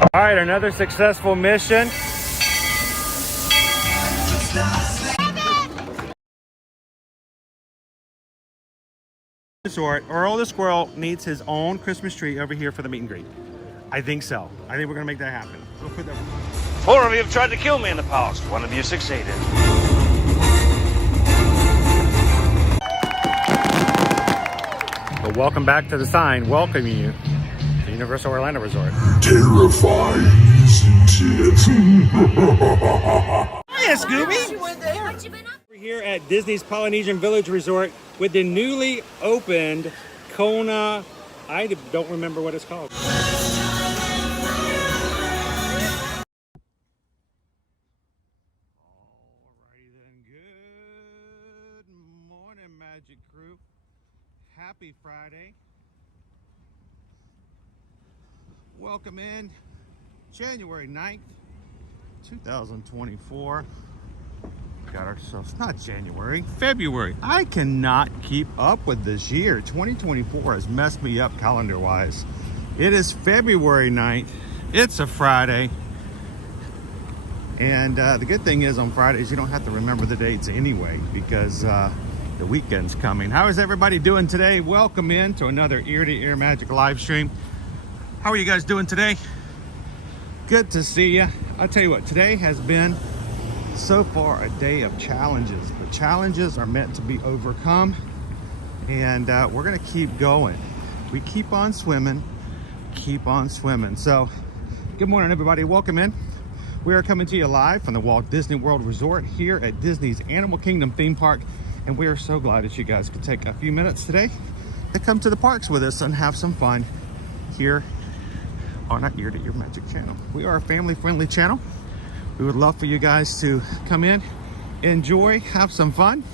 All right, another successful mission. Resort, Earl the squirrel needs his own Christmas tree over here for the meet and greet. I think so. I think we're gonna make that happen. We'll put that. 4 of you have tried to kill me in the past. 1 of you succeeded. But welcome back to the sign welcoming you to Universal Orlando Resort. Terrifying, isn't it? Hiya, Scooby! We're here at Disney's Polynesian Village Resort with the newly opened Kona. I don't remember what it's called. Alrighty then, good morning, Magic Crew. Happy Friday. Welcome in January 9th, 2024. Got ourselves, not January, February. I cannot keep up with this year. 2024 has messed me up calendar-wise. It is February 9th. It's a Friday. And the good thing is on Fridays, you don't have to remember the dates anyway because the weekend's coming. How is everybody doing today? Welcome in to another Ear to Ear Magic live stream. How are you guys doing today? Good to see you. I'll tell you what, today has been so far a day of challenges, but challenges are meant to be overcome, and we're gonna keep going. We keep on swimming, keep on swimming. So good morning, everybody. Welcome in. We are coming to you live from the Walt Disney World Resort here at Disney's Animal Kingdom theme park, and we are so glad that you guys could take a few minutes today to come to the parks with us and have some fun here on our Ear to Ear Magic channel. We are a family-friendly channel. We would love for you guys to come in, enjoy, have some fun,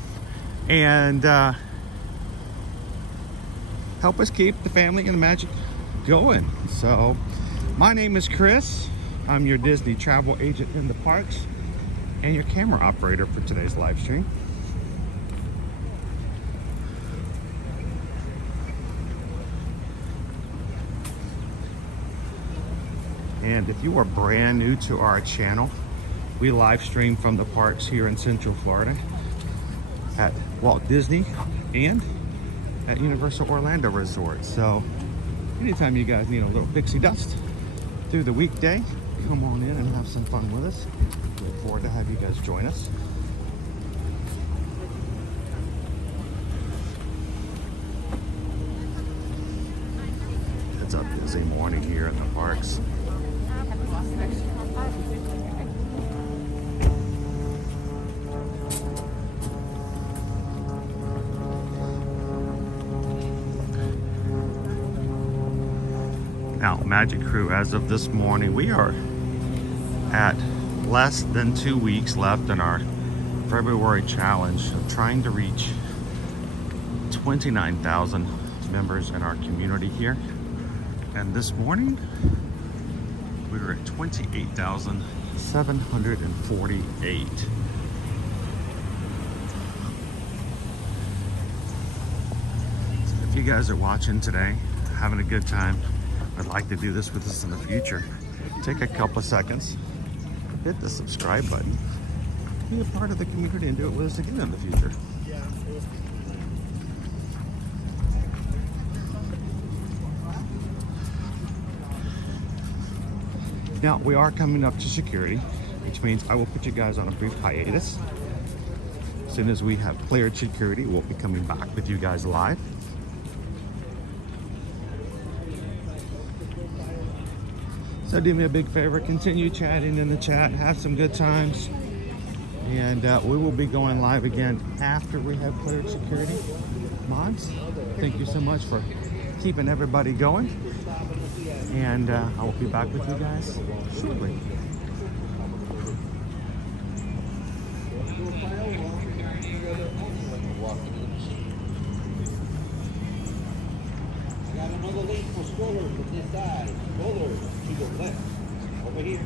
and help us keep the family and the magic going. So my name is Chris. I'm your Disney travel agent in the parks and your camera operator for today's live stream. And if you are brand new to our channel, we live stream from the parks here in Central Florida at Walt Disney and at Universal Orlando Resort. So anytime you guys need a little pixie dust through the weekday, come on in and have some fun with us. Look forward to have you guys join us. It's a busy morning here in the parks. Now, Magic Crew, as of this morning, we are at less than 2 weeks left in our February challenge of trying to reach 29,000 members in our community here. And this morning, we were at 28,748. So if you guys are watching today, having a good time, I'd like to do this with us in the future. Take a couple of seconds, hit the subscribe button, be a part of the community, and do it with us again in the future. Now, we are coming up to security, which means I will put you guys on a brief hiatus. As soon as we have cleared security, we'll be coming back with you guys live. So do me a big favor, continue chatting in the chat, have some good times, and we will be going live again after we have cleared security. Mods, thank you so much for keeping everybody going, and I will be back with you guys shortly. I got another link for strollers from this side. Strollers to the left. Over here.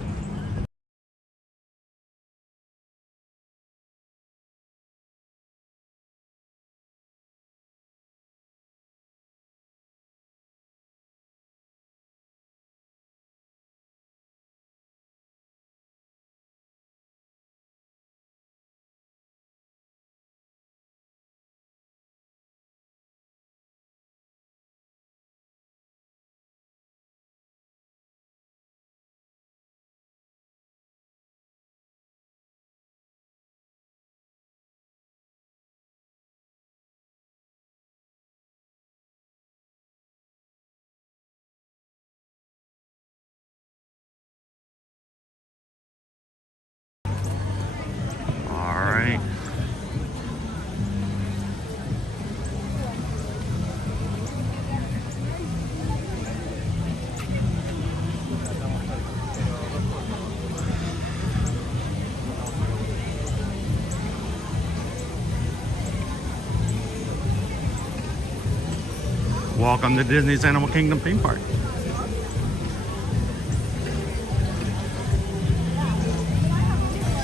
Welcome to Disney's Animal Kingdom theme park.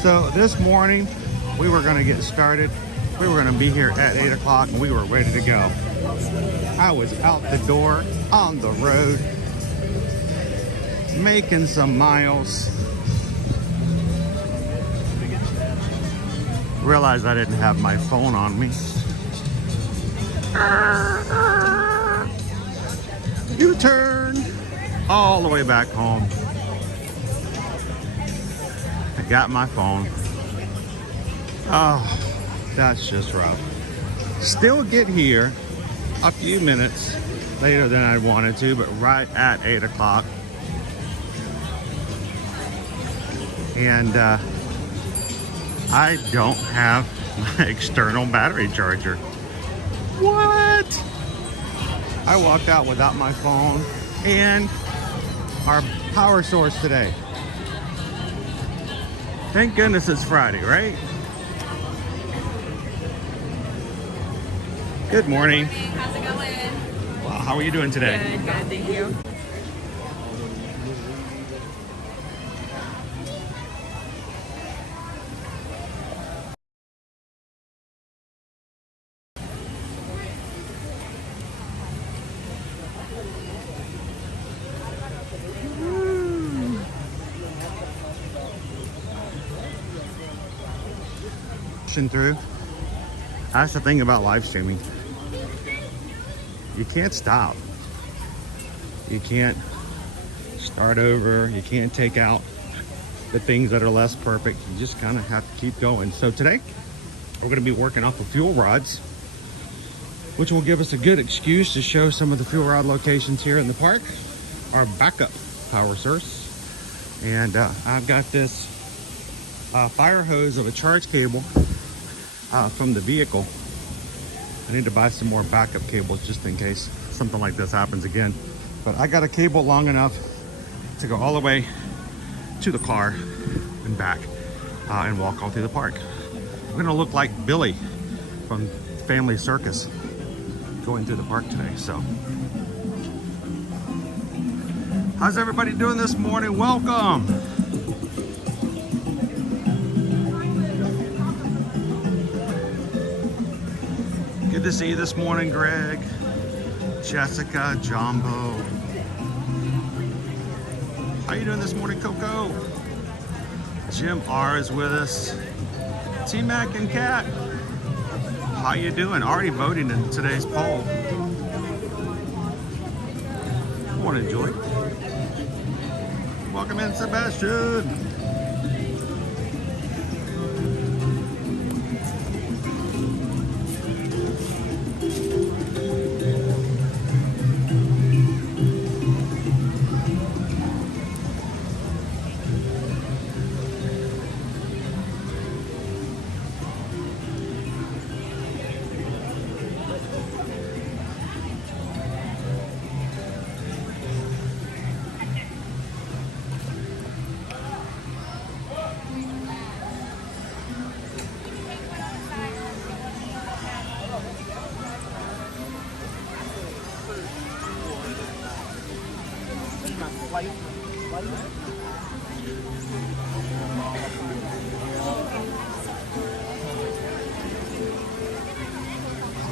So this morning we were going to get started. We were going to be here at 8 o'clock and we were ready to go. I was out the door on the road making some miles. Realized I didn't have my phone on me. U-turn all the way back home. I got my phone. Oh, that's just rough. Still get here a few minutes later than I wanted to, but right at 8 o'clock. And I don't have my external battery charger. What? I walked out without my phone and our power source today. Thank goodness it's Friday, right? Good morning. How's it going? Wow, how are you doing today? Good, thank you. Through. That's the thing about live streaming. You can't stop. You can't start over. You can't take out the things that are less perfect. You just kind of have to keep going. So today we're going to be working off of fuel rods, which will give us a good excuse to show some of the fuel rod locations here in the park, our backup power source. And I've got this fire hose of a charge cable from the vehicle. I need to buy some more backup cables just in case something like this happens again. But I got a cable long enough to go all the way to the car and back and walk all through the park. I'm gonna look like Billy from Family Circus going through the park today. So how's everybody doing this morning? Welcome. Good to see you this morning, Greg, Jessica, Jumbo. How you doing this morning, Coco? Jim R is with us. T-Mac and Kat. How you doing? Already voting in today's poll. Morning, Joy. Welcome in, Sebastian.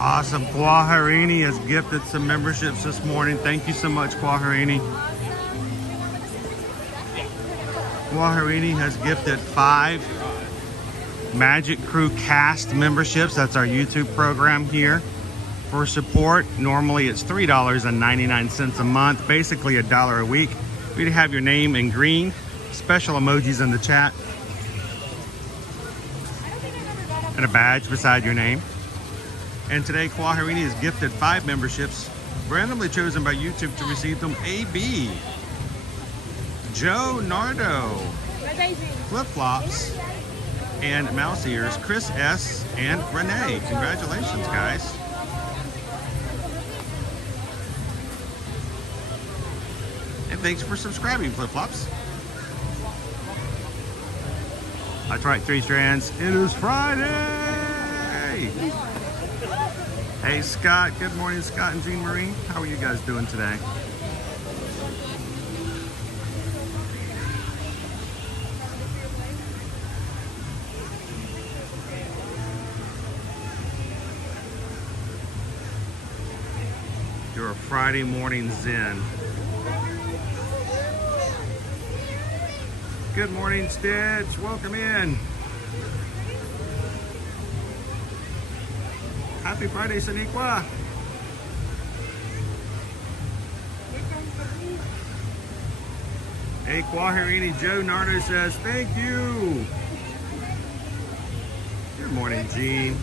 Awesome. Quaharini has gifted some memberships this morning. Thank you so much, Quaharini. Quaharini has gifted 5 Magic Crew Cast memberships. That's our YouTube program here. For support, normally it's $3.99 a month, basically $1 a week. We have your name in green, special emojis in the chat, and a badge beside your name. And today, Quaharini is gifted 5 memberships, randomly chosen by YouTube to receive them. AB, Joe Nardo, Flip Flops, and Mouse Ears, Chris S, and Renee. Congratulations, guys. And thanks for subscribing, Flip Flops. That's right, 3 strands. It is Friday. Hey Scott, good morning Scott and Jean Marie. How are you guys doing today? Your Friday morning zen. Good morning Stitch, welcome in. Happy Friday, Saniqua. Hey, Kwahirini Joe Nardo says, thank you. Good morning, Jean.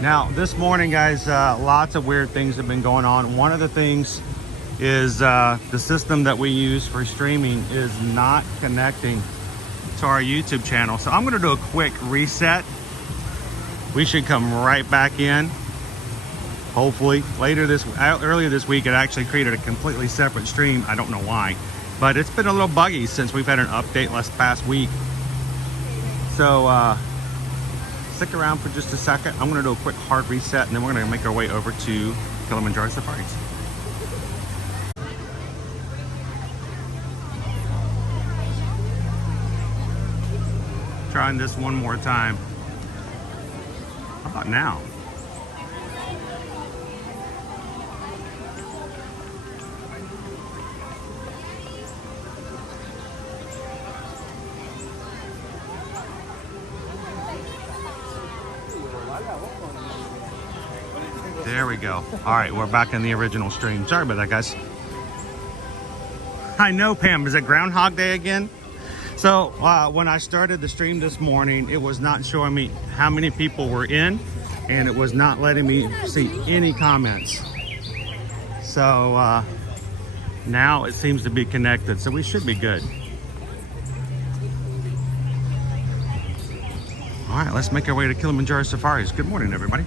Now, this morning, guys, lots of weird things have been going on. One of the things is the system that we use for streaming is not connecting to our YouTube channel. So I'm gonna do a quick reset. We should come right back in. Hopefully earlier this week, it actually created a completely separate stream. I don't know why, but it's been a little buggy since we've had an update last past week. So stick around for just a second. I'm gonna do a quick hard reset and then we're gonna make our way over to Kilimanjaro Safaris. Trying this one more time. How about now? There we go. All right, we're back in the original stream. Sorry about that, guys. I know, Pam. Is it Groundhog Day again? So when I started the stream this morning, it was not showing me how many people were in, and it was not letting me see any comments. So now it seems to be connected, so we should be good. All right, let's make our way to Kilimanjaro Safaris. Good morning, everybody.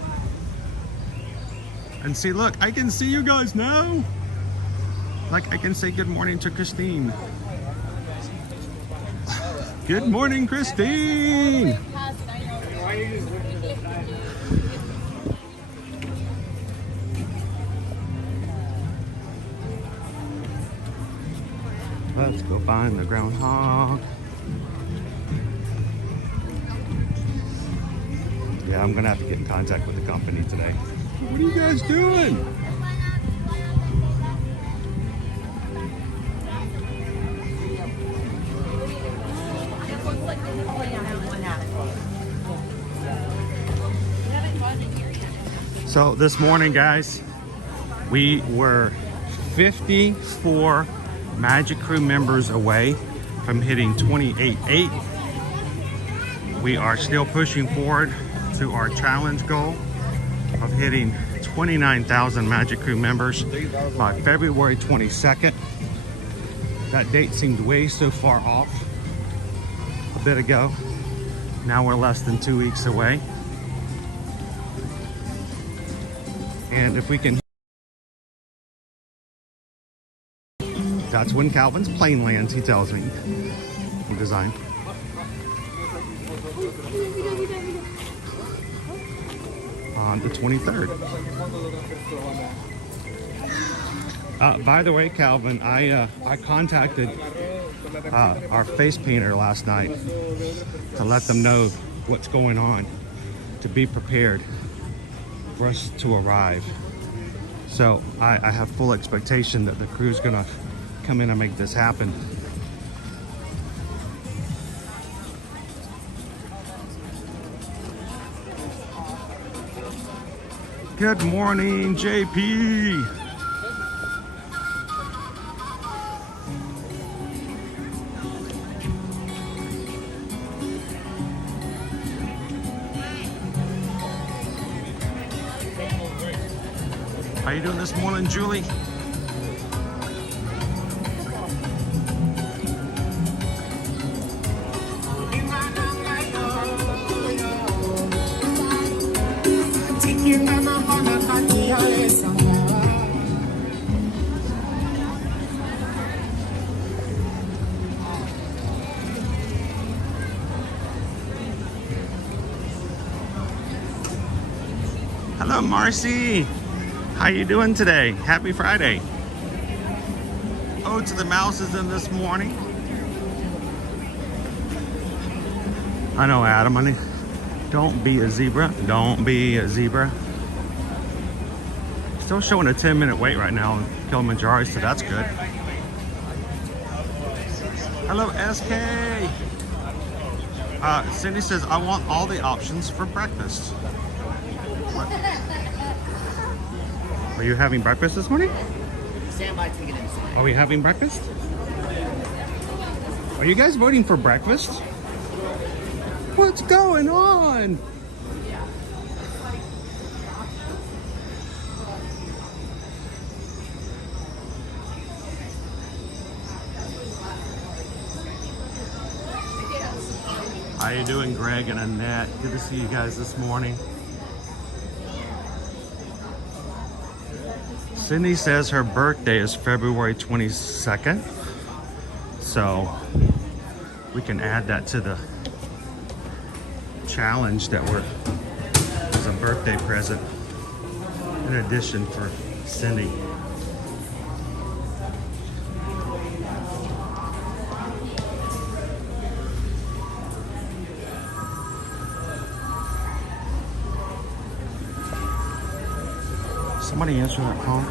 And see, look, I can see you guys now. Like I can say good morning to Christine. Good morning, Christine. Let's go find the groundhog. Yeah, I'm gonna have to get in contact with the company today. What are you guys doing? So this morning, guys, we were 54 Magic Crew members away from hitting 28.8. We are still pushing forward to our challenge goal of hitting 29,000 Magic Crew members by February 22nd. That date seemed way so far off a bit ago. Now we're less than 2 weeks away. And if we can, that's when Calvin's plane lands, he tells me. Design. On the 23rd. By the way, Calvin, I contacted our face painter last night to let them know what's going on, to be prepared for us to arrive. So I have full expectation that the crew's gonna come in and make this happen. Good morning, JP. How you doing this morning, Julie? Marcy. How you doing today? Happy Friday. Oh, to the Mouse is in this morning. I know, Adam, honey. Don't be a zebra. Don't be a zebra. Still showing a 10-minute wait right now on Kilimanjaro, so that's good. Hello, SK. Cindy says, I want all the options for breakfast. What? Are you having breakfast this morning? Stand by to get inside. Are we having breakfast? Are you guys voting for breakfast? What's going on? How you doing, Greg and Annette? Good to see you guys this morning. Cindy says her birthday is February 22nd. So we can add that to the challenge that we're as a birthday present in addition for Cindy. Somebody answer that phone.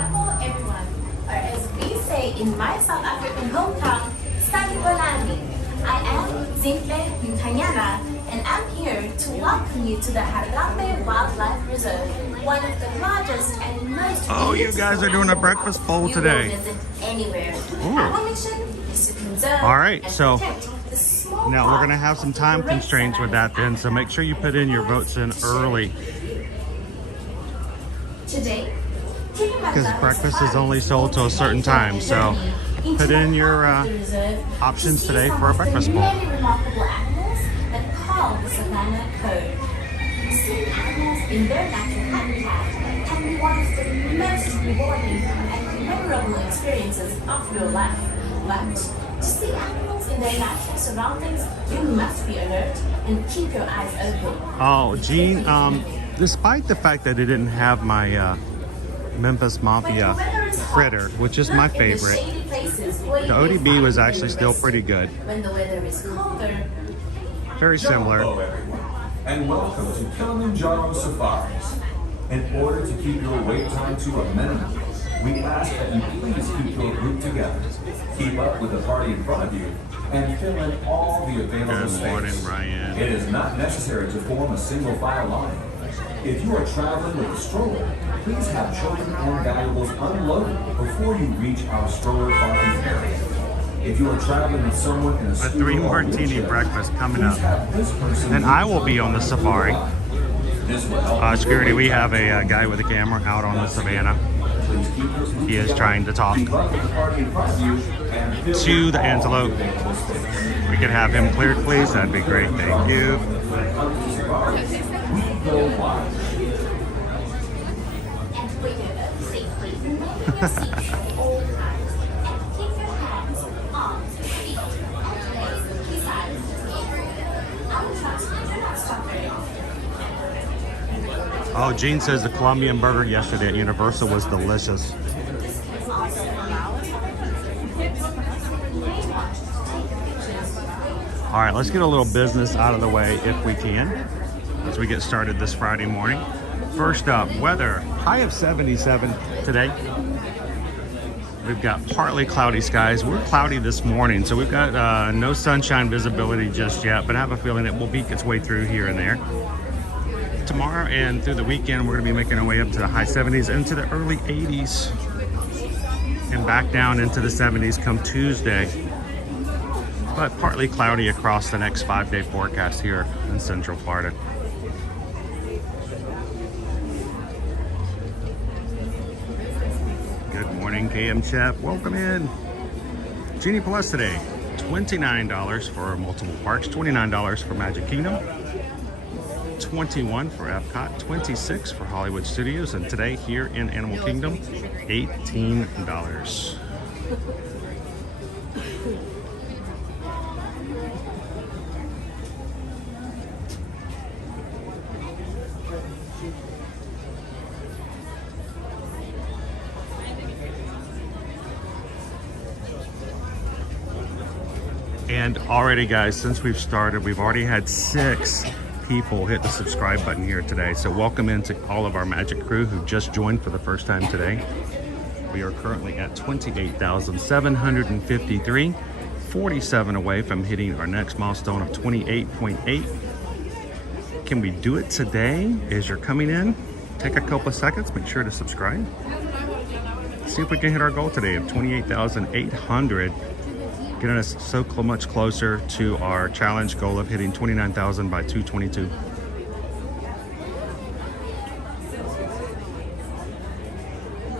Hello everyone, or as we say in my South African hometown, Sanibonani. I am Zinhle Mkanyana, and I'm here to welcome you to the Harambe Wildlife Reserve, one of the largest and most Oh, you guys are doing a breakfast bowl today. You will visit anywhere. Ooh. Our mission is to conserve All right, and so protect the small now we're parts gonna have some of the time great constraints with that then, so make sure you put in your votes in early Today, because breakfast is only sold till a certain time. So put in your options today for a breakfast bowl. Many remarkable animals that call the savannah code. Seeing animals in their natural habitat can be one of the most rewarding and memorable experiences of your life. But to see animals in their natural surroundings, you must be alert and keep your eyes open. Oh, Gene, despite the fact that it didn't have my Memphis Mafia fritter, which is my favorite, the ODB was actually still pretty good. When the weather is colder, Very similar. Hello, everyone, and welcome to Kilimanjaro Safaris. In order to keep your wait time to a minimum, we ask that you please keep your group together, keep up with the party in front of you, and fill in all the available Good morning, space. Ryan. It is not necessary to form a single file line. If you are traveling with a stroller, please have children and valuables unloaded before you reach our stroller parking area. If you are traveling with someone in a A scooter 3 or martini wheelchair, breakfast coming please up. have this person And I will be on the safari. This will help Security, we have a guy with a camera out on the savannah. Please keep your group He is together. trying to talk Keep up with the party in front of you and fill to in the all antelope. available space. We could have him cleared, please. That'd be great. Thank you. When it comes to safaris, we go wide. and when you're up safely, remain in your seat at all times and keep your hands, arms, feet, and legs beside you. Our trucks do not stop very often. Oh, Gene says the Colombian burger yesterday at Universal was delicious. This can also allow us to may want to take pictures. All right, let's get a little business out of the way if we can as we get started this Friday morning. First up, weather. High of 77 today. We've got partly cloudy skies. We're cloudy this morning, so we've got no sunshine visibility just yet, but I have a feeling it will peek its way through here and there. Tomorrow and through the weekend, we're going to be making our way up to the high 70s into the early 80s and back down into the 70s come Tuesday. But partly cloudy across the next 5-day forecast here in Central Florida. Good morning, KM Chef. Welcome in. Genie Plus today, $29 for multiple parks, $29 for Magic Kingdom, $21 for Epcot, $26 for Hollywood Studios, and today here in Animal Kingdom, $18. And already, guys, since we've started, we've already had 6 people hit the subscribe button here today. So welcome into all of our magic crew who just joined for the first time today. We are currently at 28,753, 47 away from hitting our next milestone of 28.8. Can we do it today? As you're coming in, take a couple of seconds, make sure to subscribe. See if we can hit our goal today of 28,800, getting us so much closer to our challenge goal of hitting 29,000 by 222.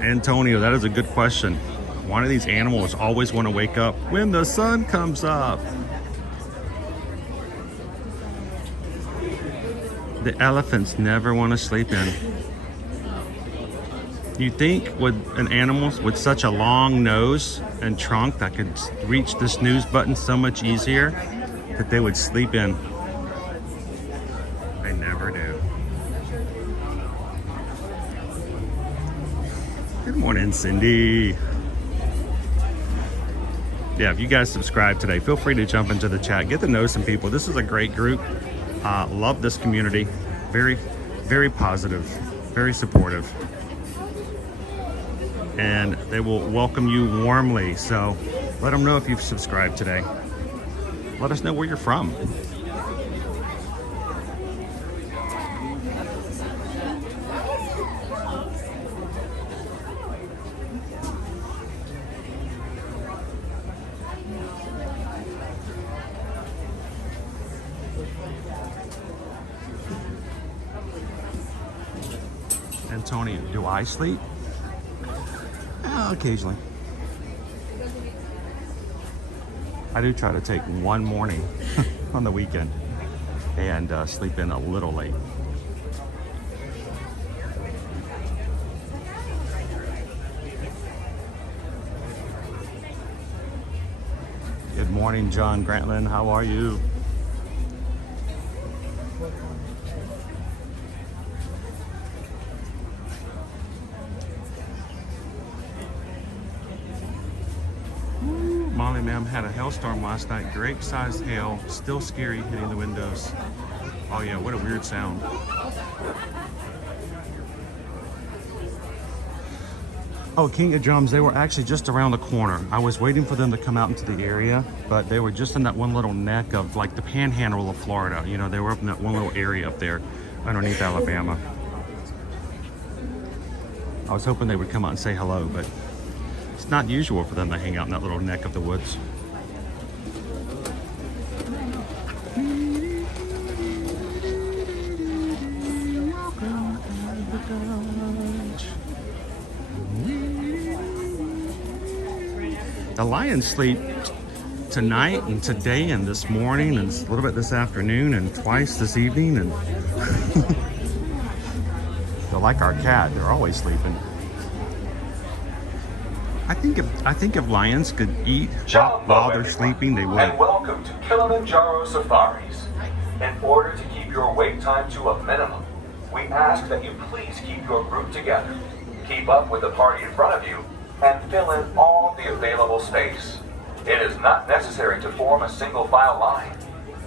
Antonio, that is a good question. Why do these animals always want to wake up when the sun comes up? The elephants never want to sleep in. You think with an animal with such a long nose and trunk that could reach the snooze button so much easier that they would sleep in. They never do. Good morning, Cindy. Yeah, if you guys subscribe today, feel free to jump into the chat, get to know some people. This is a great group. Love this community. Very, very positive, very supportive. And they will welcome you warmly. So let them know if you've subscribed today. Let us know where you're from. Antonio, do I sleep? Occasionally. I do try to take one morning on the weekend and sleep in a little late. Good morning, John Grantland. How are you? Molly, ma'am, had a hailstorm last night. Grape-sized hail, still scary hitting the windows. Oh yeah, what a weird sound. Oh, King of Drums, they were actually just around the corner. I was waiting for them to come out into the area, but they were just in that one little neck of like the panhandle of Florida. You know, they were up in that one little area up there underneath Alabama. I was hoping they would come out and say hello, but it's not usual for them to hang out in that little neck of the woods. The lions sleep tonight and today and this morning and a little bit this afternoon and twice this evening, and they're like our cat, they're always sleeping. I think if lions could eat while they're sleeping, they would. And welcome to Kilimanjaro Safaris. In order to keep your wait time to a minimum, we ask that you please keep your group together, keep up with the party in front of you, and fill in all the available space. It is not necessary to form a single file line.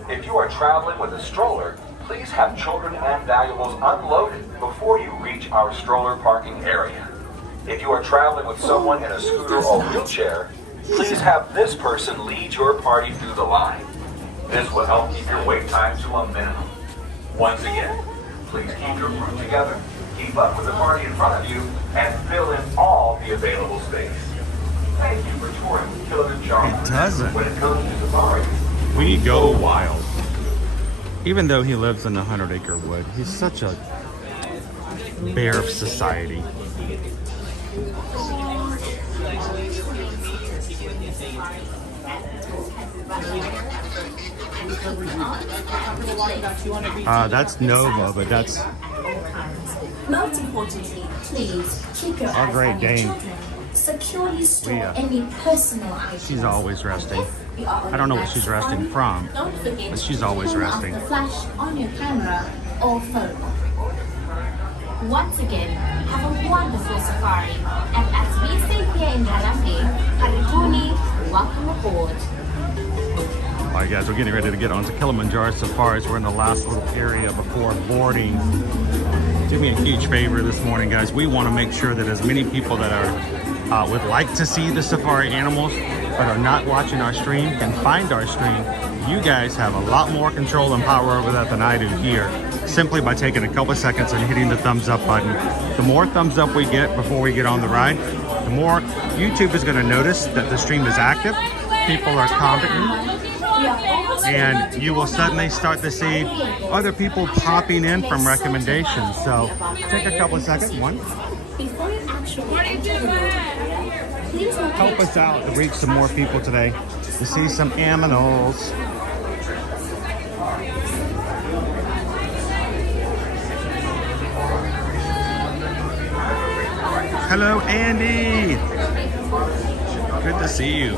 If you are traveling with a stroller, please have children and valuables unloaded before you reach our stroller parking area. If you are traveling with someone in a scooter or wheelchair, please have this person lead your party through the line. This will help keep your wait time to a minimum. Once again, please keep your group together, keep up with the party in front of you, and fill in all the available space. Thank you for touring with Kilimanjaro. It doesn't. When it comes to safaris, We go wild. Even though he lives in a 100-acre wood, he's such a bear of society. That's Nova, but that's... Most importantly, please keep your eyes Great on your Dane. children. Securely store Leah. any personal items. She's always resting. If you are on I don't know your what she's laptop, resting from, don't forget but she's to always turn off resting. the flash on your camera or phone. Once again, have a wonderful safari. And as we say here in Harambe, Karibuni, welcome aboard. All right, guys, we're getting ready to get onto Kilimanjaro Safaris. We're in the last little area before boarding. Do me a huge favor this morning, guys. We want to make sure that as many people that are would like to see the safari animals but are not watching our stream can find our stream. You guys have a lot more control and power over that than I do here, simply by taking a couple of seconds and hitting the thumbs up button. The more thumbs up we get before we get on the ride, the more YouTube is going to notice that the stream is active, people are commenting, and you will suddenly start to see other people popping in from recommendations. So take a couple of seconds. One, Before you actually enter the area, please help us out to reach some more people today to see some aminals. Hello, Andy. Good to see you.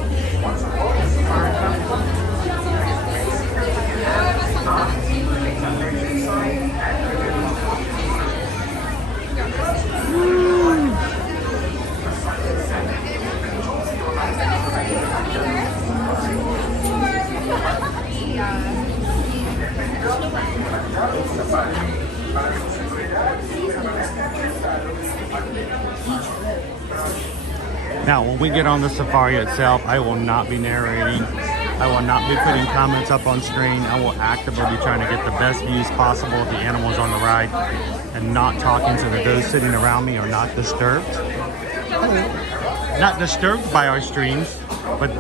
Now, when we get on the safari itself, I will not be narrating. I will not be putting comments up on screen. I will actively be trying to get the best views possible of the animals on the ride and not talking so that those sitting around me are not disturbed. Not disturbed by our streams, but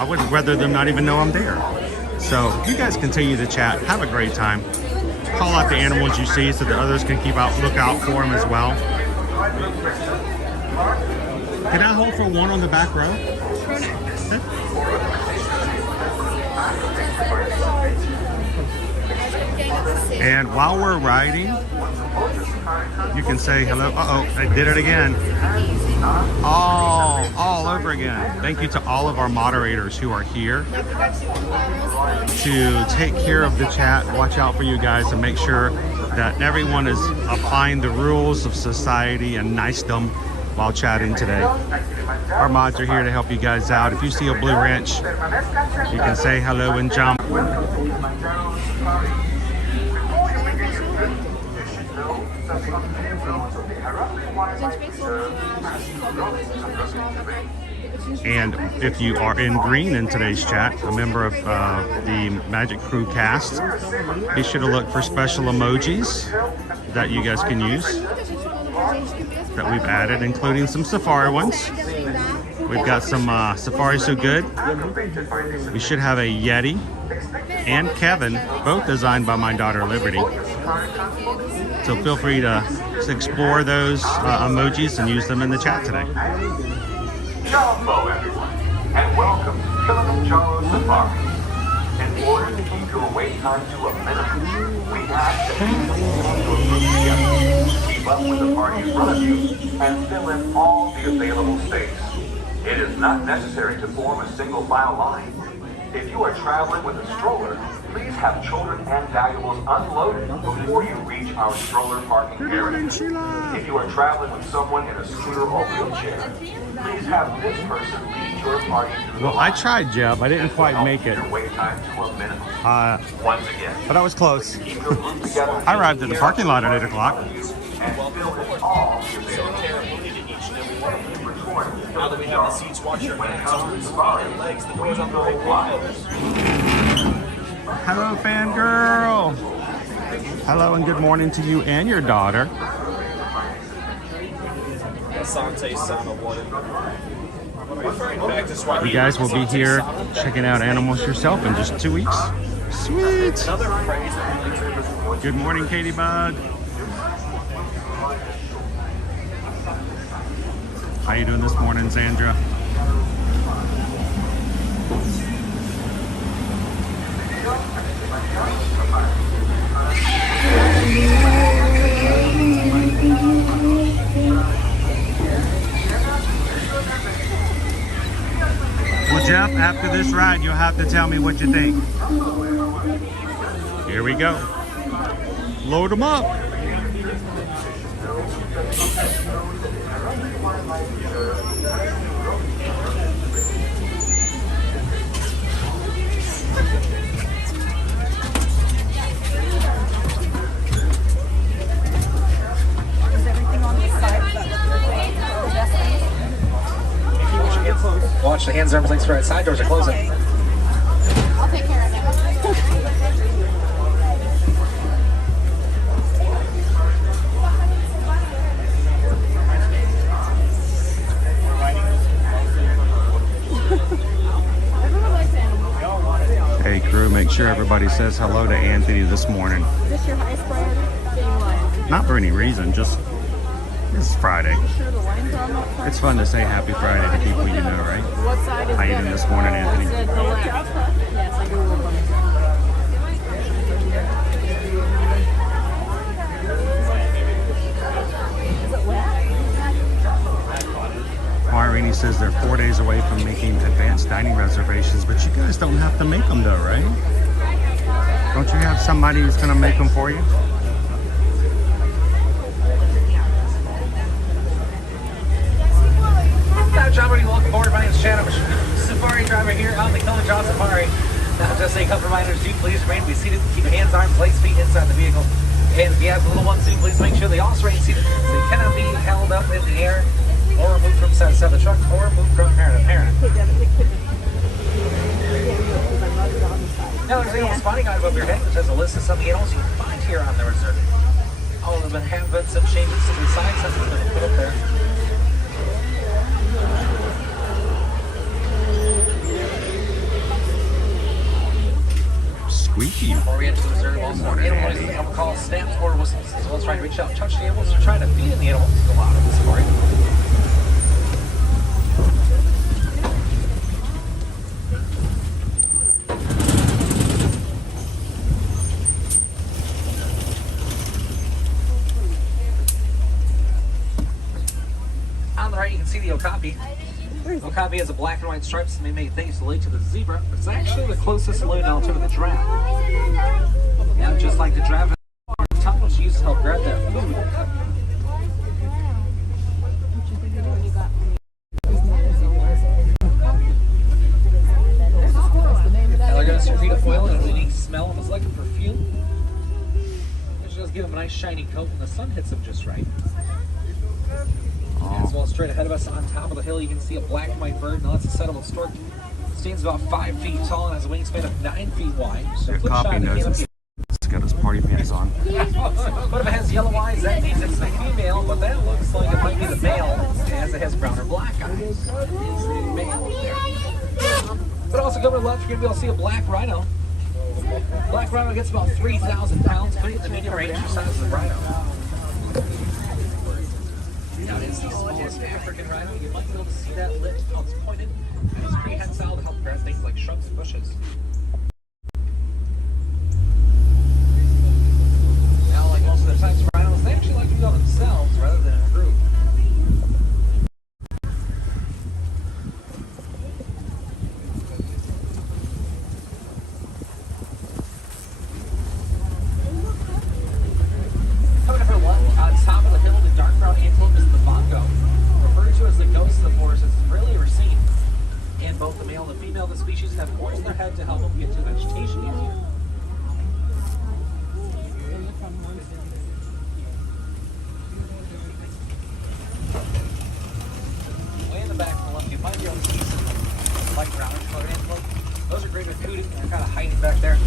I would rather them not even know I'm there. So you guys continue to chat. Have a great time. Call out the animals you see so that others can look out for them as well. Can I hold for one on the back row? And while we're riding, you can say hello. Uh-oh, I did it again. All over again. Thank you to all of our moderators who are here to take care of the chat, watch out for you guys, and make sure that everyone is applying the rules of society and nicedom while chatting today. Our mods are here to help you guys out. If you see a blue wrench, you can say hello and jump. And if you are in green in today's chat, a member of the Magic Crew cast, be sure to look for special emojis that you guys can use that we've added, including some safari ones. We've got some Safari So Good. We should have a Yeti and Kevin, both designed by my daughter Liberty. So feel free to explore those emojis and use them in the chat today. Hello, everyone, and welcome to Kilimanjaro Safari. In order to keep your wait time to a minimum, we ask that you keep up with the party in front of you and fill in all the available space. It is not necessary to form a single file line. If you are traveling with a stroller, please have children and valuables unloaded before you reach our stroller parking area. If you are traveling with someone in a scooter or wheelchair, please have this person lead your party through the Well, I tried, Jeb. I didn't quite make it. Your wait time to a minimum. Once again, But I was close. keep your group together. I arrived at the parking lot at 8 o'clock. And fill in all the available Now that we have the seats, watch your hands, arms, and legs. The doors on the right will close. Hello, fangirl. Hello and good morning to you and your daughter. Asante Sana wanted. Referring back to Swahili, You guys will be here checking out animals yourself in just 2 weeks. Sweet. another phrase that we like to Good morning, Katie Bug. How you doing this morning, Sandra? Well, Jeff, after this ride, you'll have to tell me what you think. Here we go. Load them up. Is everything on the side? Is that the best thing? Watch the hands, arms, legs, right side doors are closing. Okay. I'll take care of it. Hey crew, make sure everybody says hello to Anthony this morning. Is this your highest priority? Getting lions. Not for any reason, just it's Friday. You sure the lions are on that front? It's fun to say happy Friday to people you know, right? What side is How you better? doing this morning, Anthony? Is it the left? Yes, I do work on it. Is it wet? Marini says they're 4 days away from making advanced dining reservations, but you guys don't have to make them though, right? Don't you have somebody who's going to make them for you? Now, John, welcome aboard. My name is Chad. I'm a safari driver here on the Killer Jaw Safari. Now, just a couple reminders. Do please remain to be seated. Keep your hands, arms, legs, feet inside the vehicle. And if you have the little ones sitting, please make sure they also remain seated. They cannot be held up in the air or removed from side to side of the truck or moved from parent to parent. Now, there's an animal spotting guide above your head, which has a list of some of the animals you can find here on the reserve. All of them have been some changes to the signs that have been put up there. Squeaky. Before we get to the reserve, also animal noises that come call snaps or whistles, as well as trying to reach out and touch the animals or trying to feed in the animals is allowed in the safari. On the right, you can see the okapi. Okapi has a black and white stripes that may make things relate to the zebra, but it's actually the closest saloon to the giraffe. Now, just like the giraffe, the tongue was used to help grab that food. Now they're going to serve of oil and a unique smell, and it's like a perfume. It just give them a nice shiny coat when the sun hits them just right. As well, straight ahead of us on top of the hill, you can see a black and white bird. Now that's a settable stork. It stands about 5 feet tall and has a wingspan of 9 feet wide. So Your copy knows it's got his party pants on. but if it has yellow eyes, that means it's the female, but that looks like it might be the male, as it has brown or black eyes. It is the male there. But also go to the left, you're going to be able to see a black rhino. Black rhino gets about 3,000 pounds, putting it in the medium range for size of the rhino. Now, it's the smallest African rhino. You might be able to see that lip how it's pointed, and it's prehensile to help grab things like shrubs and bushes. Now, like most of the types of rhinos, they actually like to go themselves rather than in a group. Coming up for lunch, on top of the hill, the dark brown antelope is the bongo, referred to as the ghost of the forest. It's rarely ever seen. And both the male and the female of the species have horns in their head to help them get to vegetation easier. Way in the back on the left, you might be able to see some light brownish colored antelope. Those are great with cooting. They're kind of hiding back there.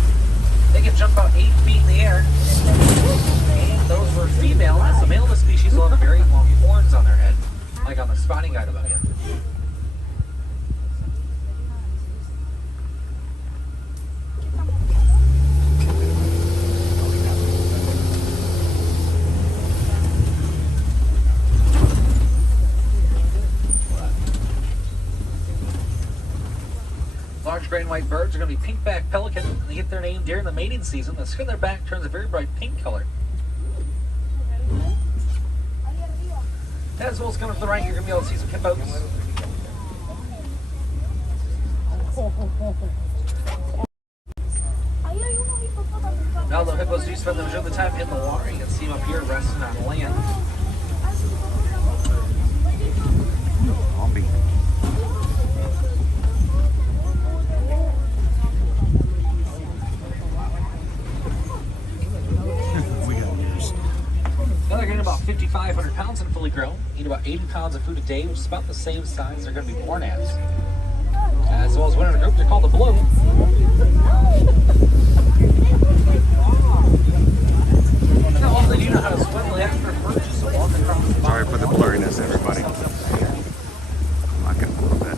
They can jump about 8 feet in the air. And those were female, as the male of the species will have very long horns on their head, like on the spotting guide above you. Large gray and white birds are going to be pink-backed pelican. They get their name during the mating season. The skin on their back turns a very bright pink color. As well as coming to the right, you're going to be able to see some hippos. Now, the hippos do spend the majority of the time in the water. You can see them up here resting on land. about 5,500 pounds and fully grown. Eat about 80 pounds of food a day, which is about the same size they're going to be born as. As well as one in a group, they're called the Blue. Now, all they do know how to swim, they have to prefer just to walk across the Sorry for the blurriness, everybody. I'm not getting a little bit.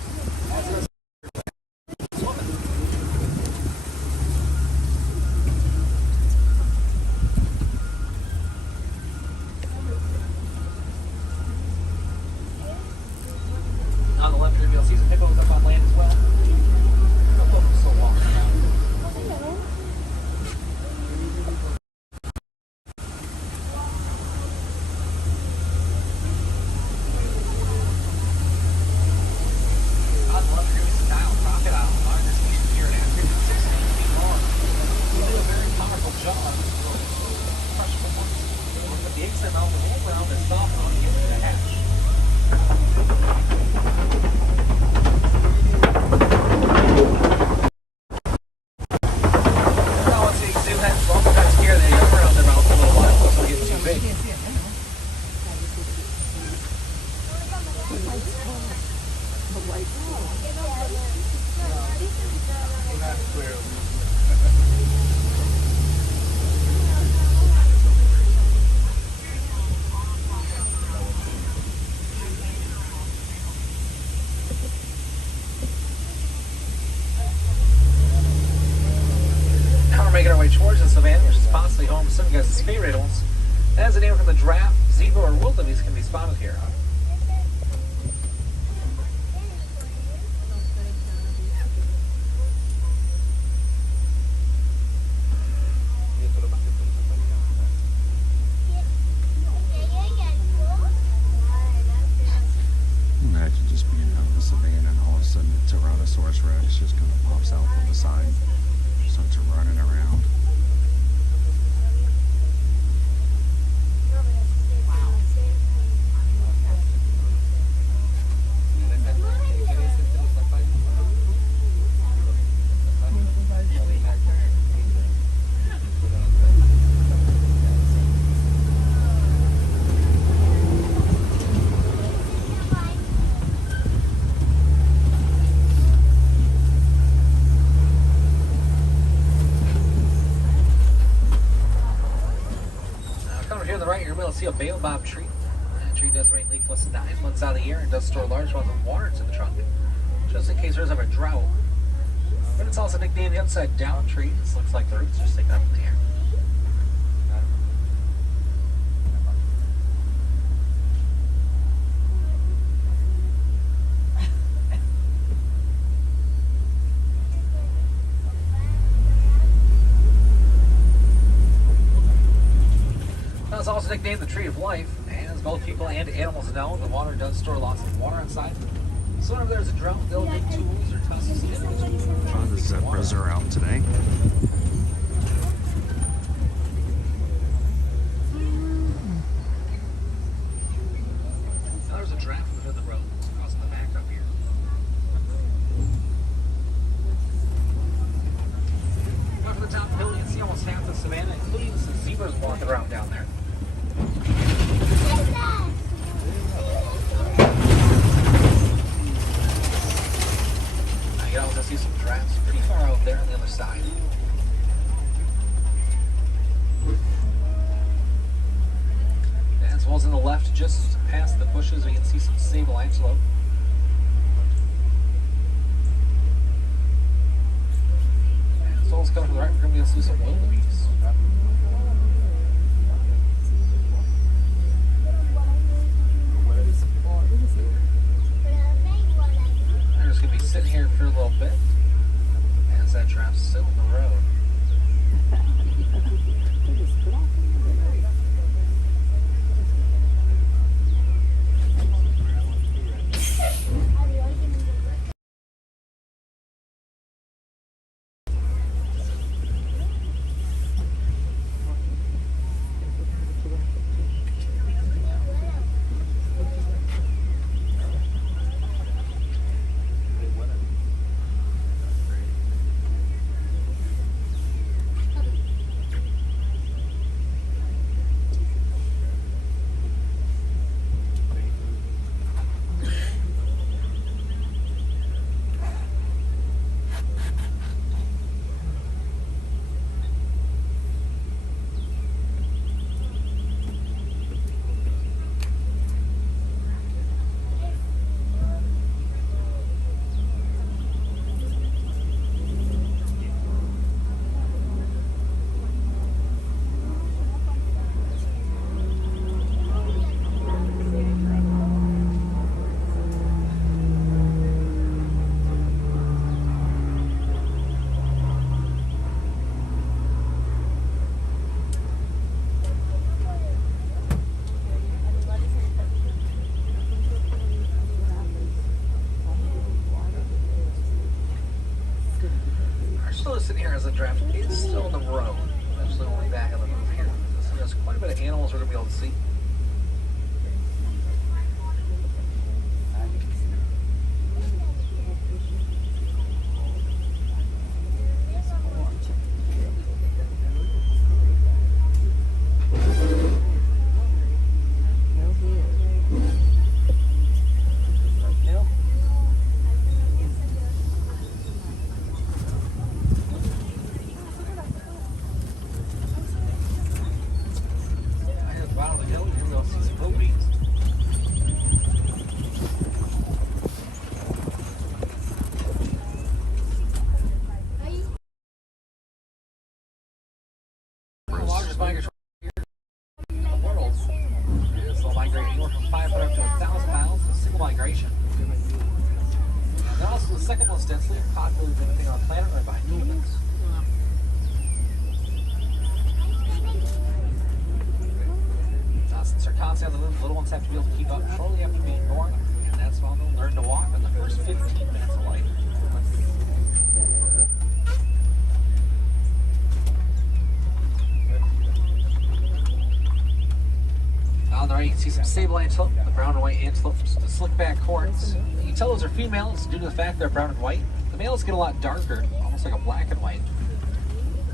On the left here, you'll see some hippos up on land as well. No problem, still walking around. On the left here, we see Nile crocodile, largest species here in Africa, 16 feet long. They do a very powerful jaw. Crush them once. But the eggs are now the whole round is soft on the end of the hatch. Now, once they do that, well, we're gonna scare the young around their mouth a little while, so it'll get too big. Now we're making our way towards the savannah, which is possibly home to some of you guys' favorite animals. As an animal from the giraffe, zebra, or wildebeest can be spotted here. Imagine just being out in the savannah and all of a sudden the Tyrannosaurus Rex just kind of pops out from the side, starts running around. Coming here on the right, you're able to see a baobab tree. That tree does rain leafless 9 months out of the year and does store large amounts of water to the trunk, just in case there's ever a drought. But it's also nicknamed the upside down tree. This looks like the roots are sticking up in the air. Now, it's also nicknamed the Tree of Life, and as both people and animals know, the water does store lots of water inside. So whenever there's a drought, they'll dig tools or tusks into the tree. The zebras are out today. Now there's a giraffe in the middle of the road, crossing the back up here. Up from the top hill, you can see almost half the savannah, including some zebras walking around down there. Now you can also see some giraffes pretty far out there on the other side. As well as on the left, just past the bushes, we can see some sable antelope. As well as coming to the right, we're going to be able to see some wildebeest. They're just going to be sitting here for a little bit as that giraffe's still in the road. sitting here as a draft is still in the road. Actually, we'll be back on the move here. So there's quite a bit of animals we're going to be able to see. Little ones have to be able to keep up shortly after being born, and that's when they'll learn to walk in the first 15 minutes of life. On the right, you can see some sable antelope, the brown and white antelope, the slick back horns. You can tell those are females due to the fact they're brown and white. The males get a lot darker, almost like a black and white.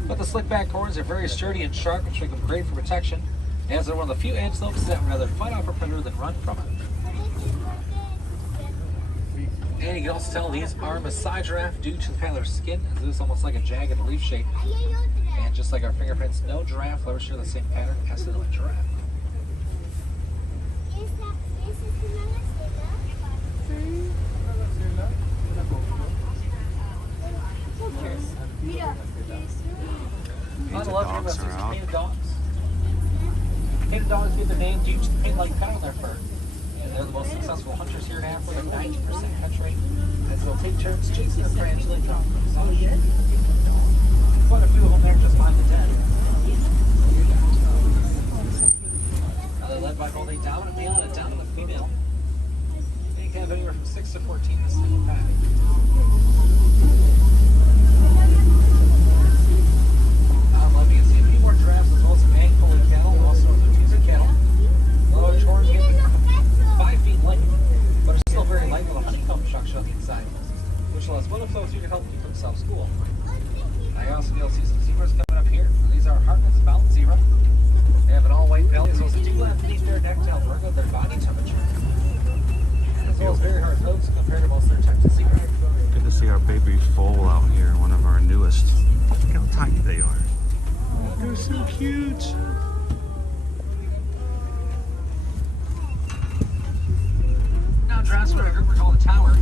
But the slick back horns are very sturdy and sharp, which make them great for protection, as they're one of the few antelopes that would rather fight off a predator than run from it. And you can also tell these are Maasai giraffe due to the pattern of their skin, as this is almost like a jagged leaf shape. And just like our fingerprints, no giraffe will ever share the same pattern as a giraffe. On the left, we've got 6 painted dogs. Painted dogs get their name due to the paint-like pattern on their fur. And they're the most successful hunters here in Africa, 90% catch rate, as they'll take turns chasing their prey until they drop them. Quite a few of them there, just 5 to 10. Now they're led by both a dominant male and a dominant female. They can have anywhere from 6 to 14 in a single pack. Giraffes as well as some ag-pulley cattle, also Tusa cattle. Large horns get 5 feet length, but are still very light with a honeycomb structure on the inside, which allows butterflies to help keep themselves cool. I also be able to see some zebras coming up here. These are Hartman's mountain zebra. They have an all-white belly, as well as a dew beneath their neck to help regulate their body temperature, as well as very hard coats compared to most other types of zebra. Good to see our baby foal out here, one of our newest. Look how tiny they are. They're so cute. Now giraffes are a group we're called a tower.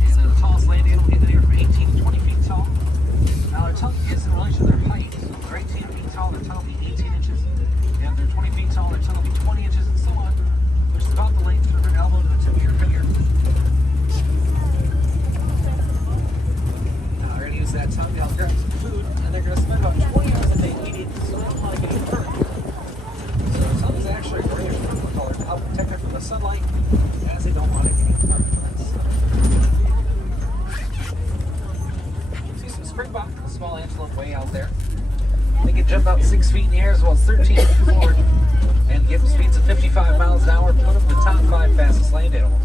And the tallest land animal getting anywhere from 18 to 20 feet tall. Now their tongue is in relation to their height. So if they're 18 feet tall, their tongue will be 18 inches. And if they're 20 feet tall, their tongue will be 20 inches and so on, which is about the length from their elbow to the tip of your finger. Now they're going to use that tongue to help grab some food, and they're going to spend about 20 hours a day eating, so they don't want to get hurt. So their tongue is actually a grayish purple color to help protect it from the sunlight, as they don't want to get hurt. See some springbok, a small antelope way out there. They can jump about 6 feet in the air as well as 13 feet forward, and give them speeds of 55 miles an hour, put them in the top 5 fastest land animals.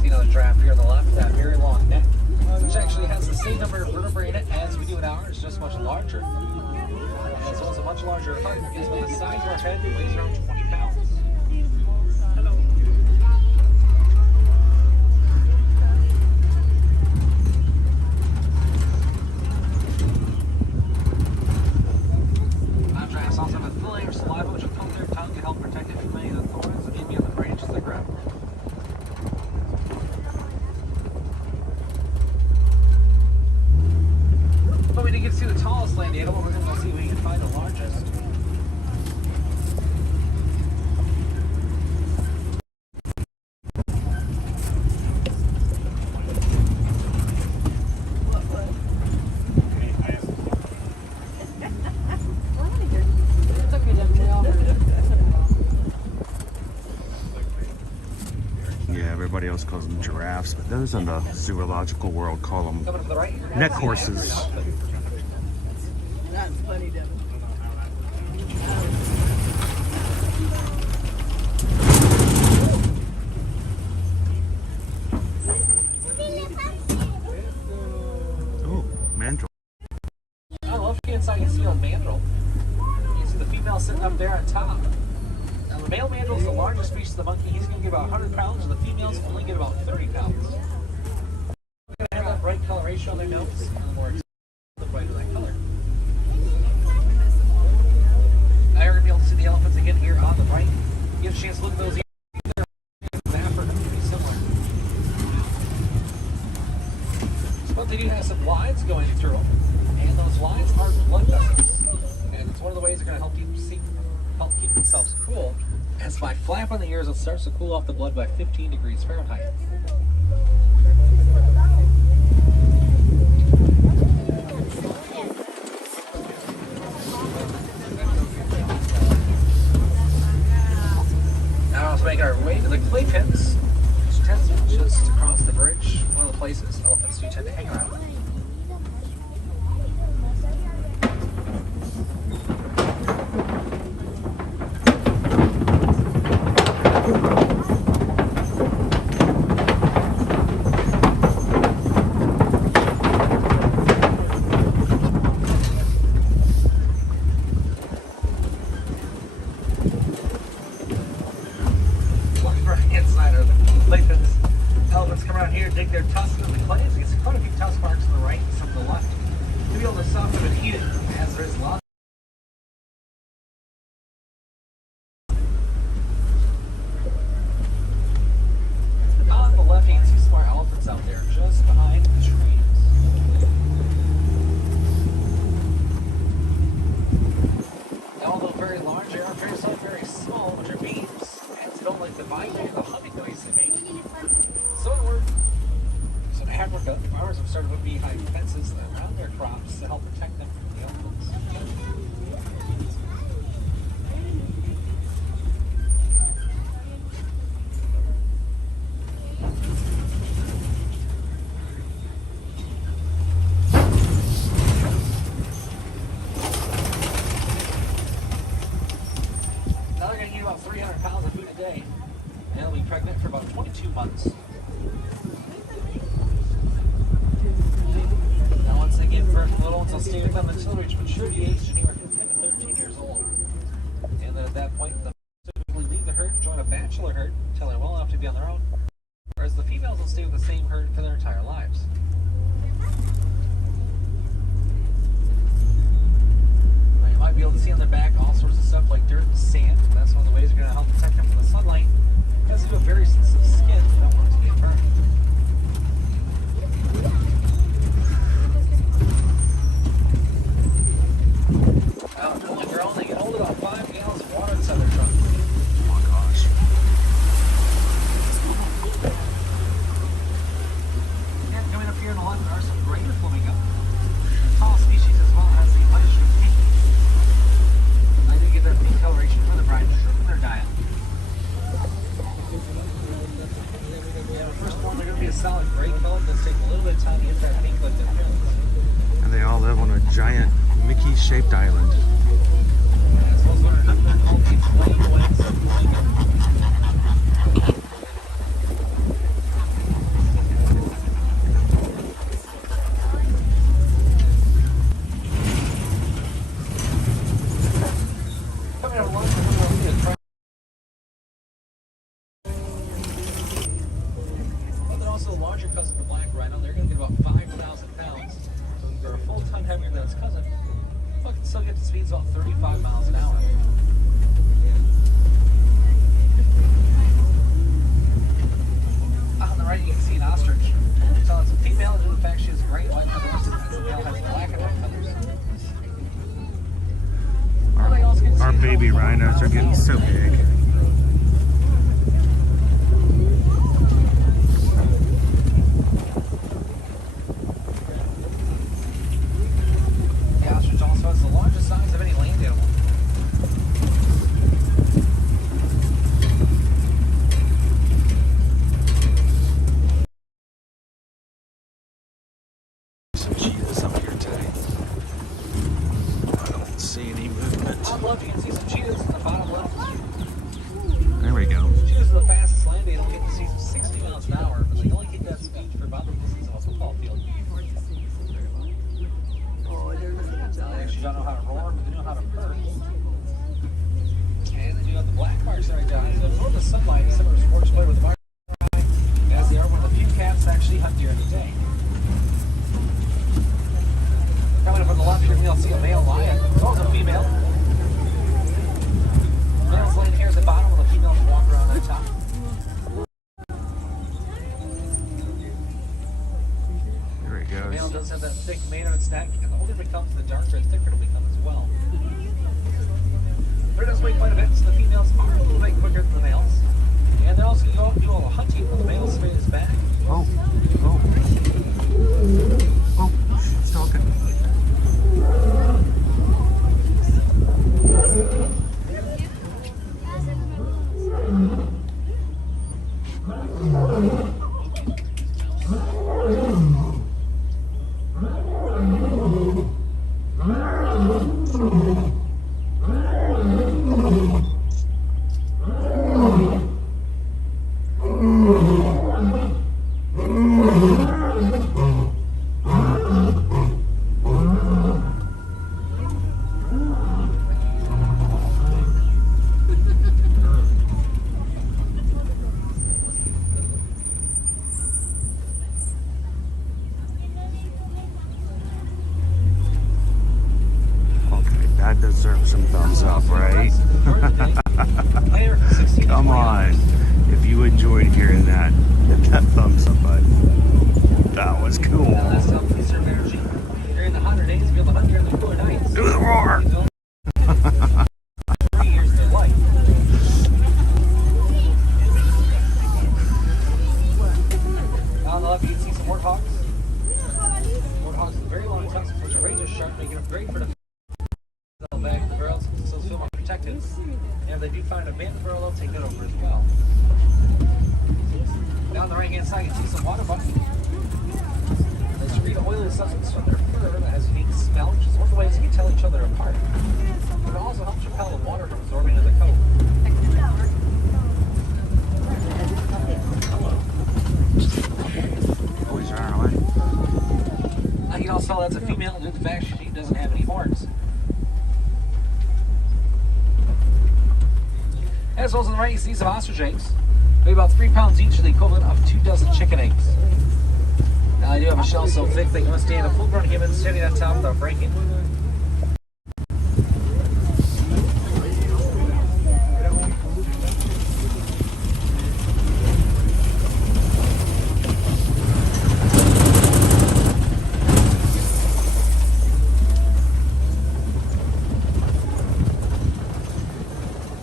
See another giraffe here on the left, that very long neck, which actually has the same number of vertebrae in it as we do in ours, just much larger. As well as a much larger heart, gives me the size of our head, and weighs around 20 pounds. Giraffes also have a thin layer of saliva, which will coat their tongue to help protect it from any of the thorns that may be on the branches they grab. But we didn't get to see the tallest land animal. We're going to go see if we can find the largest. else calls them giraffes, but those in the zoological world call them Coming to the right. neck horses. That's funny, Devin. Oh, mandrill. I love looking inside. You can see a mandrill. You see the female sitting up there on top. Now the male mandrill is the largest species of the monkey. He's going to get about 100 pounds, and the females only get about 30 pounds. They're going to have that bright coloration on their nose, and the more the brighter that color. Now you're going to be able to see the elephants again here on the right. You have a chance to look at those ears. They're Africa, pretty similar. But they do have some lines going through them, and those lines are blood vessels. And it's one of the ways they're going to help keep themselves cool. As by flapping the ears, it starts to cool off the blood by 15 degrees Fahrenheit. Now let's make our way to the clay pits, which tends to be just across the bridge. One of the places elephants do tend to hang around. Inside of the clay pits, elephants come around here, dig their tusks in the clay. So you can see quite a few tusk marks to the right and some to the left. To be able to soften and heat it, as there is a lot. On the left, you can see some more elephants out there just behind the trees. Now, although very large, they are very small, which are beams. Don't like the vibrate the humming noise they make. So in Africa, farmers have started to put beehive fences around their crops to help protect them from the elephants. Now they're going to eat about 300 pounds of food a day, and they'll be pregnant for about 22 months. Now once they give birth to little ones, they'll stay with them until they reach maturity age, anywhere from 10 to 13 years old. And then at that point, they'll typically leave the herd to join a bachelor herd until they're well enough to be on their own, whereas the females will stay with the same herd for their entire lives. You might be able to see on their back all sorts of stuff like dirt and sand. That's one of the ways we're going to help protect them from the sunlight. Because they have a very sensitive skin, they don't want it to get burned. Fully grown, they can hold about 5 gallons of water inside their trunk. Oh my gosh. Yeah, coming up here in the left are some greater flamingo. A tall species as well as the understream pink. They do get their pink coloration from the brine sugar from their diet. Yeah, firstborn, they're going to be a solid gray color. They'll take a little bit of time to get that pink like their parents. And they all live on a giant Mickey-shaped island. So what are called the flamingoids of flamingo. Coming out of lunch, we're going to see a crab. But they're also a larger cousin of the black rhino. They're going to get about 5,000 pounds. So they're a full ton heavier than its cousin. But can still get to speeds about 35 miles an hour. On the right, you can see an ostrich. So it's a female, and in fact, she has gray and white feathers, and the male has black and white feathers. Our baby rhinos are getting so big. The ostrich also has the largest size of any land animal. see any movement. Top left, you can see some cheetahs in the bottom left. There we go. Cheetahs are the fastest land. They'll get to see 60 miles an hour, but they only get that speed for about the distance of a football field. They actually don't know how to roar, but they know how to purr. And then you got the black marks right down. So absorb the sunlight, similar to sports play with the mark, as they are one of the few cats that actually hunt during the day. Coming up on the left here, you'll see a male lion. It's also a female. Male's laying here at the bottom, while the female can walk around on top. There it The male goes. does have that thick mane on its neck, and the older it becomes, the darker and thicker it'll become as well. It does weigh quite a bit, so the females are a little bit quicker than the males. And they're also going to go out and do all the hunting when the male straight his back. Oh, oh. Oh, it's talking. That deserves some thumbs up, right? Come on. If you enjoyed hearing that, hit that thumbs up button. That was cool. That's how to conserve energy. During the hotter days, be able to hunt during the cooler nights. Do the roar! 3 years of their life. On the left, you can see some warthogs. Warthogs with very long tusks, which are razor sharp, making them great for the back of the burrows, so they'll feel more protected. And if they do find an abandoned burrow, they'll take that over as well. Down on the right hand side, you can see some water buffalo. They secrete an oily substance from their fur that has a unique smell, which is one of the ways you can tell each other apart. But it also helps repel the water from absorbing into the coat. Oh, he's running away. You can also tell that's a female due to the fact she doesn't have any horns. As well as on the right, you see some ostrich eggs. Weigh about 3 pounds each, the equivalent of 2 dozen chicken eggs. Now, they do have a shell so thick they can withstand a full-grown human sitting on top without breaking.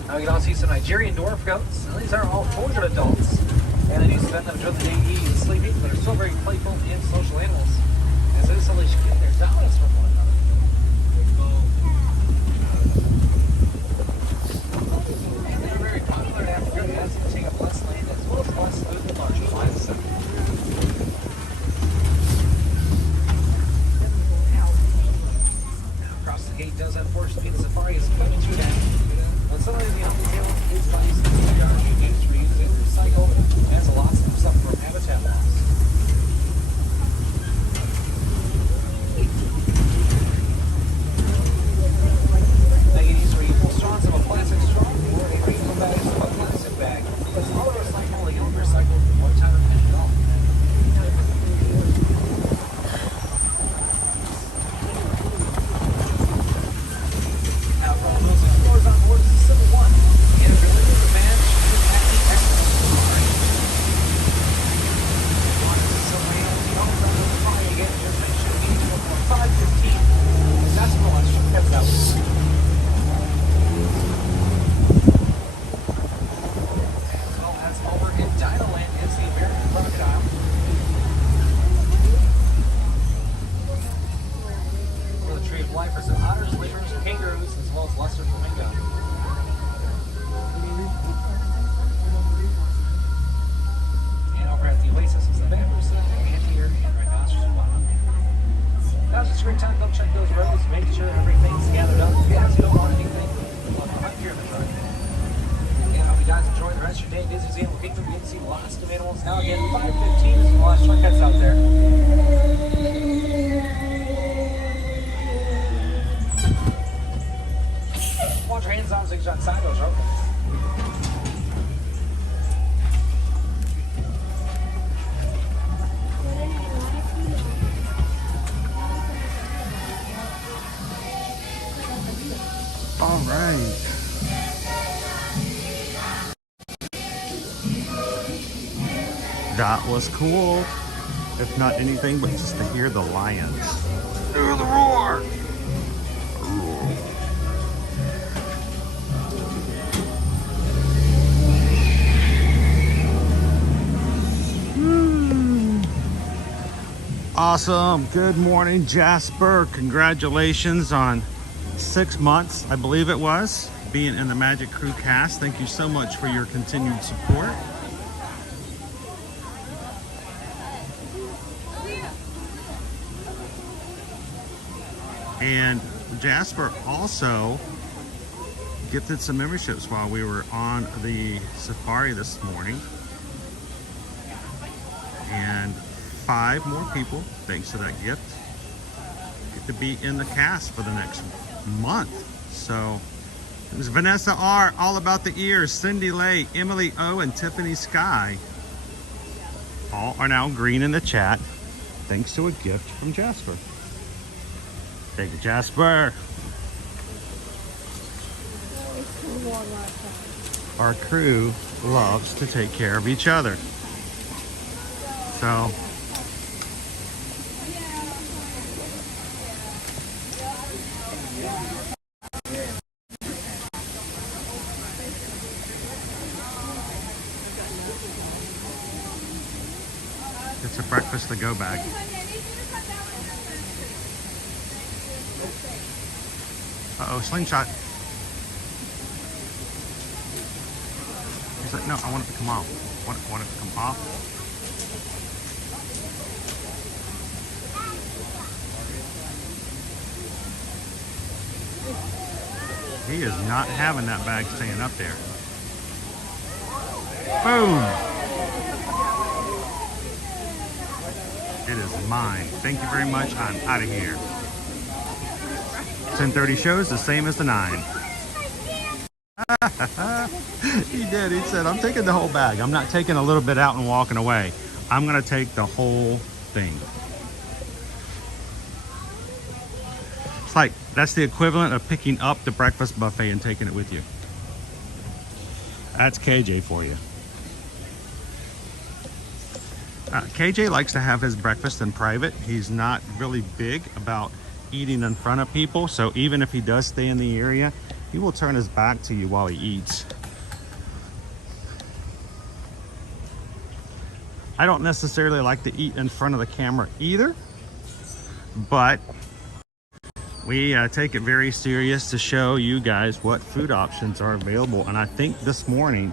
Now you can also see some Nigerian dwarf goats. Now, these are all full-grown adults, and they do spend them during the day eating and sleeping, but they're still very playful and social animals. And so this is how they should get their dominance from one another. And they're very popular in Africa, as you can take up less land as well as less food and larger size. Now across the gate does unfortunately the safari is coming to an end. But some of the tail is nice to use, reuse, and recycle, as a lot of them suffer from habitat loss. Now you use reusable straws of a plastic straw, or a reusable bag of a plastic bag. It's all recyclable, you don't recycle one time at all. Now from those explorers on board, this is Civil One. And if you're looking for man, she's acting excellent. So man, you know, you get your mention means from 5:15. That's the one. That's out. As well as over in Dinoland is the American crocodile. For the tree of life are some otters, lemurs, kangaroos, as well as lesser flamingo. And over at the Oasis is the bamboo seal, anteater, and rhinoceros. Now's just a great time to go check those roads, make sure everything's gathered up. Yeah, if you don't want anything, hunt here in the front. Yeah, I hope you guys enjoy the rest of your day. Disney's Animal Kingdom. You get to see lots of animals. Now again, 5:15 is the last shortcuts out there. Watch your hands on so you can side those are open. All right. That was cool. If not anything but just to hear the lions. Hear the roar. Awesome. Good morning, Jasper. Congratulations on 6 months, I believe it was, being in the Magic Crew cast. Thank you so much for your continued support. And Jasper also gifted some memberships while we were on the safari this morning. And 5 more people, thanks to that gift, get to be in the cast for the next month. So it was Vanessa R, All About the Ears, Cindy Lay, Emily O, and Tiffany Sky. All are now green in the chat, thanks to a gift from Jasper. Thank you, Jasper. Our crew loves to take care of each other. So it's a breakfast to go bag. Uh-oh, slingshot. He's like, no, I want it to come off. I want it to come off. He is not having that bag staying up there. Boom! It is mine. Thank you very much. I'm out of here. 10:30 shows the same as the 9. He did. He said, I'm taking the whole bag. I'm not taking a little bit out and walking away. I'm going to take the whole thing. It's like, that's the equivalent of picking up the breakfast buffet and taking it with you. That's KJ for you. KJ likes to have his breakfast in private. He's not really big about eating in front of people, so even if he does stay in the area, he will turn his back to you while he eats. I don't necessarily like to eat in front of the camera either, but we take it very serious to show you guys what food options are available. And I think this morning,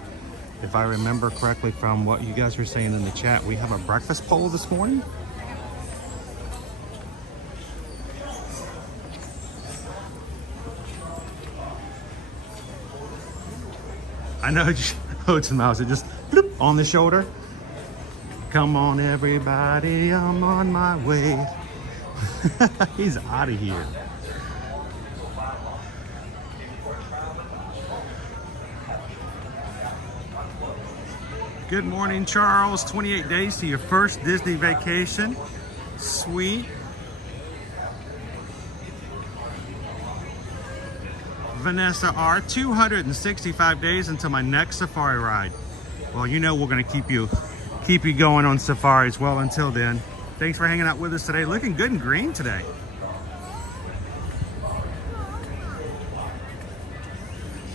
if I remember correctly from what you guys were saying in the chat, we have a breakfast poll this morning. I know, Oats and Mouse, it just bloop, on the shoulder. Come on, everybody, I'm on my way. He's out of here. Good morning, Charles. 28 days to your first Disney vacation. Sweet. Vanessa R, 265 days until my next safari ride. Well, you know we're going to keep you going on safaris well until then. Thanks for hanging out with us today. Looking good and green today.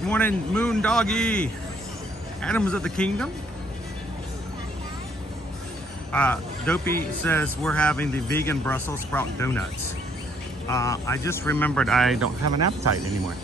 Morning, Moon Doggy. Adams of the Kingdom. Dopey says we're having the vegan Brussels sprout donuts. I just remembered I don't have an appetite anymore.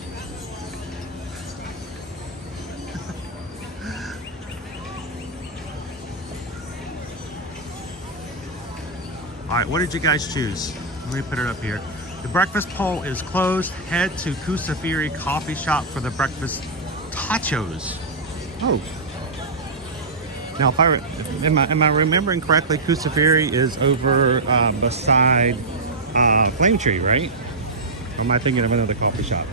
All right, what did you guys choose? Let me put it up here. The breakfast pole is closed. Head to Kusafiri Coffee Shop for the breakfast tachos. Oh. Now, am I remembering correctly, Kusafiri is over beside Flame Tree, right? Or am I thinking of another coffee shop?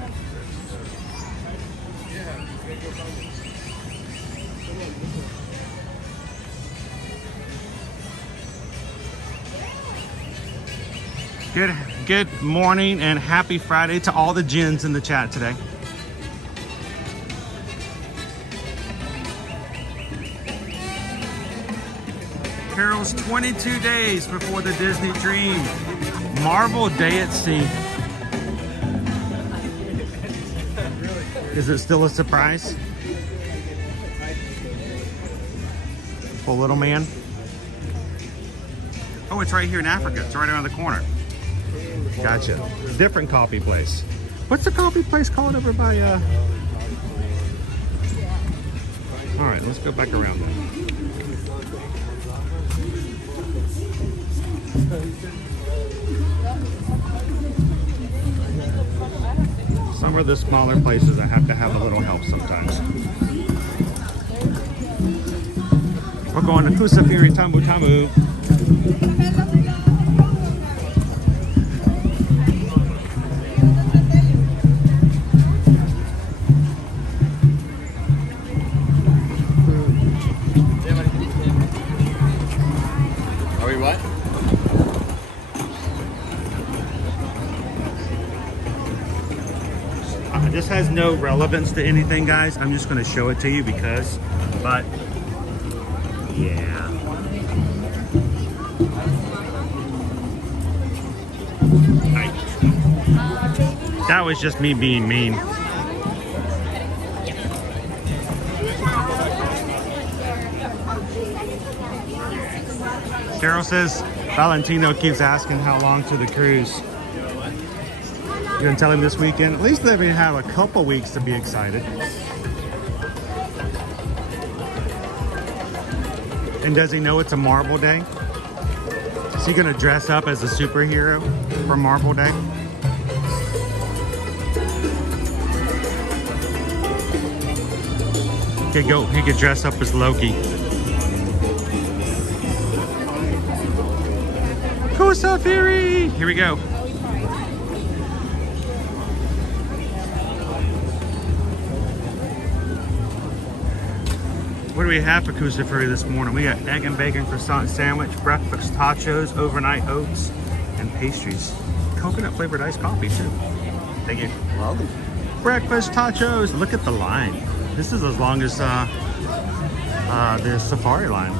Good morning and happy Friday to all the gins in the chat today. Carol's 22 days before the Disney Dream. Marble Day at Sea. Is it still a surprise? For little man? Oh, it's right here in Africa. It's right around the corner. Gotcha. Different coffee place. What's the coffee place called over by, All right, let's go back around then. Some of the smaller places I have to have a little help sometimes. We're going to Kusafiri Tamu Tamu. This has no relevance to anything, guys. I'm just going to show it to you because, but yeah. That was just me being mean. Carol says Valentino keeps asking how long to the cruise. You're gonna tell him this weekend? At least let me have a couple weeks to be excited. And does he know it's a Marble Day? Is he gonna dress up as a superhero for Marble Day? He could dress up as Loki. Kusafiri! Here we go. What do we have for Kusafiri this morning? We got egg and bacon croissant sandwich, breakfast tachos, overnight oats, and pastries. Coconut flavored iced coffee too. Thank you. Welcome. Breakfast tachos. Look at the line. This is as long as the safari line.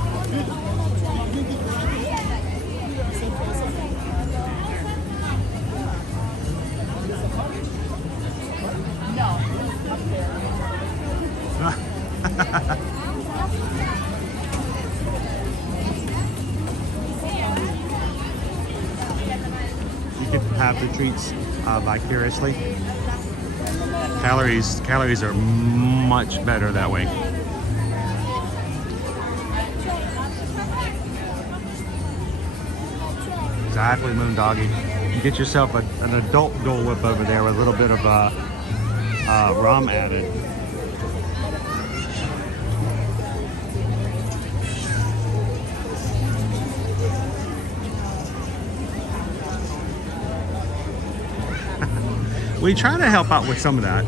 Have the treats vicariously. Calories are much better that way. Exactly, Moondoggy. You get yourself an adult Dole Whip over there with a little bit of rum added. We try to help out with some of that.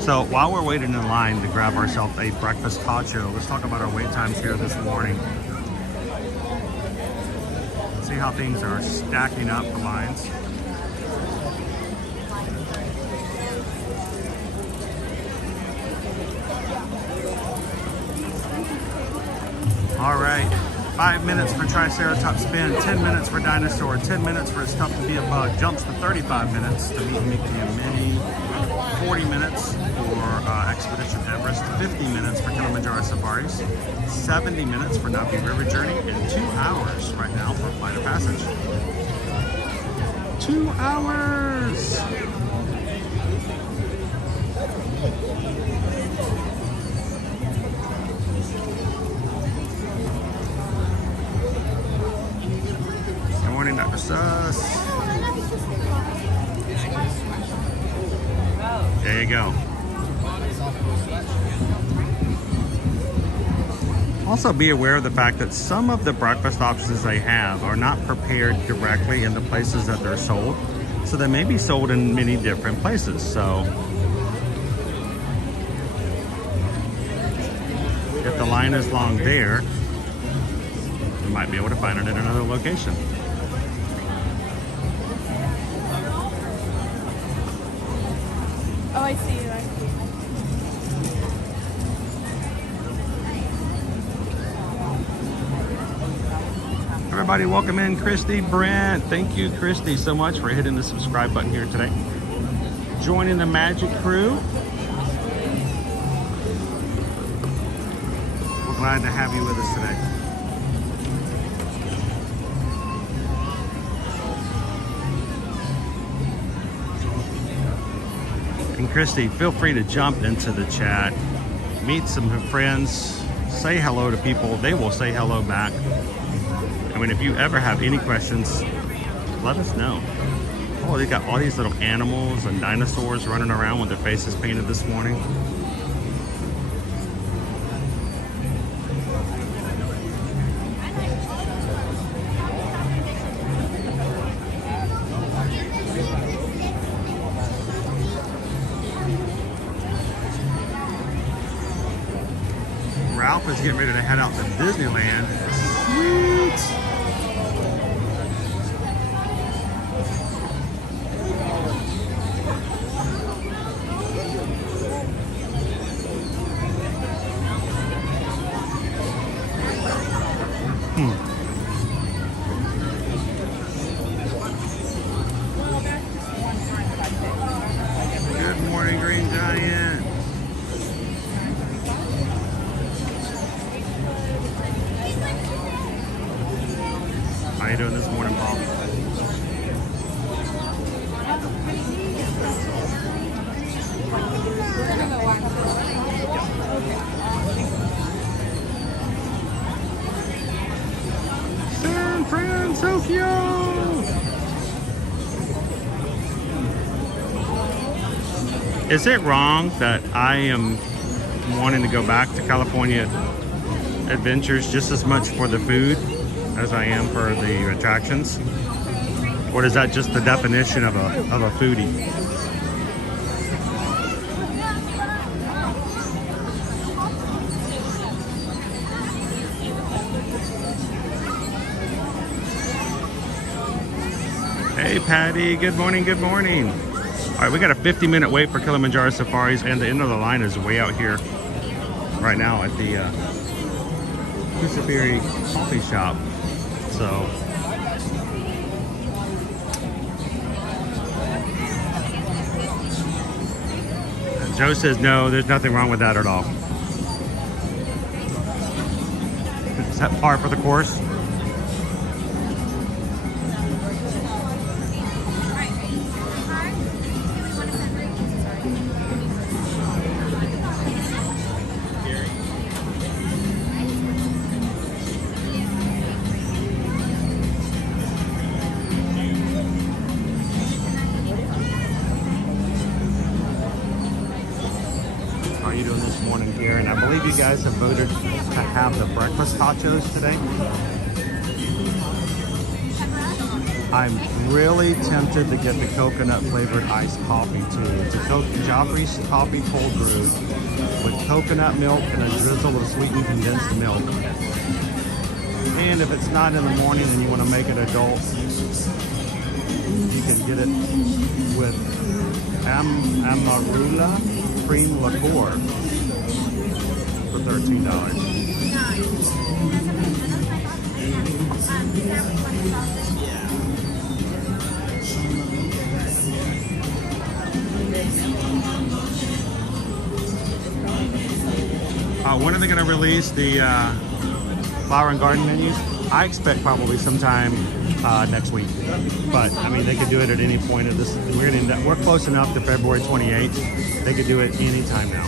So while we're waiting in line to grab ourselves a breakfast tacho, let's talk about our wait times here this morning. See how things are stacking up for lines. All right. 5 minutes for Triceratops spin, 10 minutes for Dinosaur, 10 minutes for It's Tough to Be a Bug, jumps to 35 minutes to meet Mickey and Minnie, 40 minutes for Expedition Everest, 50 minutes for Kilimanjaro Safaris, 70 minutes for Navi River Journey, and 2 hours right now for Flight of Passage. 2 hours! sus. There you go. Also be aware of the fact that some of the breakfast options they have are not prepared directly in the places that they're sold. So they may be sold in many different places. So if the line is long there, you might be able to find it at another location. Oh, I see you. I see. Everybody, welcome in Christy, Brent. Thank you, Christy, so much for hitting the subscribe button here today. Joining the Magic Crew. We're glad to have you with us today. And Christy, feel free to jump into the chat, meet some friends, say hello to people. They will say hello back. I mean, if you ever have any questions, let us know. Oh, they got all these little animals and dinosaurs running around with their faces painted this morning. Ralph is getting ready to head out to Disneyland. Sweet! Good morning, Green Giant. How you doing this morning, Paul? San Francisco! Is it wrong that I am wanting to go back to California Adventures just as much for the food as I am for the attractions? Or is that just the definition of a foodie? Hey Patty, good morning, good morning. All right, we got a 50-minute wait for Kilimanjaro Safaris, and the end of the line is way out here right now at the Kusabiri coffee shop. So Joe says no, there's nothing wrong with that at all. Is that par for the course? How are you doing this morning, Karen? I believe you guys have voted to have the breakfast tachos today. I'm really tempted to get the coconut flavored iced coffee too. It's a Joffrey's coffee cold brew with coconut milk and a drizzle of sweetened condensed milk. And if it's not in the morning and you want to make it adult, you can get it with Amarula cream liqueur for $13. When are they going to release the flower and garden menus? I expect probably sometime next week. But I mean, they could do it at any point of this. We're close enough to February 28th. They could do it anytime now.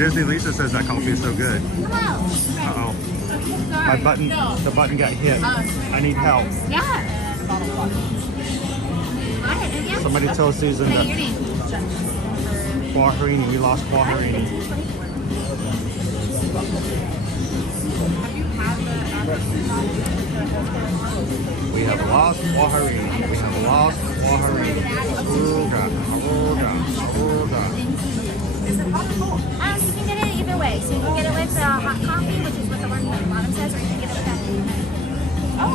Disney Lisa says that coffee is so good. Uh-oh. My button, the button got hit. I need help. Yeah. Somebody tell Susan that Guajarini, we lost Guajarini. We have lost Guajarini. We have lost Guajarini. Oh God. Oh God. Oh God. You can get it either way. So you can get it with hot coffee, which is what the one at the bottom says, or you can get it with that. Oh,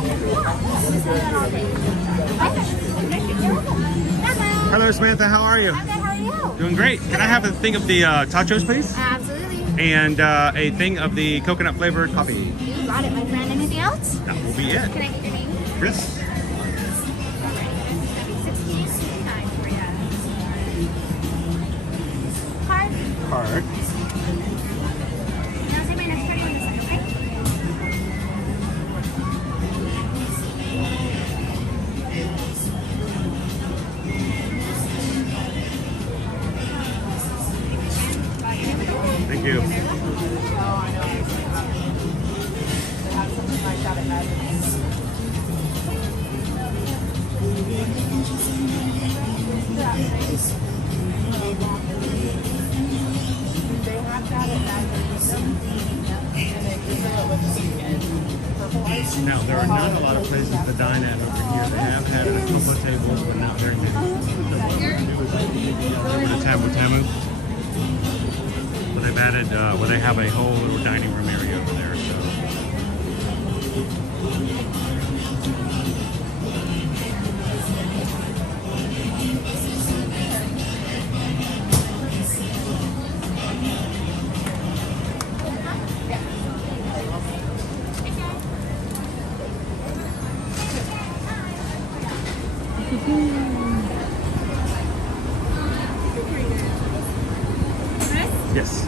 Hello, Samantha. How are you? I'm good. How are you? Doing great. Can I have a thing of the tachos, please? Absolutely. And a thing of the coconut flavored coffee. You got it, my friend. Anything else? That will be it. Can I get your name? Chris. Card. Card. Now say my next card on this side, okay? Thank you. Now, there are not a lot of places to dine at over here. They have had a couple of tables, but not very many. Over to Tamu Tamu. But they've added, well, they have a whole little dining room area over there, so. Yes.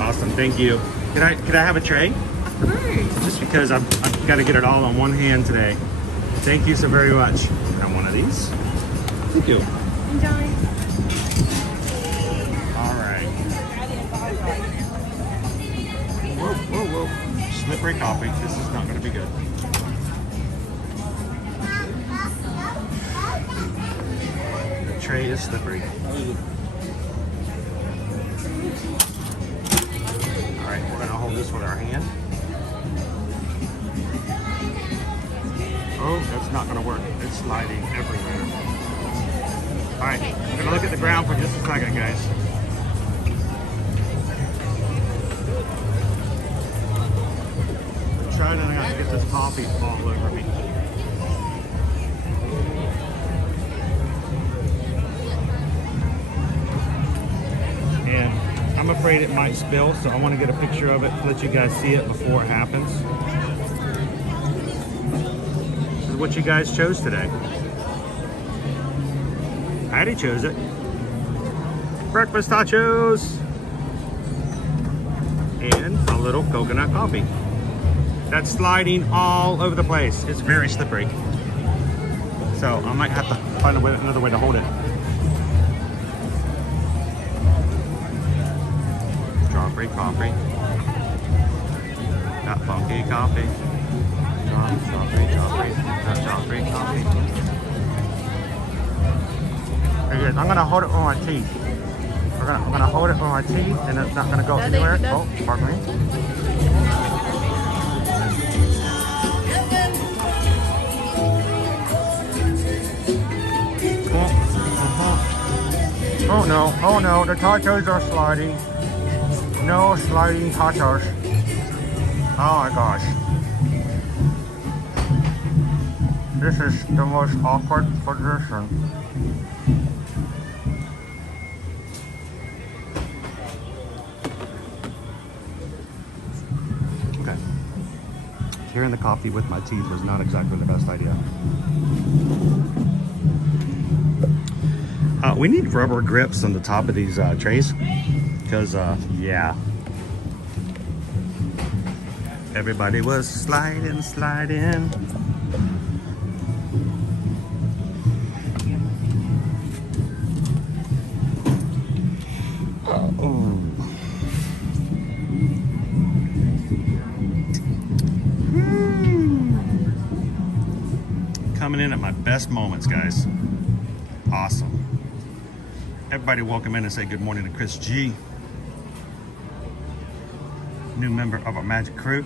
Awesome, thank you. Could I have a tray? Of course. Just because I've got to get it all on one hand today. Thank you so very much. And one of these. Thank you. Enjoy. All right. Whoa, whoa, whoa. Slippery coffee. This is not going to be good. The tray is slippery. All right, we're going to hold this with our hand. Oh, that's not going to work. It's sliding everywhere. All right, we're going to look at the ground for just a second, guys. I'm trying not to get this coffee all over me. And I'm afraid it might spill, so I want to get a picture of it to let you guys see it before it happens. This is what you guys chose today. Patty chose it. Breakfast tachos. And a little coconut coffee. That's sliding all over the place. It's very slippery. So I might have to find another way to hold it. Strawberry coffee. Got funky coffee. Strawberry coffee. Got strawberry coffee. There it is. I'm gonna hold it with my teeth. I'm gonna hold it with my teeth, and it's not gonna go anywhere. Oh, pardon me. Oh no, the tachos are sliding. No sliding tachos. Oh my gosh. This is the most awkward position. Okay. Tearing the coffee with my teeth was not exactly the best idea. We need rubber grips on the top of these trays because, yeah, everybody was sliding. coming in at my best moments, guys. Awesome. Everybody welcome in and say good morning to Chris G. New member of our Magic crew.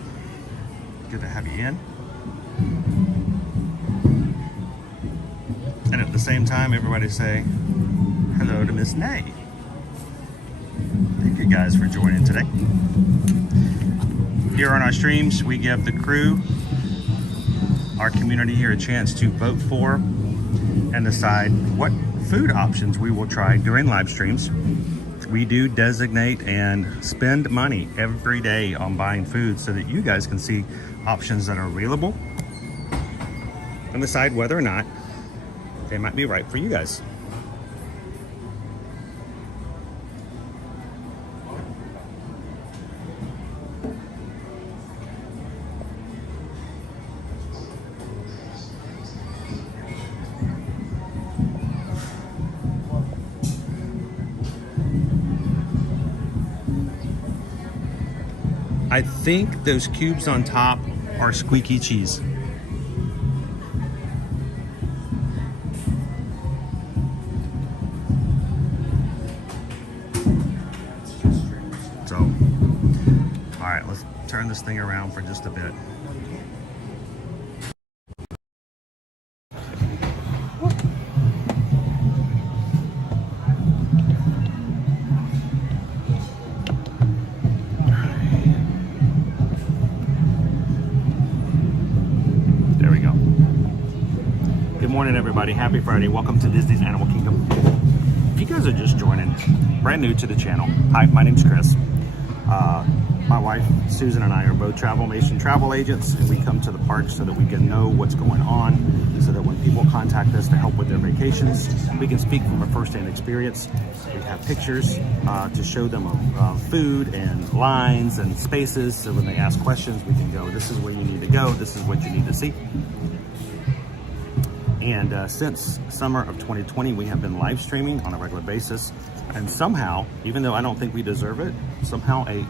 Good to have you in. And at the same time, everybody say hello to Miss Nay. Thank you guys for joining today. Here on our streams, we give the crew, our community here, a chance to vote for and decide what food options we will try during live streams. We do designate and spend money every day on buying food so that you guys can see options that are available and decide whether or not they might be right for you guys. I think those cubes on top are squeaky cheese. So, all right, let's turn this thing around for just a bit. Everybody, happy Friday. Welcome to Disney's Animal Kingdom. If you guys are just joining, brand new to the channel, hi, my name's Chris. My wife Susan and I are both Travelmation travel agents, and we come to the park so that we can know what's going on, so that when people contact us to help with their vacations, we can speak from a first-hand experience. We have pictures to show them of food and lines and spaces, so when they ask questions, we can go, this is where you need to go, this is what you need to see. And since summer of 2020, we have been live streaming on a regular basis. And somehow, even though I don't think we deserve it, somehow a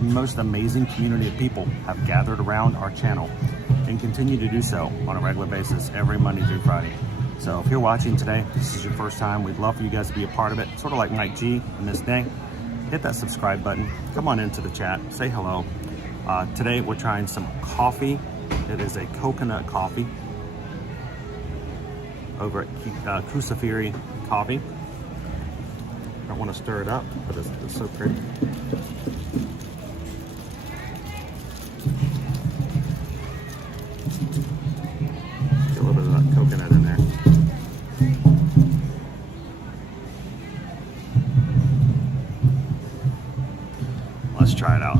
most amazing community of people have gathered around our channel and continue to do so on a regular basis every Monday through Friday. So if you're watching today, this is your first time, we'd love for you guys to be a part of it. Sort of like Mike G and Miss Day. Hit that subscribe button. Come on into the chat. Say hello. Today, we're trying some coffee. It is a coconut coffee over at Kusafiri Coffee. I don't want to stir it up, but it's so pretty. Get a little bit of that coconut in there. Let's try it out.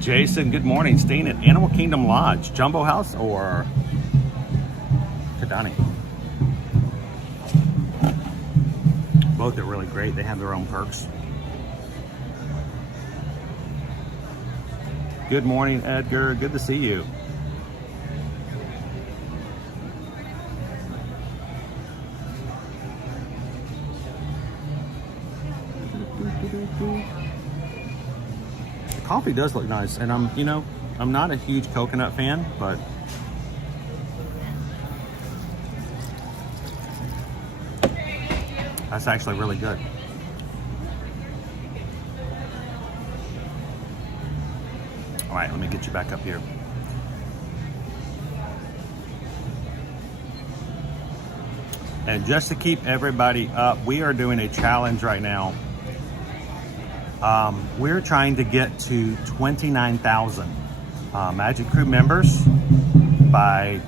Jason, good morning. Staying at Animal Kingdom Lodge, Jumbo House, or Kidani? Both are really great. They have their own perks. Good morning, Edgar. Good to see you. Coffee does look nice, and I'm not a huge coconut fan, but that's actually really good. All right, let me get you back up here. And just to keep everybody up, we are doing a challenge right now. We're trying to get to 29,000 Magic Crew members by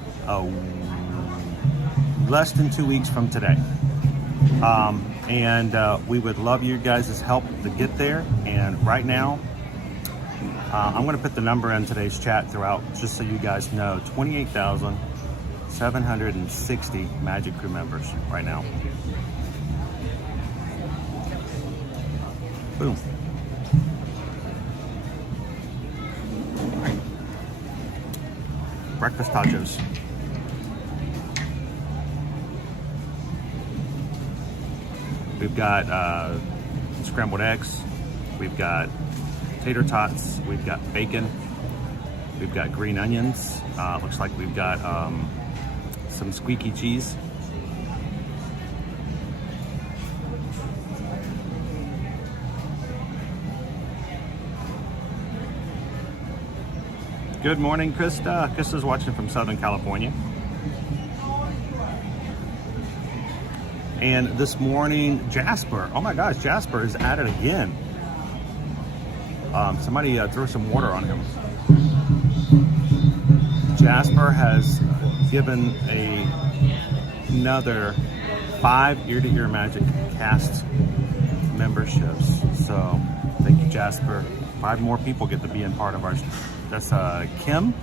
less than 2 weeks from today. And we would love you guys' help to get there. And right now, I'm going to put the number in today's chat throughout, just so you guys know. 28,760 Magic Crew members right now. Boom. Breakfast tacos. We've got scrambled eggs. We've got tater tots. We've got bacon. We've got green onions. Looks like we've got some squeaky cheese. Good morning, Krista. Krista's watching from Southern California. And this morning, Jasper. Oh my gosh, Jasper is at it again. Somebody threw some water on him. Jasper has given another 5 ear-to-ear Magic cast memberships. So thank you, Jasper. 5 more people get to be in part of our. That's Kim,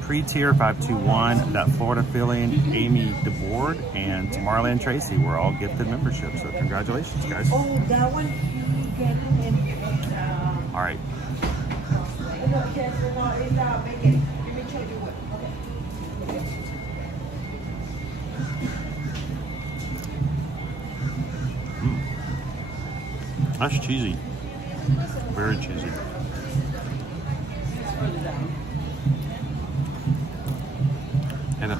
Pre-Tier 521, That Florida Feeling, Amy DeBoard, and Tamarland Tracy were all gifted memberships. So congratulations, guys. Oh, that one. All right. That's cheesy. Very cheesy. And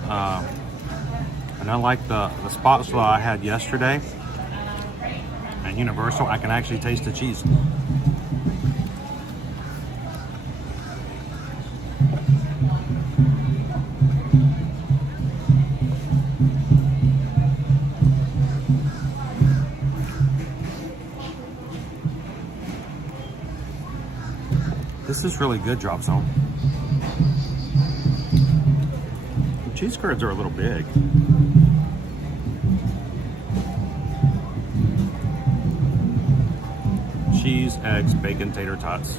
unlike the spatula I had yesterday at Universal, I can actually taste the cheese. This is really good, Drop Zone. The cheese curds are a little big. Cheese, eggs, bacon, tater tots.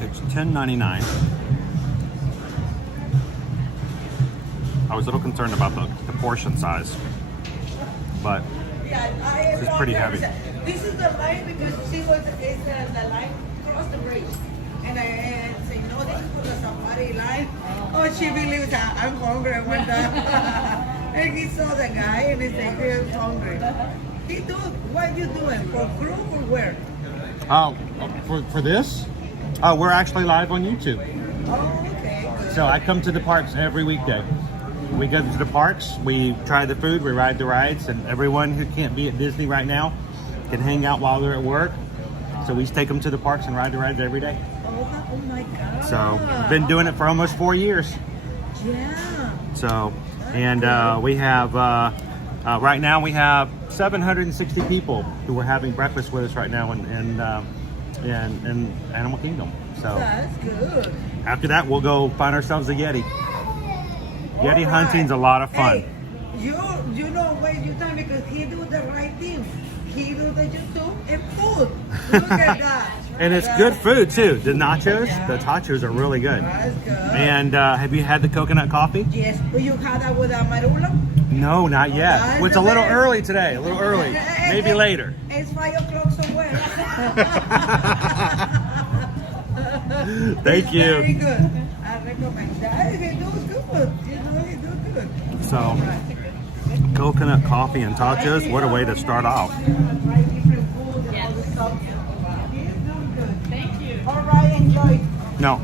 It's $10.99. I was a little concerned about the portion size, but it's pretty heavy. This is the line because she was the line across the bridge. And I say, no, this is for the safari line. Oh, she believes that I'm hungry. I went down. And he saw the guy and he said, he's hungry. He do, what are you doing? For group or where? For this? Oh, we're actually live on YouTube. Oh, okay. So I come to the parks every weekday. We go to the parks, we try the food, we ride the rides, and everyone who can't be at Disney right now can hang out while they're at work. So we take them to the parks and ride the rides every day. Oh my God. So been doing it for almost 4 years. Yeah. So, and we have, right now we have 760 people who are having breakfast with us right now in Animal Kingdom. So that's good. After that, we'll go find ourselves a Yeti. Yeti hunting's a lot of fun. Hey, you don't waste your time because he do the right thing. He do the YouTube and food. Look at that. And it's good food too. The nachos, the tachos are really good. That's good. And have you had the coconut coffee? Yes. You had that with a marula? No, not yet. That's It's a little best. early today. A little early. Maybe later. It's 5 o'clock somewhere. Thank you. Very good. I recommend that. He do good. He do good. So, coconut coffee and tachos. What a way to start off. Thank you. All right, enjoy. No.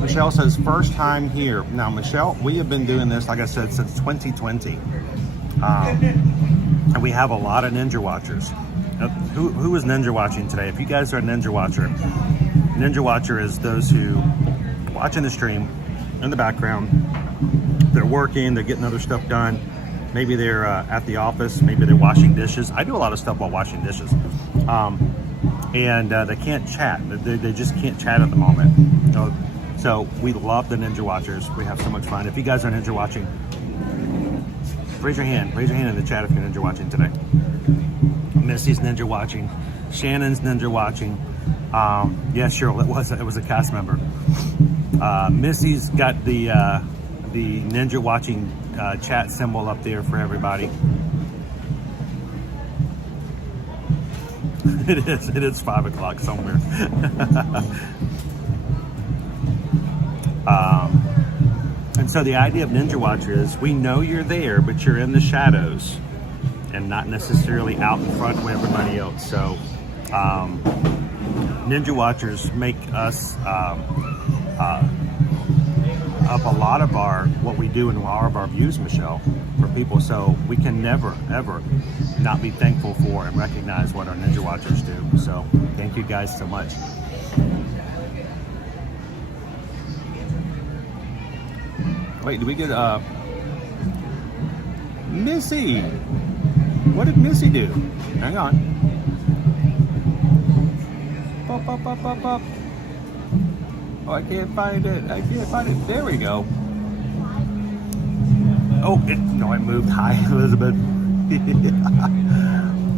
Michelle says first time here. Now, Michelle, we have been doing this, like I said, since 2020. And we have a lot of Ninja Watchers. Who is Ninja Watching today? If you guys are a Ninja Watcher, Ninja Watcher is those who watching the stream in the background. They're working, they're getting other stuff done. Maybe they're at the office, maybe they're washing dishes. I do a lot of stuff while washing dishes. And they can't chat. They just can't chat at the moment. So So we love the Ninja Watchers. We have so much fun. If you guys are Ninja watching, raise your hand. Raise your hand in the chat if you're Ninja watching today. Missy's Ninja watching. Shannon's Ninja watching. Yeah, Cheryl, it was a cast member. Missy's got the Ninja watching chat symbol up there for everybody. It is 5 o'clock somewhere. And so the idea of Ninja Watcher is we know you're there, but you're in the shadows and not necessarily out in front with everybody else. So Ninja Watchers make us up a lot of what we do and a lot of our views, Michelle, for people. So we can never, ever not be thankful for and recognize what our Ninja Watchers do. So thank you guys so much. Wait, did we get Missy? What did Missy do? Hang on. Pop, pop, pop, pop, pop. Oh, I can't find it. I can't find it. There we go. Oh, no, it moved. Hi, Elizabeth.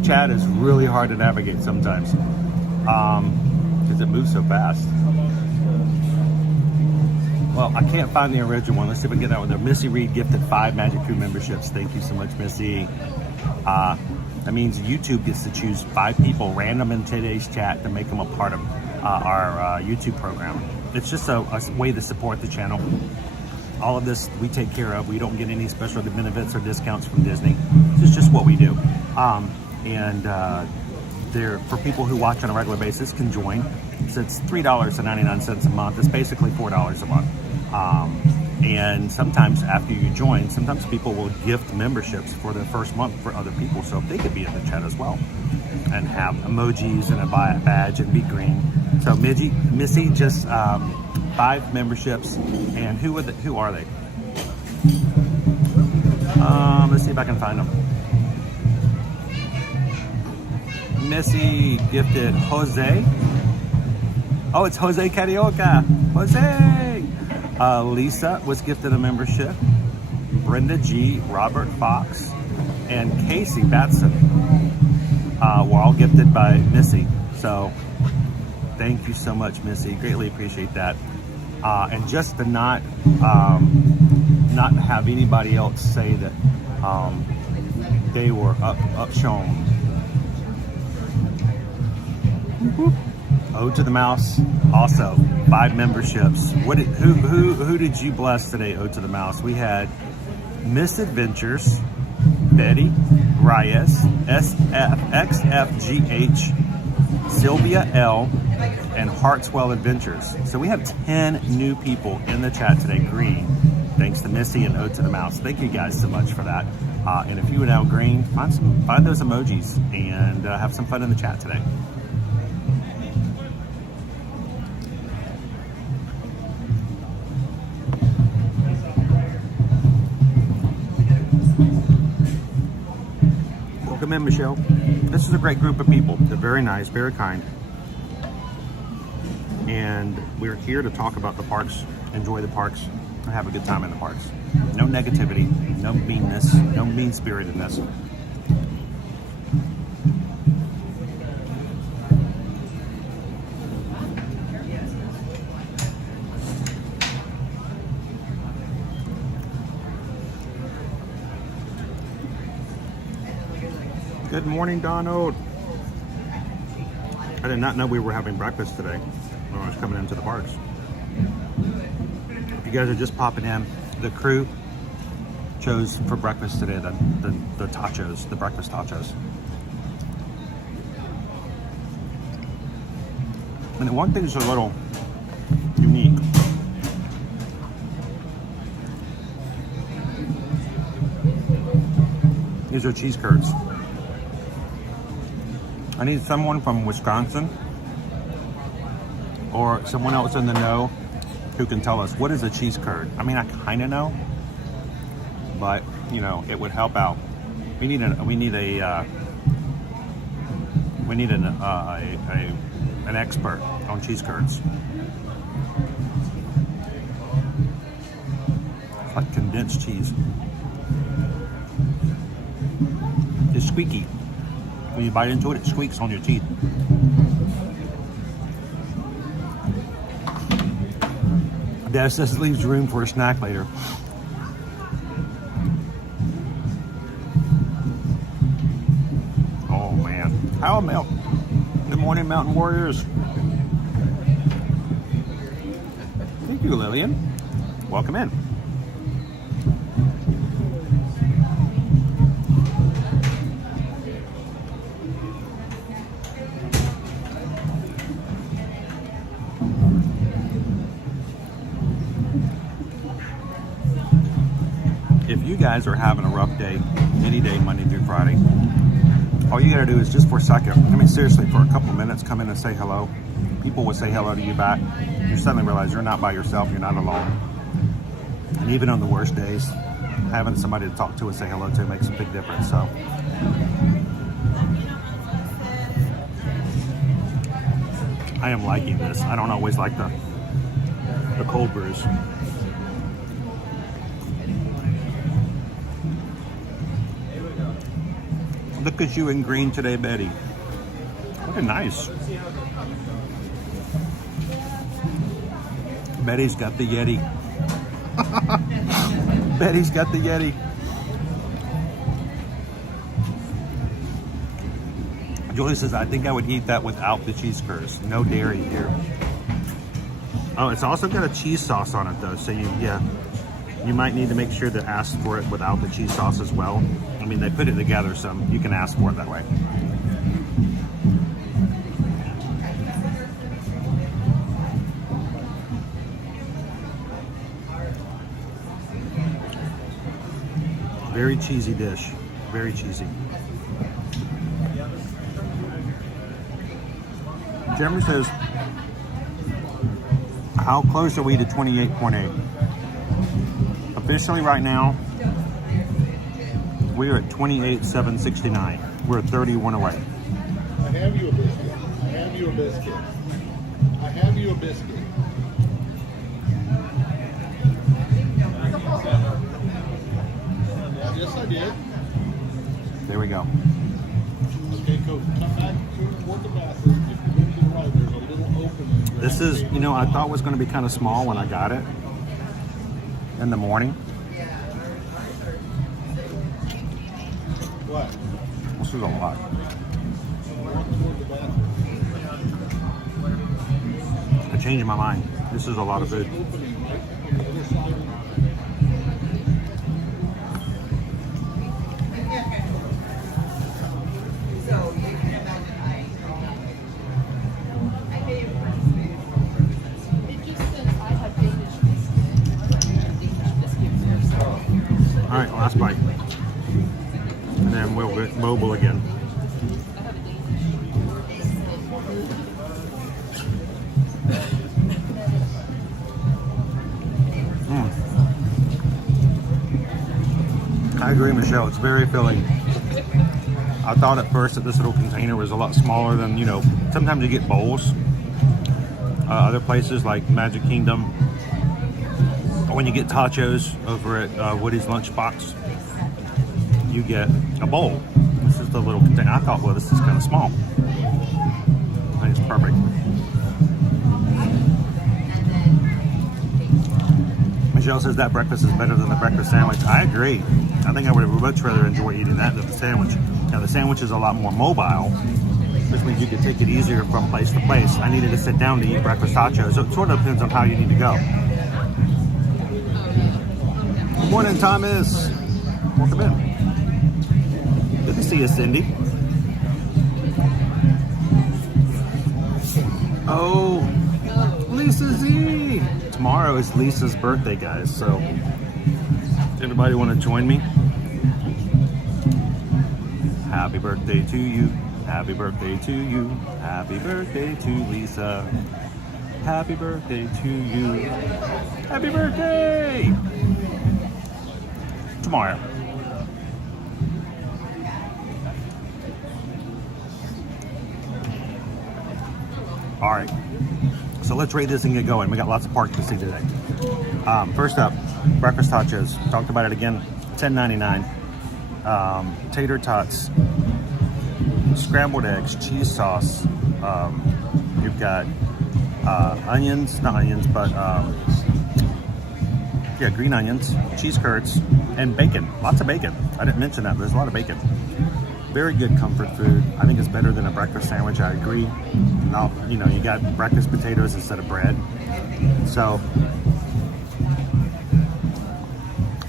Chat is really hard to navigate sometimes because it moves so fast. Well, I can't find the original one. Let's see if we can get that one there. Missy Reed gifted 5 Magic Crew memberships. Thank you so much, Missy. That means YouTube gets to choose 5 people random in today's chat to make them a part of our YouTube program. It's just a way to support the channel. All of this we take care of. We don't get any special benefits or discounts from Disney. It's just what we do. There, for people who watch on a regular basis, can join. So it's $3.99 a month. It's basically $4 a month. And sometimes after you join, sometimes people will gift memberships for the first month for other people, so if they could be in the chat as well and have emojis and a badge and be green. So Missy just 5 memberships. And who are they? Let's see if I can find them. Missy gifted Jose. Oh, it's Jose Carioca. Jose! Lisa was gifted a membership. Brenda G, Robert Fox, and Casey Batson were all gifted by Missy. So thank you so much, Missy. Greatly appreciate that. And just to not have anybody else say that they were upshown. Ode to the Mouse, also 5 memberships. Who did you bless today, Ode to the Mouse? We had Miss Adventures, Betty, Reyes, XFGH, Sylvia L, and Hartswell Adventures. So we have 10 new people in the chat today, green, thanks to Missy and Ode to the Mouse. Thank you guys so much for that. And if you are now green, find those emojis and have some fun in the chat today. Welcome in, Michelle. This is a great group of people. They're very nice, very kind. And we're here to talk about the parks, enjoy the parks, and have a good time in the parks. No negativity, no meanness, no mean-spiritedness. Good morning, Donald. I did not know we were having breakfast today when I was coming into the parks. If you guys are just popping in, the crew chose for breakfast today the tachos, the breakfast tachos. And one thing is a little unique. These are cheese curds. I need someone from Wisconsin or someone else in the know who can tell us what is a cheese curd. I mean, I kind of know, but you know, it would help out. We need an expert on cheese curds. It's like condensed cheese. It's squeaky. When you bite into it, it squeaks on your teeth. This leaves room for a snack later. Oh man. How melt. Good morning, Mountain Warriors. Thank you, Lillian. Welcome in. If you guys are having a rough day, any day, Monday through Friday, all you gotta do is just for a second, I mean seriously, for a couple minutes, come in and say hello. People will say hello to you back. You suddenly realize you're not by yourself, you're not alone. And even on the worst days, having somebody to talk to and say hello to makes a big difference. So I am liking this. I don't always like the cold brews. Look at you in green today, Betty. Looking nice. Betty's got the Yeti. Betty's got the Yeti. Julie says, I think I would eat that without the cheese curds. No dairy here. Oh, it's also got a cheese sauce on it though. So you might need to make sure to ask for it without the cheese sauce as well. I mean, they put it together, so you can ask for it that way. Very cheesy dish. Very cheesy. Jeremy says, how close are we to 28.8? Officially right now, we are at 28,769. We're 31 away. I have you a biscuit. I have you a biscuit. I have you a biscuit. Yes, I did. There we go. Okay, Coach, come back toward the bathroom. If you go to the right, there's a little opening. This is, you know, I thought it was going to be kind of small when I got it in the morning. What? This is a lot. I changed my mind. This is a lot of food. All right, last bite. And then we'll get mobile again. I agree, Michelle. It's very filling. I thought at first that this little container was a lot smaller than, you know, sometimes you get bowls. Other places like Magic Kingdom. When you get tachos over at Woody's Lunchbox, you get a bowl. This is the little container. I thought, well, this is kind of small. I think it's perfect. Michelle says that breakfast is better than the breakfast sandwich. I agree. I think I would much rather enjoy eating that than the sandwich. Now, the sandwich is a lot more mobile, which means you can take it easier from place to place. I needed to sit down to eat breakfast tachos, so it sort of depends on how you need to go. Good morning, Thomas. Welcome in. Good to see you, Cindy. Oh, Lisa Z. Tomorrow is Lisa's birthday, guys, so everybody want to join me? Happy birthday to you. Happy birthday to you. Happy birthday to Lisa. Happy birthday to you. Happy birthday! Tomorrow. All right. So let's rate this and get going. We got lots of parks to see today. First up, breakfast tachos. Talked about it again. $10.99. Tater tots, scrambled eggs, cheese sauce. You've got onions, not onions, but yeah, green onions, cheese curds, and bacon. Lots of bacon. I didn't mention that, but there's a lot of bacon. Very good comfort food. I think it's better than a breakfast sandwich. I agree. Now, you know, you got breakfast potatoes instead of bread. So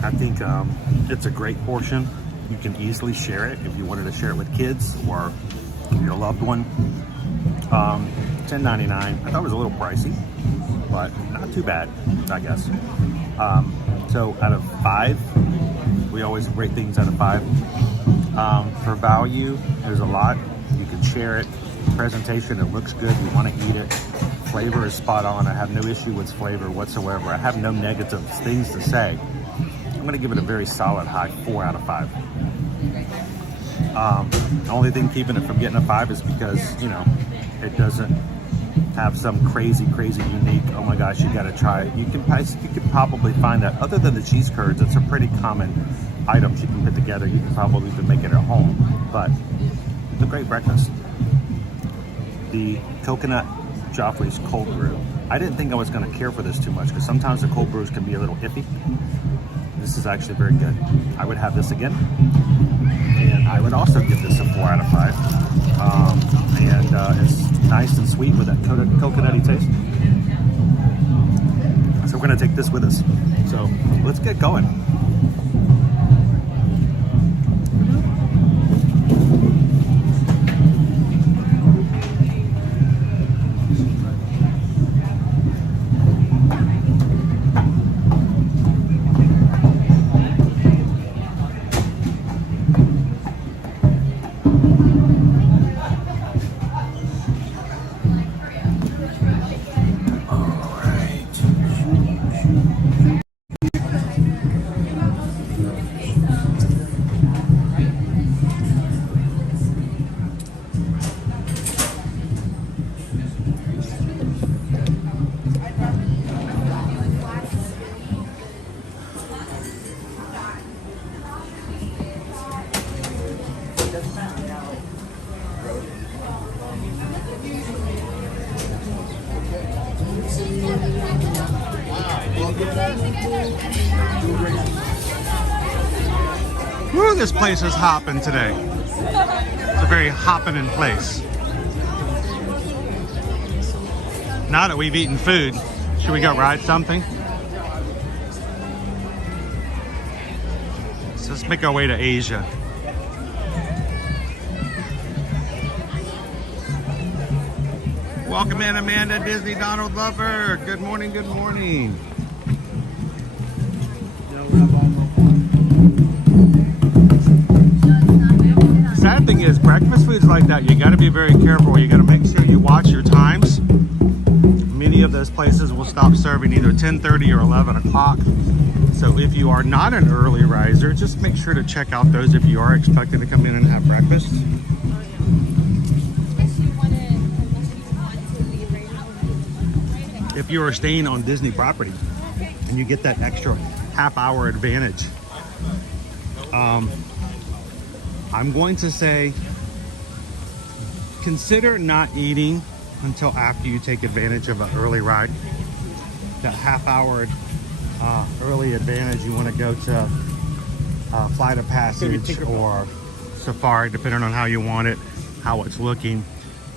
I think it's a great portion. You can easily share it if you wanted to share it with kids or your loved one. $10.99. I thought it was a little pricey, but not too bad, I guess. So out of 5, we always rate things out of 5. For value, there's a lot. You can share it. Presentation, it looks good. You want to eat it. Flavor is spot on. I have no issue with flavor whatsoever. I have no negative things to say. I'm going to give it a very solid high 4 out of 5. The only thing keeping it from getting a 5 is because, you know, it doesn't have some crazy unique, oh my gosh, you got to try it. You can probably find that. Other than the cheese curds, it's a pretty common items you can put together. You can probably even make it at home, but it's a great breakfast. The coconut Joffrey's cold brew. I didn't think I was going to care for this too much because sometimes the cold brews can be a little iffy. This is actually very good. I would have this again, and I would also give this a 4 out of 5. It's nice and sweet with that coconutty taste. So we're going to take this with us. So let's get going. Woo, this place is hopping today. It's a very hopping place. Now that we've eaten food, should we go ride something? So let's make our way to Asia. Welcome in, Amanda, Disney Donald lover. Good morning, good morning. Sad thing is, breakfast foods like that, you got to be very careful. You got to make sure you watch your times. Many of those places will stop serving either 10:30 or 11 o'clock. So if you are not an early riser, just make sure to check out those if you are expecting to come in and have breakfast. If you are staying on Disney property and you get that extra half-hour advantage, I'm going to say consider not eating until after you take advantage of an early ride. That half-hour early advantage, you want to go to Flight of Passage or Safari, depending on how you want it, how it's looking.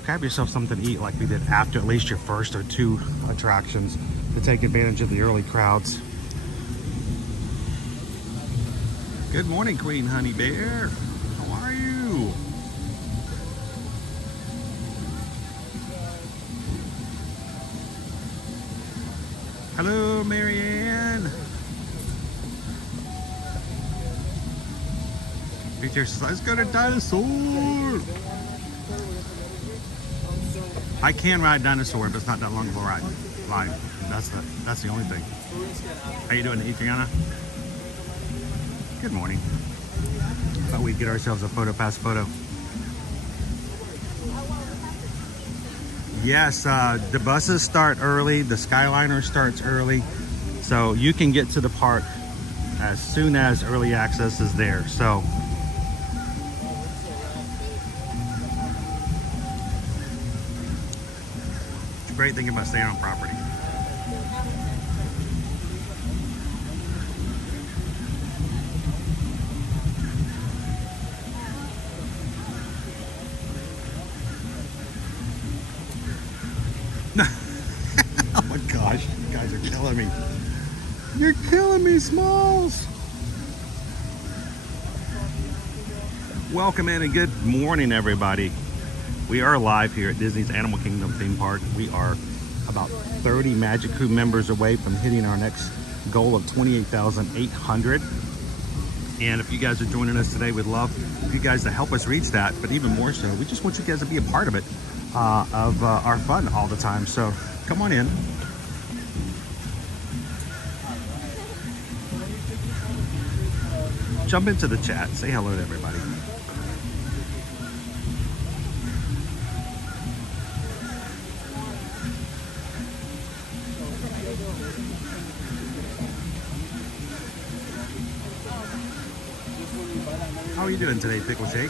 Grab yourself something to eat like we did after at least your first or 2 attractions to take advantage of the early crowds. Good morning, Queen Honey Bear. How are you? Hello, Marianne. Let's go to Dinosaur. I can ride Dinosaur, but it's not that long of a ride. That's the only thing. How you doing, Adriana? Good morning. Thought we'd get ourselves a photo pass photo. Yes, the buses start early. The Skyliner starts early. So you can get to the park as soon as early access is there. So it's a great thing about staying on property. Oh my gosh, you guys are killing me. You're killing me, Smalls. Welcome in and good morning, everybody. We are live here at Disney's Animal Kingdom theme park. We are about 30 Magic Crew members away from hitting our next goal of 28,800. And if you guys are joining us today, we'd love you guys to help us reach that. But even more so, we just want you guys to be a part of it, of our fun all the time. So come on in. Jump into the chat. Say hello to everybody. How are you doing today, Pickle Shake?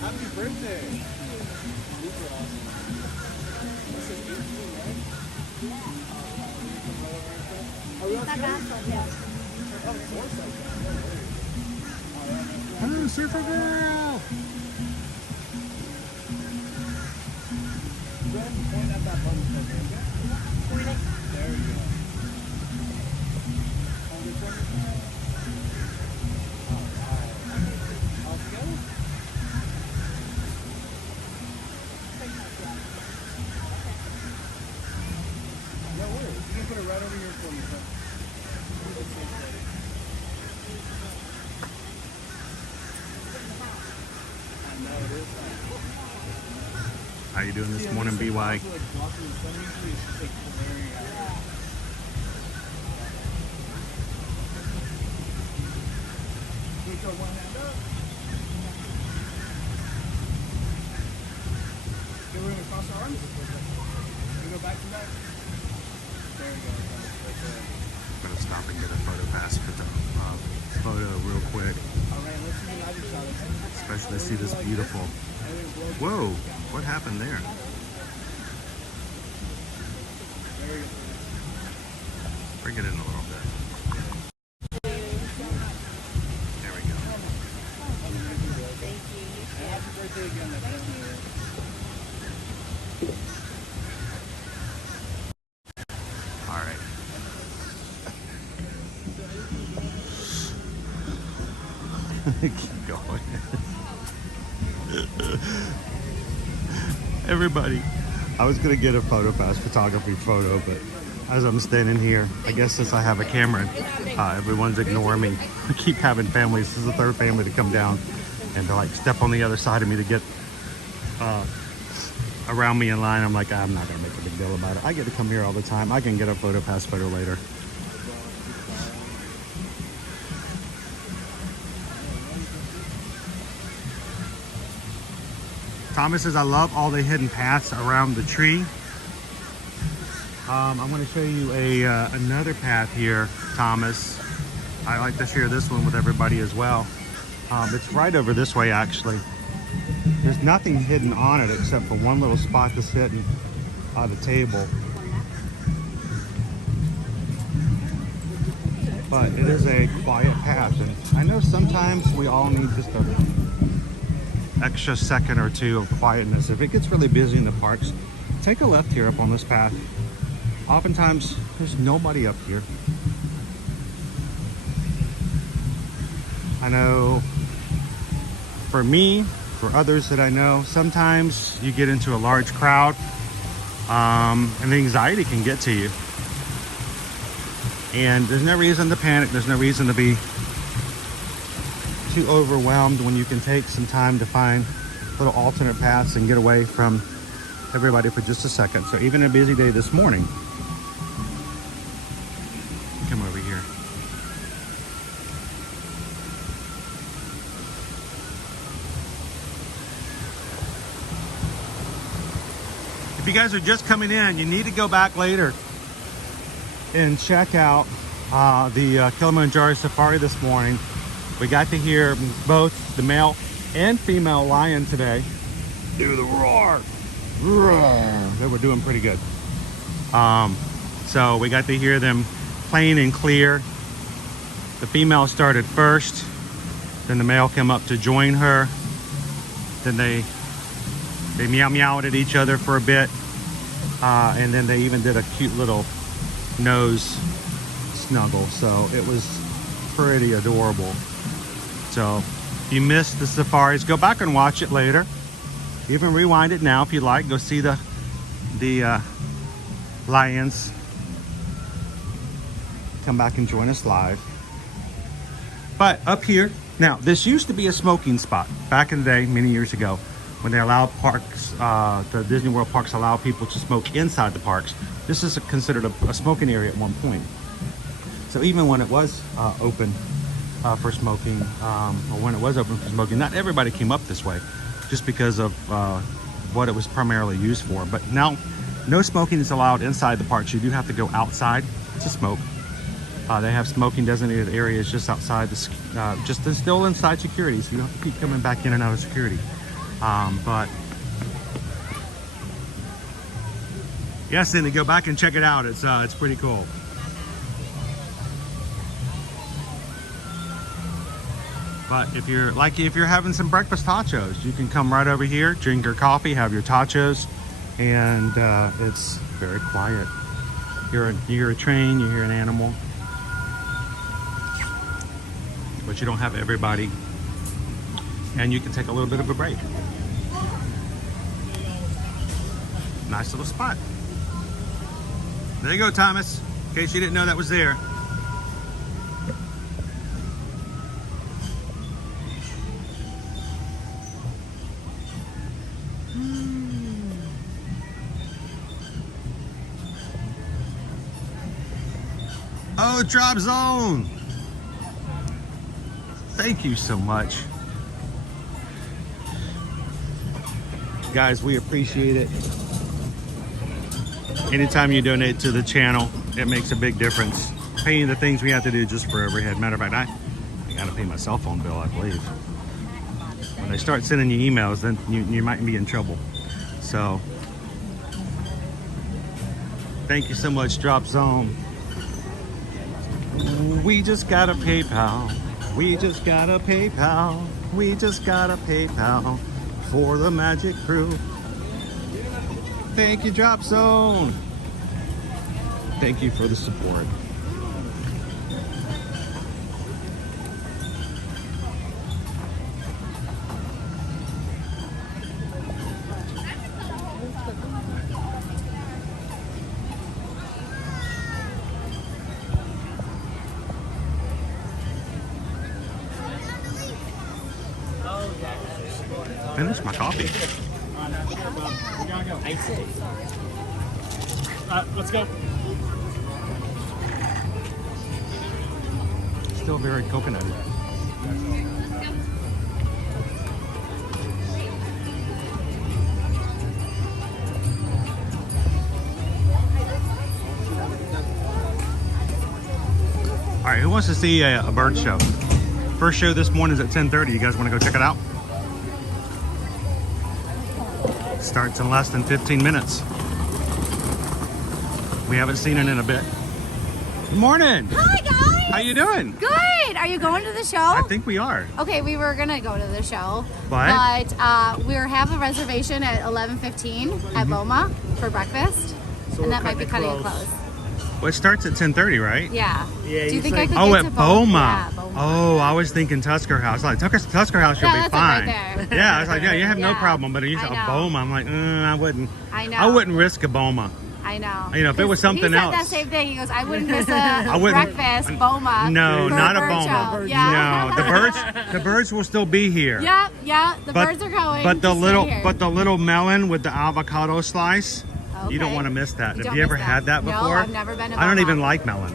Happy birthday! Super awesome. This is 18, right? Are we on Hello, Surfer Girl! Go ahead and point at that button, okay? There we go. Alright. All together? No worries. You can put it right over here for me, sir. I know it is. How you doing this morning, BY? One hand up. Give room across our arms. We go back to back. There we go. I'm gonna stop and get a photo pass for the photo real quick. All right, let's see the magic shot. Especially to see this beautiful. Whoa, what happened there? There we go. Bring it in a little bit. There we go. Thank you. And happy birthday again. All right. Keep going. Everybody, I was gonna get a photo pass photography photo, but as I'm standing here, I guess since I have a camera, everyone's ignoring me. I keep having families. This is the third family to come down and to like step on the other side of me to get around me in line. I'm like, I'm not gonna make a big deal about it. I get to come here all the time. I can get a photo pass photo later. Thomas says, I love all the hidden paths around the tree. I'm going to show you another path here, Thomas. I like to share this one with everybody as well. It's right over this way, actually. There's nothing hidden on it except for one little spot to sit at a table. But it is a quiet path, and I know sometimes we all need just a extra second or two of quietness. If it gets really busy in the parks, take a left here up on this path. Oftentimes there's nobody up here. I know for me, for others that I know, sometimes you get into a large crowd and the anxiety can get to you. And there's no reason to panic. There's no reason to be too overwhelmed when you can take some time to find little alternate paths and get away from everybody for just a second. So even a busy day this morning, come over here. If you guys are just coming in, you need to go back later and check out the Kilimanjaro Safari this morning. We got to hear both the male and female lion today do the roar. Roar. They were doing pretty good. So we got to hear them plain and clear. The female started first, then the male came up to join her. Then they meowed at each other for a bit, and then they even did a cute little nose snuggle. So it was pretty adorable. So if you missed the safaris, go back and watch it later. Even rewind it now if you like. Go see the lions. Come back and join us live. But up here, now this used to be a smoking spot back in the day, many years ago, when they allowed parks, the Disney World parks allow people to smoke inside the parks. This is considered a smoking area at one point. So even when it was open for smoking, or when it was open for smoking, not everybody came up this way, just because of what it was primarily used for. But now, no smoking is allowed inside the parks. You do have to go outside to smoke. They have smoking designated areas just outside, just still inside security, so you don't have to keep coming back in and out of security. But yes, Cindy, go back and check it out. It's pretty cool. But if you're having some breakfast tachos, you can come right over here, drink your coffee, have your tachos, and it's very quiet. You hear a train, you hear an animal, but you don't have everybody, and you can take a little bit of a break. Nice little spot. There you go, Thomas, in case you didn't know that was there. Oh, Drop Zone. Thank you so much. Guys, we appreciate it. Anytime you donate to the channel, it makes a big difference. Paying the things we have to do just for overhead. Matter of fact, I gotta pay my cell phone bill, I believe. When they start sending you emails, then you might be in trouble. So, thank you so much, Drop Zone. We just got a PayPal. We just got a PayPal. We just got a PayPal for the Magic Crew. Thank you, Drop Zone. Thank you for the support. Finish my coffee. Let's go. Still very coconutty. All right, who wants to see a bird show? First show this morning is at 10:30. You guys want to go check it out? Starts in less than 15 minutes. We haven't seen it in a bit. Good morning. Hi, guys. How you doing? Good. Are you going to the show? I think we are. Okay, we were gonna go to the show, But we have a reservation at 11:15 at Boma for breakfast, and that might be cutting it close. Well, it starts at 10:30, right? Yeah. Do you think I could Oh, get to at Boma. Yeah, Boma. Oh, I was thinking Tusker House. Like Tusker House should Yeah, be that's it fine. right there. Yeah, I was like, yeah, you have no Yeah, problem. But you said I know. Boma. I'm like, I wouldn't. I know. I wouldn't risk a Boma. I know. You know, if it was something he said else. that same thing. He goes, I wouldn't miss I wouldn't- breakfast, Boma. No, for not a bird Boma. show. Yeah. No, the birds will still be here. Yeah, the birds are going. But the to little, stay here. but the little melon with the avocado slice, you don't Okay. want to miss that. You Have don't you ever miss had that No, before? I've never been to I don't Boma. even like melon.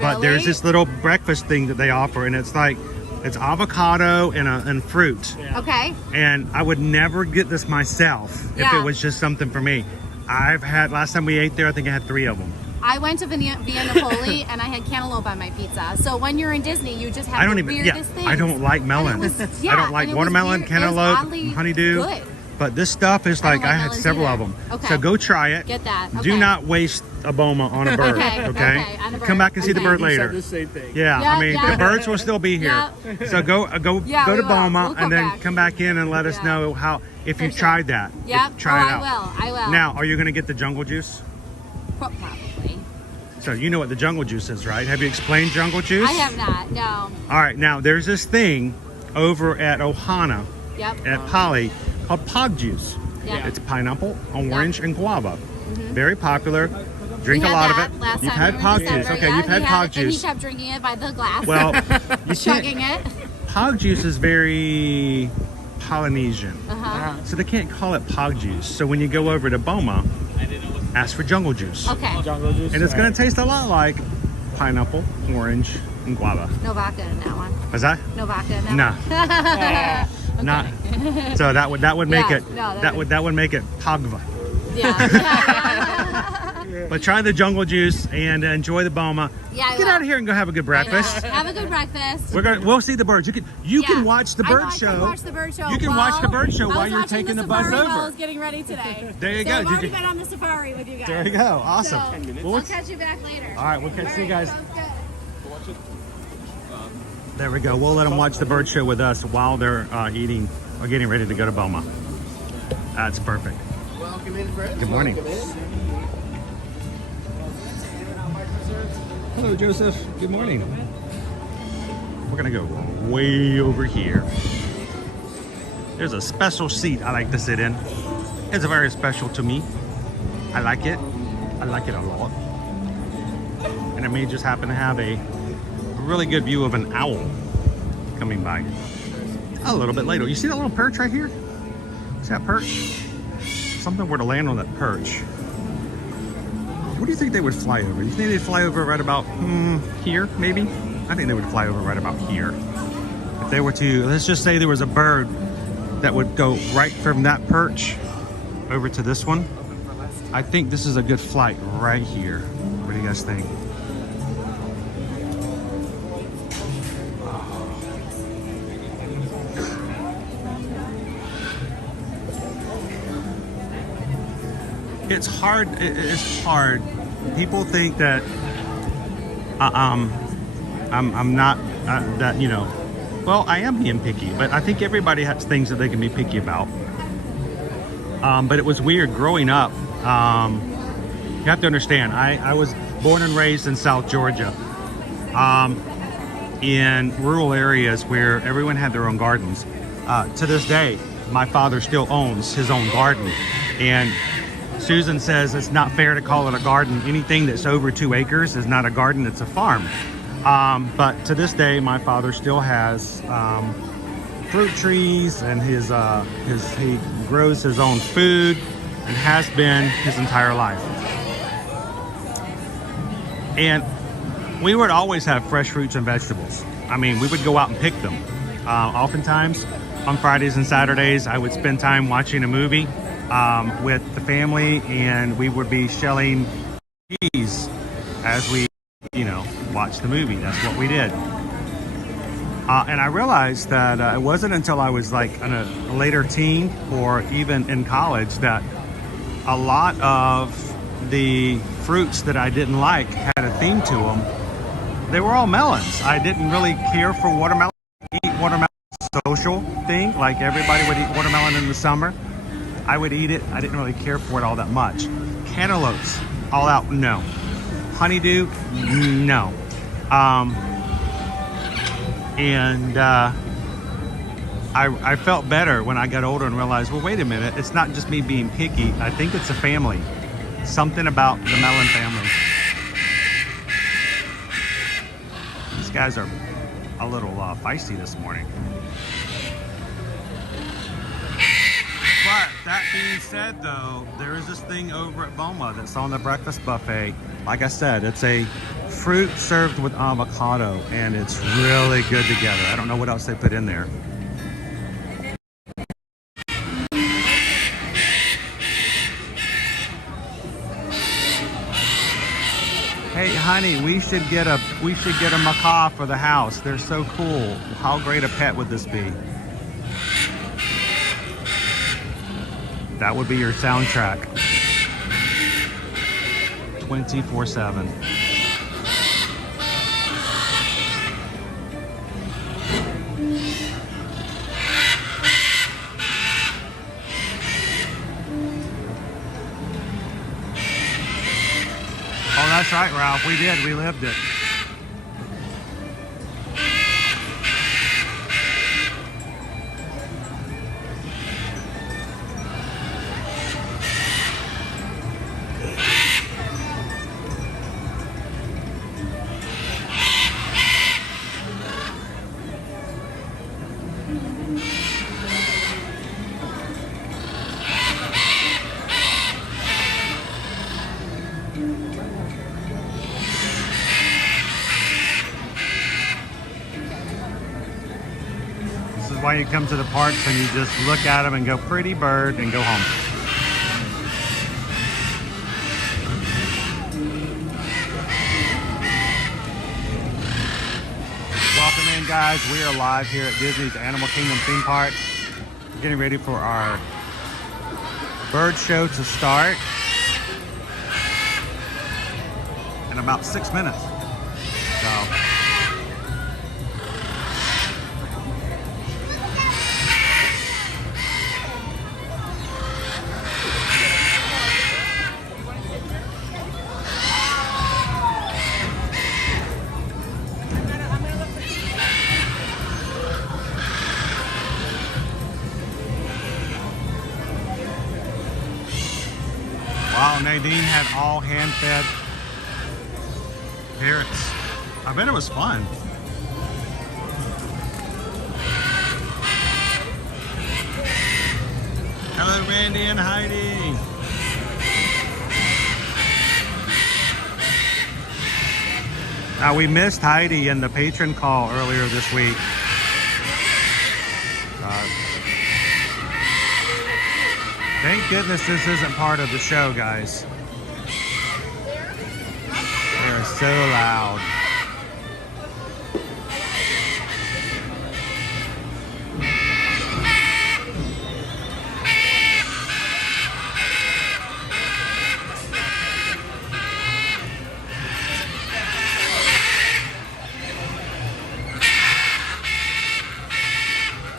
But there's Really? this little breakfast thing that they offer, and it's like, it's avocado and fruit. Okay. And I would never get this myself if Yeah. it was just something for me. I've had, last time we ate there, I think I had 3 of them. I went to Via Napoli and I had cantaloupe on my pizza. So when you're in Disney, you just have the weirdest things. I don't like melons. I don't like watermelon, cantaloupe, honeydew. Good. But this stuff is like, I had several of them. Okay. So go try it. Get that. Do Okay. not waste a boma on a bird. Okay. On a bird. Come back and see the bird You said later. the same thing. Yeah, I mean, the birds will still be here. Yeah. So go Yeah, to we will. Boma We'll and then back. come back in and let us know how, if For you've sure. tried that. Yep. Try it out. I will. Now, are you going to get the jungle juice? Probably. So you know what the jungle juice is, right? Have you explained jungle juice? I have not. No. All right, now there's this thing over at Ohana Yep. at Poly called pog juice. Yep. It's pineapple, orange, and guava. Very popular. Drink We a had lot of that it. last You've time had we were pog in juice. December. Okay, Yeah, you've had he pog it, and juice. he kept drinking it by the glass. Well, you chugging can't. it. Pog juice is very Polynesian. Uh-huh. So they can't call it pog juice. So when you go over to Boma, ask for jungle juice. Okay. Jungle juice. And it's going to taste a lot like pineapple, orange, and guava. No vodka in that one. Was that? No vodka in that No. one. Not. So that would make Yeah, it no, that would make it pogva. Yeah. But try the jungle juice and enjoy the Boma. Yeah, I Get will. out of here and go have a good breakfast. Have a good breakfast. We'll see the birds. You can watch the bird I show. can watch the bird show. You can watch the bird show while you're taking the bus While I over. was getting ready today. There you So go. I've Did already you- been on the safari with you guys. There you go. Awesome. So, Well, I'll catch you back later. all right, we'll catch you guys. Sounds good. There we go. We'll let them watch the bird show with us while they're eating or getting ready to go to Boma. That's perfect. Welcome in, friends. Good morning. Welcome in. Hello, Joseph. Good morning. We're gonna go way over here. There's a special seat I like to sit in. It's very special to me. I like it. I like it a lot. And it may just happen to have a really good view of an owl coming by a little bit later. You see that little perch right here? See that perch? Something were to land on that perch. What do you think they would fly over? You think they'd fly over right about here, maybe? I think they would fly over right about here. If they were to, let's just say there was a bird that would go right from that perch over to this one. I think this is a good flight right here. What do you guys think? It's hard. It's hard. People think that I'm not that, you know. Well, I am being picky, but I think everybody has things that they can be picky about. But it was weird growing up. You have to understand. I was born and raised in South Georgia, in rural areas where everyone had their own gardens. To this day, my father still owns his own garden, and Susan says it's not fair to call it a garden. Anything that's over 2 acres is not a garden, it's a farm. But to this day, my father still has fruit trees, and he grows his own food and has been his entire life. And we would always have fresh fruits and vegetables. I mean, we would go out and pick them. Oftentimes, on Fridays and Saturdays, I would spend time watching a movie with the family, and we would be shelling cheese as we, watch the movie. That's what we did. And I realized that it wasn't until I was like a later teen or even in college that a lot of the fruits that I didn't like had a theme to them. They were all melons. I didn't really care for watermelon. Eat watermelon social thing, like everybody would eat watermelon in the summer. I would eat it. I didn't really care for it all that much. Cantaloupes, all out, no. Honeydew, no. I felt better when I got older and realized, well, wait a minute, it's not just me being picky. I think it's a family. Something about the melon family. These guys are a little feisty this morning. But that being said, though, there is this thing over at Boma that's on the breakfast buffet. Like I said, it's a fruit served with avocado, and it's really good together. I don't know what else they put in there. Hey, honey, we should get a macaw for the house. They're so cool. How great a pet would this be? That would be your soundtrack. 24/7. Oh, that's right, Ralph. We did. We lived it. Why you come to the parks and you just look at them and go pretty bird and go home. Welcome in, guys. We are live here at Disney's Animal Kingdom theme park. We're getting ready for our bird show to start in about 6 minutes. So wow, Nadine had all hand-fed parrots. I bet it was fun. Hello, Randy and Heidi. Now, we missed Heidi in the patron call earlier this week. Thank goodness this isn't part of the show, guys. They're so loud.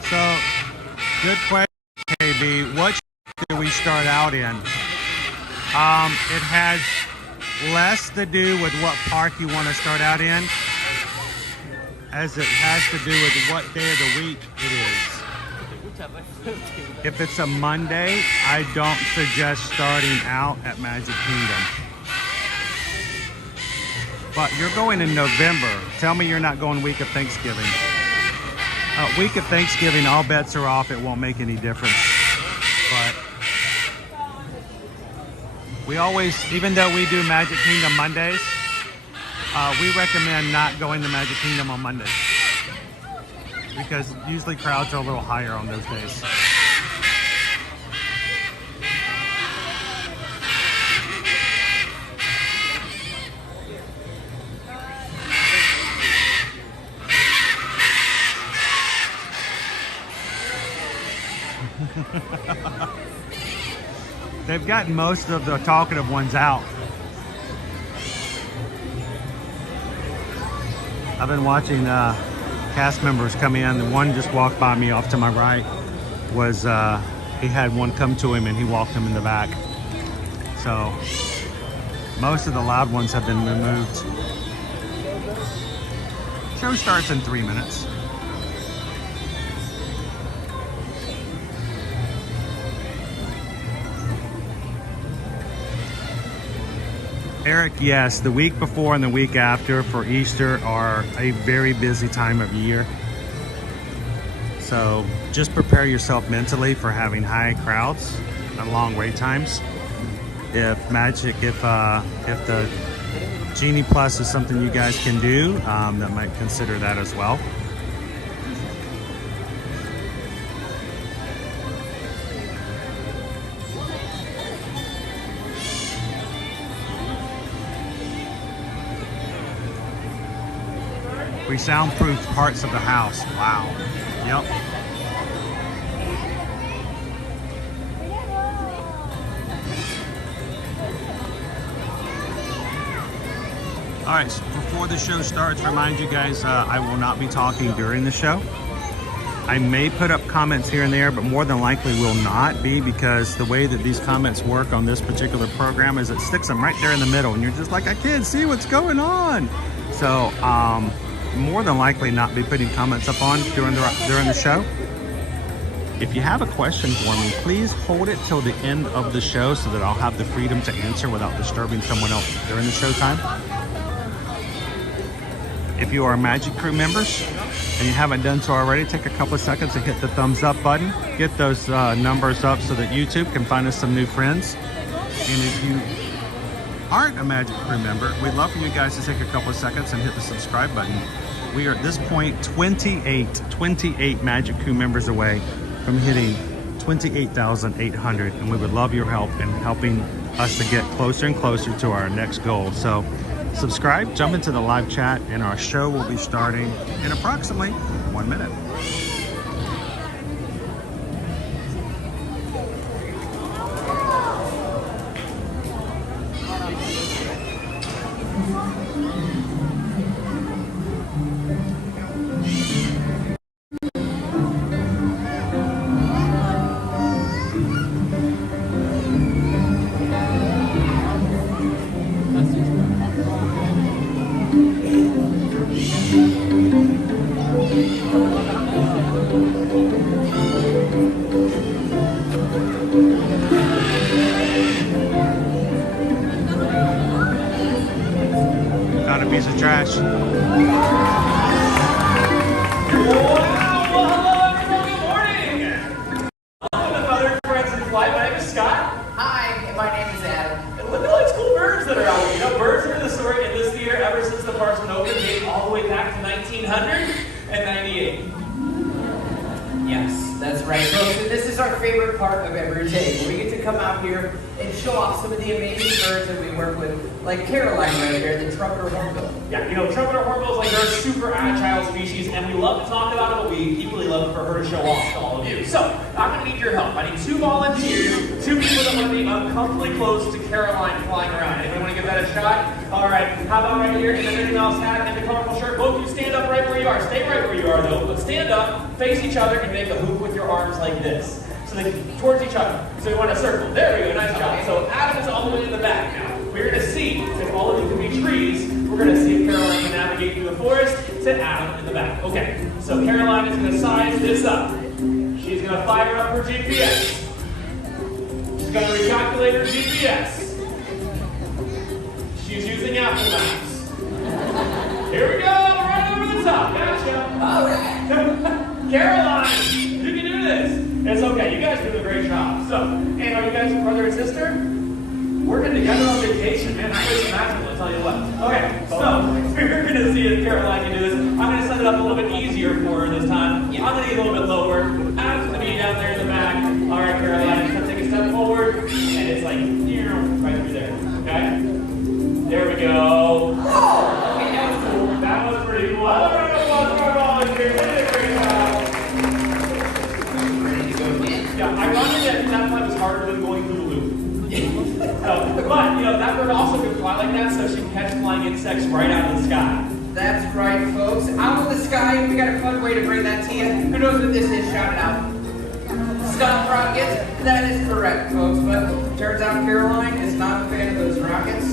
So, good question, KB. What do we start out in? It has less to do with what park you want to start out in as it has to do with what day of the week it is. If it's a Monday, I don't suggest starting out at Magic Kingdom. But you're going in November. Tell me you're not going week of Thanksgiving. Week of Thanksgiving, all bets are off. It won't make any difference. But we always, even though we do Magic Kingdom Mondays, we recommend not going to Magic Kingdom on Mondays because usually crowds are a little higher on those days. They've gotten most of the talkative ones out. I've been watching cast members come in. The one just walked by me off to my right. He had one come to him and he walked him in the back. So most of the loud ones have been removed. Show starts in 3 minutes. Eric, yes, the week before and the week after for Easter are a very busy time of year. So just prepare yourself mentally for having high crowds and long wait times. If the Genie Plus is something you guys can do, that might consider that as well. We soundproofed parts of the house. Wow. Yep. All right, so before the show starts, remind you guys, I will not be talking during the show. I may put up comments here and there, but more than likely will not be, because the way that these comments work on this particular program is it sticks them right there in the middle, and you're just like, I can't see what's going on. So more than likely not be putting comments up on during the show. If you have a question for me, please hold it till the end of the show so that I'll have the freedom to answer without disturbing someone else during the show time. If you are Magic Crew members and you haven't done so already, take a couple of seconds to hit the thumbs up button. Get those numbers up so that YouTube can find us some new friends. And if you aren't a Magic Crew member, we'd love for you guys to take a couple of seconds and hit the subscribe button. We are at this point 28 Magic Crew members away from hitting 28,800, and we would love your help in helping us to get closer and closer to our next goal. So subscribe, jump into the live chat, and our show will be starting in approximately 1 minute. Got a piece of trash. Hi, my name is Adam. And look at all these cool birds that are out here. You know, birds are in the story in this theater ever since the park's been open, dating all the way back to 1998. Yes, that's right, folks. And this is our favorite part of every day, where we get to come out here and show off some of the amazing birds that we work with, like Caroline right here, the trumpeter hornbill. Yeah, you know, trumpeter hornbills, like, they're a super agile species, and we love to talk about it, but we equally love for her to show off to all of you. So, I'm going to need your help. I need 2 volunteers, 2 people that want to be uncomfortably close to Caroline flying around. Anyone want to give that a shot? All right, how about right here in the Minnie Mouse hat and the colorful shirt? Both of you stand up right where you are. Stay right where you are, though, but stand up, face each other, and make a hoop with your arms like this. So they towards each other. So you want to circle. There we go, nice job. So Adam's all the way in the back now. We're going to see if all of you can be trees. We're going to see if Caroline can navigate through the forest. Sit Adam in the back. Okay, so Caroline is going to size this up. She's going to fire up her GPS. She's going to recalculate her GPS. She's using Apple Maps. Here we go, right over the top. Gotcha. All right. Caroline, you can do this. It's okay. You guys do a great job. So, and are you guys brother and sister? Working together on vacation, man. That was magical, I'll tell you what. Okay, so we're going to see if Caroline can do this. I'm going to set it up a little bit easier for her this time. I'm going to get a little bit lower. Adam's going to be down there in the back. All right, Caroline, just take a step forward, and it's like, right through there. Okay? There we go. Oh, okay, that was cool. That was pretty cool. All right, applause for our volunteers. They did a great job. Ready to go again? Yeah, ironically, I think that time was harder than going through the loop. So, but, you know, that bird also can fly like that, so she can catch flying insects right out of the sky. That's right, folks. Out of the sky, we got a fun way to bring that to you. Who knows what this is? Shout it out. Stop rockets? That is correct, folks. But turns out Caroline is not a fan of those rockets.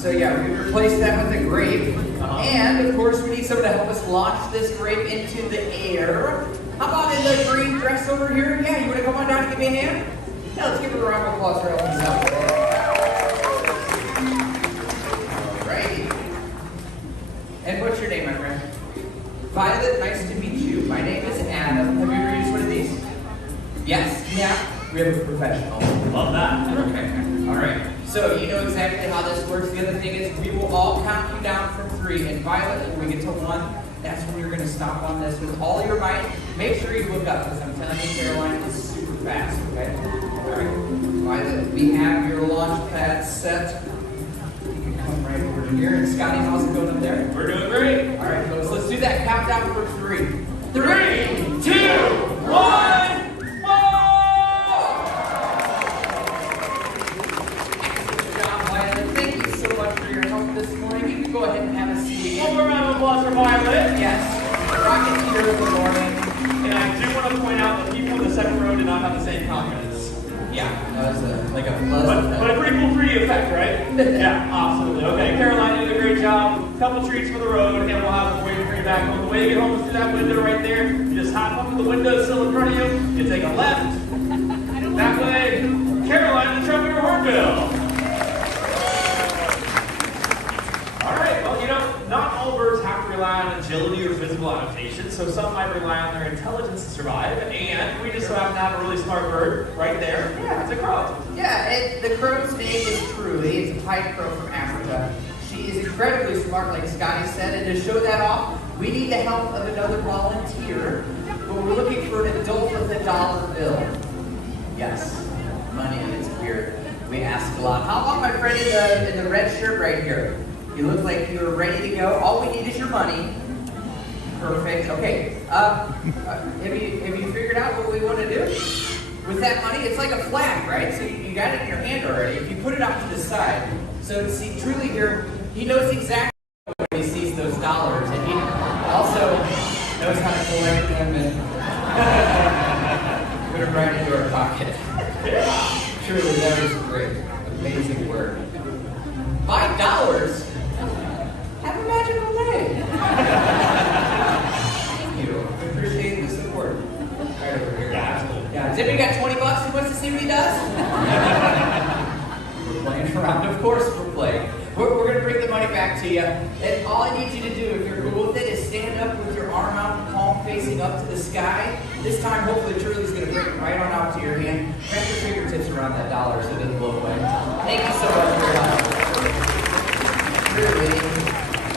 So yeah, we replaced that with a grape. And, of course, we need someone to help us launch this grape into the air. How about in the green dress over here? Yeah, you want to come on down and give me a hand? Yeah, let's give her a round of applause for helping us out today. Alrighty. And what's your name, my friend? Violet, nice to meet you. My name is Adam. Have you ever used one of these? Yes. Yeah. We have a professional. Love that. Okay. Alright. So you know exactly how this works. The other thing is we will all count you down from 3. And Violet, when we get to 1, that's when you're going to stop on this with all your might. Make sure you look up, because I'm telling you, Caroline is super fast, okay? Alright. Violet, we have your launch pad set. You can come right over Good here. And Scotty, how's it going up there? We're doing great. All right, folks, let's do that countdown for 3. 3, 2, 1, Good job, Violet. Thank you so much for your help this morning. You can go ahead and have a seat. One more round of applause for Violet. Yes. Rocketeer of the morning. And I do want to point out that people in the second row did not have the same confidence. Yeah, that was like a buzz. But a pretty cool 3D effect, right? Yeah, absolutely. Okay, Caroline did a great job. Couple treats for the road, and we'll have a way to bring you back home. The way you get home is through that window right there. You just hop up to the window still in front of you. You take a left. That way, Caroline, the trumpeter hornbill. All right, well, you know, not all birds have to rely on agility or physical adaptation, so some might rely on their intelligence to survive, and we just so happen to have a really smart bird right there. Yeah, it's a crow. Yeah, the crow's name is Truly. It's a pied crow from Africa. She is incredibly smart, like Scotty said, and to show that off, we need the help of another volunteer, but we're looking for an adult with a dollar bill. Yes, money, it's weird. We ask a lot. How about my friend in the red shirt right here? You look like you're ready to go. All we need is your money. Perfect. Okay. Have you figured out what we want to do? With that money, it's like a flag, right? So you got it in your hand already. If you put it out to the side. So see, Truly here, he knows exactly when he sees those dollars. And he also knows how to collect them and put them right into our pocket. Truly, that is great. Amazing work. $5? Have a magical day. Thank you. Appreciate the support. Right over here. Yeah, absolutely. Yeah. Has anybody got $20 who wants to see what he does? We're playing around. Of course we're playing. We're going to bring the money back to you. And all I need you to do, if you're cool with it, is stand up with your arm out, palm facing up to the sky. This time, hopefully, Truly's going to bring it right on out to your hand. Wrap your fingertips around that dollar so it doesn't blow away. Thank you so much for your help. Truly.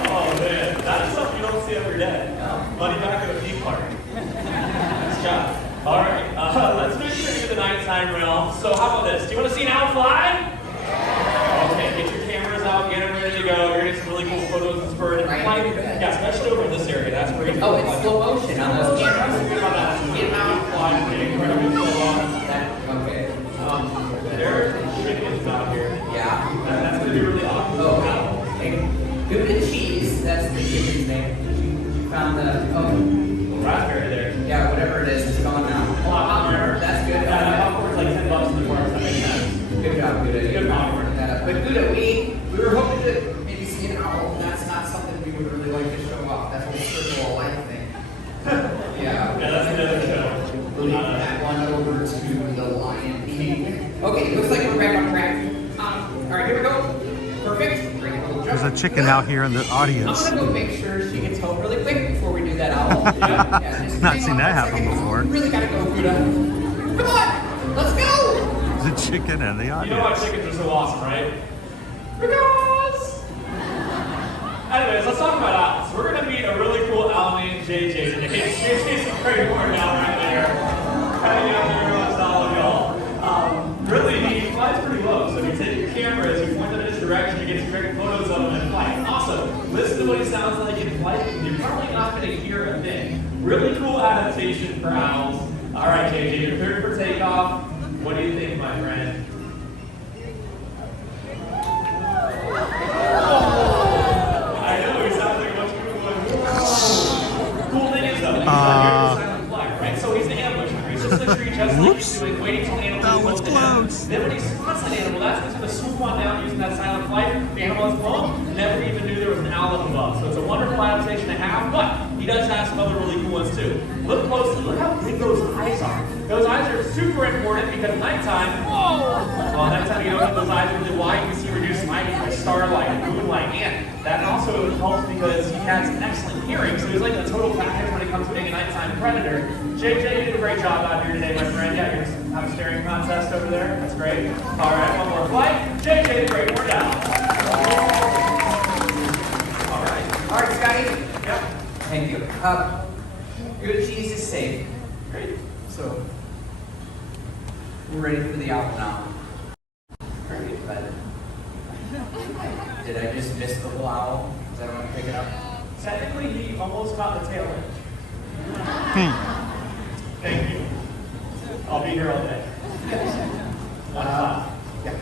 Oh man, that's something you don't see every day. Money back at a theme party. Nice job. All right, let's make sure to do the nighttime realm. So how about this? Do you want to see an owl fly? Okay, get your cameras out, get them ready to go. You're gonna get some really cool photos and spurt. Yeah, especially over in this area. That's great. Oh, it's slow motion on those cameras. Get them out, fly, incredibly slow on. Okay. There's chickens out here. Yeah. That's gonna be really awesome. Oh, okay. Gouda cheese, that's the chicken's name. You found the, raspberry there. Yeah, whatever it is, it's gone now. Popcorn. That's good. Popcorn's like $10 in the park, so that makes sense. Good job, Gouda. Good popcorn. But Gouda, we were hoping to maybe see an owl. That's not something we would really like to show off. That's a whole circle of life thing. Yeah. Yeah, that's another show. We'll leave that one over to the Lion King. Okay, looks like we're back on track. All right, here we go. Perfect. There's a chicken out here in the audience. I'm gonna go make sure she gets home really quick before we do that owl. Yeah, Not seen that happen before. Really gotta go, Gouda. Come on, let's go. The chicken and the audience. You know why chickens are so awesome, right? Because. Anyways, let's talk about owls. We're gonna meet a really cool owl named JJ. And he's a great horn owl right there. Hanging out here amongst all of y'all. Really, he flies pretty low. So if you take your cameras, you point them in his direction, you get some great photos of him in flight. Also, listen to what he sounds like in flight. You're probably not going to hear a thing. Really cool adaptation for owls. All right, JJ, you're cleared for takeoff. What do you think, my friend? I know, he sounds like a bunch of people going, whoa. Cool thing is, though, he's not here for silent flight, right? So he's an ambusher. He's just a tree just like he's doing, waiting till an animal is close to him. Then when he spots an animal, that's when he's going to swoop on down using that silent flight. The animal is blown, never even knew there was an owl up above. So it's a wonderful adaptation to have, but he does have some other really cool ones too. Look closely, look how big those eyes are. Those eyes are super important because at nighttime, nighttime you don't have those eyes really wide, you can see reduced light like starlight and moonlight, and that also helps because he has excellent hearing, so he's like a total package when it comes to being a nighttime predator. JJ, you did a great job out here today, my friend. Yeah, you're just have a staring contest over there. That's great. All right, one more flight. JJ, the great horned owl. All right, Scotty. Yep. Thank you. Good cheese is safe. Great. So, we're ready for the owl now. Great, but Did I just miss the whole owl? Is that what I'm picking up? Technically, he almost got the tail end. Thank you. I'll be here all day. 1 o'clock. Yeah.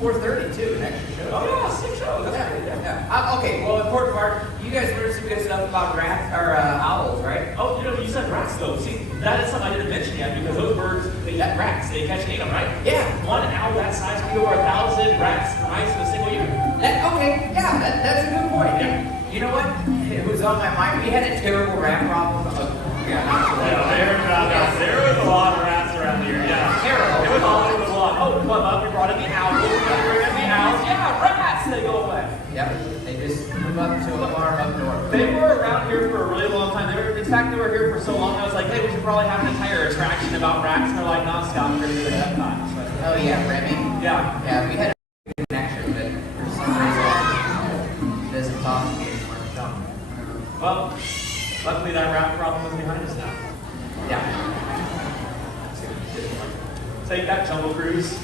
4:30 too, an extra show. Oh yeah, 6 shows. That's Yeah, great. yeah. Okay, well, important part, you guys learned some good stuff about rats, or owls, right? Oh, you said rats though. See, that is something I didn't mention yet because those birds, they eat rats. They catch and eat them, right? Yeah. One owl that size can go over 1,000 rats or mice in a single year. Okay, yeah, that's a good point. Yeah. You know what? It was on my mind. We had a terrible rat problem. There was a lot of rats around here. Yeah. Terrible. It was all over the block. Oh, come up. We brought in the owls. We bring in the owls. Yeah, rats. They go away. Yep. They just move up to a farm up north. They were around here for a really long time. In fact, they were here for so long. I was like, hey, we should probably have an entire attraction about rats. And they're like, no, Scott, we're going to do it at Epcot. So, Oh yeah, Remy. yeah. Yeah, we had a connection, but for some reason he doesn't talk to me anymore. So, Well, luckily that rat problem is behind us now. yeah. Take that, Jungle Cruise.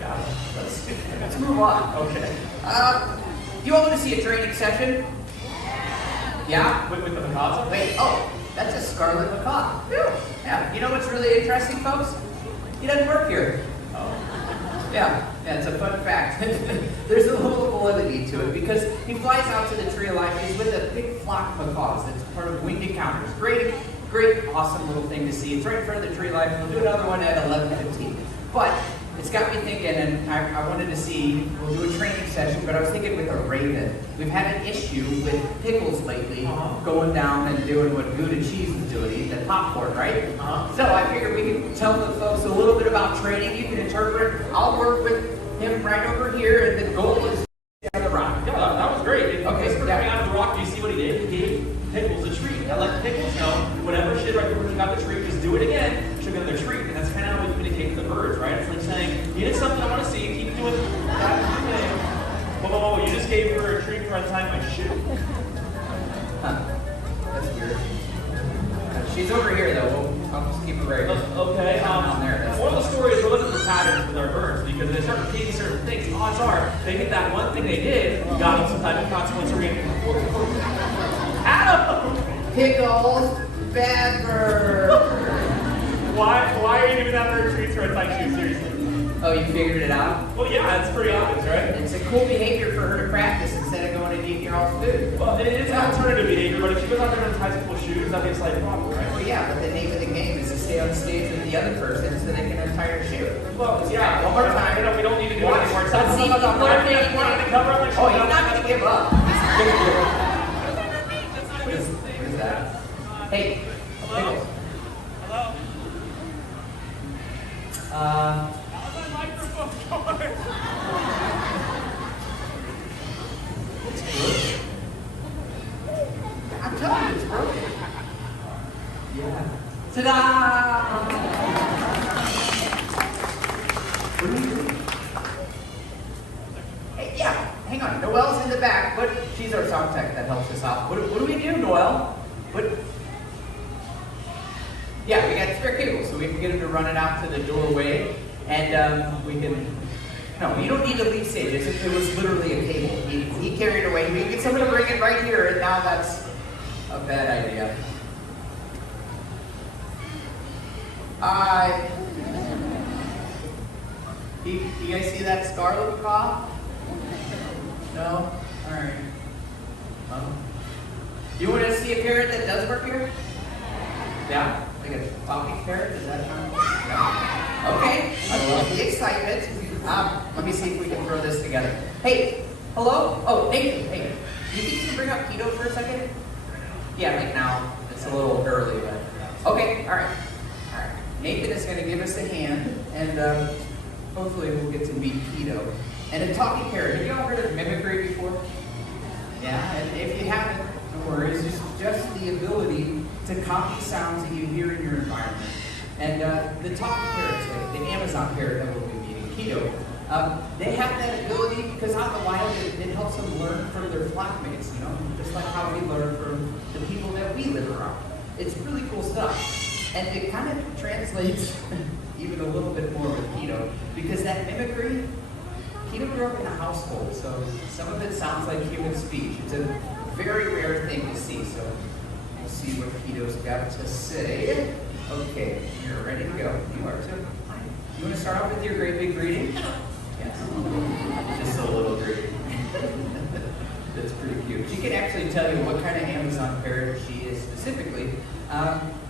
Got it. Let's move on. Okay. You all want to see a training session? Yeah? With the macaws? Wait, oh, that's a scarlet macaw. Yeah. You know what's really interesting, folks? He doesn't work here. Oh. Yeah, it's a fun fact. There's a little validity to it because he flies out to the Tree of Life. He's with a big flock of macaws. It's part of winged encounters. Great, awesome little thing to see. It's right in front of the Tree of Life. We'll do another one at 11:15. But it's got me thinking, and I wanted to see, we'll do a training session, but I was thinking with a raven. We've had an issue with Pickles lately, going down and doing what Gouda Cheese is doing, eating the popcorn, right? So I figured we could tell the folks a little bit about training. You can interpret. I'll work with him right over here, and the goal is down the rock. Yeah, that was great. Okay, Just for coming out of the rock, do you see what he did? He gave Pickles a treat. I let Pickles know whatever she did right before she got the treat, just do it again, she'll get their treat. And that's kind of how we communicate to the birds, right? It's like saying, you did something I want to see, keep doing that thing. Whoa, you just gave her a treat for untying my shoe. Huh. That's weird. She's over here, though. I'll just keep it right here. Okay. Down there. One of the stories, we're looking for patterns with our birds because they start repeating certain things. Odds are, they think that one thing they did got them some type of consequence or reaction. Adam! Pickles, bad bird. Why are you giving that bird treats for untying shoes? Seriously. Oh, you figured it out? Well, yeah, it's pretty obvious, right? It's a cool behavior for her to practice instead of going and eating your own food. Well, it is an alternative behavior, but if she goes out there and ties people's shoes, that'd be a slight problem, right? Well, yeah, but the name of the game is to stay on stage with the other person so they can untie your shoe. Well, yeah, one more time. We don't need to do it anymore. It's Let's see if you learn anything. Oh, he's not going to give up. He's going to give up. What is that? Hey, Pickles. Hello? How's that microphone going? I'm telling you, it's broken. Yeah. Ta-da! What are you doing? Hey, yeah, hang on. Noelle's in the back, but she's our sound tech that helps us out. What do we do, Noelle? Yeah, we got spare cables, so we can get him to run it out to the doorway, and we can. No, you don't need to leave stage. It was literally a cable. He carried it away. We can get someone to bring it right here, and now that's a bad idea. Do you guys see that scarlet macaw? No? Alright. You want to see a parrot that does work here? Yeah? Like a talking parrot? Does that sound? No. Okay. I love the excitement. Let me see if we can throw this together. Hey, hello? Oh, Nathan, hey. Do you think you can bring up keto for a second? Yeah, like now. It's a little early, but. Okay, alright. Alright. Nathan is going to give us a hand, and hopefully we'll get to meet keto. And a talking parrot. Have you all heard of mimicry before? Yeah, and if you haven't, no worries. It's just the ability to copy sounds that you hear in your environment. And the talking parrots, like the Amazon parrot that we'll be meeting, keto, they have that ability because out in the wild it helps them learn from their flock mates, you know, just like how we learn from the people that we live around. It's really cool stuff. And it kind of translates even a little bit more with keto because that mimicry Keto grew up in a household, so some of it sounds like human speech. It's a very rare thing to see, so we'll see what Keto's got to say. Okay, you're ready to go. You are too. You want to start off with your great big greeting? Yes. Just a little greeting. That's pretty cute. She can actually tell you what kind of Amazon parrot she is specifically.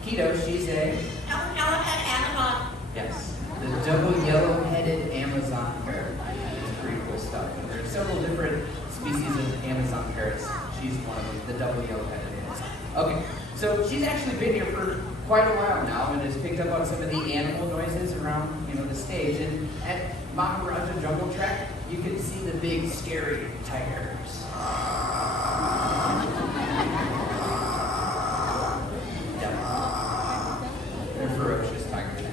Keto, she's a Yellow-headed Amazon. yes, the double yellow-headed Amazon parrot. It's pretty cool stuff. There are several different species of Amazon parrots. She's one of them, the double yellow-headed Amazon. Okay, so she's actually been here for quite a while now and has picked up on some of the animal noises around, the stage. And at Maharaja Jungle Trek, you can see the big, scary tigers. Yeah. They're ferocious tigers.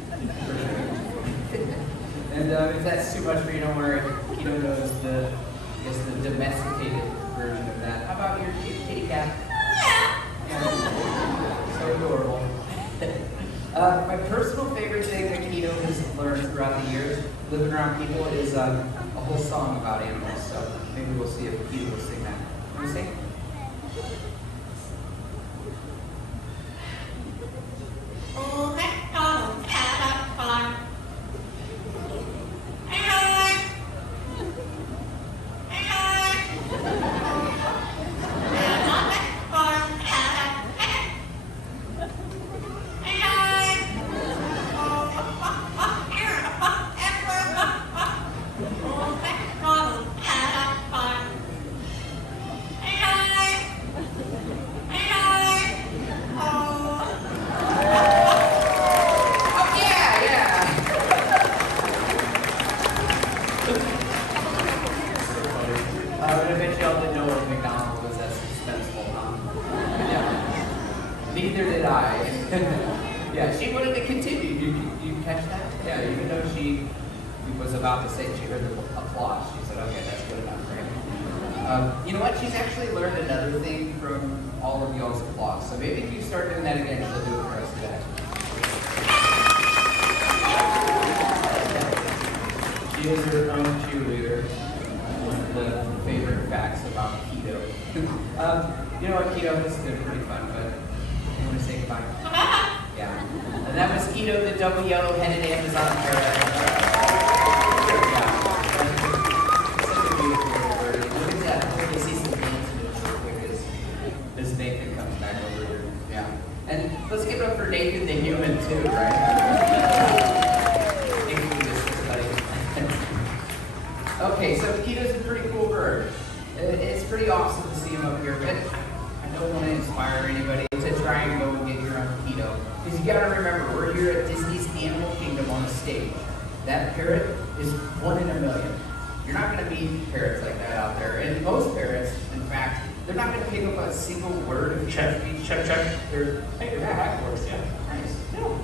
And if that's too much for you, don't worry. Keto knows the domesticated version of that. How about your cute kitty cat? Yeah. So adorable. My personal favorite thing that Keto has learned throughout the years, living around people, is a whole song about animals. So maybe we'll see if Keto will sing that. Can we sing? Neither did I. Yeah, she wanted to continue. You catch that? Yeah, even though she was about to say she heard the applause, she said, okay, that's good enough, right? You know what? She's actually learned another thing from all of y'all's applause. So maybe if you start doing that again, she'll do it for us today. She is her own cheerleader. One of the favorite facts about Keto. You know what, Keto? This has been pretty fun, but you want to say goodbye? Yeah. And that was Keto, the double yellow-headed Amazon parrot. Yeah. Such a beautiful little bird. Look at that. I want to see some hands in it real quick as Nathan comes back over here. Yeah. And let's give it up for Nathan the human, too, right? Okay, so Keto's a pretty cool bird. It's pretty awesome to see him up here, but I don't want to inspire anybody to try and go and get your own Keto. Because you gotta remember, we're here at Disney's Animal Kingdom on a stage. That parrot is 1 in a million. You're not gonna meet parrots like that out there. And most parrots, in fact, they're not gonna pick up a single word of Check. They're Back for us, yeah. nice.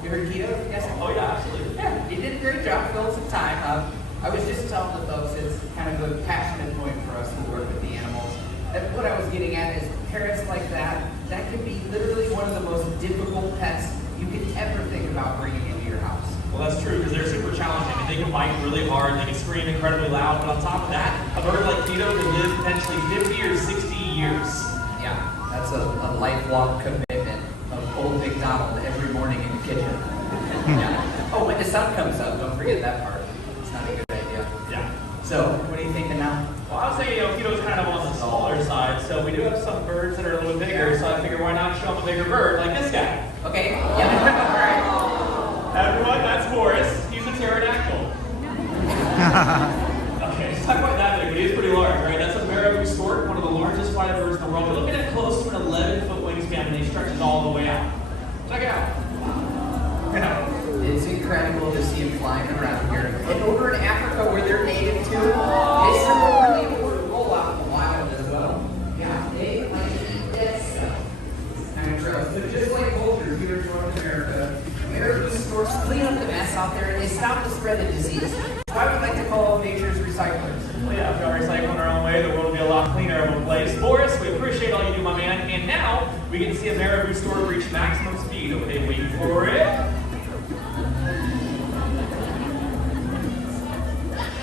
You heard Keto? Yes? Oh yeah, absolutely. Yeah, you did a great job filling some time. I was just telling the folks it's kind of a passionate point for us to work with the animals. And what I was getting at is parrots like that can be literally one of the most difficult pets you could ever think about bringing into your house. Well, that's true, because they're super challenging. I mean, they can bite really hard, they can scream incredibly loud, but on top of that, a bird like Keto can live potentially 50 or 60 years. Yeah, that's a lifelong commitment of old McDonald every morning in the kitchen. Yeah. Oh, when the sun comes up, don't forget that part. It's not a good idea. Yeah. So, what are you thinking now? Well, I was thinking, Keto's kind of on the smaller side, so we do have some birds that are a little bit bigger, so I figured why not show them a bigger bird, like this guy. Okay, yeah, all right. Everyone, that's Boris. He's a pterodactyl. Okay, let's talk about that big, but he's pretty large, right? That's a marabou stork, one of the largest flying birds in the world. We're looking at close to an 11-foot wingspan, and he stretches all the way out. Check it out. Yeah. It's incredible to see them flying around here. And over in Africa, where they're native to, they serve a really important role out in the wild as well. Yeah, they like to eat dead stuff. Kind of gross. But just like vultures here in North America, marabou storks clean up the mess out there and they stop to spread the disease. So I would like to call nature's recyclers. Well, yeah, if we are recycling our own way, the world would be a lot cleaner of a place. Boris, we appreciate all you do, my man. And now, we get to see a marabou stork reach maximum speed. Okay, wait for it.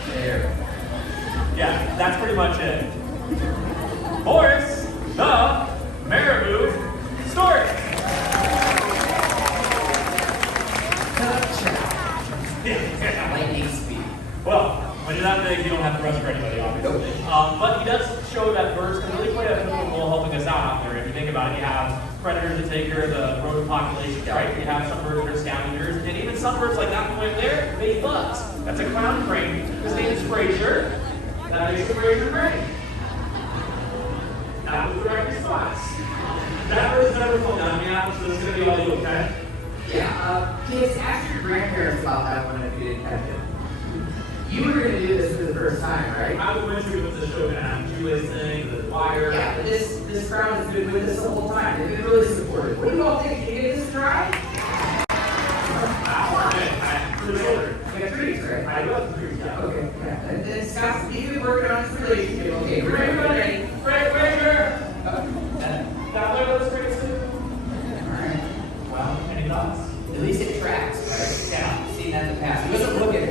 There. Horse, the Marabou Stork. Lightning speed. Well, when you're that big, you don't have to rush for anybody, obviously. But he does show that birds can really play a pivotal role helping us out there. If you think about it, you have predators that take care of the rodent population, right? You have some birds that are scavengers, and even some birds like that one there, they eat bugs. That's a clown crane. His name is Fraser. That is the Fraser crane. That was the right response. That bird's never flown down to Minneapolis, so this is going to be all you, okay? Yeah, kids, ask your grandparents about that one if you didn't catch it. You were going to do this for the first time, right? I was wondering what the show going to have. Shoelace thing, the wire. Yeah, but this crowd has been with us the whole time. They've been really supportive. What do you all think? Can you give this a try? We got trees, right? I love the trees, yeah. Okay, yeah. And then Scott's even working on his relationship. Okay, we're ready. Fraser! Now look at those trees too. Alright. Well, any thoughts? At least it tracks, right? Yeah. I've seen that in the past. He wasn't looking.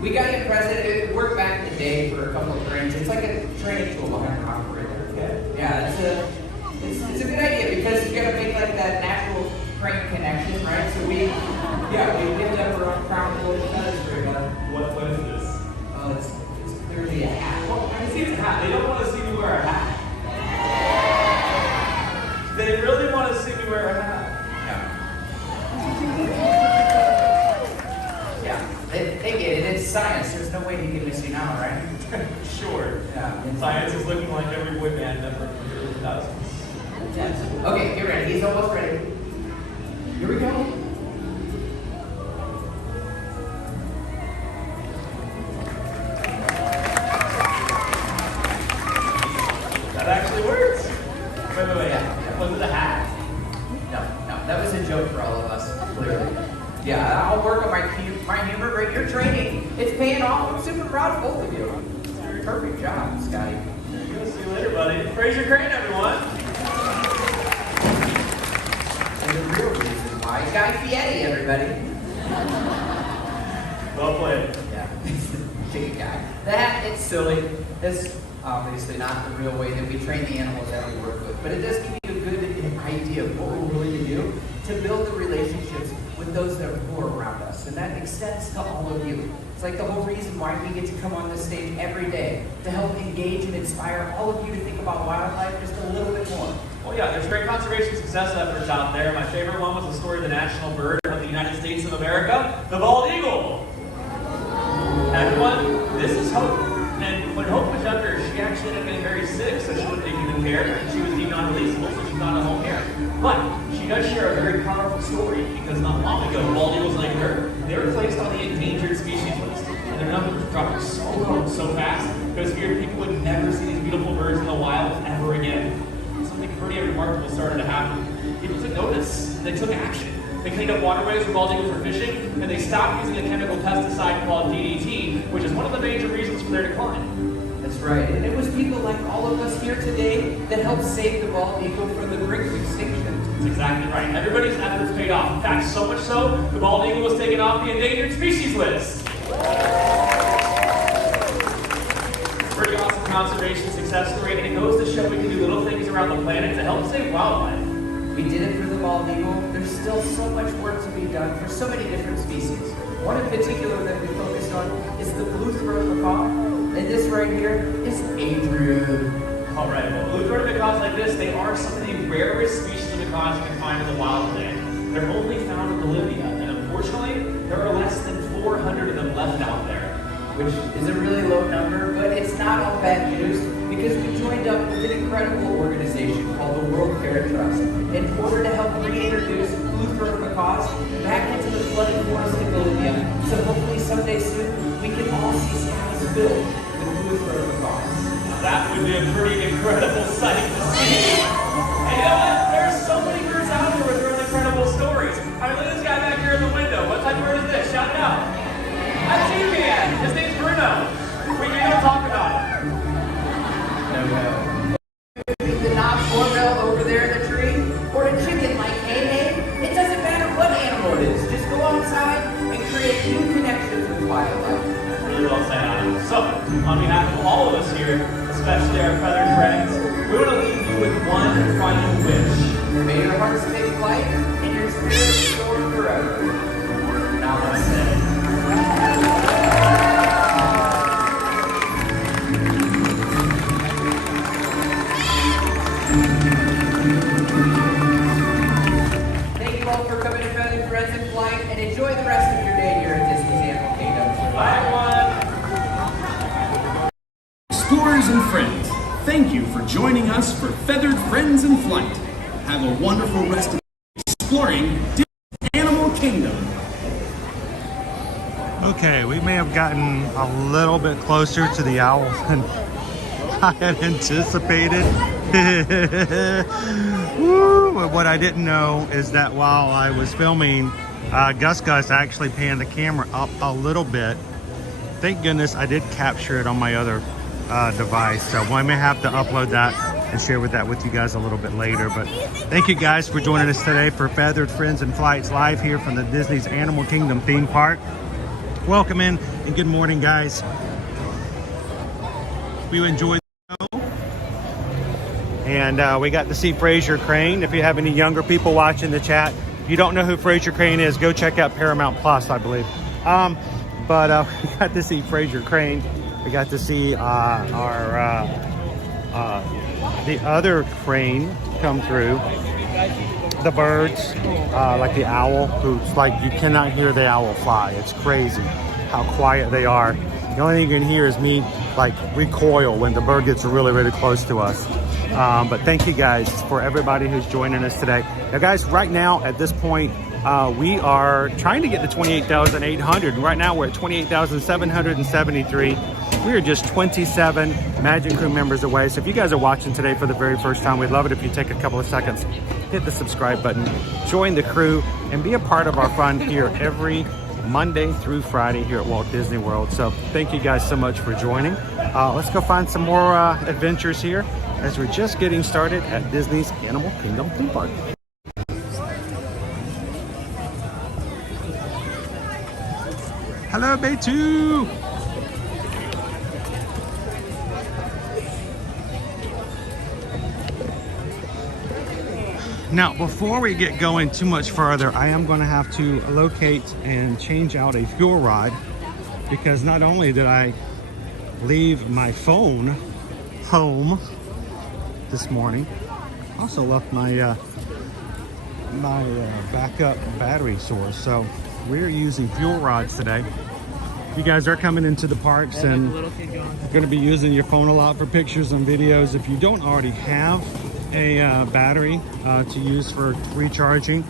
We got you present. It worked back in the day for a couple of cranes. It's like a training tool behind the operator. Okay. Yeah, it's a good idea because you gotta make like that natural crane connection, right? So we picked up our own crown loaded feathers for you. What is this? Oh, it's clearly a hat. Well, I can see it's a hat. They don't want to see me wear a hat. They really want to see me wear a hat. Yeah, they get it. It's science. There's no way he can miss you now, right? Sure. Yeah. Science is looking like every boy band ever in the early 2000s. Yes. Okay, get ready. He's almost ready. Here we go. That actually works. Wait. Yeah. Was it a hat? No, that was a joke for all of us, clearly. Yeah, I'll work on my humor, but your training, it's paying off. I'm super proud of both of you. Perfect job, Scotty. See you later, buddy. Fraser Crane, everyone. And the real reason why, Guy Fieri, everybody. Well played. Yeah, big guy. That, it's silly. It's obviously not the real way that we train the animals that we work with, but it does give you a good idea of what we're willing to do to build the relationships with those that are around us, and that extends to all of you. It's like the whole reason why we get to come on this stage every day to help engage and inspire all of you to think about wildlife just a little bit more. Well, yeah, there's great conservation success efforts out there. My favorite one was the story of the national bird of the United States of America, the bald eagle. Everyone, this is Hope. And when Hope was younger, she actually ended up getting very sick, so she wouldn't be given care. She was deemed non-releasable, so she found a home here. But she does share a very powerful story because not long ago, bald eagles like her, they were placed on the endangered species list. And their numbers were dropping so low, so fast, because feared people would never see these beautiful birds in the wild ever again. Something pretty remarkable started to happen. People took notice. They took action. They cleaned up waterways where bald eagles were fishing, and they stopped using a chemical pesticide called DDT, which is one of the major reasons for their decline. That's right, and it was people like all of us here today that helped save the bald eagle from the brink of extinction. That's exactly right. Everybody's efforts paid off. In fact, so much so, the bald eagle was taken off the endangered species list. Pretty awesome conservation success story, and it goes to show we can do little things around the planet to help save wildlife. We did it for the bald eagle. There's still so much work to be done for so many different species. One in particular that we focused on is the blue-throated macaw. And this right here is Adrian. All right, well, blue-throated macaws like this, they are some of the rarest species of macaws you can find in the wild today. They're only found in Bolivia, and unfortunately, there are less than 400 of them left out there. Which is a really low number, but it's not all bad news because we joined up with an incredible organization called the World Fair Trust in order to help reintroduce blue-throated macaws back into the flooded forest in Bolivia. So hopefully someday soon we can all see skies filled with blue-throated macaws. Now that would be a pretty incredible sight to see. And you know what? There's so many birds out there with their own incredible stories. I mean, look at this guy back here in the window. What type of bird is this? Shout it out. That's T-Man. His name's Bruno. We can go talk about it. No. The knob doorbell over there in the tree, or a chicken like hey, it doesn't matter what animal it is. Just go outside and create new connections with wildlife. Really well said, Adam. So, on behalf of all of us here, especially our feathered friends, we want to leave you with one final wish. May your hearts take flight and your spirits soar forever. Namaste. Thank you all for coming to Feathered Friends in Flight, and enjoy the rest of your day here at Disney's Animal Kingdom. Bye, everyone. Explorers and friends, thank you for joining us for Feathered Friends in Flight. Have a wonderful rest of exploring Disney's Animal Kingdom. Okay, we may have gotten a little bit closer to the owl than I had anticipated. Woo! But what I didn't know is that while I was filming, Gus actually panned the camera up a little bit. Thank goodness I did capture it on my other device, so I may have to upload that and share that with you guys a little bit later. But thank you guys for joining us today for Feathered Friends and Flights live here from the Disney's Animal Kingdom theme park. Welcome in and good morning, guys. We enjoyed the show, and we got to see Fraser Crane. If you have any younger people watching the chat, if you don't know who Fraser Crane is, go check out Paramount Plus, I believe. But we got to see Fraser Crane. We got to see the other crane come through. The birds, like the owl, who's like, you cannot hear the owl fly. It's crazy how quiet they are. The only thing you can hear is me like recoil when the bird gets really, really close to us. But thank you guys for everybody who's joining us today. Now guys, right now at this point, we are trying to get to 28,800. Right now we're at 28,773. We are just 27 Magic Crew members away. So if you guys are watching today for the very first time, we'd love it if you take a couple of seconds, hit the subscribe button, join the crew, and be a part of our fun here every Monday through Friday here at Walt Disney World. So thank you guys so much for joining. Let's go find some more adventures here as we're just getting started at Disney's Animal Kingdom theme park. Hello, Betu! Now, before we get going too much further, I am going to have to locate and change out a fuel rod, because not only did I leave my phone home this morning, I also left my backup battery source. So we're using fuel rods today. You guys are coming into the parks and going to be using your phone a lot for pictures and videos. If you don't already have a battery to use for recharging,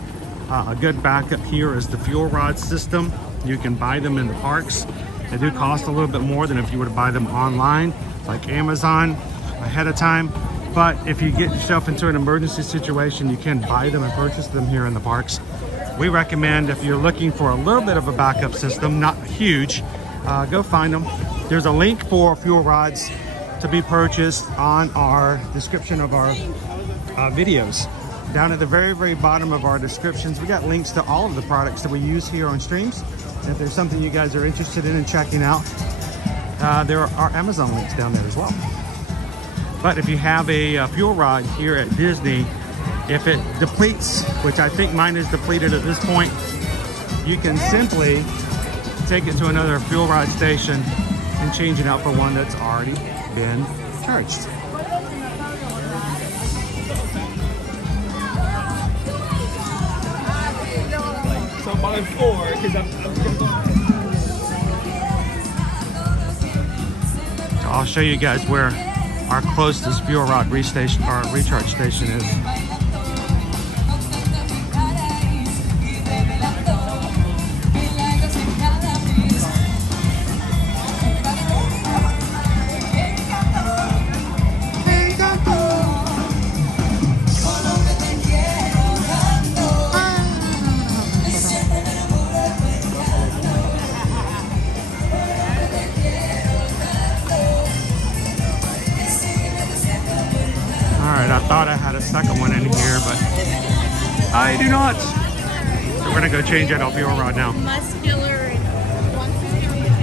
a good backup here is the fuel rod system. You can buy them in the parks. They do cost a little bit more than if you were to buy them online, like Amazon, ahead of time. But if you get yourself into an emergency situation, you can buy them and purchase them here in the parks. We recommend, if you're looking for a little bit of a backup system, not huge, go find them. There's a link for fuel rods to be purchased on our description of our videos. Down at the very, very bottom of our descriptions, we got links to all of the products that we use here on streams. If there's something you guys are interested in and checking out, there are Amazon links down there as well. But if you have a fuel rod here at Disney, if it depletes, which I think mine is depleted at this point, you can simply take it to another fuel rod station and change it out for one that's already been charged. So I'm on 4 because So I'll show you guys where our closest fuel rod recharge station is. I thought I had a second one in here, but I do not. So we're gonna go change out our fuel rod now. Muscular.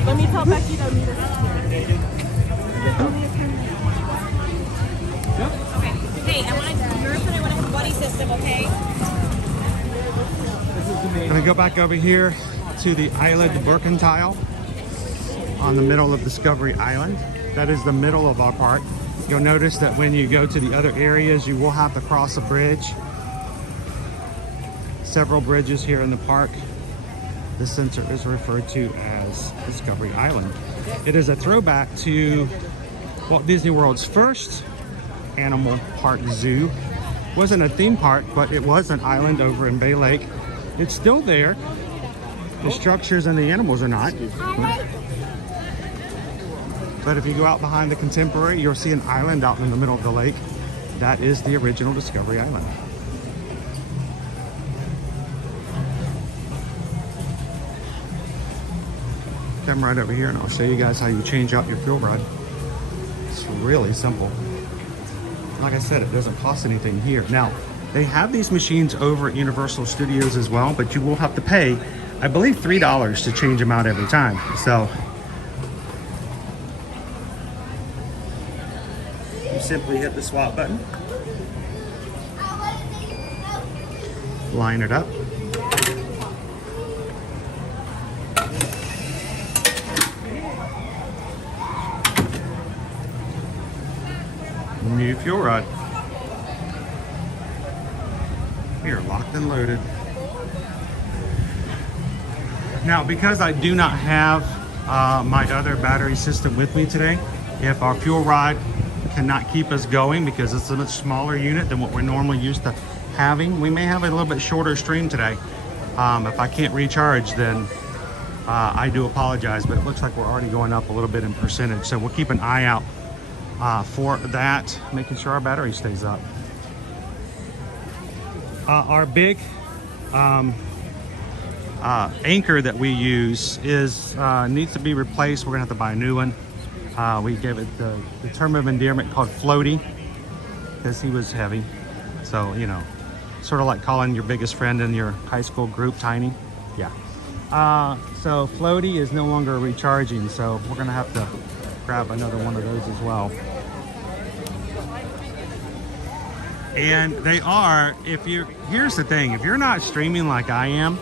Let me tell Becky to meet us. go back over here to the Island Mercantile on the middle of Discovery Island. That is the middle of our park. You'll notice that when you go to the other areas, you will have to cross a bridge. Several bridges here in the park. The center is referred to as Discovery Island. It is a throwback to Walt Disney World's first animal park zoo. It wasn't a theme park, but it was an island over in Bay Lake. It's still there. The structures and the animals are not. But if you go out behind the Contemporary, you'll see an island out in the middle of the lake. That is the original Discovery Island. Come right over here and I'll show you guys how you change out your fuel rod. It's really simple. Like I said, it doesn't cost anything here. Now, they have these machines over at Universal Studios as well, but you will have to pay, I believe, $3 to change them out every time. So you simply hit the swap button, line it up, new fuel rod. We are locked and loaded. Now, because I do not have my other battery system with me today, if our fuel rod cannot keep us going because it's a much smaller unit than what we're normally used to having, we may have a little bit shorter stream today. If I can't recharge, then I do apologize, but it looks like we're already going up a little bit in percentage. So we'll keep an eye out for that, making sure our battery stays up. Our big anchor that we use is needs to be replaced. We're gonna have to buy a new one. We gave it the term of endearment called Floaty because he was heavy. So, you know, sort of like calling your biggest friend in your high school group Tiny. Yeah. So Floaty is no longer recharging, so we're gonna have to grab another one of those as well. And they are, here's the thing, if you're not streaming like I am,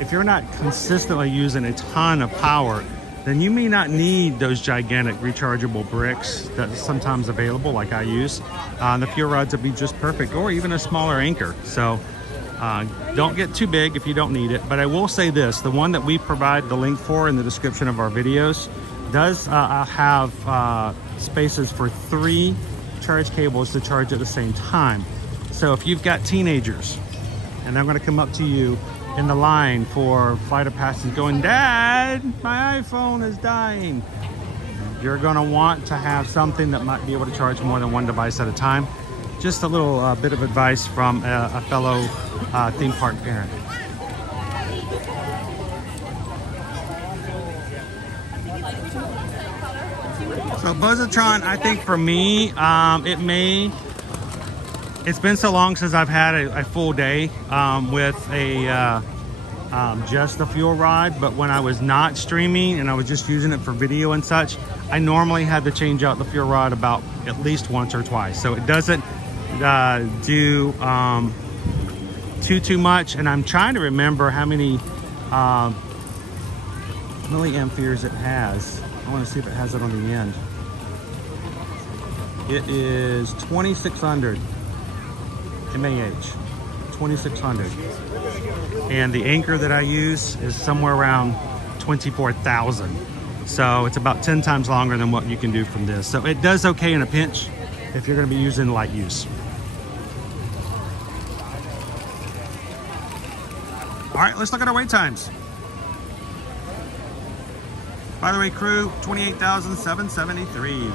if you're not consistently using a ton of power, then you may not need those gigantic rechargeable bricks that are sometimes available like I use. The fuel rods would be just perfect, or even a smaller anchor. So don't get too big if you don't need it. But I will say this, the one that we provide the link for in the description of our videos does have spaces for 3 charge cables to charge at the same time. So if you've got teenagers and they're going to come up to you in the line for flight of passage going, "Dad, my iPhone is dying," you're going to want to have something that might be able to charge more than one device at a time. Just a little bit of advice from a fellow theme park parent. So Buzzatron, I think for me, it's been so long since I've had a full day with just a fuel rod, but when I was not streaming and I was just using it for video and such, I normally had to change out the fuel rod about at least once or twice. So it doesn't do too much, and I'm trying to remember how many milliamperes it has. I want to see if it has it on the end. It is 2600 mAh, 2600. And the anchor that I use is somewhere around 24,000. So it's about 10 times longer than what you can do from this. So it does okay in a pinch if you're going to be using light use. All right, let's look at our wait times. By the way, crew, 28,773.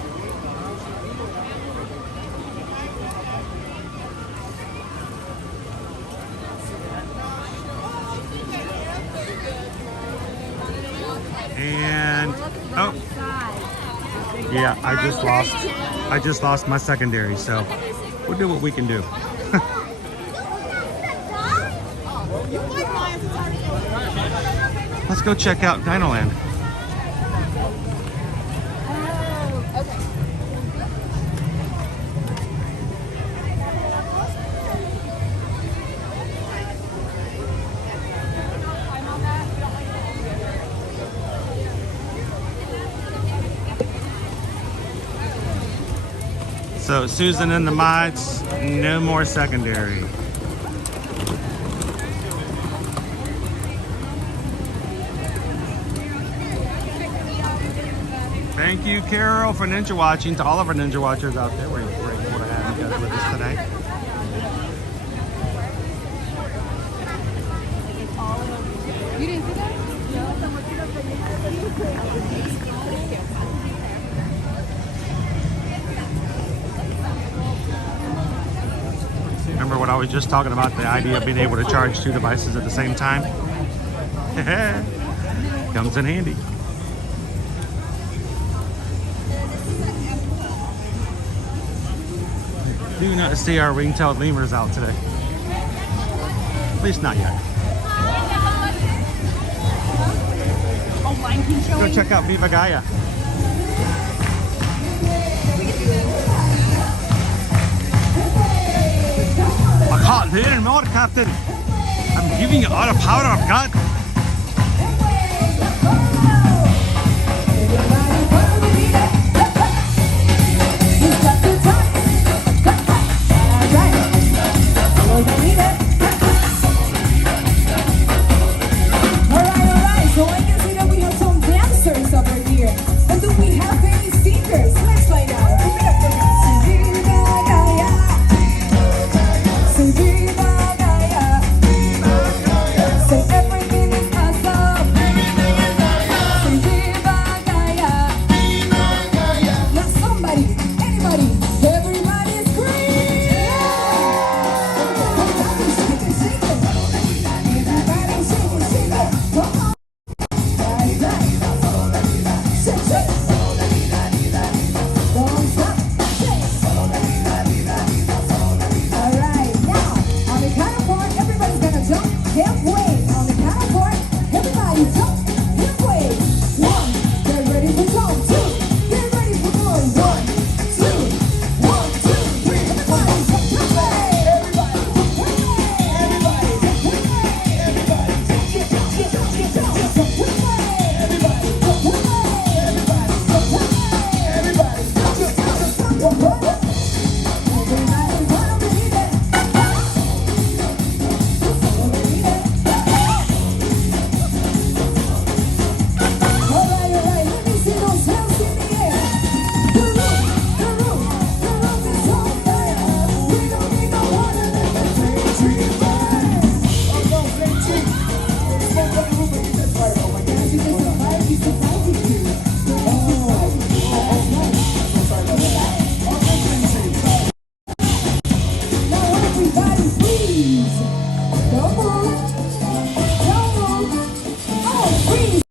And oh yeah, I just lost my secondary, so we'll do what we can do. Let's go check out Dinoland. So Susan and the mods, no more secondary. Thank you, Carol, for Ninja Watching. To all of our Ninja Watchers out there, we're grateful to have you guys with us today. You didn't see that? Remember what I was just talking about, the idea of being able to charge 2 devices at the same time? Comes in handy. Do not see our ring-tailed lemurs out today. At least not yet. Go check out Viva Gaia. I can't do it anymore, Captain. I'm giving you all the power I've got. Alright, so I can see that we have some dancers over here. And do we have any singers? Let's find out. So everything is awesome. Say Viva Gaia. Now somebody, anybody, everybody scream! Everybody shake it, shake it. Everybody shake it, shake it. Come on. Right, right. Shake, shake. Don't stop. Shake. Alright, now, on the count of 4, everybody's gonna jump halfway. On the count of 4, everybody jump halfway. 1, get ready for jump. 2, get ready for more. 1, 2, 1, 2, 3. Everybody jump halfway. Everybody jump halfway. Everybody jump halfway. Everybody jump halfway. Everybody jump halfway. Everybody jump halfway. Everybody jump halfway. Everybody wanna be there. Alright, let me see those hands in the air. The roof is on fire. We don't need no water, let the flame tree burn. Oh no, flame tree. Smoke on the roof and that's fire. Oh my gosh, you just survived, you survived it. Now everybody freeze. Don't move. Don't move. Oh, freeze.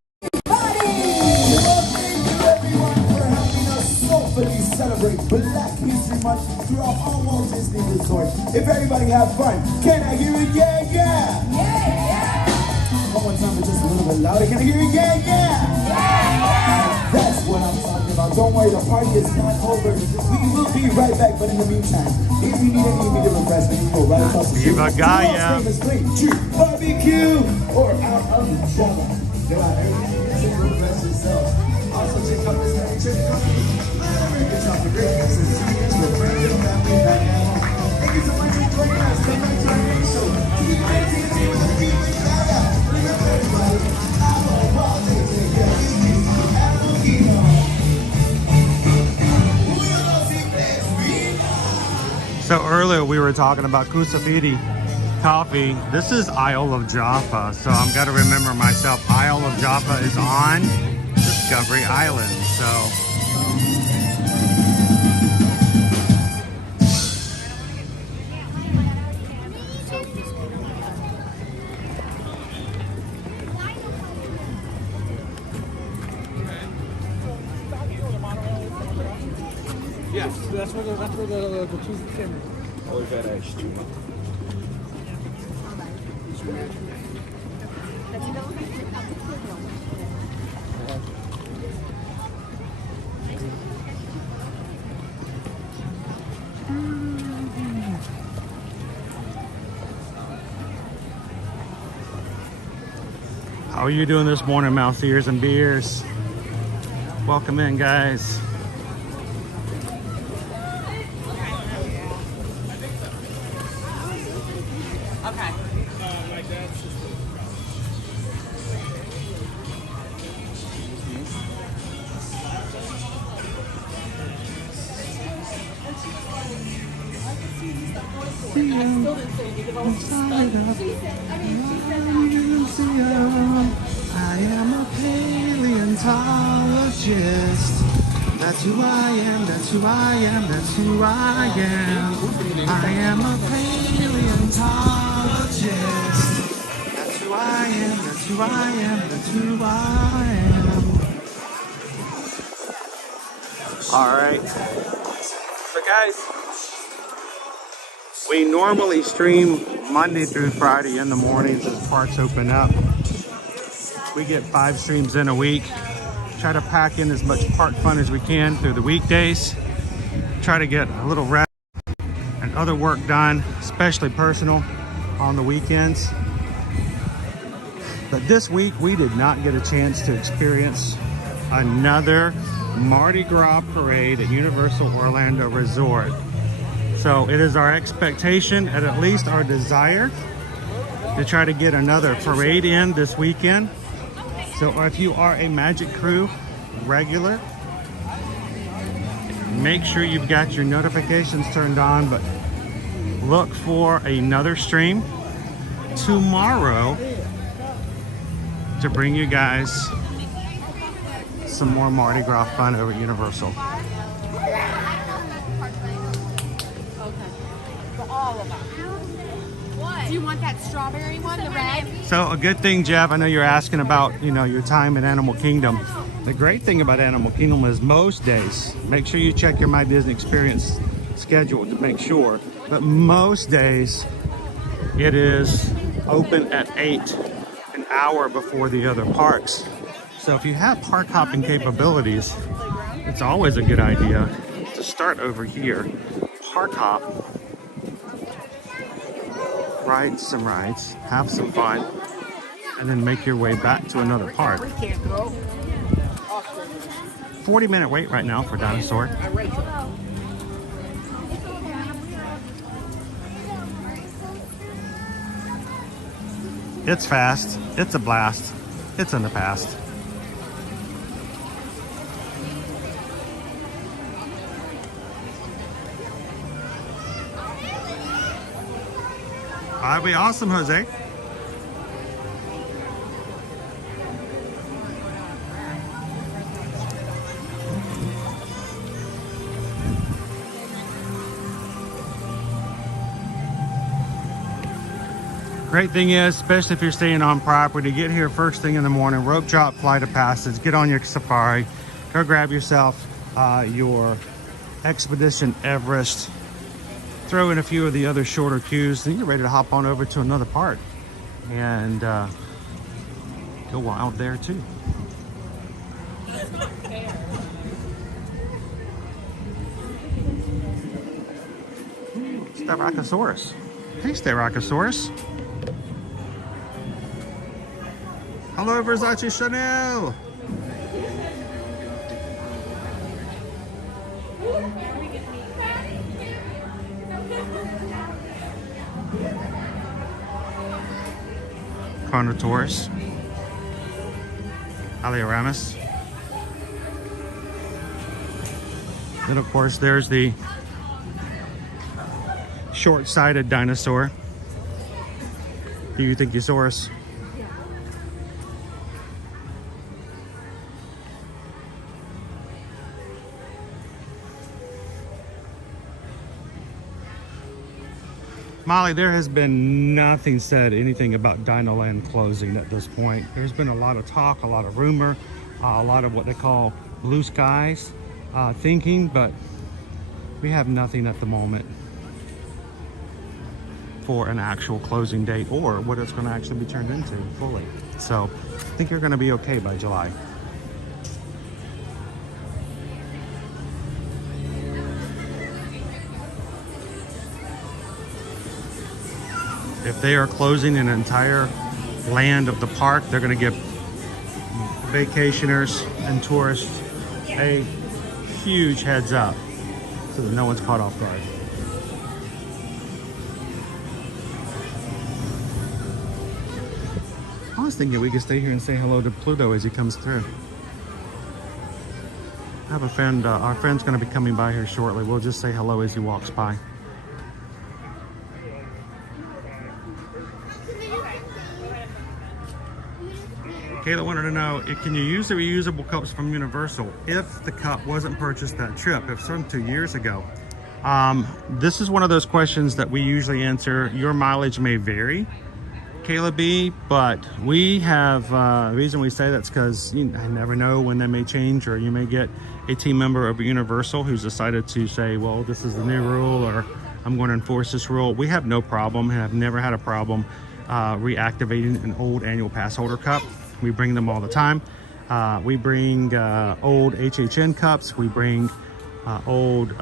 Celebrate Black History Month throughout all Walt Disney Resorts. If everybody have fun, can I hear it? Yeah, yeah! Yeah, yeah! One more time, but just a little bit louder. Can I hear it? Yeah, yeah! Yeah, yeah! That's what I'm talking about. Don't worry, the party is not over. We will be right back, but in the meantime, if you need any immediate refreshment, you go right across the street. Viva Gaia! Famous place, True Barbecue, or out of the Java. There are everything to refresh yourself. Also, check out this picture. Thank you so much for joining us. Come back to our main show. Keep dancing with the Viva Gaia. Remember everybody, I'm Walt Disney. So earlier we were talking about Kusafiri coffee. This is Isle of Jaffa, so I'm gotta remember myself. Isle of Jaffa is on Discovery Island, so. Yes, that's where the two cameras. Or is that edge too much? How are you doing this morning, mouth ears and beers? Welcome in, guys. Okay. Like that. I am a paleontologist. That's who I am, that's who I am, that's who I am. I am a paleontologist. That's who I am, that's who I am, that's who I am. All right. So guys, we normally stream Monday through Friday in the mornings as parks open up. We get 5 streams in a week. Try to pack in as much park fun as we can through the weekdays. Try to get a little rest and other work done, especially personal, on the weekends. But this week we did not get a chance to experience another Mardi Gras parade at Universal Orlando Resort. So it is our expectation, and at least our desire, to try to get another parade in this weekend. So if you are a Magic Crew regular, make sure you've got your notifications turned on, but look for another stream tomorrow to bring you guys some more Mardi Gras fun over at Universal. Do you want that strawberry one, the red? So a good thing, Jeff, I know you're asking about, your time in Animal Kingdom. The great thing about Animal Kingdom is most days, make sure you check your My Disney Experience schedule to make sure, but most days it is open at 8, an hour before the other parks. So if you have park hopping capabilities, it's always a good idea to start over here, park hop, ride some rides, have some fun, and then make your way back to another park. 40-minute wait right now for Dinosaur. It's fast, it's a blast, it's in the past. That'd be awesome, Jose. Great thing is, especially if you're staying on property, get here first thing in the morning, rope drop, flight of passage, get on your safari, go grab yourself your Expedition Everest, throw in a few of the other shorter queues, then you're ready to hop on over to another park and go wild there too. Styracosaurus. Hey, Styracosaurus. Hello, Versace Chanel. Carnotaurus, Alioramus. Then of course there's the short-sighted dinosaur, Euthyncosaurus. Molly, there has been nothing said, anything about Dinoland closing at this point. There's been a lot of talk, a lot of rumor, a lot of what they call blue skies thinking, but we have nothing at the moment for an actual closing date or what it's going to actually be turned into fully. So I think you're going to be okay by July. If they are closing an entire land of the park, they're going to give vacationers and tourists a huge heads up so that no one's caught off guard. was thinking we could stay here and say hello to Pluto as he comes through. I have a friend, our friend's going to be coming by here shortly. We'll just say hello as he walks by. Kayla wanted to know, can you use the reusable cups from Universal if the cup wasn't purchased that trip, if some 2 years ago? This is one of those questions that we usually answer. Your mileage may vary, Kayla B, but we have, the reason we say that's because I never know when they may change, or you may get a team member of Universal who's decided to say, well, this is the new rule, or I'm going to enforce this rule. We have no problem, have never had a problem reactivating an old annual pass holder cup. We bring them all the time. We bring old HHN cups. We bring old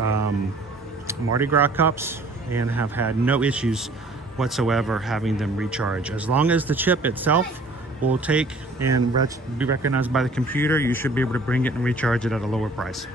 Mardi Gras cups, and have had no issues whatsoever having them recharge. As long as the chip itself will take and be recognized by the computer, you should be able to bring it and recharge it at a lower price.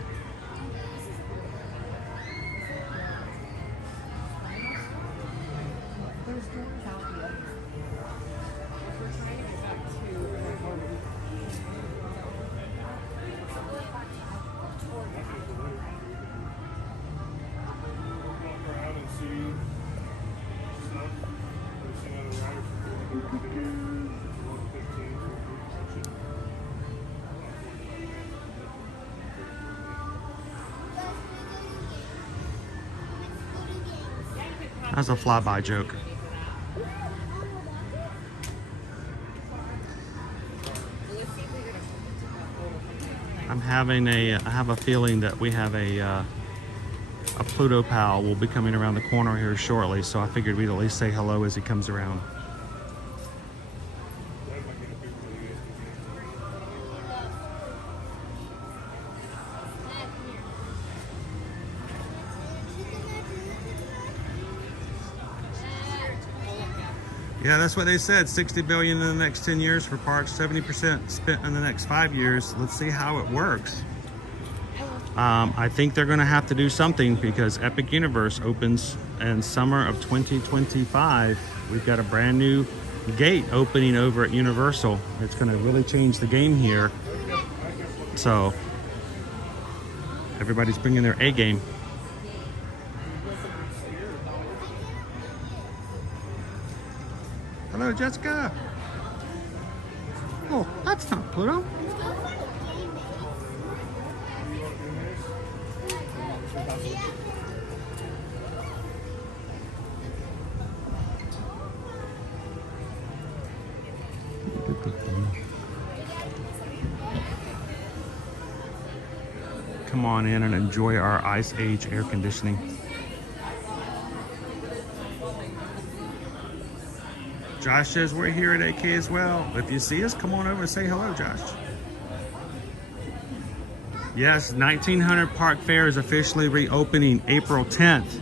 That's a flyby joke. I have a feeling that we have a Pluto pal will be coming around the corner here shortly, so I figured we'd at least say hello as he comes around. Yeah, that's what they said. 60 billion in the next 10 years for parks, 70% spent in the next 5 years. Let's see how it works. I think they're going to have to do something because Epic Universe opens in summer of 2025. We've got a brand new gate opening over at Universal. It's going to really change the game here. So everybody's bringing their A game. Hello, Jessica. Oh, that's not Pluto. Come on in and enjoy our Ice Age air conditioning. Josh says we're here at AK as well. If you see us, come on over and say hello, Josh. Yes, 1900 Park Fair is officially reopening April 10th.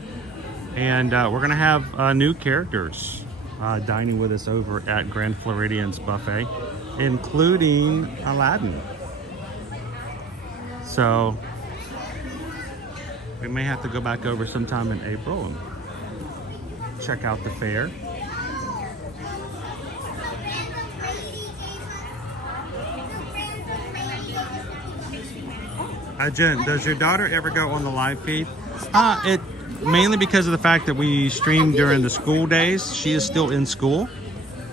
And we're going to have new characters dining with us over at Grand Floridian's buffet, including Aladdin. So we may have to go back over sometime in April and check out the fair. Jen, does your daughter ever go on the live feed? It mainly because of the fact that we stream during the school days. She is still in school,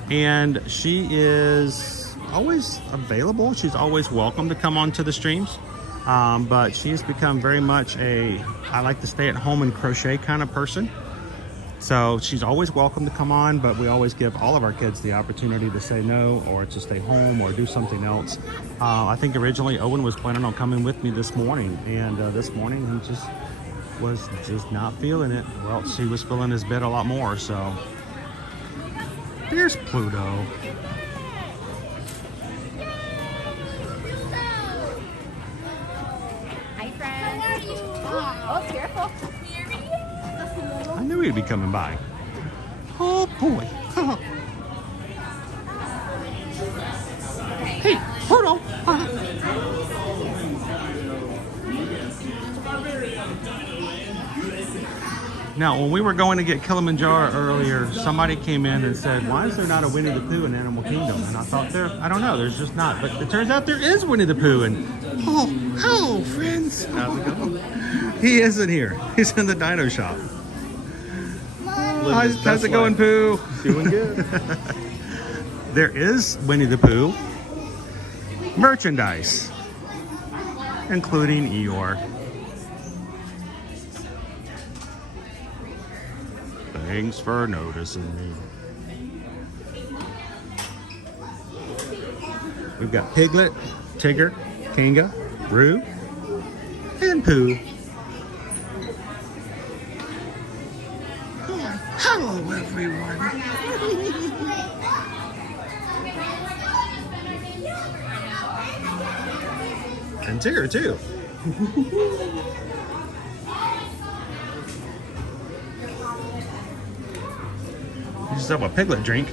and she is always available. She's always welcome to come onto the streams, but she has become very much I like to stay at home and crochet kind of person. So she's always welcome to come on, but we always give all of our kids the opportunity to say no, or to stay home, or do something else. I think originally Owen was planning on coming with me this morning, and this morning he was just not feeling it. Well, she was feeling his bed a lot more, so. There's Pluto. Hi, friends. How are you? Oh, careful. I knew he'd be coming by. Oh boy. Hey, hold on. Now, when we were going to get Kilimanjaro earlier, somebody came in and said, why is there not a Winnie the Pooh in Animal Kingdom? And I thought I don't know, there's just not. But it turns out there is Winnie the Pooh. And oh, hello, friends. How's it going? He isn't here. He's in the dino shop. How's it going, Pooh? Doing good. There is Winnie the Pooh merchandise, including Eeyore. Thanks for noticing me. We've got Piglet, Tigger, Kanga, Roo, and Pooh. Hello, everyone. And Tigger, too. You just have a Piglet drink.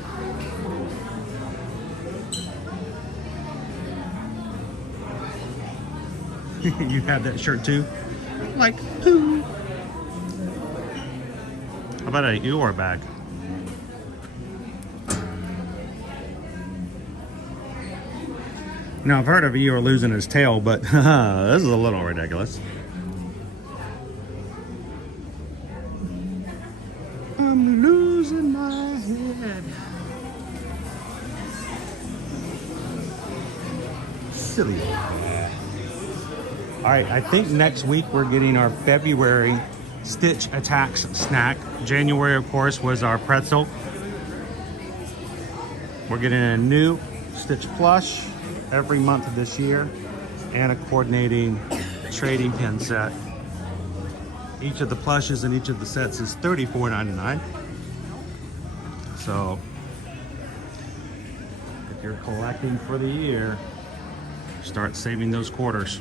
You have that shirt too? Like Pooh. How about a Eeyore bag? Now, I've heard of Eeyore losing his tail, but this is a little ridiculous. I'm losing my head. Silly. All right, I think next week we're getting our February Stitch Attacks snack. January, of course, was our pretzel. We're getting a new Stitch plush every month of this year and a coordinating trading pin set. Each of the plushes and each of the sets is $34.99. So if you're collecting for the year, start saving those quarters.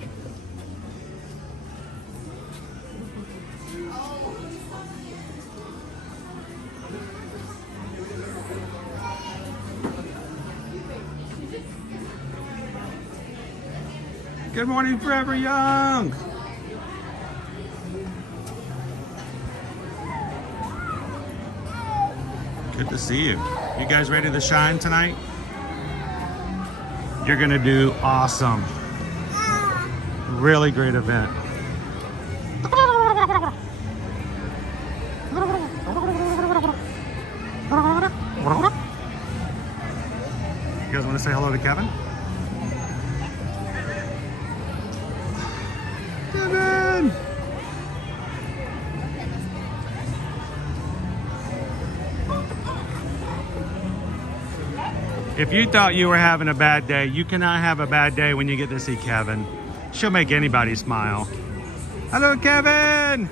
Good morning, Forever Young. Good to see you. You guys ready to shine tonight? You're gonna do awesome. Really great event. You guys want to say hello to Kevin? Kevin! If you thought you were having a bad day, you cannot have a bad day when you get to see Kevin. She'll make anybody smile. Hello, Kevin!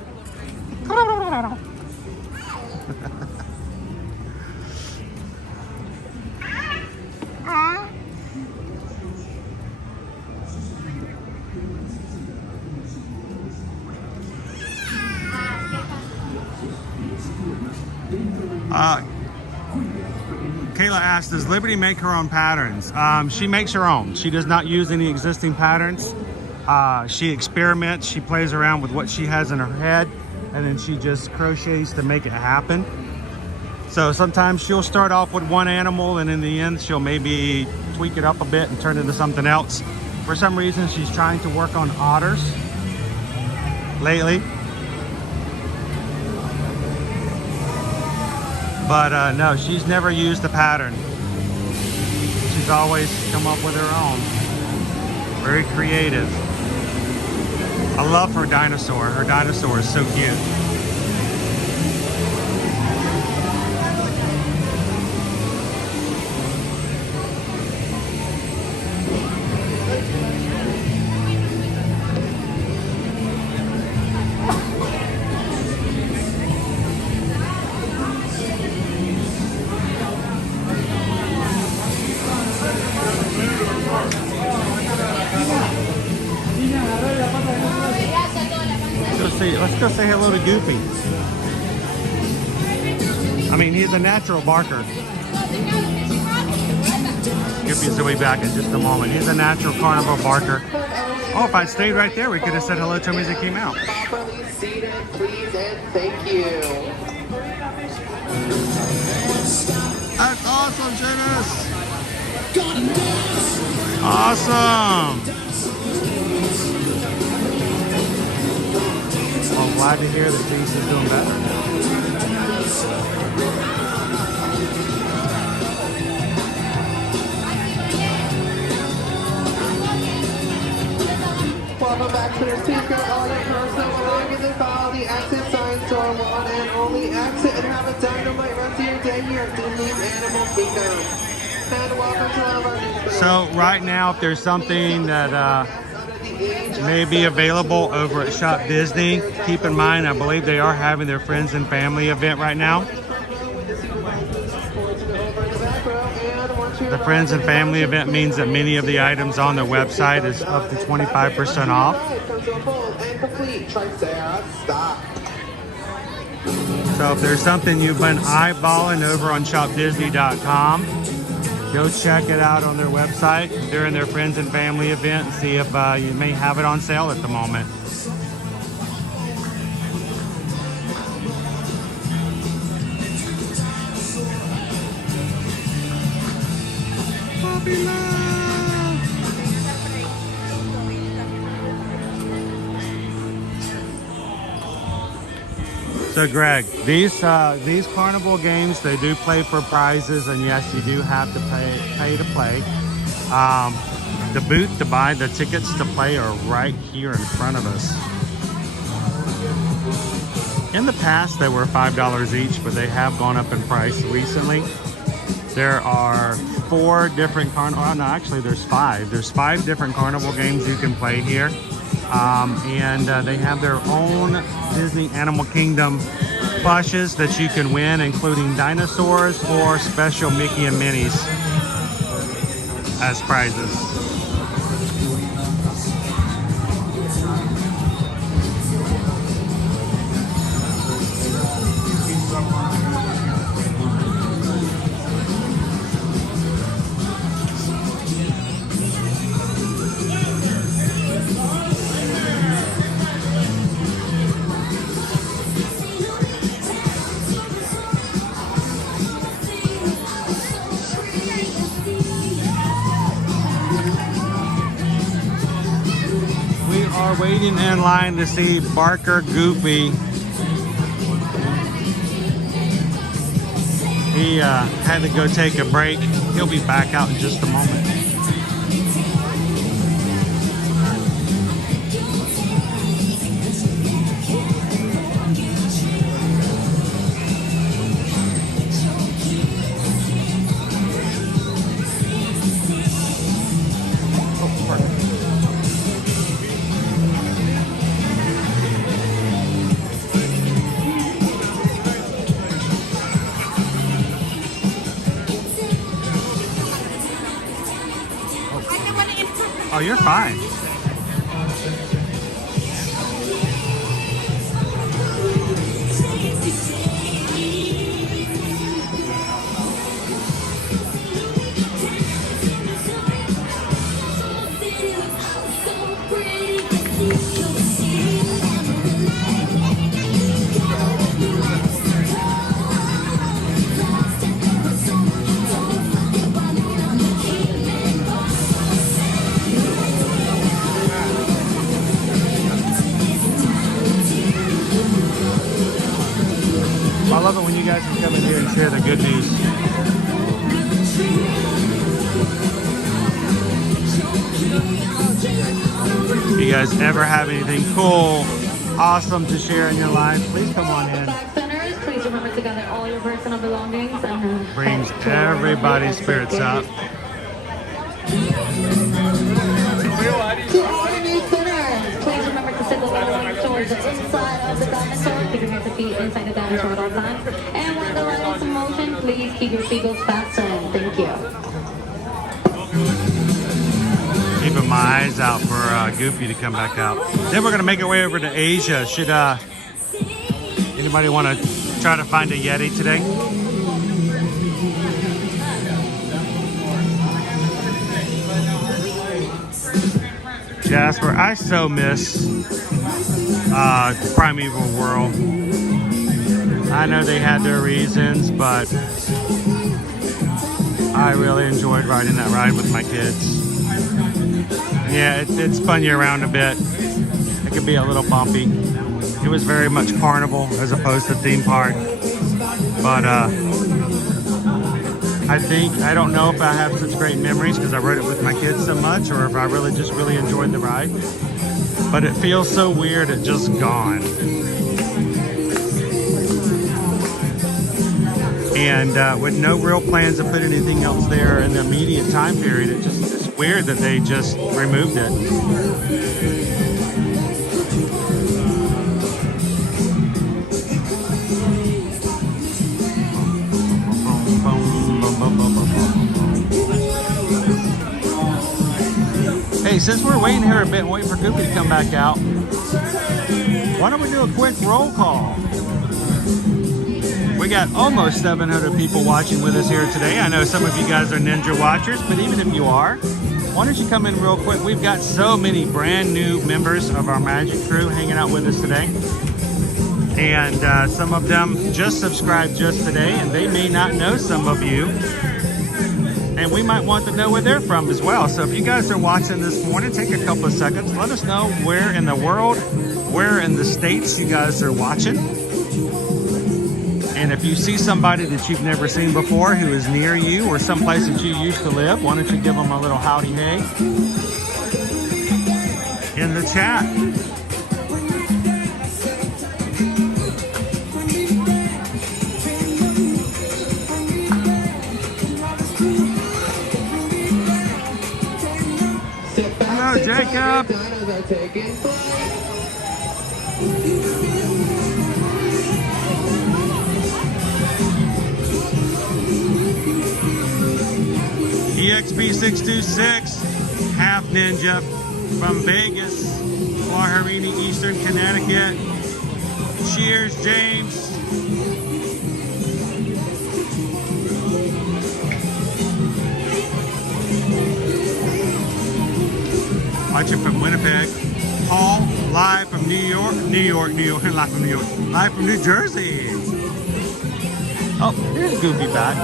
Kayla asked, does Liberty make her own patterns? She makes her own. She does not use any existing patterns. She experiments, she plays around with what she has in her head, and then she just crochets to make it happen. So sometimes she'll start off with one animal, and in the end she'll maybe tweak it up a bit and turn it into something else. For some reason she's trying to work on otters lately. But no, she's never used a pattern. She's always come up with her own. Very creative. I love her dinosaur. Her dinosaur is so cute. Let's go say hello to Goofy. I mean, he's a natural barker. Goofy's will be back in just a moment. He's a natural carnivore barker. Oh, if I'd stayed right there, we could have said hello to him as he came out. Properly seated, please, and thank you. That's awesome, James. Awesome. Well, glad to hear that James is doing better. Welcome back to the speaker. All your personal belongings and follow the exit signs to our one and only exit, and have a dynamite rest of your day here at Disney's Animal Kingdom. And welcome to all of our new So right now, if there's something that may be available over at Shop Disney, keep in mind, I believe they are having their friends and family event right now. The friends and family event means that many of the items on their website is up to 25% off. So if there's something you've been eyeballing over on shopdisney.com, go check it out on their website during their friends and family event and see if you may have it on sale at the moment. So Greg, these carnival games, they do play for prizes, and yes, you do have to pay to play. The booth to buy the tickets to play are right here in front of us. In the past, they were $5 each, but they have gone up in price recently. There are 4 different there's 5. There's 5 different carnival games you can play here. And they have their own Disney Animal Kingdom plushes that you can win, including dinosaurs or special Mickey and Minnie's as prizes. Waiting in line to see Barker Goofy. He had to go take a break. He'll be back out in just a moment. Oh, you're fine. I love it when you guys can come in here and share the good news. If you guys ever have anything cool, awesome to share in your life, please come on in. Please remember to gather all your personal belongings and brings everybody's spirits up. To all the new sinners, please remember to sit the little ones towards the inside of the dinosaur. Keep your hands and feet inside the dinosaur at all times. And when the ride is in motion, please keep your seatbelts fastened. Thank you. Keeping my eyes out for Goofy to come back out. Then we're gonna make our way over to Asia. Should anybody want to try to find a Yeti today? Jasper, I so miss Primeval World. I know they had their reasons, but I really enjoyed riding that ride with my kids. Yeah, it spun you around a bit. It could be a little bumpy. It was very much carnival as opposed to theme park. But I don't know if I have such great memories because I rode it with my kids so much, or if I really enjoyed the ride. But it feels so weird, it's just gone. And with no real plans to put anything else there in the immediate time period, it's weird that they just removed it. Hey, since we're waiting here a bit and waiting for Goopy to come back out, why don't we do a quick roll call? We got almost 700 people watching with us here today. I know some of you guys are Ninja watchers, but even if you are, why don't you come in real quick? We've got so many brand new members of our Magic crew hanging out with us today. And some of them just subscribed just today, and they may not know some of you. And we might want to know where they're from as well. So if you guys are watching this morning, take a couple of seconds. Let us know where in the world, where in the States you guys are watching. And if you see somebody that you've never seen before who is near you or someplace that you used to live, why don't you give them a little howdy hey in the chat. Hello, Jacob. EXP626, half ninja from Vegas, Guajarini, Eastern Connecticut. Cheers, James. Watching from Winnipeg. Paul, live from New York, live from New York, live from New Jersey. Oh, here's Goofy back.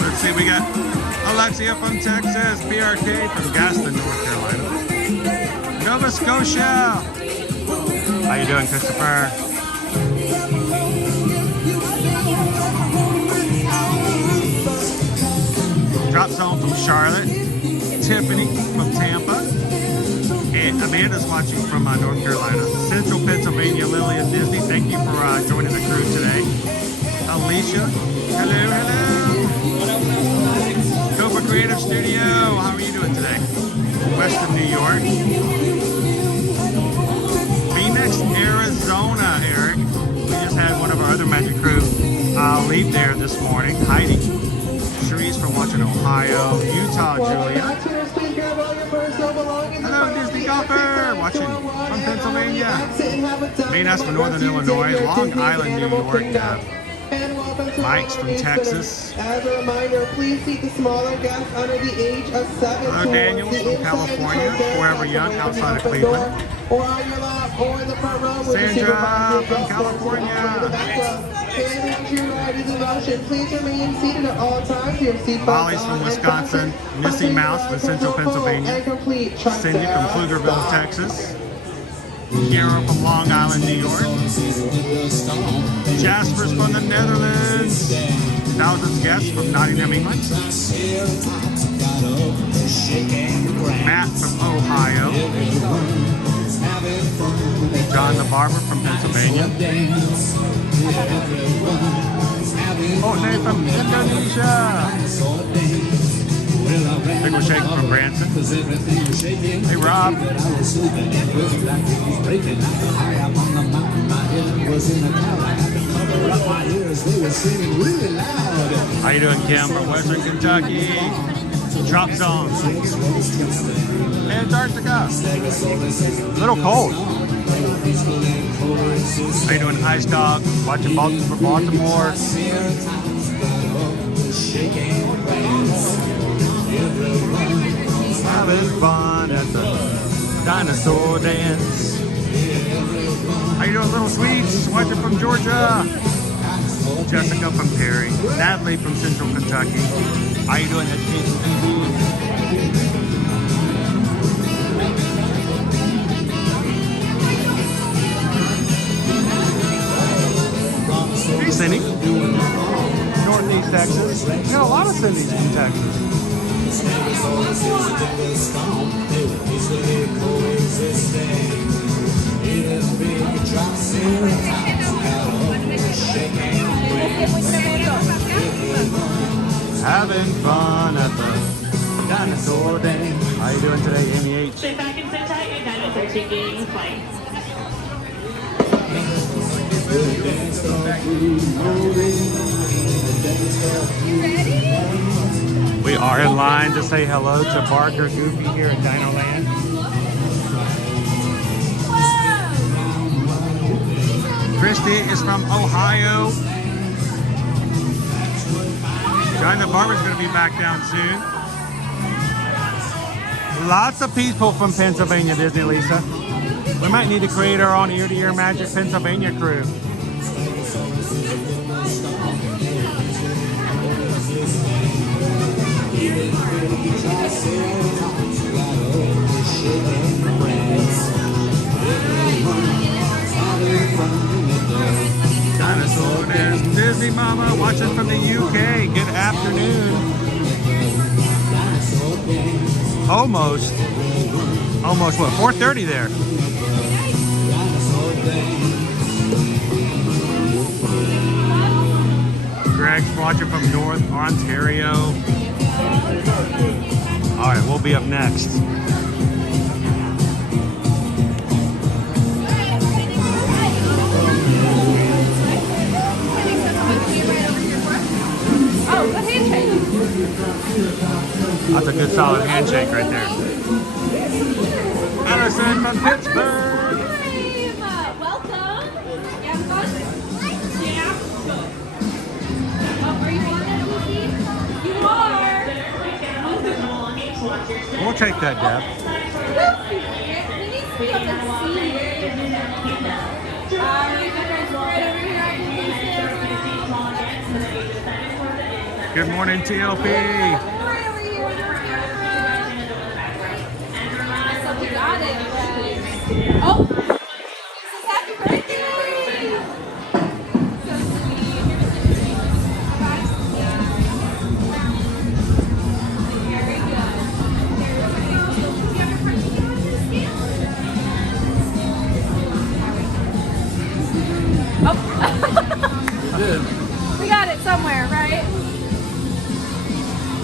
Let's see, we got Alexia from Texas, PRK from Gaston, North Carolina, Nova Scotia. How you doing, Christopher? Drop zone from Charlotte, Tiffany from Tampa, and Amanda's watching from North Carolina. Central Pennsylvania, Lily and Disney, thank you for joining the crew today. Alicia, hello. Cobra Creative Studio, how are you doing today? Western New York. Phoenix, Arizona, Eric. We just had one of our other Magic crew leave there this morning. Heidi. Cherise from watching Ohio. Utah, Julia. Hello, Disney Golfer. Watching from Pennsylvania. Venus from Northern Illinois. Long Island, New York. Mike's from Texas. As a reminder, please seat the smaller guests under the age of 7. Hello, Daniel from California. Forever Young, outside of Cleveland. Or on your lap, or in the front row. Sandra from California. Please remain seated at all times. Your seatbelt Molly's from Wisconsin. Missy Mouse from Central Pennsylvania. Cindy from Pflugerville, Texas. Kara from Long Island, New York. Jasper's from the Netherlands. Thousands guests from Nottingham, England. Matt from Ohio. John the Barber from Pennsylvania. Jose from Indonesia. I think we're shaking from Branson. Hey, Rob. How you doing, Kim, from Western Kentucky? Drop zone. Antarctica. A little cold. How you doing, Ice Dog? Watching Baltimore. Having fun at the dinosaur dance. How you doing, Little Sweets? Watching from Georgia. Jessica from Perry. Natalie from Central Kentucky. How you doing, Education TV? Hey, Cindy. Northeast Texas. We got a lot of Cindy's in Texas. Having fun at the dinosaur dance. How you doing today, Amy H? Sit back and sit tight. Your dinosaur chicken play. We are in line to say hello to Barker Goofy here at Dino Land. Christy is from Ohio. John the Barber's going to be back down soon. Lots of people from Pennsylvania, Disney Lisa. We might need to create our own Ear to Ear Magic Pennsylvania crew. Dinosaur Dance. Disney Mama watching from the UK. Good afternoon. Almost what, 4:30 there. Greg's watching from North Ontario. All right, we'll be up next. Oh, good handshake. That's a good solid handshake right there. Allison from Pittsburgh. Welcome. You having fun? Yeah. Oh, are you on it, Lucy? You are. We'll take that, Deb. We need to be able to see you. Right over here. Good morning, TLP. We got it. Oh, this is happy birthday. So sweet. Very good. Oh. We got it somewhere, right?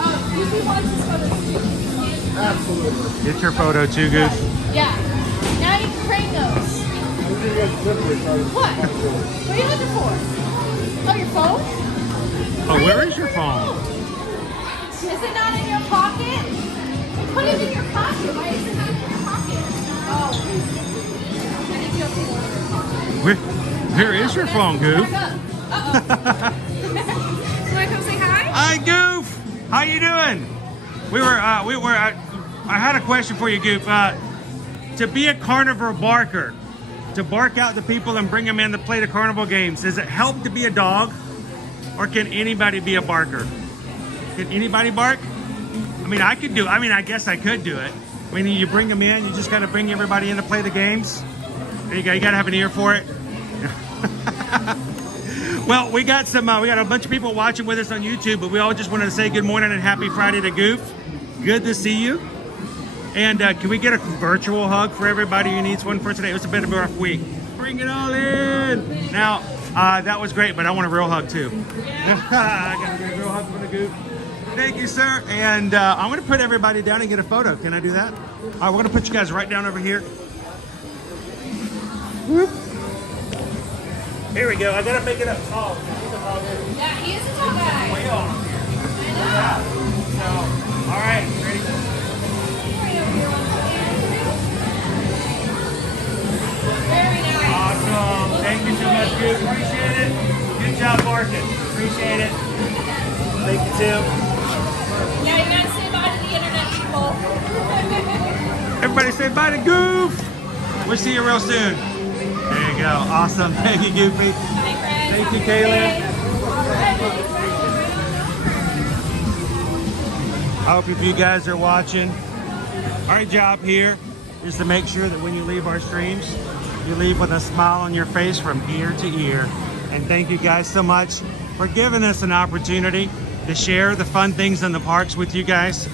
Oh, Goofy wants his photo. Absolutely. Get your photo too, Goof. Yeah. Now you can crank those. What? What are you looking for? Oh, your phone? Oh, where is your phone? Is it not in your pocket? Put it in your pocket. Why is it not in your pocket? Oh. I need you to Where is your phone, Goof? back up. Uh-oh. You want to come say hi? Hi, Goof. How you doing? I had a question for you, Goof. To be a carnivore barker, to bark out the people and bring them in to play the carnival games, does it help to be a dog, or can anybody be a barker? Can anybody bark? I mean, I guess I could do it. I mean, you bring them in, you just gotta bring everybody in to play the games. There you go. You gotta have an ear for it. Well, we got a bunch of people watching with us on YouTube, but we all just wanted to say good morning and happy Friday to Goof. Good to see you. And can we get a virtual hug for everybody who needs one for today? It was a bit of a rough week. Bring it all in. Now, that was great, but I want a real hug too. I got to get a real hug from the Goof. Thank you, sir. And I'm going to put everybody down and get a photo. Can I do that? All right, we're going to put you guys right down over here. Whoop. Here we go. I got to make it up tall. Yeah, he is a tall guy. Way off. I know. Yeah. So, all right. you. Appreciate it. Good job, Marcus. Appreciate it. Thank you, Tim. Yeah, you gotta say bye to the internet people. Everybody say bye to Goof. We'll see you real soon. There you go. Awesome. Thank you, Goofy. Thank you, Kaylin. I hope if you guys are watching, our job here is to make sure that when you leave our streams, you leave with a smile on your face from ear to ear. And thank you guys so much for giving us an opportunity to share the fun things in the parks with you guys.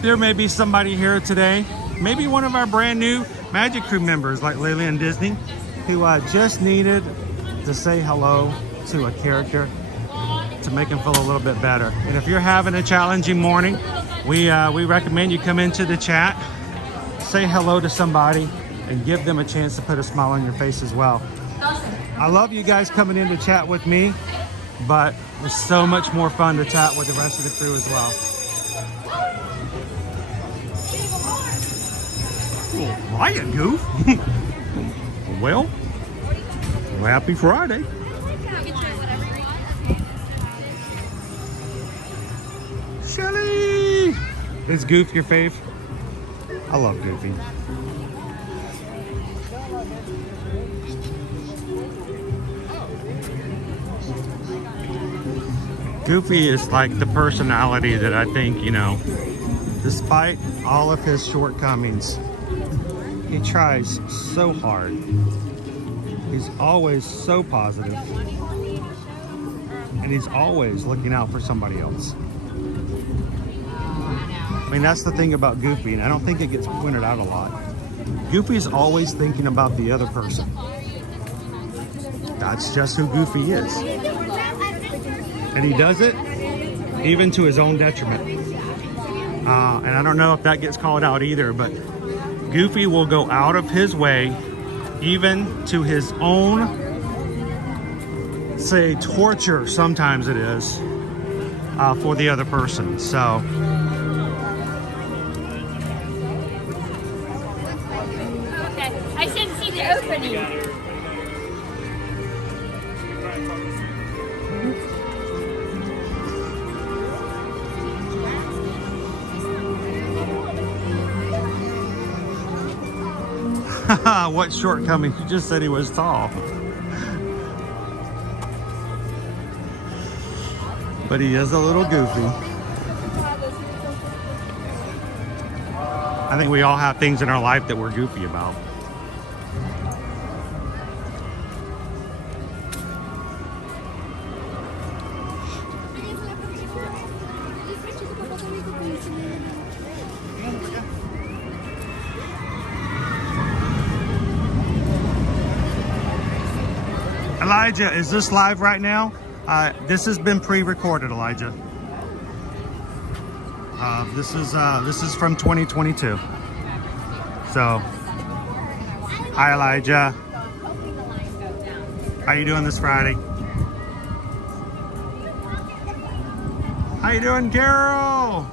There may be somebody here today, maybe one of our brand new Magic Crew members like Lily and Disney, who just needed to say hello to a character to make them feel a little bit better. And if you're having a challenging morning, we recommend you come into the chat, say hello to somebody, and give them a chance to put a smile on your face as well. I love you guys coming in to chat with me, but it's so much more fun to chat with the rest of the crew as well. Hiya, Goof. Well, happy Friday. Shelly! Is Goof your fave? I love Goofy. Goofy is like the personality that I think, you know, despite all of his shortcomings, he tries so hard. He's always so positive. And he's always looking out for somebody else. I mean, that's the thing about Goofy, and I don't think it gets pointed out a lot. Goofy's always thinking about the other person. That's just who Goofy is. And he does it even to his own detriment. And I don't know if that gets called out either, but Goofy will go out of his way, even to his own, say, torture, sometimes it is, for the other person. So, Okay, I didn't see the opening. what shortcoming? You just said he was tall. But he is a little goofy. I think we all have things in our life that we're goofy about. Elijah, is this live right now? This has been pre-recorded, Elijah. This is from 2022. So, hi Elijah. How you doing this Friday? How you doing, Carol?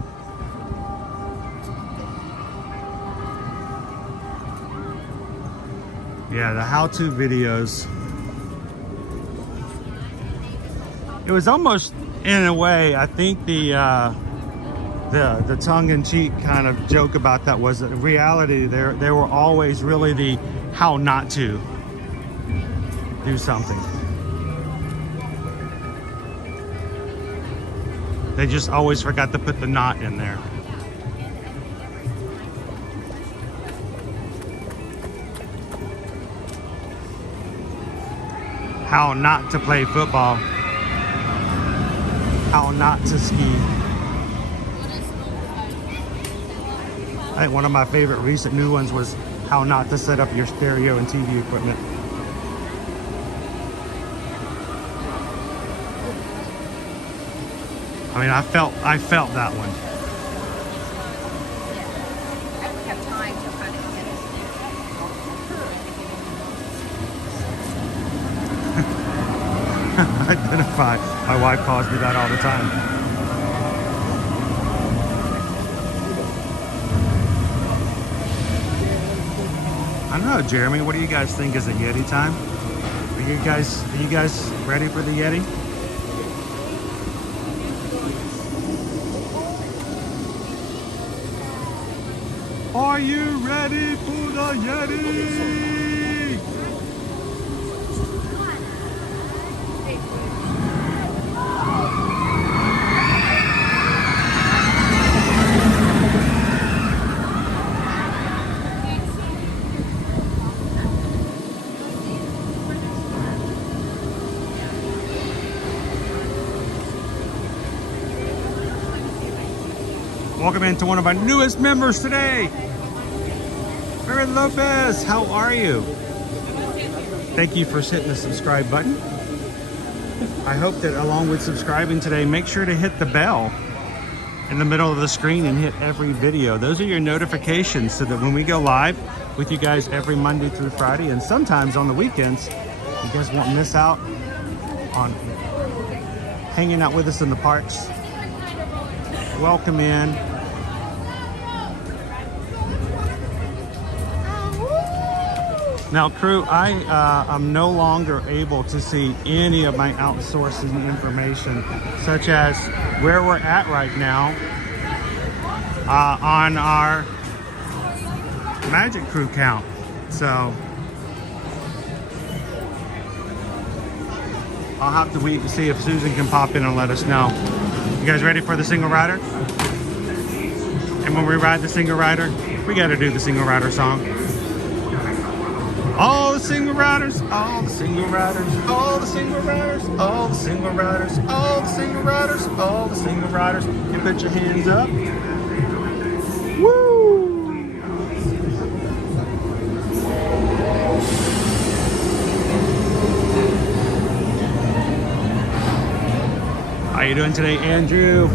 Yeah, the how-to videos. It was almost, in a way, I think the tongue-in-cheek kind of joke about that was that in reality they were always really the how not to do something. They just always forgot to put the not in there. How not to play football. How not to ski. I think one of my favorite recent new ones was how not to set up your stereo and TV equipment. I mean, I felt that one. Identify. My wife calls me that all the time. I don't know, Jeremy, what do you guys think? Is it Yeti time? Are you guys ready for the Yeti? Are you ready for the Yeti? Welcome into one of our newest members today. Mary Lopez, how are you? Thank you for hitting the subscribe button. I hope that along with subscribing today, make sure to hit the bell in the middle of the screen and hit every video. Those are your notifications so that when we go live with you guys every Monday through Friday and sometimes on the weekends, you guys won't miss out on hanging out with us in the parks. Welcome in. Now crew, I am no longer able to see any of my outsourcing information, such as where we're at right now on our Magic Crew count. So I'll have to wait and see if Susan can pop in and let us know. You guys ready for the single rider? And when we ride the single rider, we got to do the single rider song. All the single riders, all the single riders, all the single riders, all the single riders, all the single riders, all the single riders. You put your hands up. Woo! How you doing today, Andrew?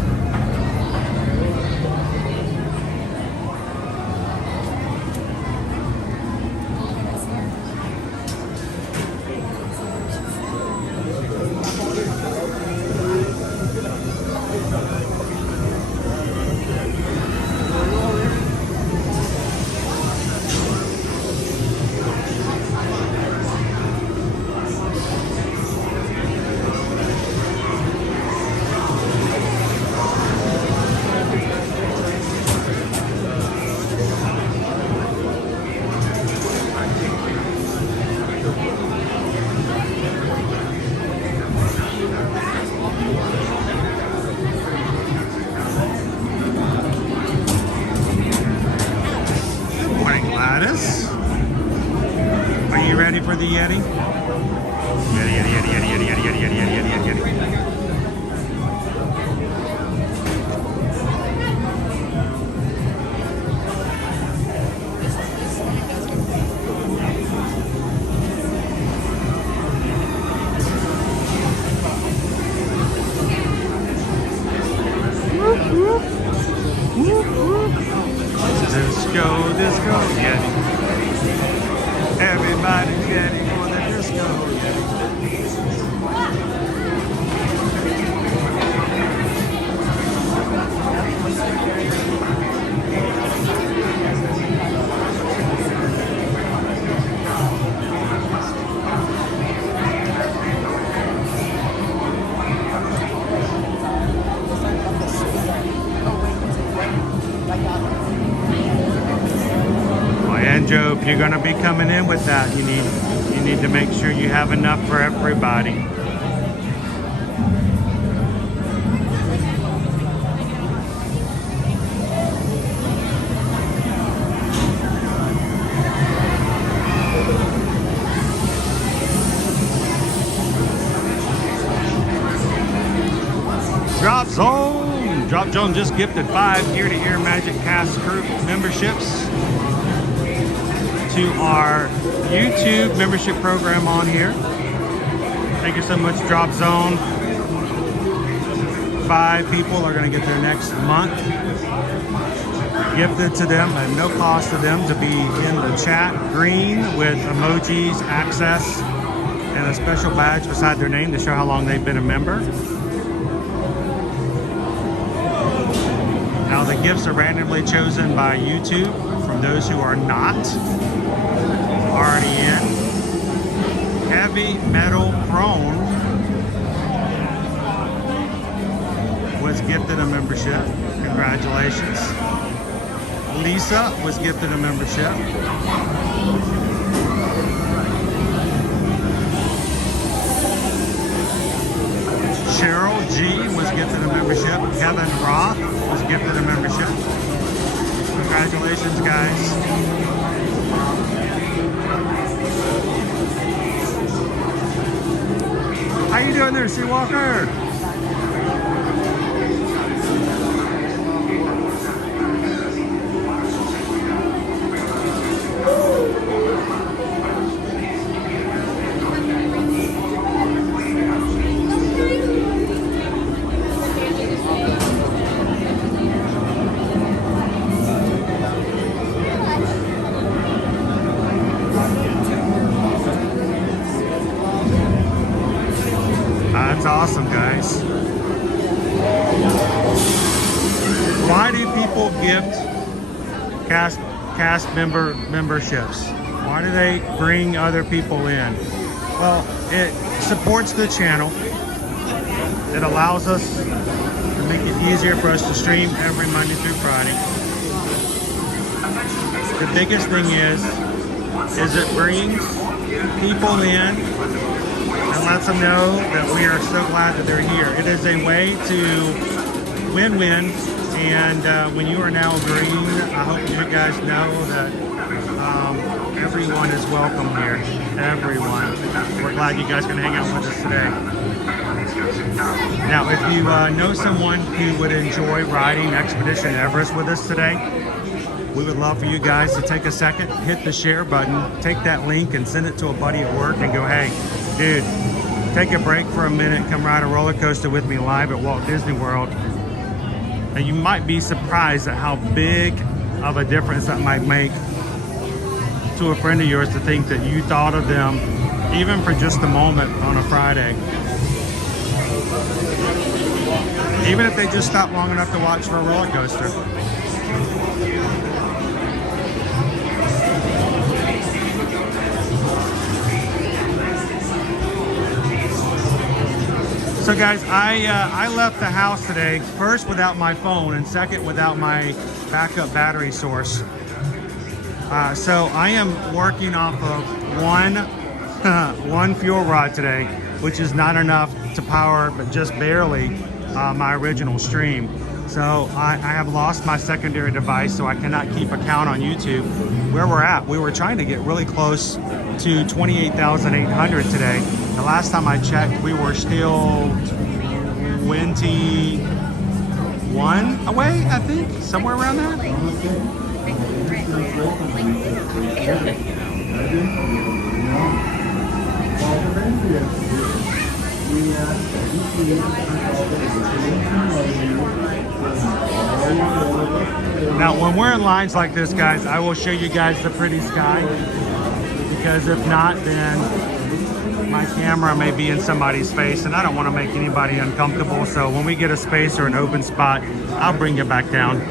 For the Yeti? Yeti, Yeti, Yeti, Yeti, Yeti, Yeti, Yeti, Yeti, Yeti, Yeti, Yeti. Disco, disco, Yeti. Everybody's getting for the disco. And Joe, if you're going to be coming in with that, you need to make sure you have enough for everybody. Drop Zone! Drop Zone just gifted 5 ear-to-ear Magic Cast Crew memberships to our YouTube membership program on here. Thank you so much, Drop Zone. 5 people are going to get their next month gifted to them at no cost to them to be in the chat green with emojis, access, and a special badge beside their name to show how long they've been a member. Now the gifts are randomly chosen by YouTube from those who are not already in. Heavy Metal Prone was gifted a membership. Congratulations. Lisa was gifted a membership. Cheryl G was gifted a membership. Kevin Roth was gifted a membership. Congratulations, guys. How you doing there, Seawalker? That's awesome, guys. Why do people gift cast memberships? Why do they bring other people in? Well, it supports the channel. It allows us to make it easier for us to stream every Monday through Friday. The biggest thing is it brings people in and lets them know that we are so glad that they're here. It is a way to win-win, and when you are now green, I hope you guys know that everyone is welcome here. Everyone. We're glad you guys can hang out with us today. Now, if you know someone who would enjoy riding Expedition Everest with us today, we would love for you guys to take a second, hit the share button, take that link and send it to a buddy at work and go, hey, dude, take a break for a minute, come ride a roller coaster with me live at Walt Disney World. And you might be surprised at how big of a difference that might make to a friend of yours to think that you thought of them, even for just a moment on a Friday. Even if they just stop long enough to watch for a roller coaster. So guys, I left the house today, first without my phone and second without my backup battery source. So I am working off of one fuel rod today, which is not enough to power, but just barely, my original stream. So I have lost my secondary device, so I cannot keep a count on YouTube where we're at. We were trying to get really close to 28,800 today. The last time I checked, we were still 21 away, I think, somewhere around there. Now, when we're in lines like this, guys, I will show you guys the pretty sky, because if not, then my camera may be in somebody's face, and I don't want to make anybody uncomfortable. So when we get a space or an open spot, I'll bring you back down.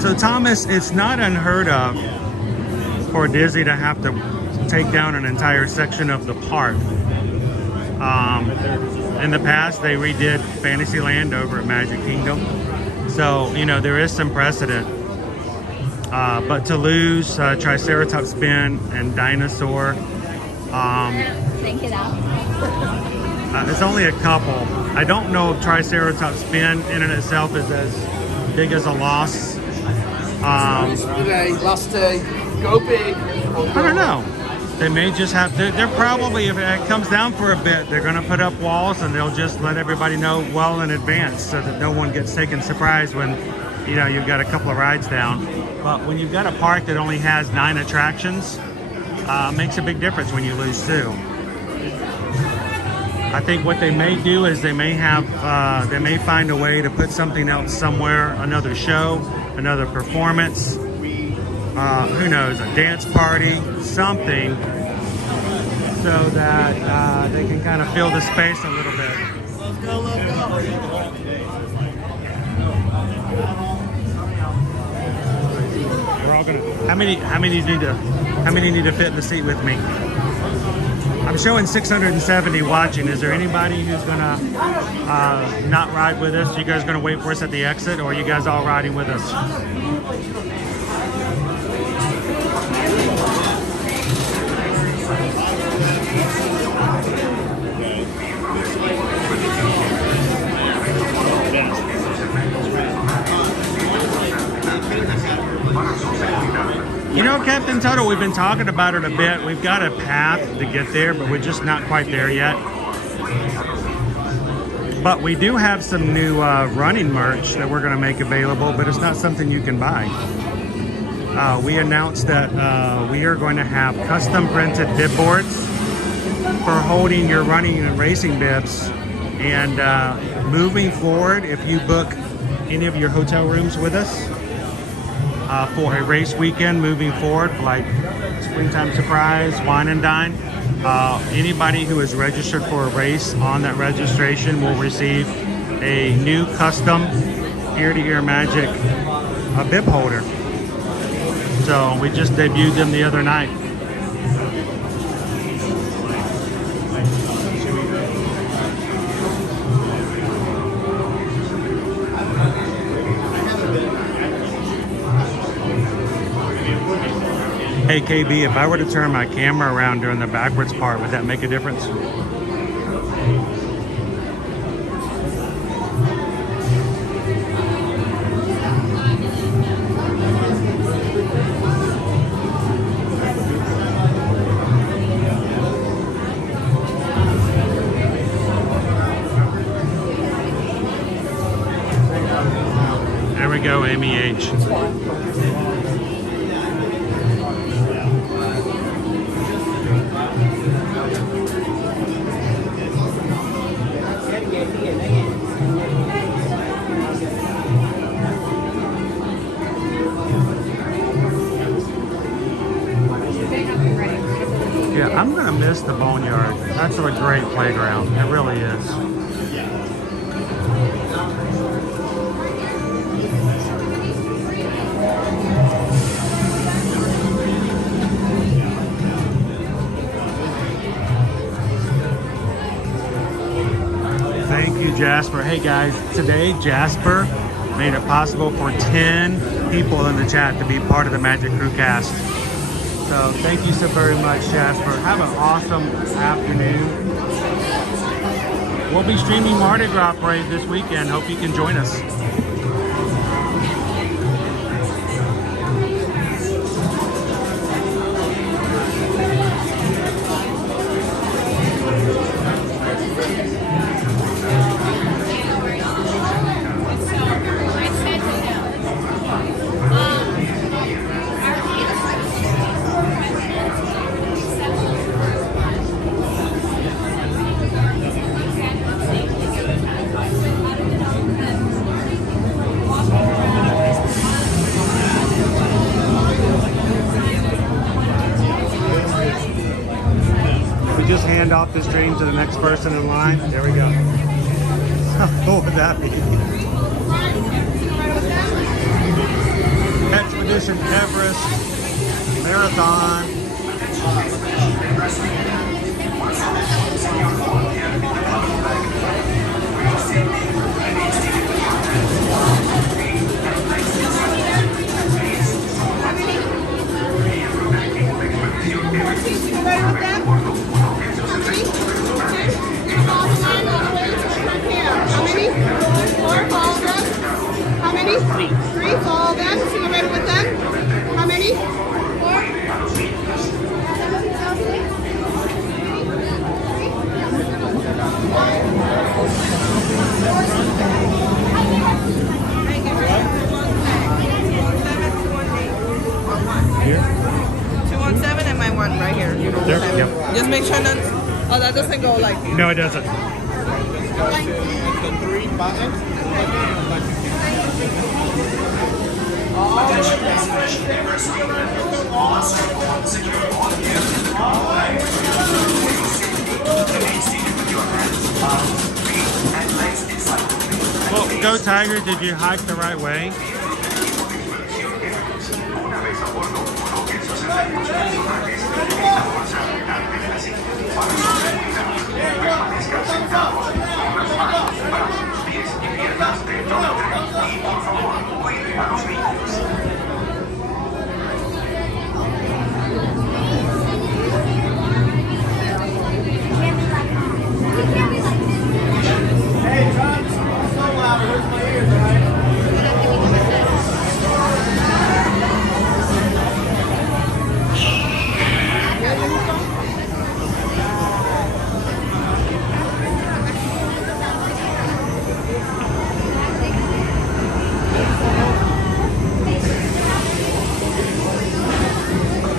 So Thomas, it's not unheard of for Disney to have to take down an entire section of the park. In the past, they redid Fantasyland over at Magic Kingdom. So, you know, there is some precedent. But to lose Triceratops Bend and Dinosaur, it's only a couple. I don't know if Triceratops Bend in and itself is as big as a loss. Last day, go big. I don't know. They may just have, they're probably, if it comes down for a bit, they're going to put up walls and they'll just let everybody know well in advance so that no one gets taken surprise when, you know, you've got a couple of rides down. But when you've got a park that only has 9 attractions, makes a big difference when you lose 2. I think what they may do is they may find a way to put something else somewhere, another show, another performance. who knows, a dance party, something, so that they can kind of fill the space a little bit. Let's go, let's go. We're all gonna. How many need to fit in the seat with me? I'm showing 670 watching. Is there anybody who's gonna not ride with us? You guys gonna wait for us at the exit, or are you guys all riding with us? You know, Captain Toto, we've been talking about it a bit. We've got a path to get there, but we're just not quite there yet. But we do have some new running merch that we're going to make available, but it's not something you can buy. We announced that we are going to have custom printed bib boards for holding your running and racing bibs. And moving forward, if you book any of your hotel rooms with us, for a race weekend moving forward, like Springtime Surprise, Wine and Dine, anybody who is registered for a race on that registration will receive a new custom ear-to-ear magic bib holder. So we just debuted them the other night. Hey KB, if I were to turn my camera around during the backwards part, would that make a difference? There we go, Amy H. Yeah, I'm gonna miss the Boneyard. That's a great playground. It really is. Thank you, Jasper. Hey guys, today Jasper made it possible for 10 people in the chat to be part of the Magic Crew cast. So thank you so very much, Jasper. Have an awesome afternoon. We'll be streaming Mardi Gras Parade this weekend. Hope you can join us. Just hand off the stream to the next person in line. There we go. What would that be? Expedition Everest Marathon. Three, follow them. So you ready with them? How many? 4? Here? 217 and my one right here. There? Yep. Just make sure not. Oh, that doesn't go like. No, it doesn't. The 3 buttons. Attention expedition Ambersweet Way. Once on, secure all gear in the cargo bag. Remain seated with your hands, arms, feet, and legs inside the plane. Well, go Tiger, did you hike the right way? Una vez a bordo, coloque sus efectos personales en la bolsa delante de la silla. Para su seguridad, permanezcan sentados con las manos, brazos, pies y piernas dentro del tren. Y por favor, cuide a los niños. Hey, John, so loud. It hurts my ears, all right?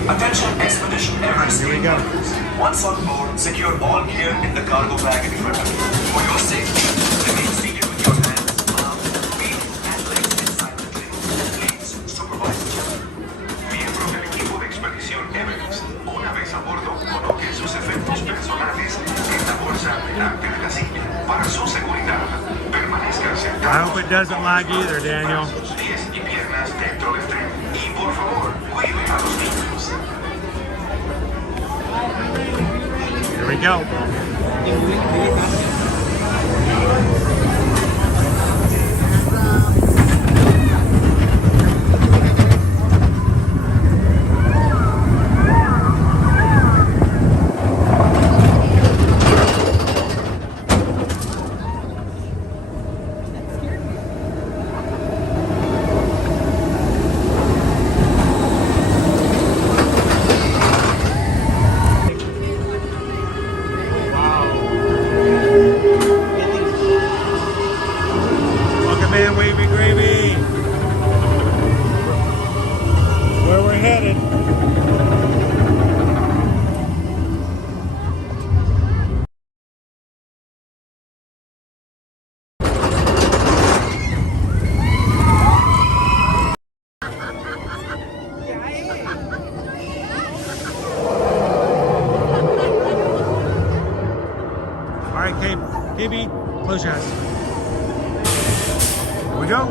Attention expedition Ambersweet Way. Once on board, secure all gear in the cargo bag in front of you. For your safety, remain seated with your hands, arms, feet, and legs inside the plane. Please supervise each other. Miembros del equipo de expedición Everest, una vez a bordo, coloquen sus efectos personales en la bolsa delante de la silla. Para su seguridad, permanezcan sentados. I hope it doesn't lag either, Daniel. Sus pies y piernas dentro del tren. Y por favor, cuide a los niños. Here we go. Welcome in, Wavy Gravy. Where we're headed. All right, KB, close your eyes. Here we go.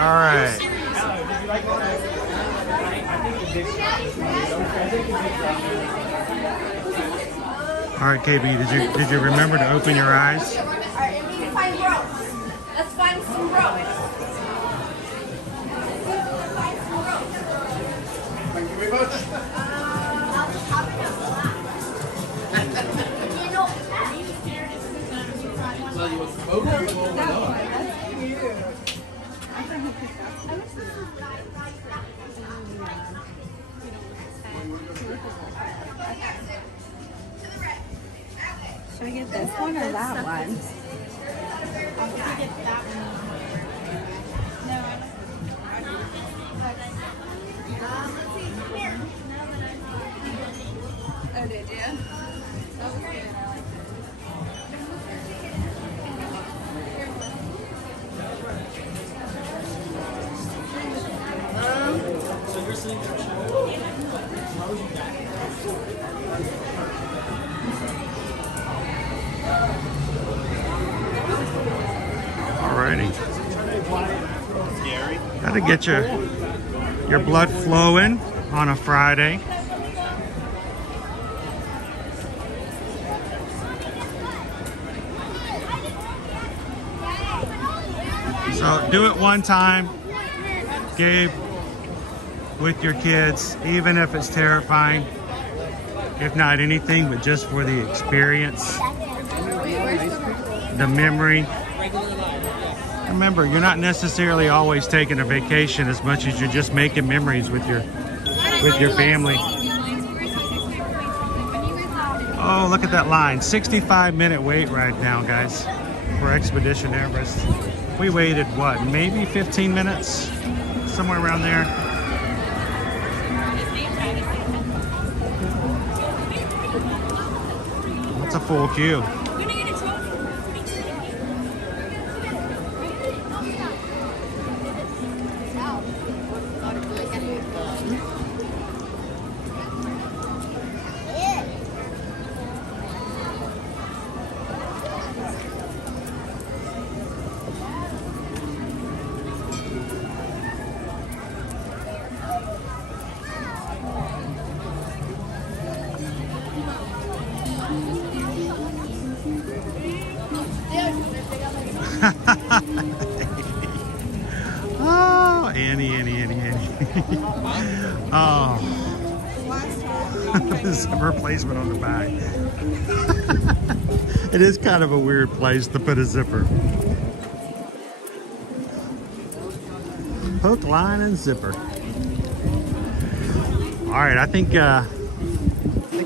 All right. All right, KB, did you remember to open your eyes? All right, we need to find ropes. Let's find some ropes. Thank you very much. Should we get this one or that one? I'll get that one. Oh, did you? That was good. So you're seeing Alrighty. Gotta get your blood flowing on a Friday. So do it one time, Gabe, with your kids, even if it's terrifying. If not anything, but just for the experience, the memory. Remember, you're not necessarily always taking a vacation as much as you're just making memories with your family. Oh, look at that line. 65-minute wait right now, guys, for Expedition Everest. We waited, what, maybe 15 minutes? Somewhere around there. It's a full queue. Oh, Annie. Oh. Zipper placement on the back. It is kind of a weird place to put a zipper. Hook, line, and zipper. All right, I think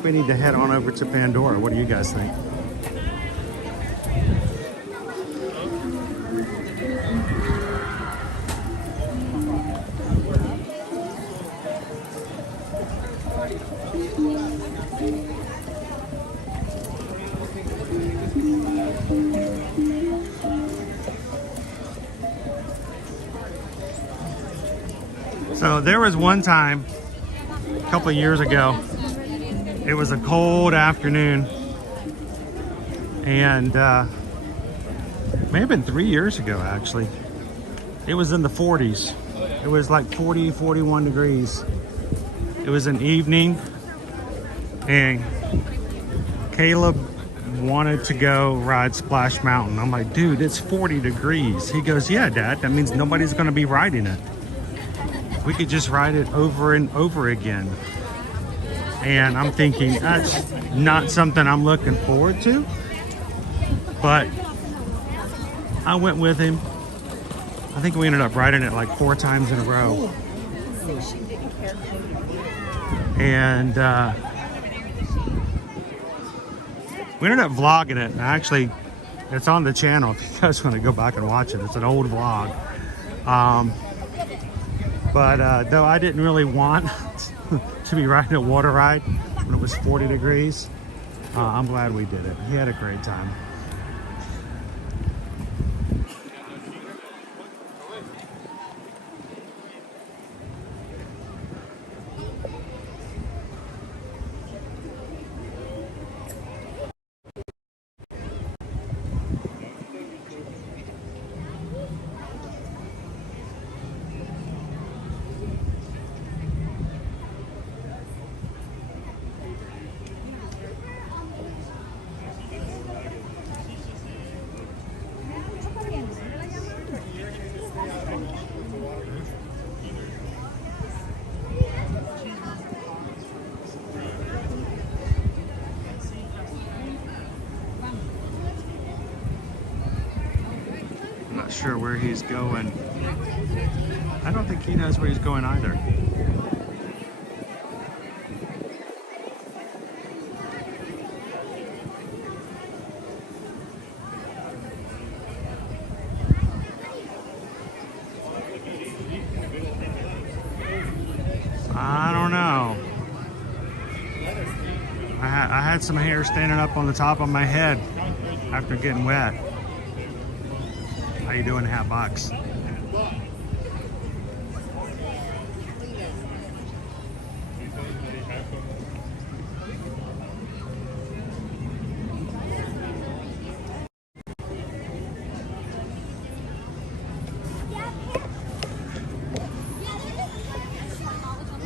we need to head on over to Pandora. What do you guys think? So there was one time a couple of years ago, it was a cold afternoon, and may have been 3 years ago actually. It was in the 40s. It was like 40, 41 degrees. It was an evening, and Caleb wanted to go ride Splash Mountain. I'm like, dude, it's 40 degrees. He goes, yeah, Dad, that means nobody's gonna be riding it. We could just ride it over and over again. And I'm thinking, that's not something I'm looking forward to. But I went with him. I think we ended up riding it like 4 times in a row. And we ended up vlogging it. And actually, it's on the channel if you guys want to go back and watch it. It's an old vlog. But though I didn't really want to be riding a water ride when it was 40 degrees, I'm glad we did it. We had a great time. sure where he's going. I don't think he knows where he's going either. I don't know. I had some hair standing up on the top of my head after getting wet. How you doing, Hatbox?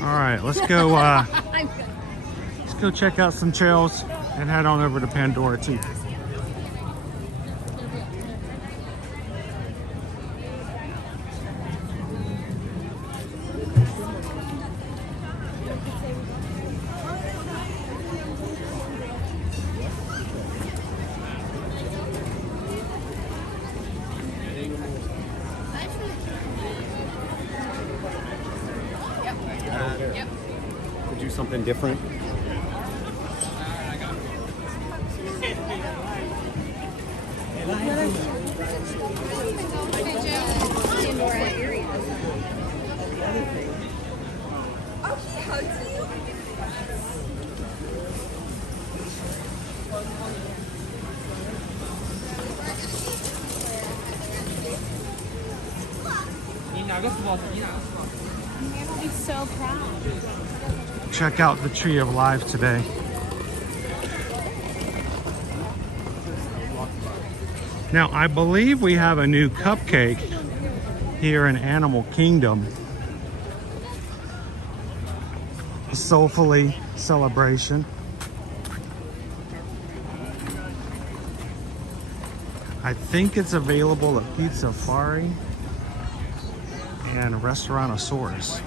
All right, let's go check out some trails and head on over to Pandora too. To do something different. He's so proud. Check out the Tree of Life today. Now, I believe we have a new cupcake here in Animal Kingdom. A Soulfully celebration. I think it's available at Pizza Safari and Restaurantosaurus.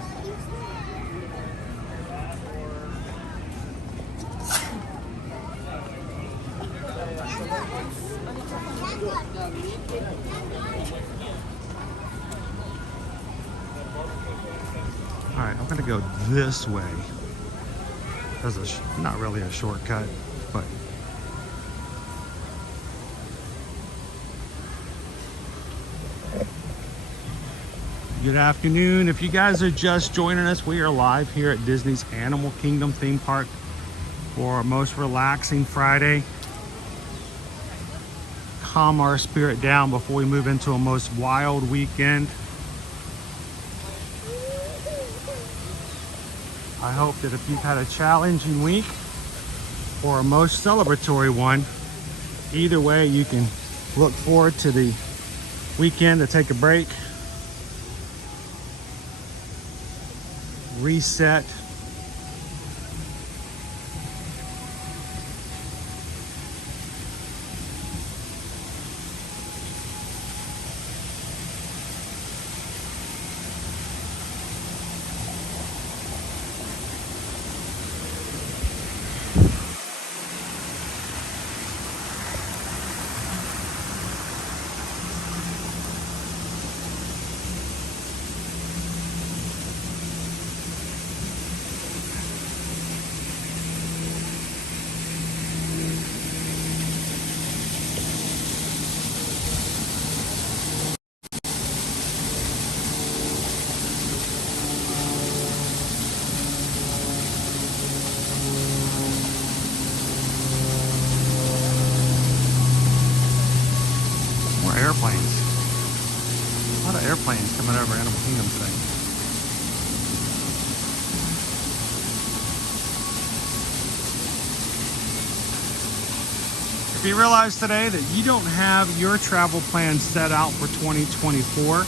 All right, I'm gonna go this way. There's not really a shortcut, but good afternoon. If you guys are just joining us, we are live here at Disney's Animal Kingdom theme park for our most relaxing Friday. Calm our spirit down before we move into a most wild weekend. I hope that if you've had a challenging week or a most celebratory one, either way you can look forward to the weekend to take a break, reset, airplanes. A lot of airplanes coming over Animal Kingdom today. If you realize today that you don't have your travel plan set out for 2024,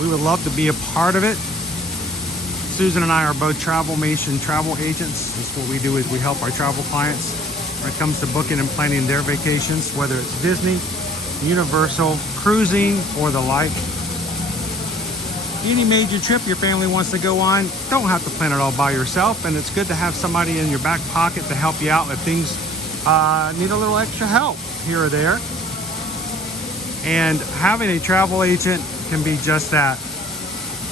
we would love to be a part of it. Susan and I are both Travelmation travel agents. That's what we do, is we help our travel clients when it comes to booking and planning their vacations, whether it's Disney, Universal, cruising, or the like. Any major trip your family wants to go on, don't have to plan it all by yourself, and it's good to have somebody in your back pocket to help you out if things need a little extra help here or there. And having a travel agent can be just that.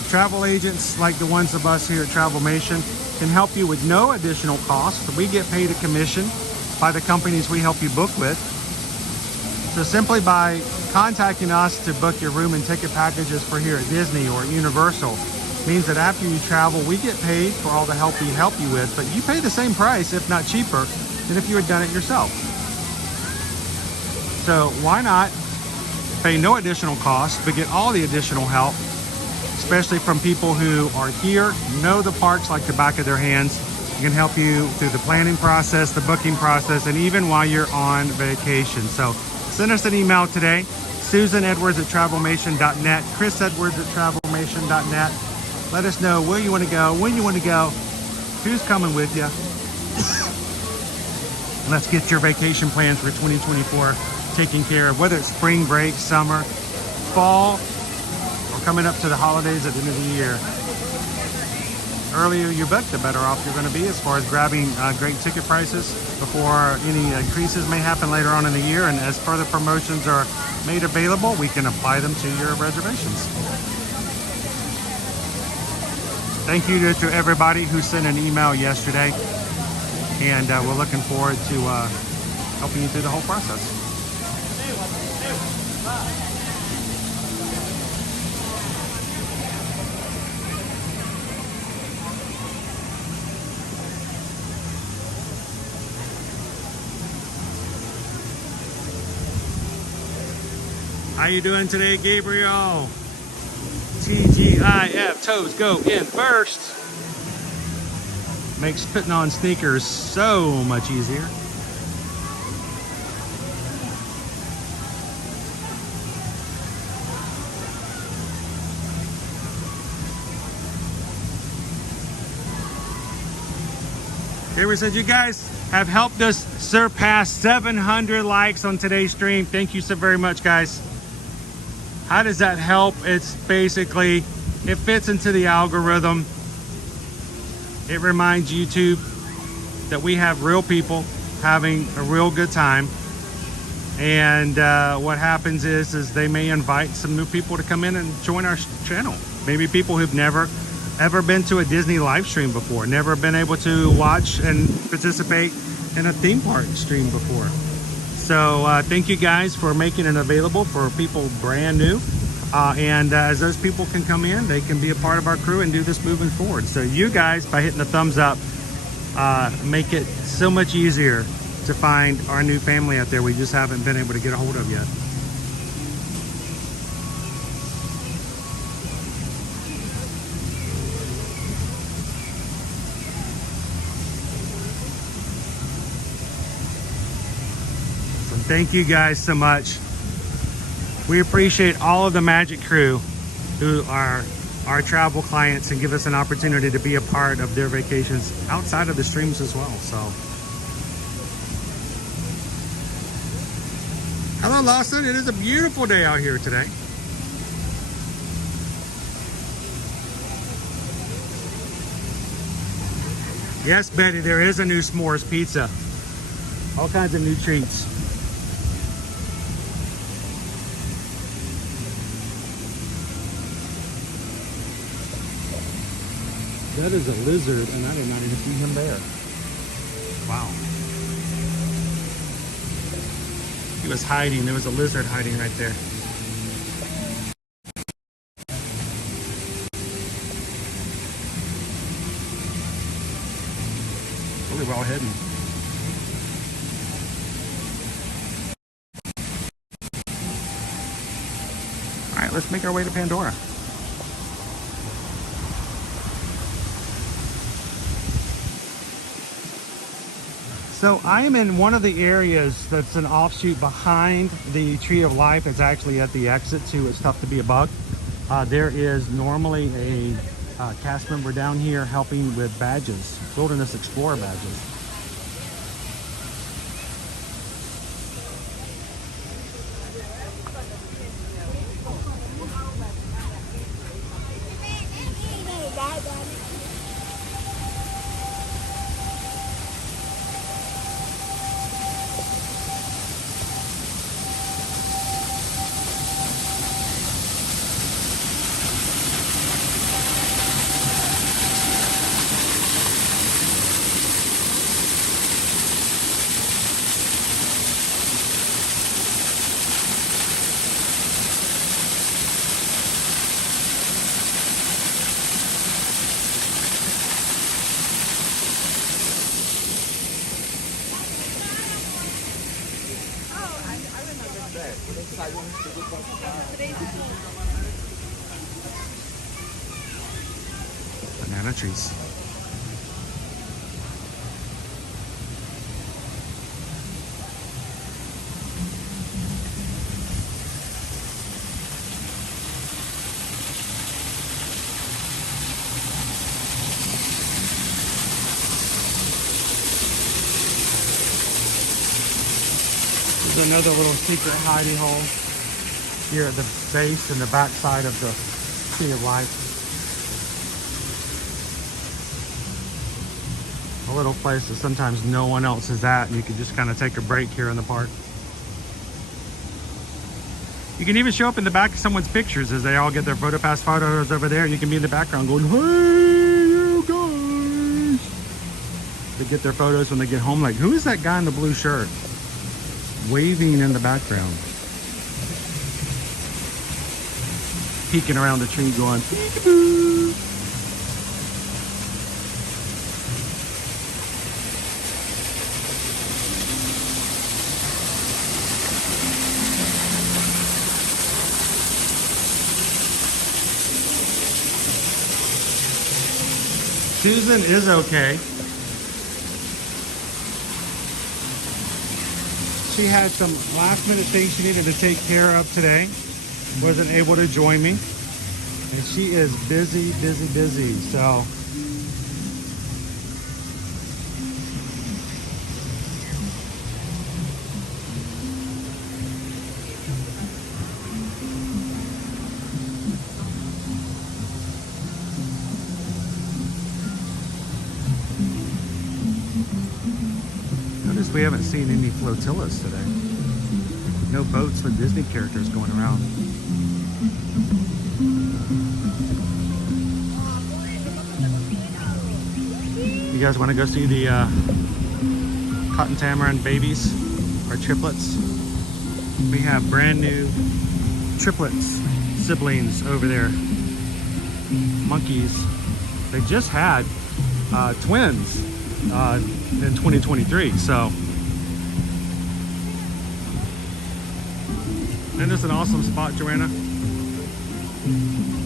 Travel agents like the ones of us here at Travelmation can help you with no additional cost. We get paid a commission by the companies we help you book with. So simply by contacting us to book your room and ticket packages for here at Disney or Universal means that after you travel, we get paid for all the help we help you with, but you pay the same price, if not cheaper, than if you had done it yourself. So why not pay no additional cost, but get all the additional help, especially from people who are here, know the parks like the back of their hands, can help you through the planning process, the booking process, and even while you're on vacation. So send us an email today, susanedwards@travelmation.net, chrisedwards@travelmation.net. Let us know where you want to go, when you want to go, who's coming with you. Let's get your vacation plans for 2024 taken care of, whether it's spring break, summer, fall, or coming up to the holidays at the end of the year. Earlier you book, the better off you're going to be as far as grabbing great ticket prices before any increases may happen later on in the year. And as further promotions are made available, we can apply them to your reservations. Thank you to everybody who sent an email yesterday, and we're looking forward to helping you through the whole process. How you doing today, Gabriel? TGIF, toes go in first. Makes putting on sneakers so much easier. Gabriel said, you guys have helped us surpass 700 likes on today's stream. Thank you so very much, guys. How does that help? It's basically, it fits into the algorithm. It reminds YouTube that we have real people having a real good time. And what happens is they may invite some new people to come in and join our channel. Maybe people who've never ever been to a Disney live stream before, never been able to watch and participate in a theme park stream before. So thank you guys for making it available for people brand new. And as those people can come in, they can be a part of our crew and do this moving forward. So you guys, by hitting the thumbs up, make it so much easier to find our new family out there we just haven't been able to get a hold of yet. Thank you guys so much. We appreciate all of the Magic crew who are our travel clients and give us an opportunity to be a part of their vacations outside of the streams as well. So, hello Lawson, it is a beautiful day out here today. Yes, Betty, there is a new s'mores pizza. All kinds of new treats. That is a lizard, and I did not even see him there. Wow. He was hiding. There was a lizard hiding right there. Really well hidden. All right, let's make our way to Pandora. So I am in one of the areas that's an offshoot behind the Tree of Life. It's actually at the exit to It's Tough to Be a Bug. There is normally a cast member down here helping with badges, Wilderness Explorer badges. Banana trees. There's another little secret hidey hole here at the base and the back side of the Tree of Life. A little place that sometimes no one else is at, and you can just kind of take a break here in the park. You can even show up in the back of someone's pictures as they all get their PhotoPass photos over there, and you can be in the background going, "Hey, you guys!" They get their photos when they get home, like, who is that guy in the blue shirt? Waving in the background. Peeking around the tree going, peekaboo. Susan is okay. She had some last minute things she needed to take care of today. Wasn't able to join me. And she is busy, busy, busy. So notice we haven't seen any flotillas today. No boats with Disney characters going around. You guys want to go see the cotton tamarin babies or triplets? We have brand new triplets, siblings over there. Monkeys. They just had twins in 2023, so isn't this an awesome spot, Joanna?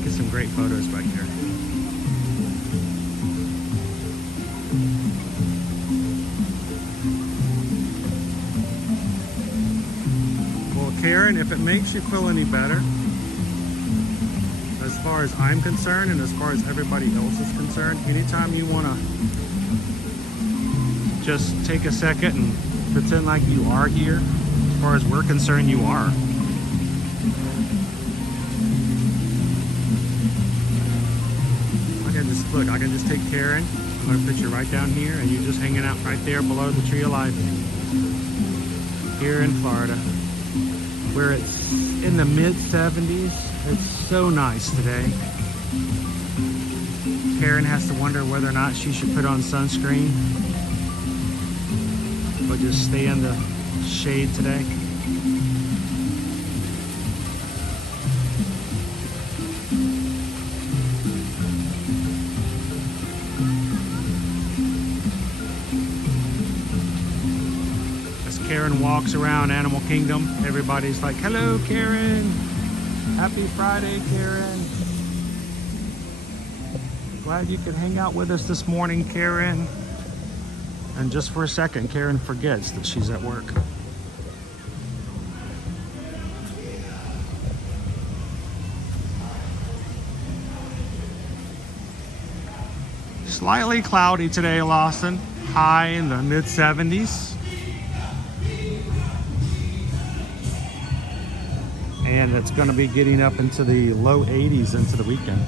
Get some great photos back here. Well, Karen, if it makes you feel any better, as far as I'm concerned and as far as everybody else is concerned, anytime you want to just take a second and pretend like you are here, as far as we're concerned, you are. Look, I can just take Karen. I'm going to put you right down here, and you're just hanging out right there below the Tree of Life here in Florida, where it's in the mid-70s. It's so nice today. Karen has to wonder whether or not she should put on sunscreen, but just stay in the shade today. Karen walks around Animal Kingdom, everybody's like, hello, Karen. Happy Friday, Karen. Glad you could hang out with us this morning, Karen. And just for a second, Karen forgets that she's at work. Slightly cloudy today, Lawson. High in the mid-70s. And it's going to be getting up into the low 80s into the weekend.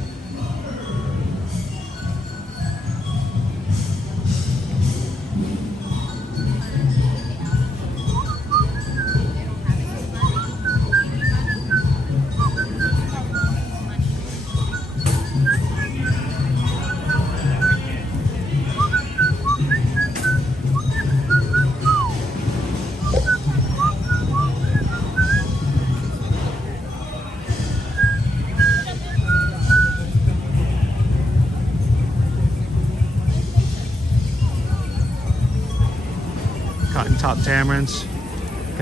Top tamarins,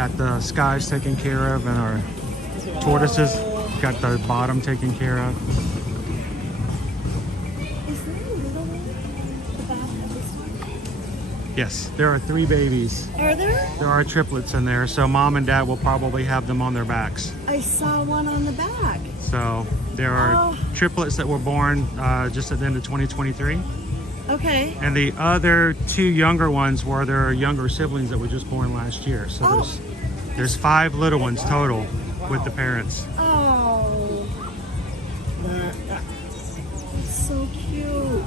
Got the skies taken care of, and our tortoises got the bottom taken care of. Is there a little one at the back of this one? Yes, there are 3 babies. Are there? There are triplets in there, so mom and dad will probably have them on their backs. I saw one on the back. So there are triplets that were born just at the end of 2023. Okay. And the other 2 younger ones were their younger siblings that were just born last year. So there's 5 little ones total with the parents. Oh. It's so cute.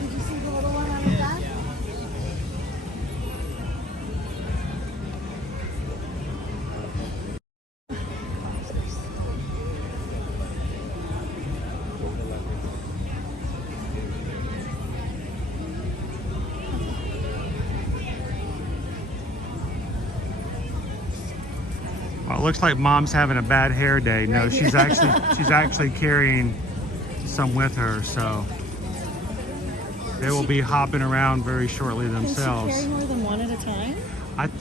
Did you see the little one on the back? Well, it looks like mom's having a bad hair day. No, she's actually carrying some with her, so they will be hopping around very shortly themselves. Can she carry more than one at a time?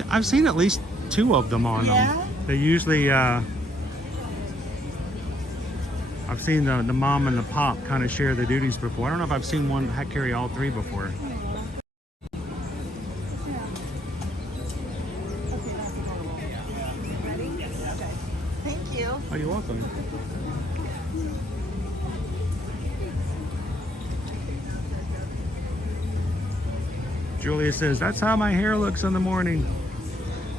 I've seen at least 2 of them on them. They usually, I've seen the mom and the pop kind of share the duties before. I don't know if I've seen one carry all 3 before. Thank you. Oh, you're welcome. Julia says, that's how my hair looks in the morning.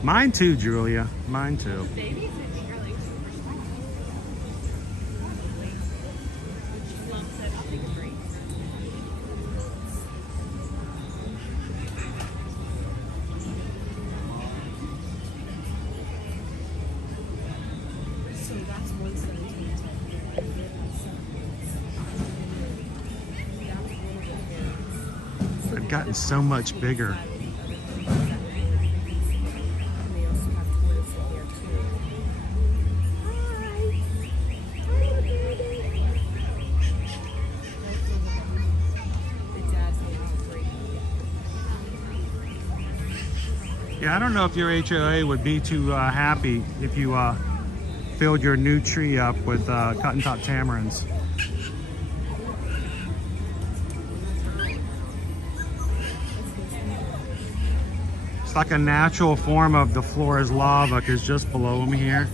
Mine too, Julia. Mine too. They've gotten so much bigger. Yeah, I don't know if your HOA would be too happy if you filled your new tree up with cotton top tamarins. It's like a natural form of the floor is lava because just below them here.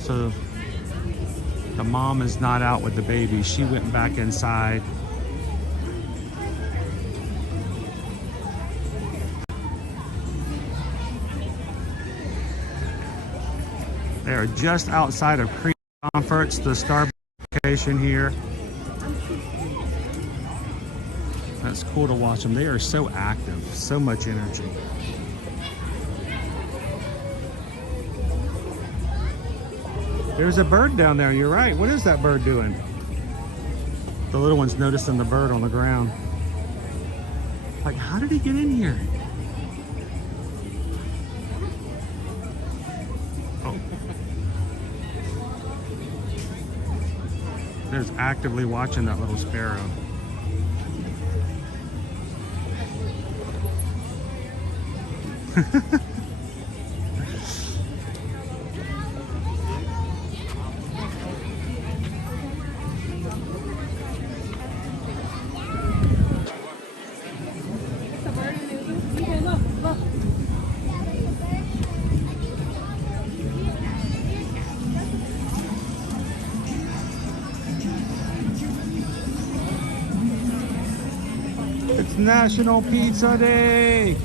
So the mom is not out with the baby. She went back inside. They are just outside of Chrisedwards, the Starbucks location here. That's cool to watch them. They are so active, so much energy. There's a bird down there, you're right. What is that bird doing? The little one's noticing the bird on the ground. Like, how did he get in here? Oh. There's actively watching that little sparrow. It's National Pizza Day!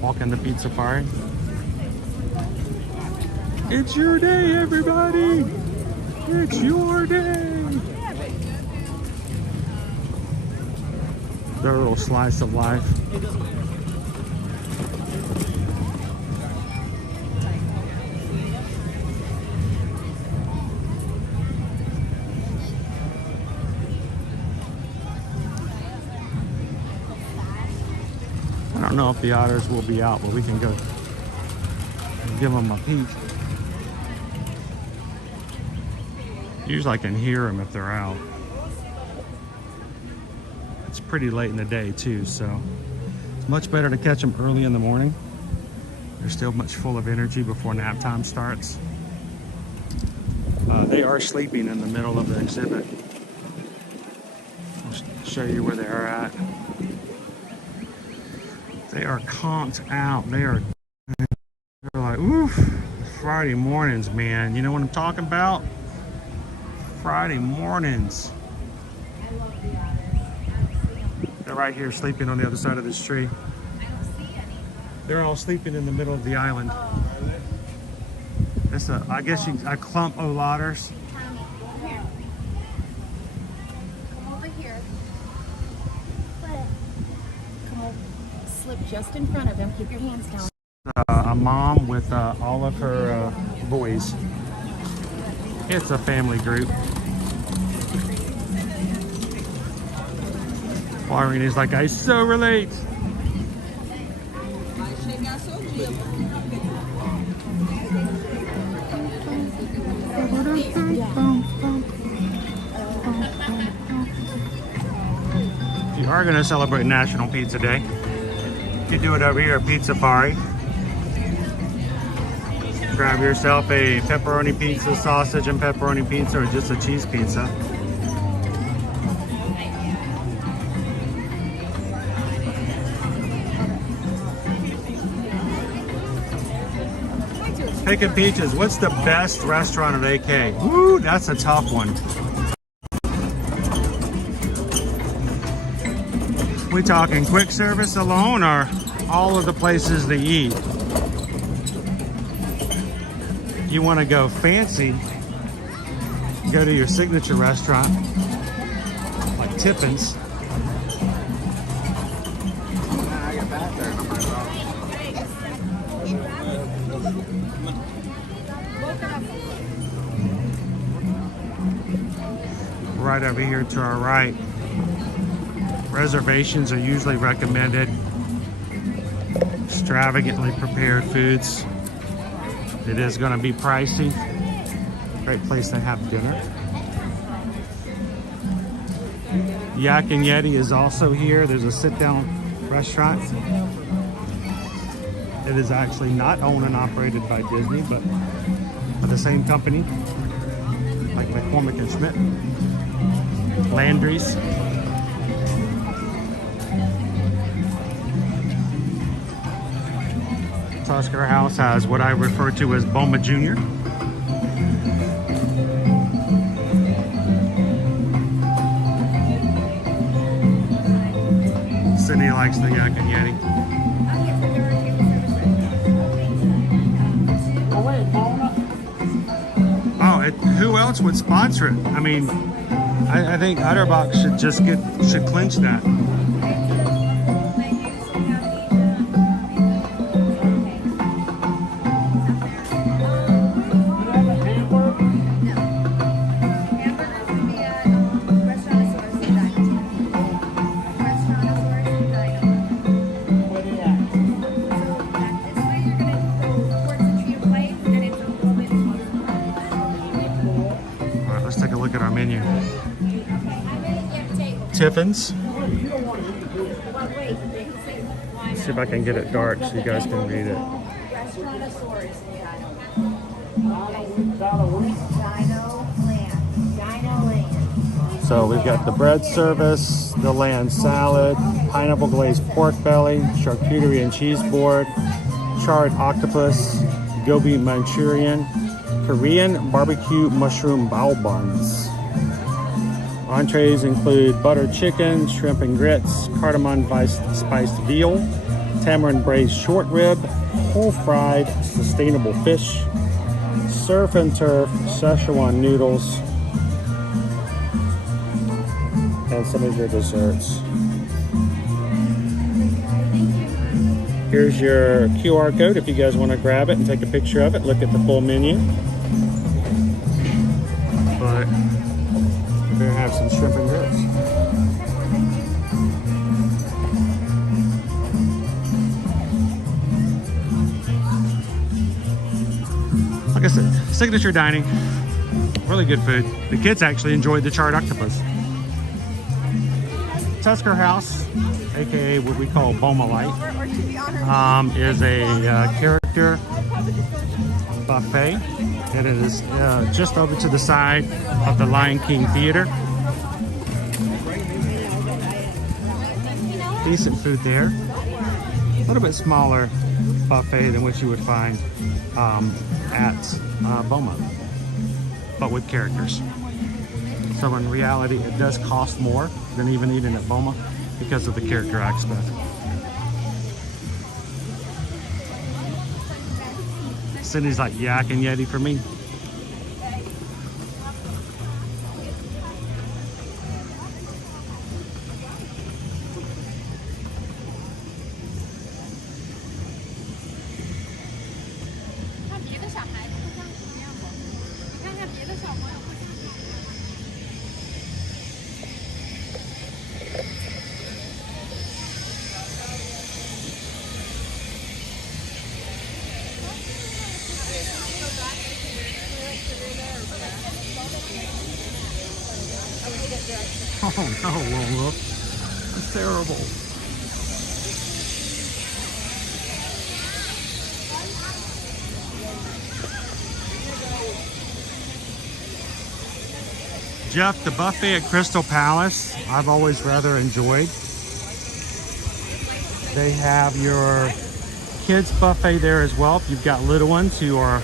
Walking the pizza safari. It's your day, everybody! It's your day! Their little slice of life. don't know if the otters will be out, but we can go give them a peek. Usually I can hear them if they're out. It's pretty late in the day too, so it's much better to catch them early in the morning. They're still much full of energy before nap time starts. They are sleeping in the middle of the exhibit. I'll show you where they are at. They are conked out. They're like, oof, Friday mornings, man. You know what I'm talking about? Friday mornings. They're right here sleeping on the other side of this tree. They're all sleeping in the middle of the island. It's I guess a clump of otters. Come over here. Come over. Slip just in front of him. Keep your hands down. A mom with all of her boys. It's a family group. Irene is like, I so relate. If you are going to celebrate National Pizza Day, you can do it over here at Pizza Safari. Grab yourself a pepperoni pizza, sausage and pepperoni pizza, or just a cheese pizza. Picking Peaches, what's the best restaurant of AK? Woo, that's a tough one. We talking quick service alone or all of the places to eat? You want to go fancy, go to your signature restaurant like Tipton's. Right over here to our right. Reservations are usually recommended. Extravagantly prepared foods. It is going to be pricey. Great place to have dinner. Yak and Yeti is also here. There's a sit-down restaurant. It is actually not owned and operated by Disney, but by the same company, like McCormick and Schmidt. Landry's. Tusker House has what I refer to as Boma Jr. Sydney likes the Yak and Yeti. Oh, who else would sponsor it? I mean, I think Utterbox should clinch that. Tiffin's. Let's see if I can get it dark so you guys can read it. So we've got the bread service, the lamb salad, pineapple glazed pork belly, charcuterie and cheese board, charred octopus, gobi Manchurian, Korean barbecue mushroom bao buns. Entrees include buttered chicken, shrimp and grits, cardamom spiced veal, tamarind braised short rib, whole fried sustainable fish, surf and turf Szechuan noodles, and some of your desserts. Here's your QR code if you guys want to grab it and take a picture of it, look at the full menu. But we're gonna have some shrimp and grits. I said, signature dining. Really good food. The kids actually enjoyed the charred octopus. Tusker House, aka what we call Boma Light, is a character buffet. It is just over to the side of the Lion King Theater. Decent food there. A little bit smaller buffet than what you would find at Boma, but with characters. So in reality, it does cost more than even eating at Boma because of the character aspect. Cindy's like Yak and Yeti for me. Oh no, Lone Wolf. That's terrible. Jeff, the buffet at Crystal Palace, I've always rather enjoyed. They have your kids buffet there as well. If you've got little ones who are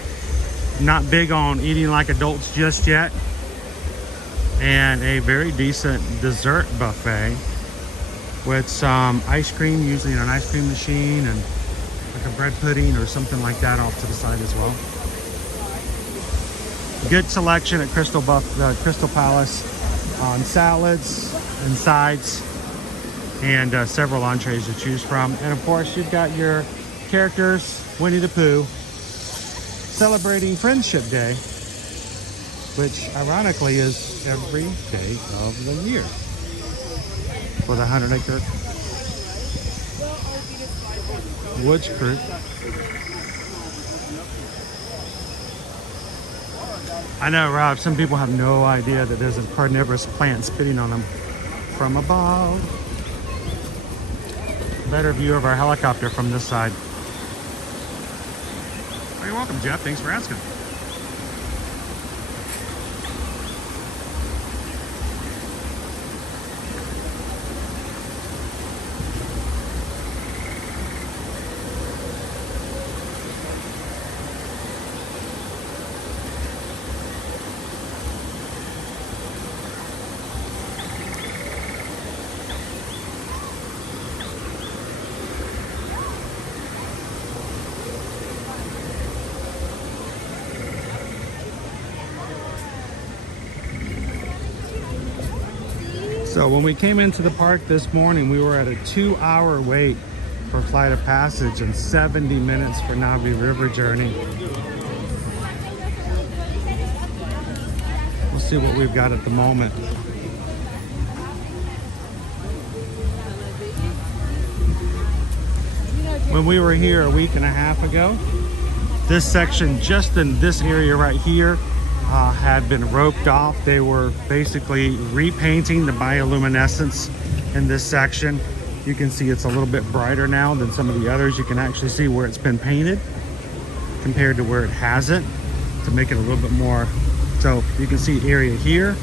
not big on eating like adults just yet. And a very decent dessert buffet with some ice cream, usually in an ice cream machine, and like a bread pudding or something like that off to the side as well. Good selection at Crystal Palace on salads and sides, and several entrees to choose from. And of course, you've got your characters, Winnie the Pooh, celebrating Friendship Day, which ironically is every day of the year for the 100-acre Woods Crew. I know, Rob, some people have no idea that there's a carnivorous plant spitting on them from above. Better view of our helicopter from this side. Oh, you're welcome, Jeff. Thanks for asking. So when we came into the park this morning, we were at a 2-hour wait for Flight of Passage and 70 minutes for Navi River Journey. We'll see what we've got at the moment. When we were here a week and a half ago, this section just in this area right here had been roped off. They were basically repainting the bioluminescence in this section. You can see it's a little bit brighter now than some of the others. You can actually see where it's been painted compared to where it hasn't, to make it a little bit more. So you can see area here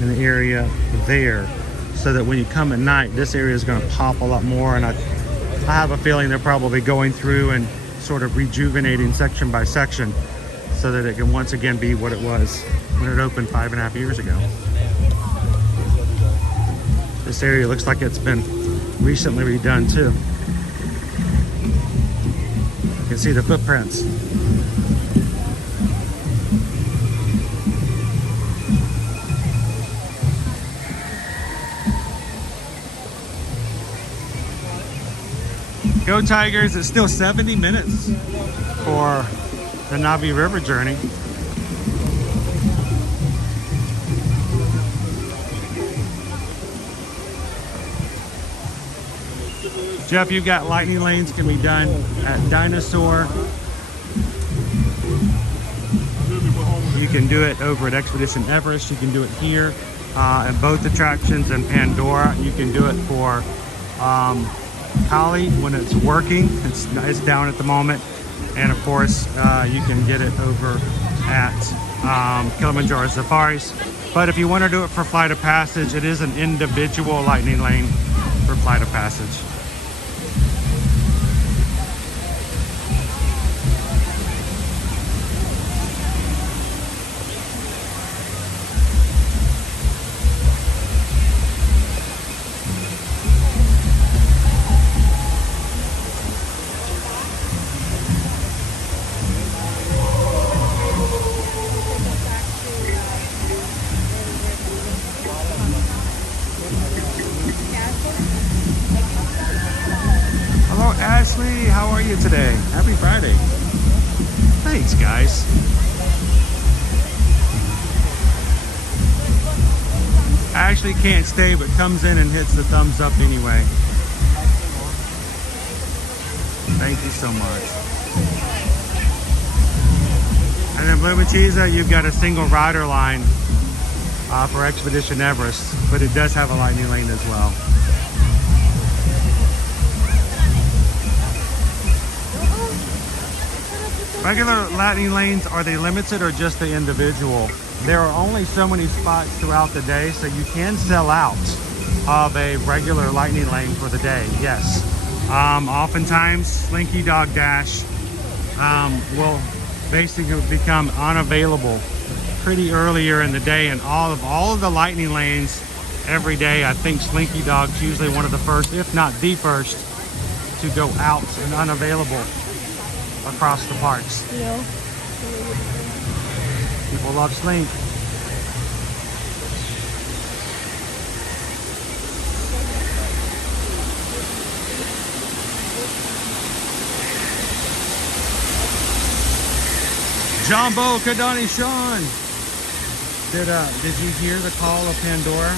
and the area there, so that when you come at night, this area is going to pop a lot more. And I have a feeling they're probably going through and sort of rejuvenating section by section, so that it can once again be what it was when it opened 5.5 years ago. This area looks like it's been recently redone too. You can see the footprints. Go Tigers! It's still 70 minutes for the Navi River Journey. Jeff, you've got lightning lanes can be done at Dinosaur, You can do it over at Expedition Everest. You can do it here at both attractions in Pandora. You can do it for Kali when it's working. It's down at the moment. And of course, you can get it over at Kilimanjaro Safaris. But if you want to do it for Flight of Passage, it is an individual lightning lane for Flight of Passage. Ashley, how are you today? Happy Friday. Thanks, guys. Ashley can't stay, but comes in and hits the thumbs up anyway. Thank you so much. And then Blue Machiza, you've got a single rider line for Expedition Everest, but it does have a lightning lane as well. Regular lightning lanes, are they limited or just the individual? There are only so many spots throughout the day, so you can sell out of a regular lightning lane for the day, yes. Oftentimes, Slinky Dog Dash will basically become unavailable pretty earlier in the day, and all of the lightning lanes every day, I think Slinky Dog's usually one of the first, if not the first, to go out and unavailable across the parks. Yeah. People love Slink. Jumbo Kadani Sean. Did you hear the call of Pandora?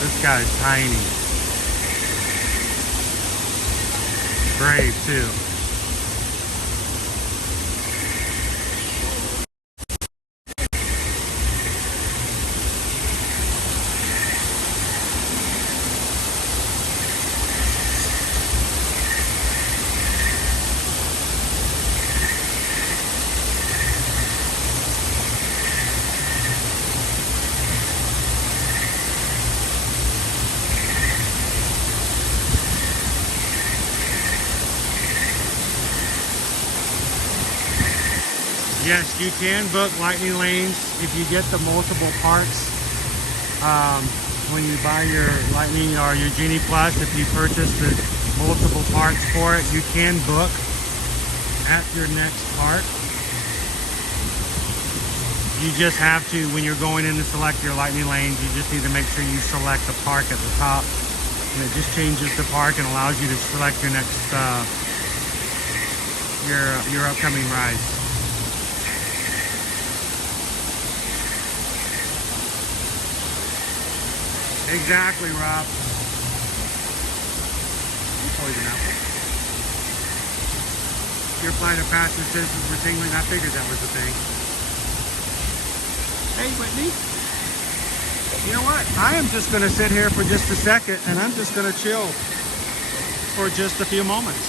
This guy's tiny. Brave too. Yes, you can book lightning lanes if you get the multiple parks. When you buy your Lightning or your Genie Plus, if you purchase the multiple parks for it, you can book at your next park. You just have to, when you're going in to select your lightning lanes, you just need to make sure you select the park at the top. And it just changes the park and allows you to select your next, your upcoming rides. Exactly, Rob. Poison apple. Your Flight of Passage senses were tingling. I figured that was the thing. Hey, Whitney. You know what? I am just going to sit here for just a second, and I'm just going to chill for just a few moments.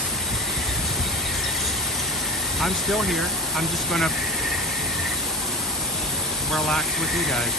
I'm still here. I'm just going to relax with you guys.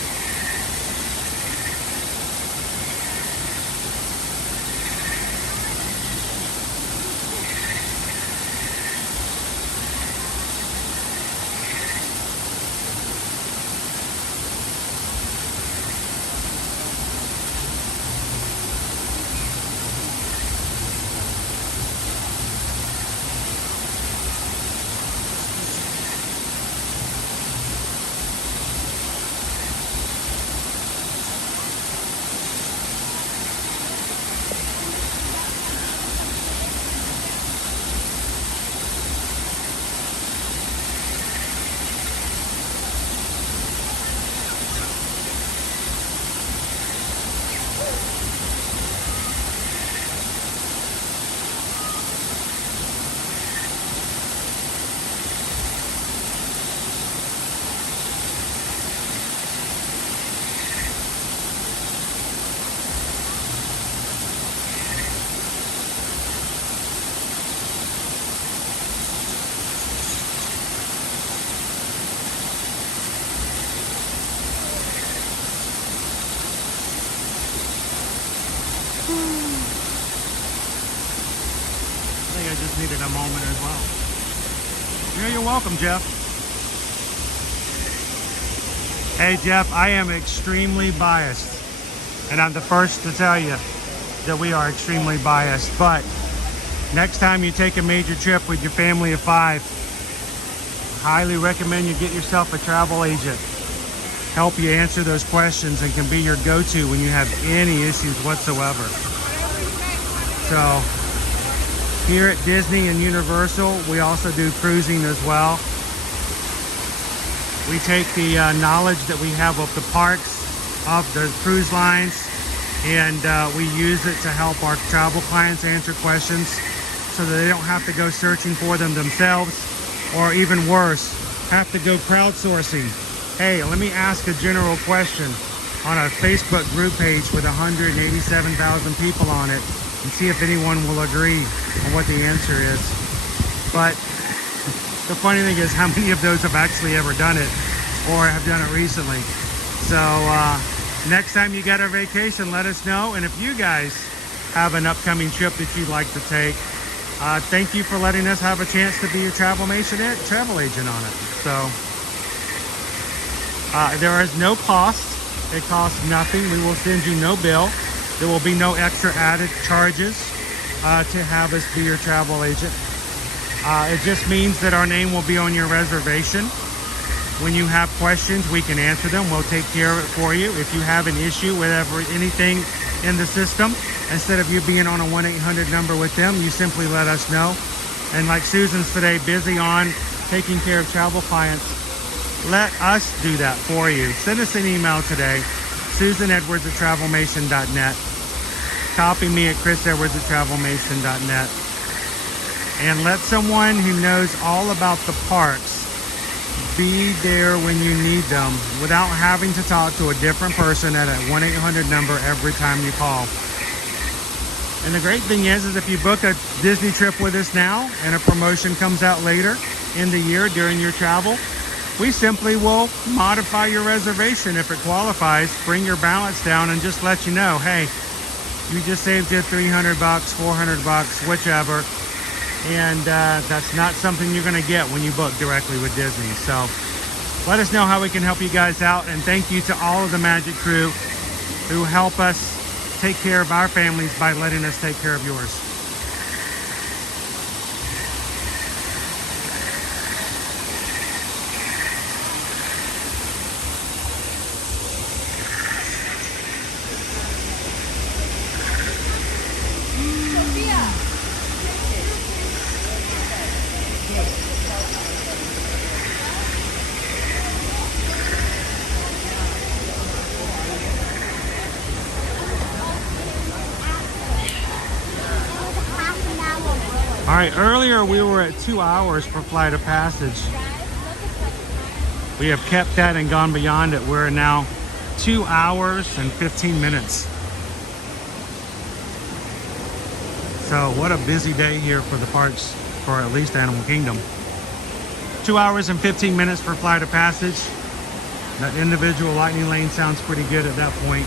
just needed a moment as well. Yeah, you're welcome, Jeff. Hey, Jeff, I am extremely biased. And I'm the first to tell you that we are extremely biased. But next time you take a major trip with your family of 5, highly recommend you get yourself a travel agent. Help you answer those questions and can be your go-to when you have any issues whatsoever. So here at Disney and Universal, we also do cruising as well. We take the knowledge that we have of the parks, of the cruise lines, and we use it to help our travel clients answer questions so that they don't have to go searching for them themselves, or even worse, have to go crowdsourcing. Hey, let me ask a general question on a Facebook group page with 187,000 people on it and see if anyone will agree on what the answer is. But the funny thing is how many of those have actually ever done it or have done it recently. So next time you get a vacation, let us know. And if you guys have an upcoming trip that you'd like to take, thank you for letting us have a chance to be your travel agent on it. So there is no cost. It costs nothing. We will send you no bill. There will be no extra added charges to have us be your travel agent. It just means that our name will be on your reservation. When you have questions, we can answer them. We'll take care of it for you. If you have an issue with anything in the system, instead of you being on a 1-800 number with them, you simply let us know. And like Susan's today, busy on taking care of travel clients, let us do that for you. Send us an email today, susanedwards@travelmation.net. Copy me at chrisedwards@travelmation.net. And let someone who knows all about the parks be there when you need them without having to talk to a different person at a 1-800 number every time you call. And the great thing is if you book a Disney trip with us now and a promotion comes out later in the year during your travel, we simply will modify your reservation if it qualifies, bring your balance down, and just let you know, hey, you just saved you $300, $400, whichever. And that's not something you're going to get when you book directly with Disney. So let us know how we can help you guys out. And thank you to all of the Magic crew who help us take care of our families by letting us take care of yours. All right, earlier we were at 2 hours for Flight of Passage. We have kept that and gone beyond it. We're now 2 hours and 15 minutes. So what a busy day here for the parks, for at least Animal Kingdom. 2 hours and 15 minutes for Flight of Passage. That individual lightning lane sounds pretty good at that point.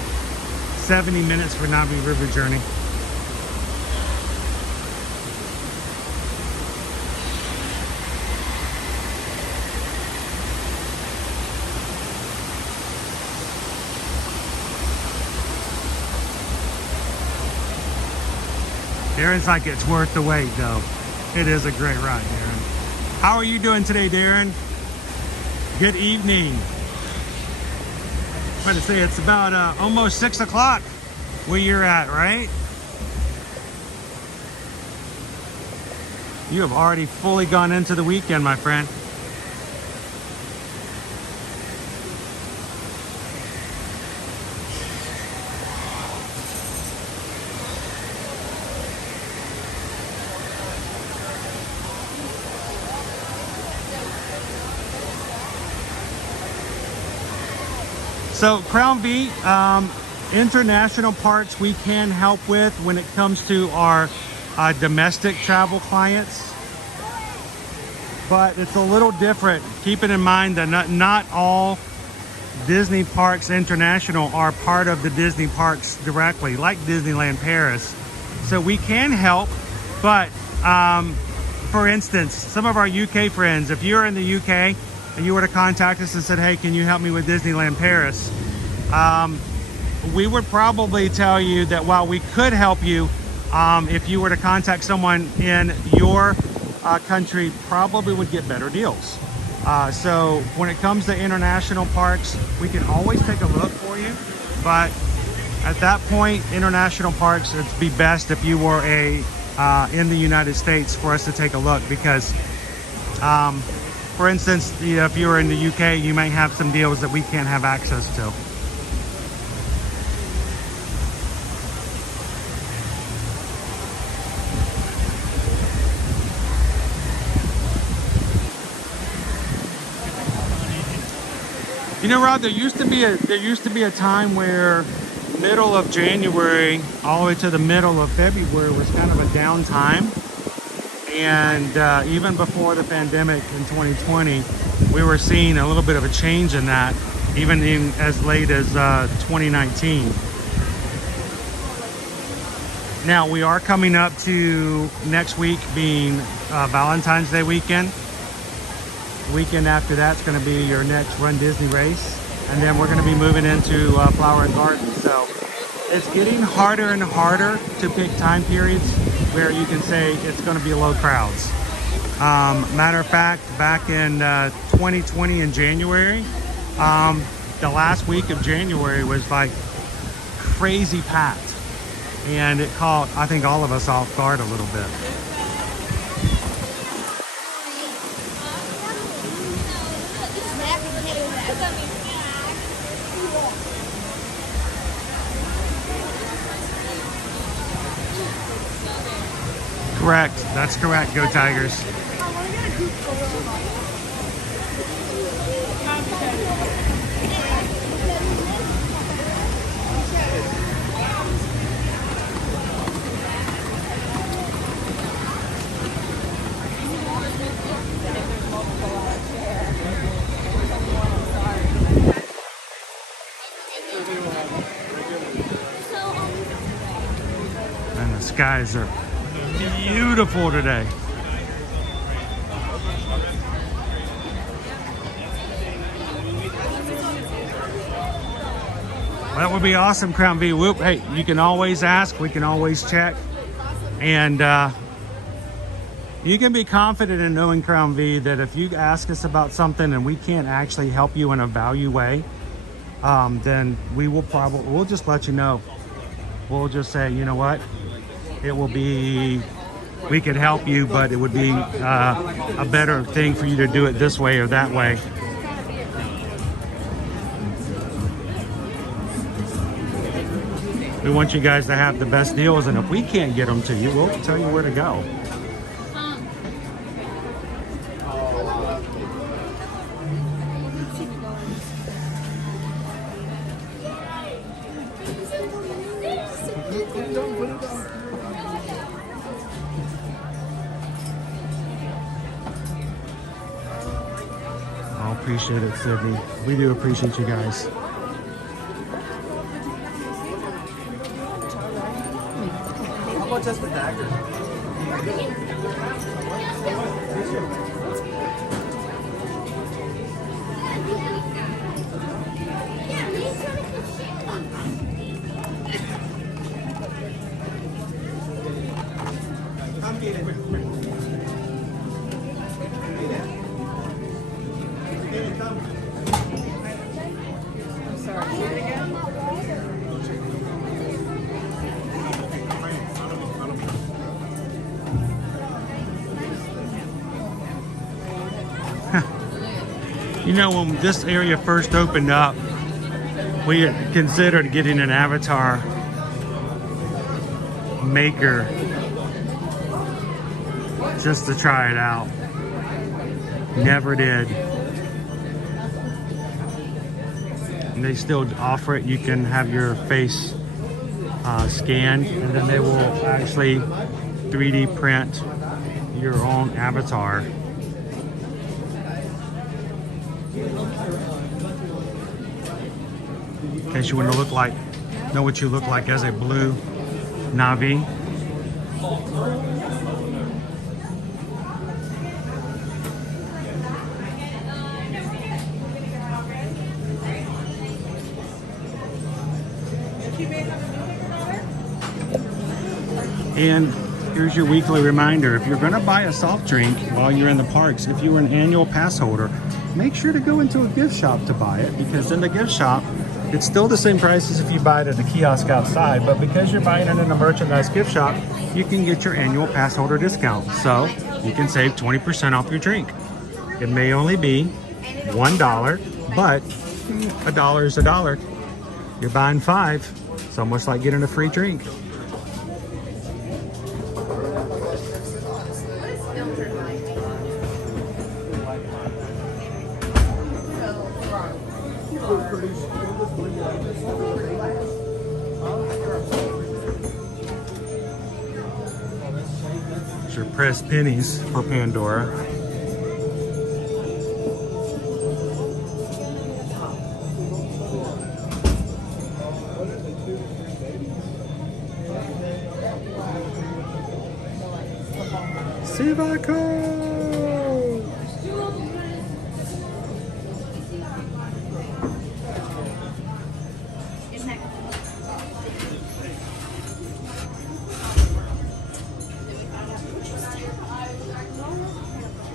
70 minutes for Navi River Journey. Darren's like, it's worth the wait, though. It is a great ride, Darren. How are you doing today, Darren? Good evening. I'm going to say it's about almost 6 o'clock where you're at, right? You have already fully gone into the weekend, my friend. So Crown V, international parts we can help with when it comes to our domestic travel clients. But it's a little different. Keeping in mind that not all Disney Parks International are part of the Disney Parks directly, like Disneyland Paris. So we can help, but for instance, some of our UK friends, if you're in the UK and you were to contact us and said, hey, can you help me with Disneyland Paris? We would probably tell you that while we could help you, if you were to contact someone in your country, probably would get better deals. So when it comes to international parks, we can always take a look for you, but at that point, international parks, it'd be best if you were in the United States for us to take a look, because for instance, if you were in the UK, you may have some deals that we can't have access to. You know, Rob, there used to be a time where middle of January all the way to the middle of February was kind of a down time, and even before the pandemic in 2020, we were seeing a little bit of a change in that, even in as late as 2019. Now we are coming up to next week being Valentine's Day weekend. The weekend after that's going to be your next Run Disney race, and then we're going to be moving into Flower and Garden. So it's getting harder and harder to pick time periods where you can say it's going to be low crowds. Matter of fact, back in 2020 in January, the last week of January was like crazy packed, and it caught, I think, all of us off guard a little bit. Correct. That's correct. Go Tigers. And the skies are beautiful today. That would be awesome, Crown V. Whoop. Hey, you can always ask. We can always check. And you can be confident in knowing, Crown V, that if you ask us about something and we can't actually help you in a value way, then we'll just let you know. We'll just say, you know what? It will be, we could help you, but it would be a better thing for you to do it this way or that way. We want you guys to have the best deals, and if we can't get them to you, we'll tell you where to go. I appreciate it, Sydney. We do appreciate you guys. How much is the dagger? You know, when this area first opened up, we had considered getting an avatar maker just to try it out. Never did. And they still offer it. You can have your face scanned, and then they will actually 3D print your own avatar. In case you want to know what you look like as a blue Navi. And here's your weekly reminder. If you're gonna buy a soft drink while you're in the parks, if you were an annual pass holder, make sure to go into a gift shop to buy it, because in the gift shop, it's still the same price as if you buy it at the kiosk outside, but because you're buying it in a merchandise gift shop, you can get your annual pass holder discount. So you can save 20% off your drink. It may only be $1, but a dollar is a dollar. You're buying 5. It's almost like getting a free drink. It's your pressed pennies for Pandora.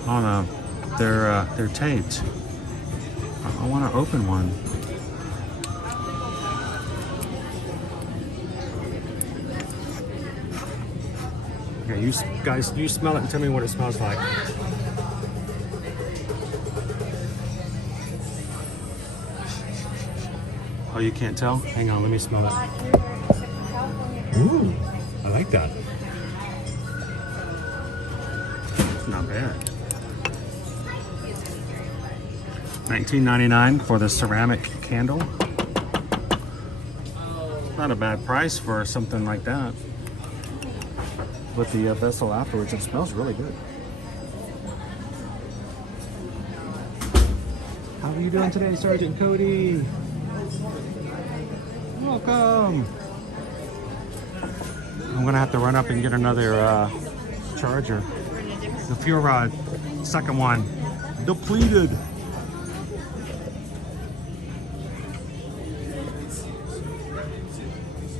Oh no, they're taped. I want to open one. Okay, you guys, you smell it and tell me what it smells like. Oh, you can't tell? Hang on, let me smell it. Ooh, I like that. Not bad. $19.99 for the ceramic candle. Not a bad price for something like that. With the vessel afterwards, it smells really good. How are you doing today, Sergeant Cody? Welcome. I'm gonna have to run up and get another charger. The fuel rod, second one, depleted.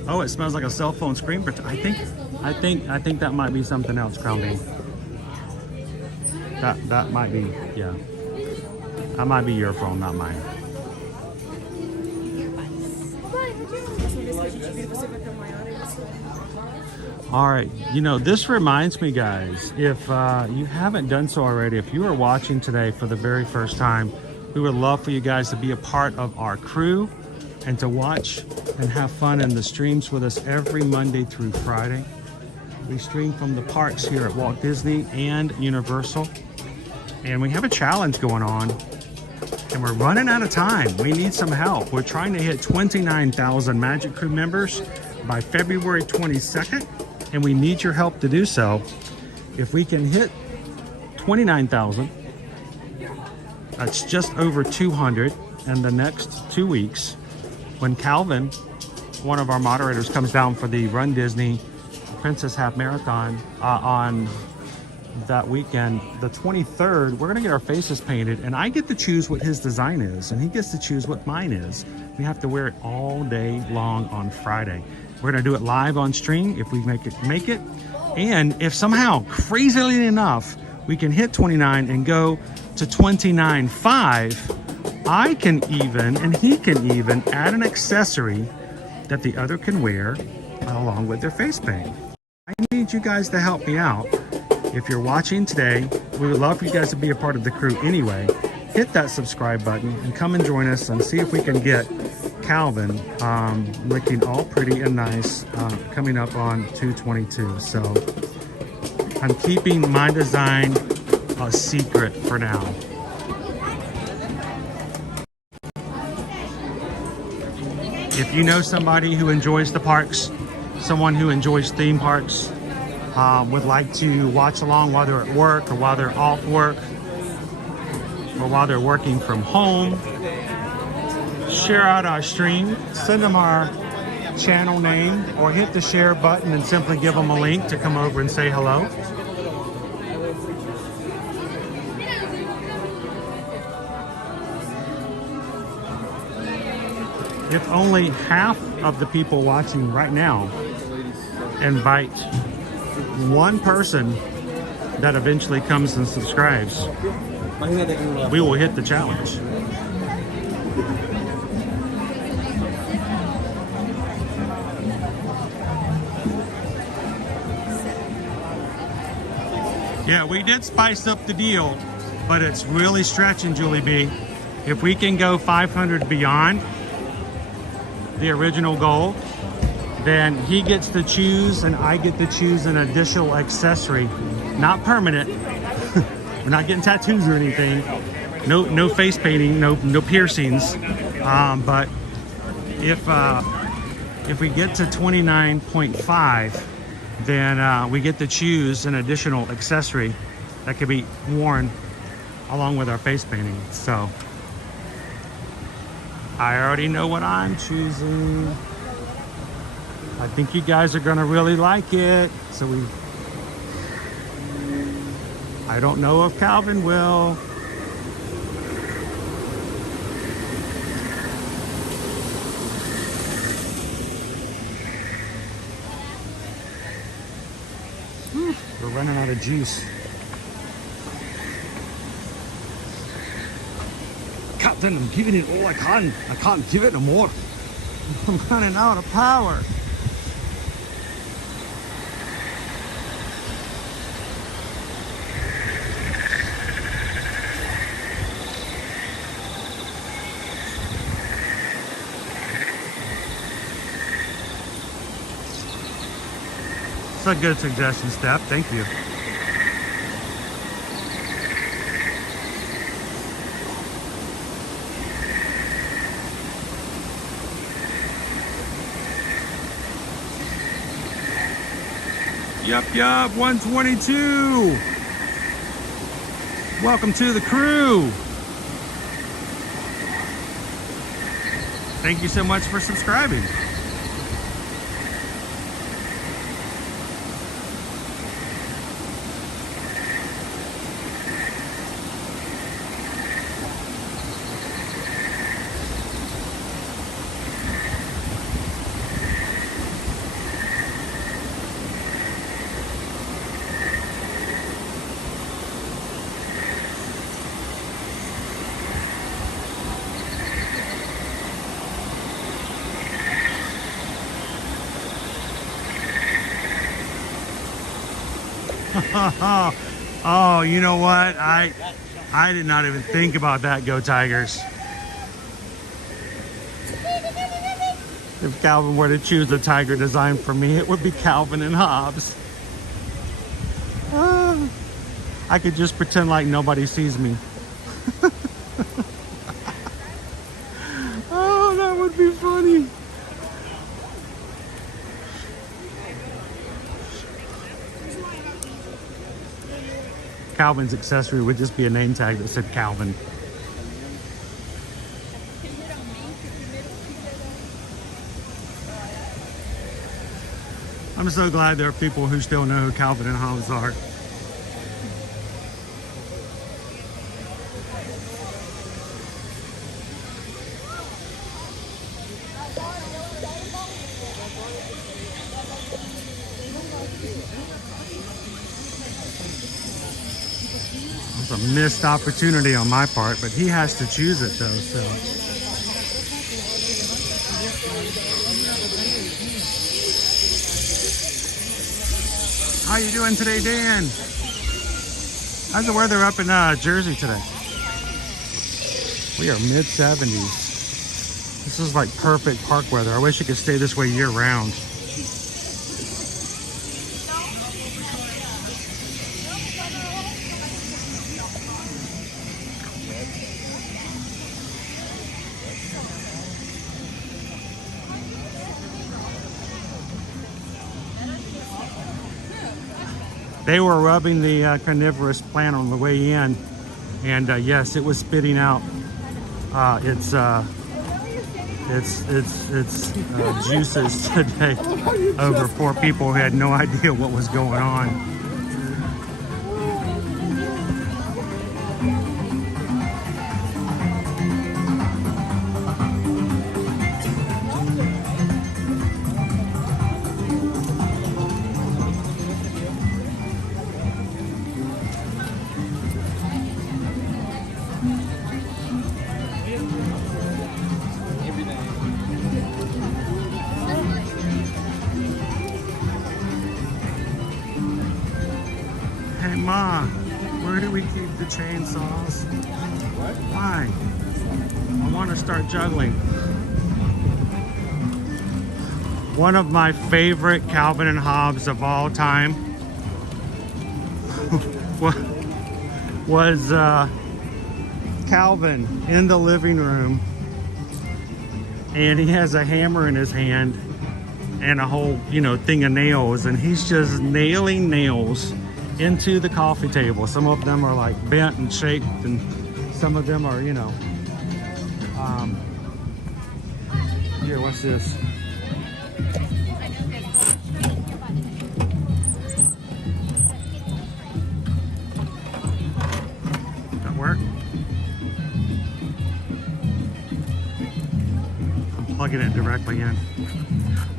Oh, it smells like a cell phone screen protector. I think that might be something else, Crown Bean. That might be, yeah. That might be your phone, not mine. All right, you know, this reminds me, guys, if you haven't done so already, if you are watching today for the very first time, we would love for you guys to be a part of our crew and to watch and have fun in the streams with us every Monday through Friday. We stream from the parks here at Walt Disney and Universal, and we have a challenge going on, and we're running out of time. We need some help. We're trying to hit 29,000 Magic Crew members by February 22nd, and we need your help to do so. If we can hit 29,000, that's just over 200 in the next 2 weeks. When Calvin, one of our moderators, comes down for the Run Disney Princess Half Marathon on that weekend, the 23rd, we're gonna get our faces painted, and I get to choose what his design is, and he gets to choose what mine is. We have to wear it all day long on Friday. We're gonna do it live on stream if we make it. And if somehow, crazily enough, we can hit 29 and go to 29.5, I can even, and he can even, add an accessory that the other can wear along with their face paint. I need you guys to help me out. If you're watching today, we would love for you guys to be a part of the crew anyway. Hit that subscribe button and come and join us and see if we can get Calvin looking all pretty and nice coming up on 2/22. So I'm keeping my design a secret for now. If you know somebody who enjoys the parks, someone who enjoys theme parks, would like to watch along while they're at work or while they're off work or while they're working from home, share out our stream, send them our channel name, or hit the share button and simply give them a link to come over and say hello. If only half of the people watching right now invite one person that eventually comes and subscribes, we will hit the challenge. Yeah, we did spice up the deal, but it's really stretching, Julie B. If we can go 500 beyond the original goal, then he gets to choose and I get to choose an additional accessory. Not permanent. We're not getting tattoos or anything. No face painting, no piercings. But if we get to 29.5, then we get to choose an additional accessory that could be worn along with our face painting. So I already know what I'm choosing. I think you guys are gonna really like it. So I don't know if Calvin will. We're running out of juice. Captain, I'm giving it all I can. I can't give it no more. I'm running out of power. That's a good suggestion, Steph. Thank you. Yup, 122. Welcome to the crew. Thank you so much for subscribing. Oh, you know what? I did not even think about that. Go Tigers. If Calvin were to choose a tiger design for me, it would be Calvin and Hobbes. I could just pretend like nobody sees me. Oh, that would be funny. Calvin's accessory would just be a name tag that said Calvin. I'm so glad there are people who still know who Calvin and Hobbes are. It's a missed opportunity on my part, but he has to choose it though, so. How you doing today, Dan? How's the weather up in Jersey today? We are mid-70s. This is like perfect park weather. I wish it could stay this way year round. They were rubbing the carnivorous plant on the way in, and yes, it was spitting out its juices today over 4 people who had no idea what was going on. the chainsaws. Why? I want to start juggling. One of my favorite Calvin and Hobbes of all time was Calvin in the living room, and he has a hammer in his hand and a whole, you know, thing of nails, and he's just nailing nails into the coffee table. Some of them are like bent and shaped, and some of them are, you know, here, what's this? That work? I'm plugging it directly in.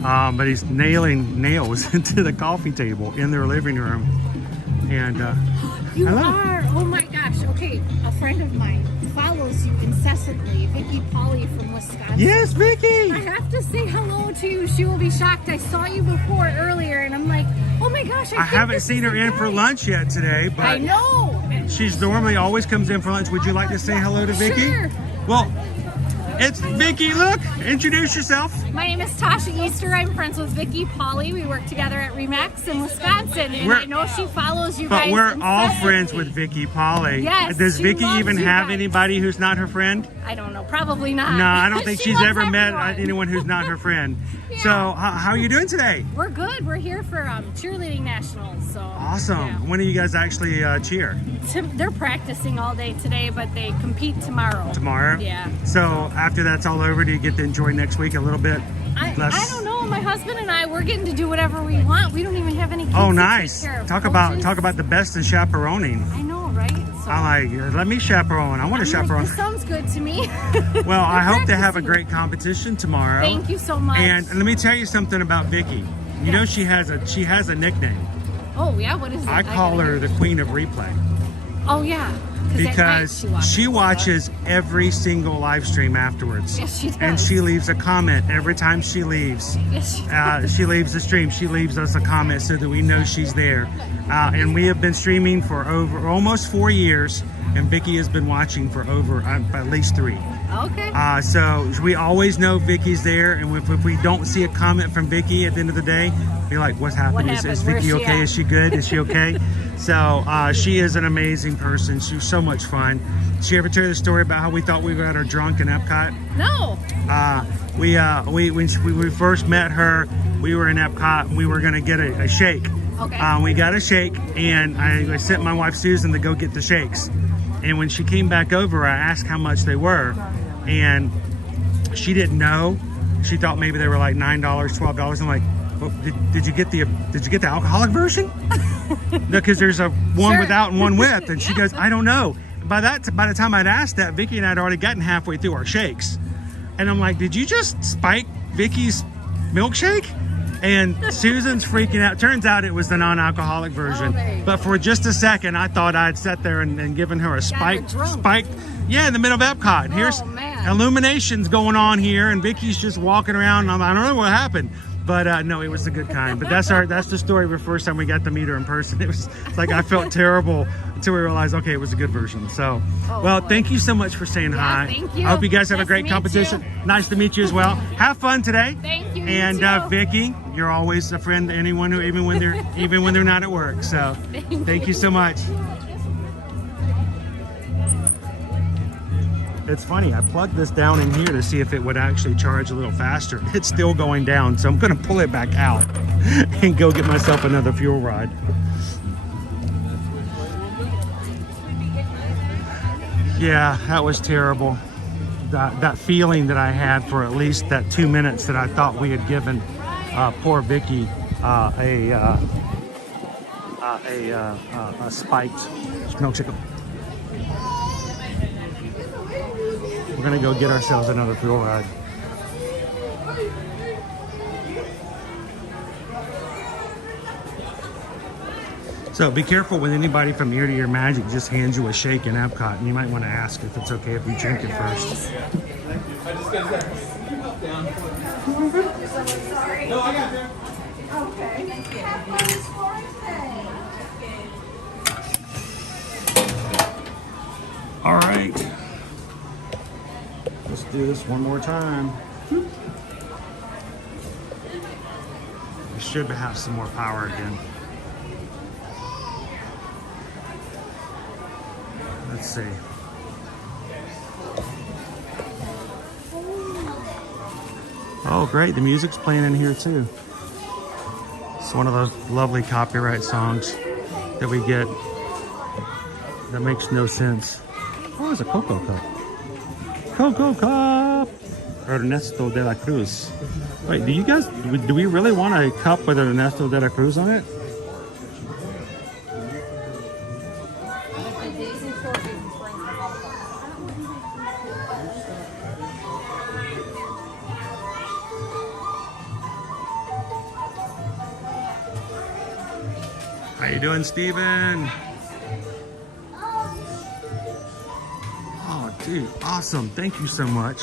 But he's nailing nails into the coffee table in their living room. And you hello. are. Oh my gosh. Okay, a friend of mine follows you incessantly, Vicky Polly from Wisconsin. Yes, Vicky. I have to say hello to you. She will be shocked. I saw you before earlier, and I'm like, oh my gosh. I haven't seen her in for lunch yet today, but I know. She's normally always comes in for lunch. Would you like to say hello to Vicky? Sure. Well, it's Vicky. Look, introduce yourself. My name is Tasha Easter. I'm friends with Vicky Polly. We work together at Remax in Wisconsin, and I know she follows you guys. But we're all incessantly. friends with Vicky Polly. Yes, Does she Vicky loves even you have guys. anybody who's not her friend? I don't know. Probably not. No, I don't think She she's loves ever met everyone. anyone who's not her friend. Yeah. So, how are you doing today? We're good. We're here for cheerleading nationals. So Awesome. yeah. When do you guys actually cheer? They're practicing all day today, but they compete tomorrow. Tomorrow? Yeah. So, after that's all over, do you get to enjoy next week a little bit? I less? don't know. My husband and I, we're getting to do whatever we want. We don't even have any kids Oh, to nice. take care of. Talk Coaches. about the best in chaperoning. I know, right? So I like, let me chaperone. I want to chaperone. This sounds good to me. Well, I hope to have a practicing. great competition tomorrow. Thank you so much. And let me tell you something about Vicky. You know she has a nickname. Oh yeah, what is it? I call her the Queen of Replay Oh yeah. because she watches every single live stream afterwards. Yes, she does. And she leaves a comment every time she leaves. Yes, she does. She leaves the stream. She leaves us a comment so that we know she's there. And we have been streaming for over almost 4 years, and Vicky has been watching for over at least 3. Okay. So we always know Vicky's there, and if we don't see a comment from Vicky at the end of the day, be like, what's happened? Is Where's Vicky she okay? at? Is she good? Is she okay? So she is an amazing person. She's so much fun. Did she ever tell you the story about how we thought we got her drunk in Epcot? No. When we first met her, we were in Epcot, and we were going to get a shake. Okay. We got a shake, and I sent my wife Susan to go get the shakes. And when she came back over, I asked how much they were, and she didn't know. She thought maybe they were like $9, $12. I'm like, well, did you get the alcoholic version? Because there's a one Sure. without and one with, and she goes, I don't know. By the time I'd asked that, Vicky and I had already gotten halfway through our shakes, and I'm like, did you just spike Vicky's milkshake? And Susan's freaking out. Turns out it was the non-alcoholic version. But for just a second, I thought I'd sat there and given her a spike. Yeah, in the middle of Epcot. Here's illuminations going on here, and Vicky's just walking around. And I don't know what happened. But no, it was the good kind. But that's the story of the first time we got to meet her in person. It's like I felt terrible until we realized, okay, it was a good version. So, well, thank you so much for saying hi. thank you. I hope you guys have a Nice great to meet competition. you. Nice to meet you as well. Have fun today. Thank you. And you too. Vicky, you're always a friend to anyone who, even when they're not at work. So, thank you so much. It's funny, I plugged this down in here to see if it would actually charge a little faster. It's still going down, so I'm gonna pull it back out and go get myself another fuel rod. Yeah, that was terrible. That feeling that I had for at least that 2 minutes that I thought we had given poor Vicky a spiked milkshake. We're gonna go get ourselves another fuel rod. So be careful with anybody from Ear to Ear Magic just hands you a shake in Epcot, and you might want to ask if it's okay if we drink it first. I just got that. Down. No, I got there. Okay. Have fun exploring today. All right. Let's do this one more time. We should have some more power again. Let's see. Oh, great. The music's playing in here too. It's one of those lovely copyright songs that we get that makes no sense. Oh, it's a Cocoa Cup. Cocoa Cup! Ernesto de la Cruz. Wait, do we really want a cup with Ernesto de la Cruz on it? How you doing, Steven? Oh, dude, awesome. Thank you so much.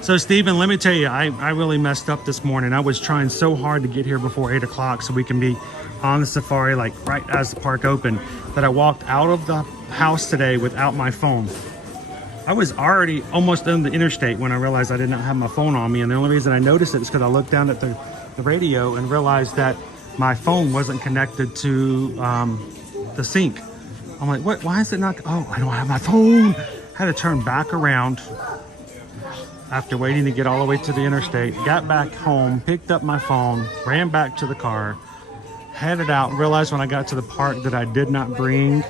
So, Steven, let me tell you, I really messed up this morning. I was trying so hard to get here before 8 o'clock so we can be on the safari, like right as the park opened, that I walked out of the house today without my phone. I was already almost on the interstate when I realized I did not have my phone on me. And the only reason I noticed it is because I looked down at the radio and realized that my phone wasn't connected to the sync. I'm like, what? Why is it not? Oh, I don't have my phone. Had to turn back around after waiting to get all the way to the interstate. Got back home, picked up my phone, ran back to the car, headed out, realized when I got to the park that I did not bring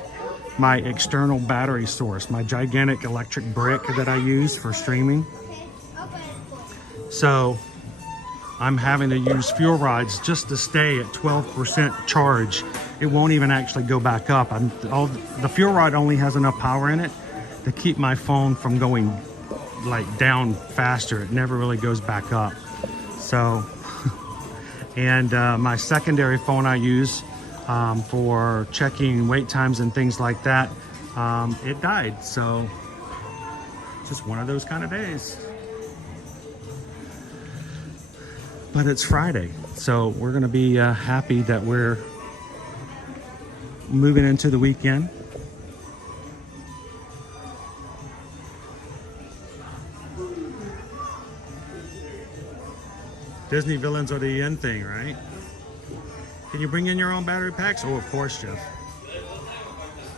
my external battery source, my gigantic electric brick that I use for streaming. So I'm having to use fuel rods just to stay at 12% charge. It won't even actually go back up. The fuel rod only has enough power in it to keep my phone from going like down faster. It never really goes back up. So, and my secondary phone I use for checking wait times and things like that, it died. So just one of those kind of days. But it's Friday, so we're gonna be happy that we're moving into the weekend. Disney villains are the end thing, right? Can you bring in your own battery packs? Oh, of course, Jeff.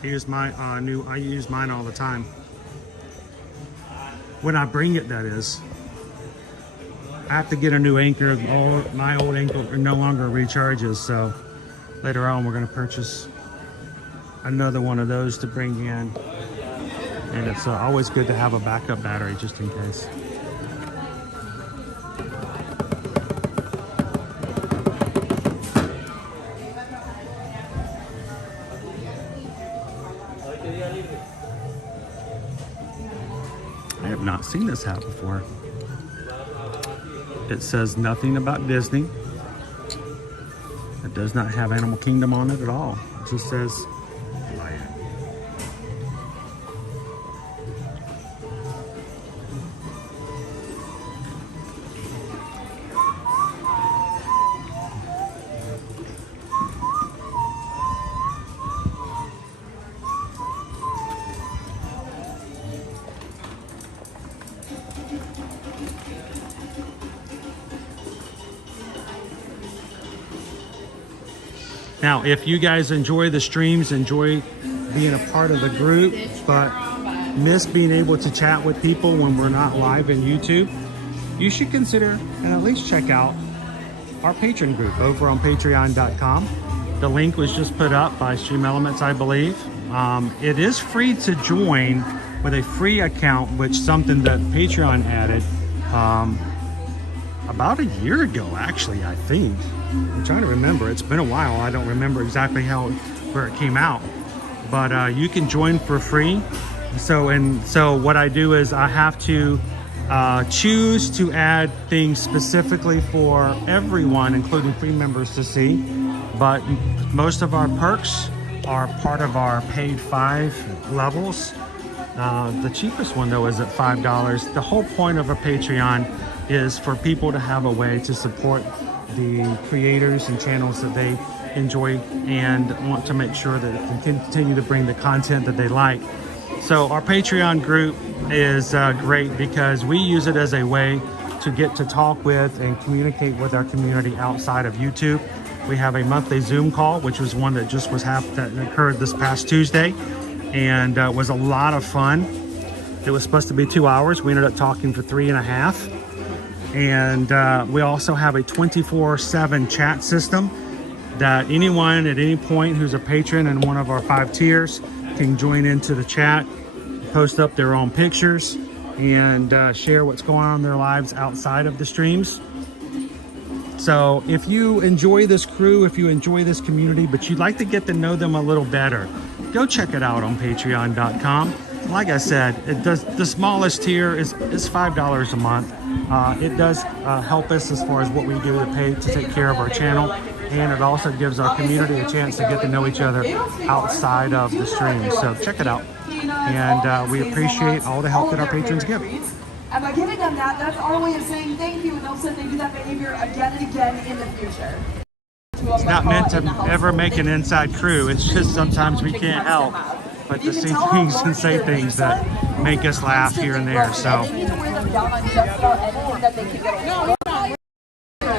I use my I use mine all the time. When I bring it, that is. I have to get a new anchor. My old anchor no longer recharges, so later on we're going to purchase another one of those to bring in. And it's always good to have a backup battery just in case. I have not seen this hat before. It says nothing about Disney. It does not have Animal Kingdom on it at all. It just says Lion. Now, if you guys enjoy the streams, enjoy being a part of the group, but miss being able to chat with people when we're not live in YouTube, you should consider and at least check out our patron group over on patreon.com. The link was just put up by Stream Elements, I believe. It is free to join with a free account, which is something that Patreon added about a year ago, actually, I think. I'm trying to remember. It's been a while. I don't remember exactly where it came out. But you can join for free. So what I do is I have to choose to add things specifically for everyone, including free members, to see. But most of our perks are part of our paid 5 levels. The cheapest one, though, is at $5. The whole point of a Patreon is for people to have a way to support the creators and channels that they enjoy and want to make sure that it can continue to bring the content that they like. So our Patreon group is great because we use it as a way to get to talk with and communicate with our community outside of YouTube. We have a monthly Zoom call, which was one that just that occurred this past Tuesday, and was a lot of fun. It was supposed to be 2 hours. We ended up talking for 3.5. And we also have a 24/7 chat system that anyone at any point who's a patron in one of our 5 tiers can join into the chat, post up their own pictures, and share what's going on in their lives outside of the streams. So if you enjoy this crew, if you enjoy this community, but you'd like to get to know them a little better, go check it out on patreon.com. Like I said, the smallest tier is $5 a month. It does help us as far as what we do to pay to take care of our channel, and it also gives our community a chance to get to know each other outside of the stream. So check it out, and we appreciate all the help that our patrons give. And by giving them that, that's our way of saying thank you, and also they do that behavior again and again in the future. It's not meant to ever make an inside crew. It's just sometimes we can't help but to see things and say things that make us laugh here and there. So They need to wear them down on just about anything that they can get away with.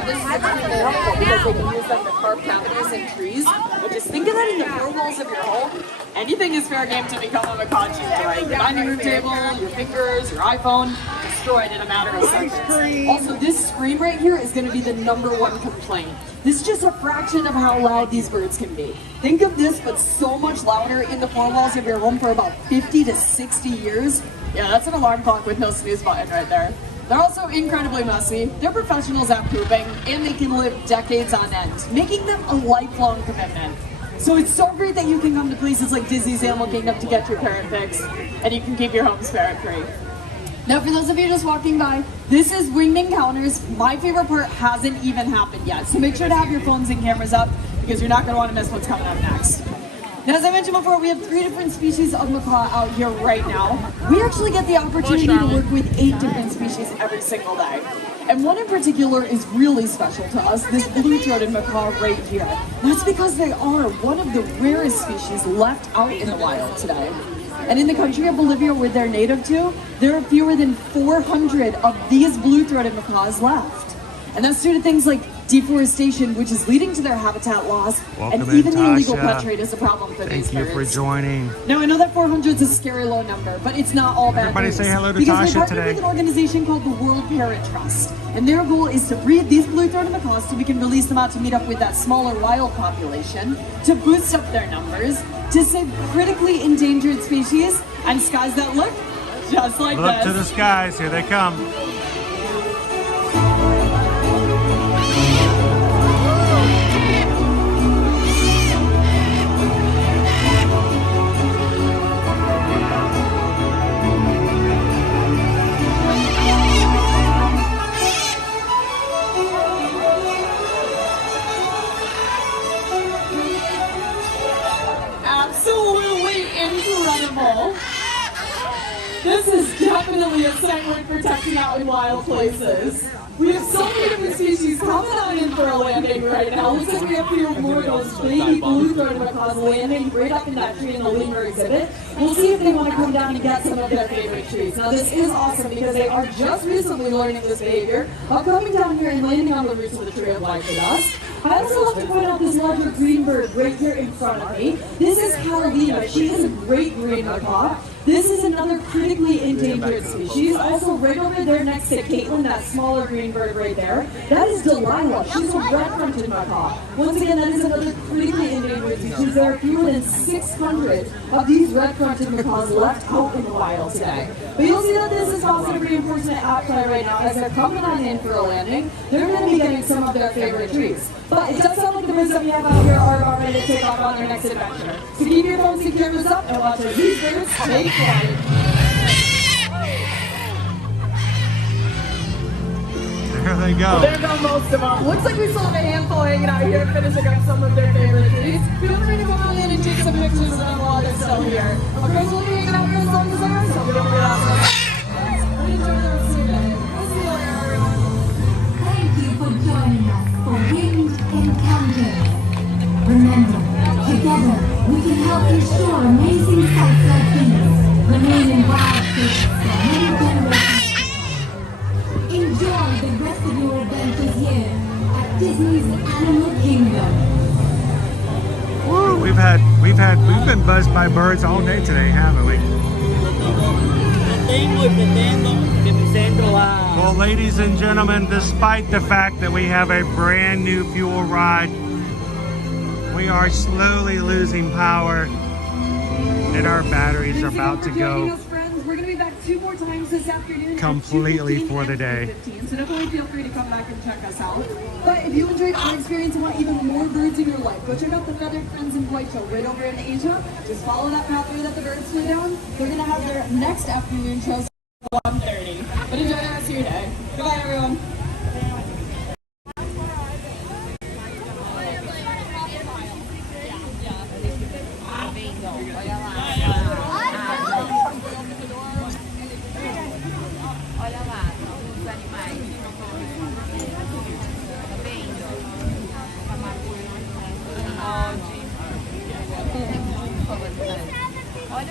This is extremely helpful because they can use like the carved cavities in trees. But just think of that in the four walls of your home. Anything is fair game to become a macaw cheat, right? Your dining room table, your fingers, your iPhone, destroyed in a matter of seconds. Also, this scream right here is going to be the #1 complaint. This is just a fraction of how loud these birds can be. Think of this, but so much louder in the four walls of your home for about 50 to 60 years. Yeah, that's an alarm clock with no snooze button right there. They're also incredibly messy, they're professionals at pooping, and they can live decades on end, making them a lifelong commitment. So it's so great that you can come to places like Disney's Animal Kingdom to get your parrot fix, and you can keep your homes parrot free. Now for those of you just walking by, this is winged encounters. My favorite part hasn't even happened yet, so make sure to have your phones and cameras up because you're not going to want to miss what's coming up next. Now, as I mentioned before, we have 3 different species of macaw out here right now. We actually get the opportunity to work with 8 different species every single day. And one in particular is really special to us, this blue-throated macaw right here. That's because they are one of the rarest species left out in the wild today. And in the country of Bolivia, where they're native to, there are fewer than 400 of these blue-throated macaws left. And that's due to things like deforestation, which is leading to their habitat loss, Welcome and even in, the illegal Tasha. pet trade is a problem for these birds. Thank you for joining. Now, I know that 400 is a scary low number, but it's not all bad Everybody news. say hello to because Tasha we're partnered today. with an organization called the World Parrot Trust, and their goal is to breed these blue-throated macaws so we can release them out to meet up with that smaller wild population, to boost up their numbers, to save critically endangered species, and skies that look just like Look this. to the skies, here they come. Absolutely incredible. This is definitely a sight worth protecting out in wild places. We have so many different species coming on in for a landing right now. Looks like we have a few more of those baby blue-throated macaws landing right up in that tree in the lemur exhibit. We'll see if they want to come down and get some of their favorite trees. Now this is awesome because they are just recently learning this behavior of coming down here and landing on the roots of the tree of life with us. I also love to point out this larger green bird right here in front of me. This is Catalina. She is a great green macaw. This is another critically endangered species. Also right over there next to Caitlin, that smaller green bird right there. That is Delilah. She's a red-fronted macaw. Once again, that is another critically endangered species. There are fewer than 600 of these red-fronted macaws left out in the wild today. But you'll see that this is positive reinforcement at play right now as they're coming on in for a landing. They're going to be getting some of their favorite trees. But it does sound like the birds that we have out here are about ready to take off on their next adventure. So keep your phones and cameras up and watch as these birds take flight. There they go. Well, there go most of them. Looks like we still have a handful hanging out here finishing up some of their favorite trees. Feel free to go on in and take some pictures of them while they're still here. Of course, we'll be hanging out here as long as they're so we don't get out of it. Enjoy the rest of your day. We'll see you later, everyone. Thank you for joining us for Winged Encounters. We've been buzzed by birds all day today, haven't we? Well, ladies and gentlemen, despite the fact that we have a brand new fuel rod, we are slowly losing power and our batteries are about to go We're going to be back 2 more times this afternoon completely for the day. So definitely feel free to come back and check us out. But if you enjoyed our experience and want even more birds in your life, go check out the Feathered Friends and Flight show right over in Asia. Just follow that pathway that the birds flew down. They're going to have their next afternoon show at 1:30. But enjoy the rest of your day. Goodbye, everyone.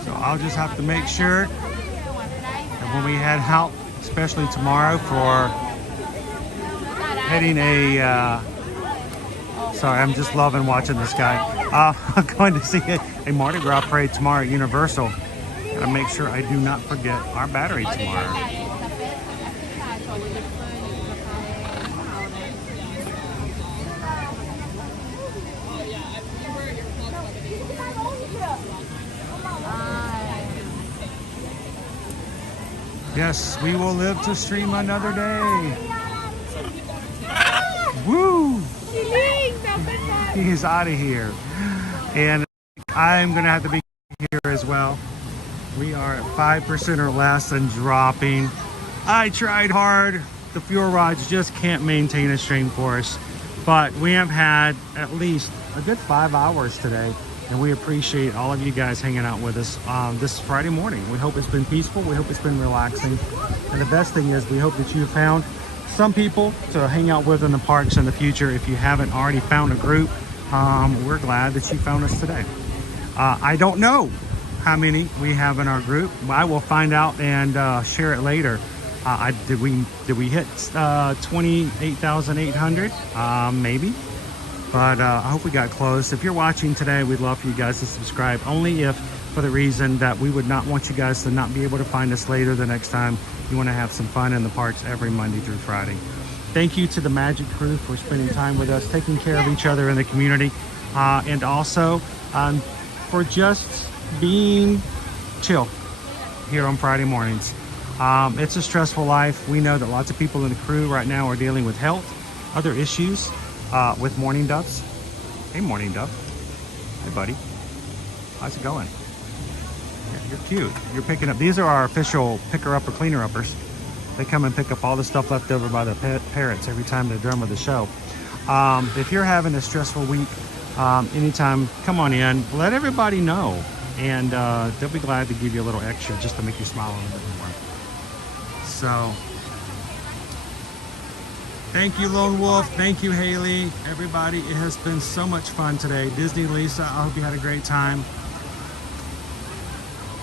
So I'll just have to make sure that when we head out, especially tomorrow for heading sorry, I'm just loving watching this guy. I'm going to see a Mardi Gras parade tomorrow at Universal. Gotta make sure I do not forget our battery tomorrow. Yes, we will live to stream another day. Woo! He's out of here. And I'm going to have to be here as well. We are at 5% or less and dropping. I tried hard. The fuel rods just can't maintain a stream for us. But we have had at least a good 5 hours today. And we appreciate all of you guys hanging out with us this Friday morning. We hope it's been peaceful. We hope it's been relaxing. And the best thing is we hope that you've found some people to hang out with in the parks in the future. If you haven't already found a group, we're glad that you found us today. I don't know how many we have in our group. I will find out and share it later. Did we hit 28,800? Maybe. But I hope we got close. If you're watching today, we'd love for you guys to subscribe, only if for the reason that we would not want you guys to not be able to find us later the next time you want to have some fun in the parks every Monday through Friday. Thank you to the Magic crew for spending time with us, taking care of each other in the community, and also for just being chill here on Friday mornings. It's a stressful life. We know that lots of people in the crew right now are dealing with health, other issues, with mourning doves. Hey, mourning dove. Hey, buddy. How's it going? Yeah, you're cute. You're picking up. These are our official picker-upper, cleaner-uppers. They come and pick up all the stuff left over by the parrots every time they're done with the show. If you're having a stressful week, anytime, come on in. Let everybody know. And they'll be glad to give you a little extra just to make you smile a little bit more. So... thank you, Lone Wolf. Thank you, Haley. Everybody, it has been so much fun today. Disney Lisa, I hope you had a great time.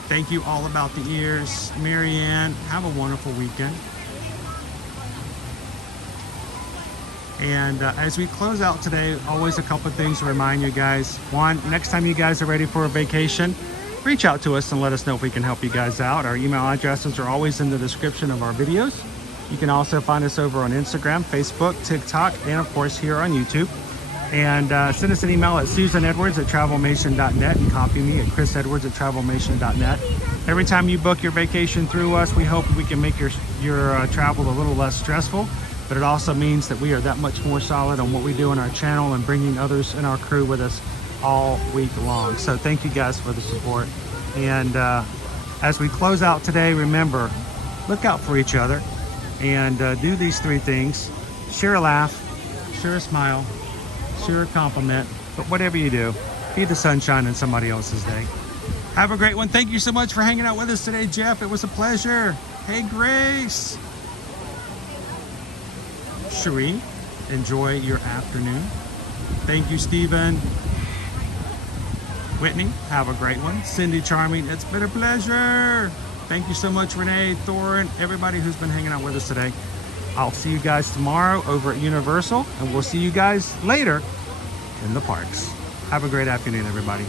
Thank you, All About the Ears. Marianne, have a wonderful weekend. And as we close out today, always a couple of things to remind you guys. One, next time you guys are ready for a vacation, reach out to us and let us know if we can help you guys out. Our email addresses are always in the description of our videos. You can also find us over on Instagram, Facebook, TikTok, and of course here on YouTube. And send us an email at susanedwards@travelmation.net and copy me at chrisedwards@travelmation.net. Every time you book your vacation through us, we hope we can make your travel a little less stressful. But it also means that we are that much more solid on what we do on our channel and bringing others in our crew with us all week long. So thank you guys for the support. And as we close out today, remember, look out for each other. And do these three things: share a laugh, share a smile, share a compliment, but whatever you do, be the sunshine in somebody else's day. Have a great one. Thank you so much for hanging out with us today, Jeff. It was a pleasure. Hey, Grace. Cherie, enjoy your afternoon. Thank you, Stephen. Whitney, have a great one. Cindy Charming, it's been a pleasure. Thank you so much, Renee, Thorin, everybody who's been hanging out with us today. I'll see you guys tomorrow over at Universal, and we'll see you guys later in the parks. Have a great afternoon, everybody.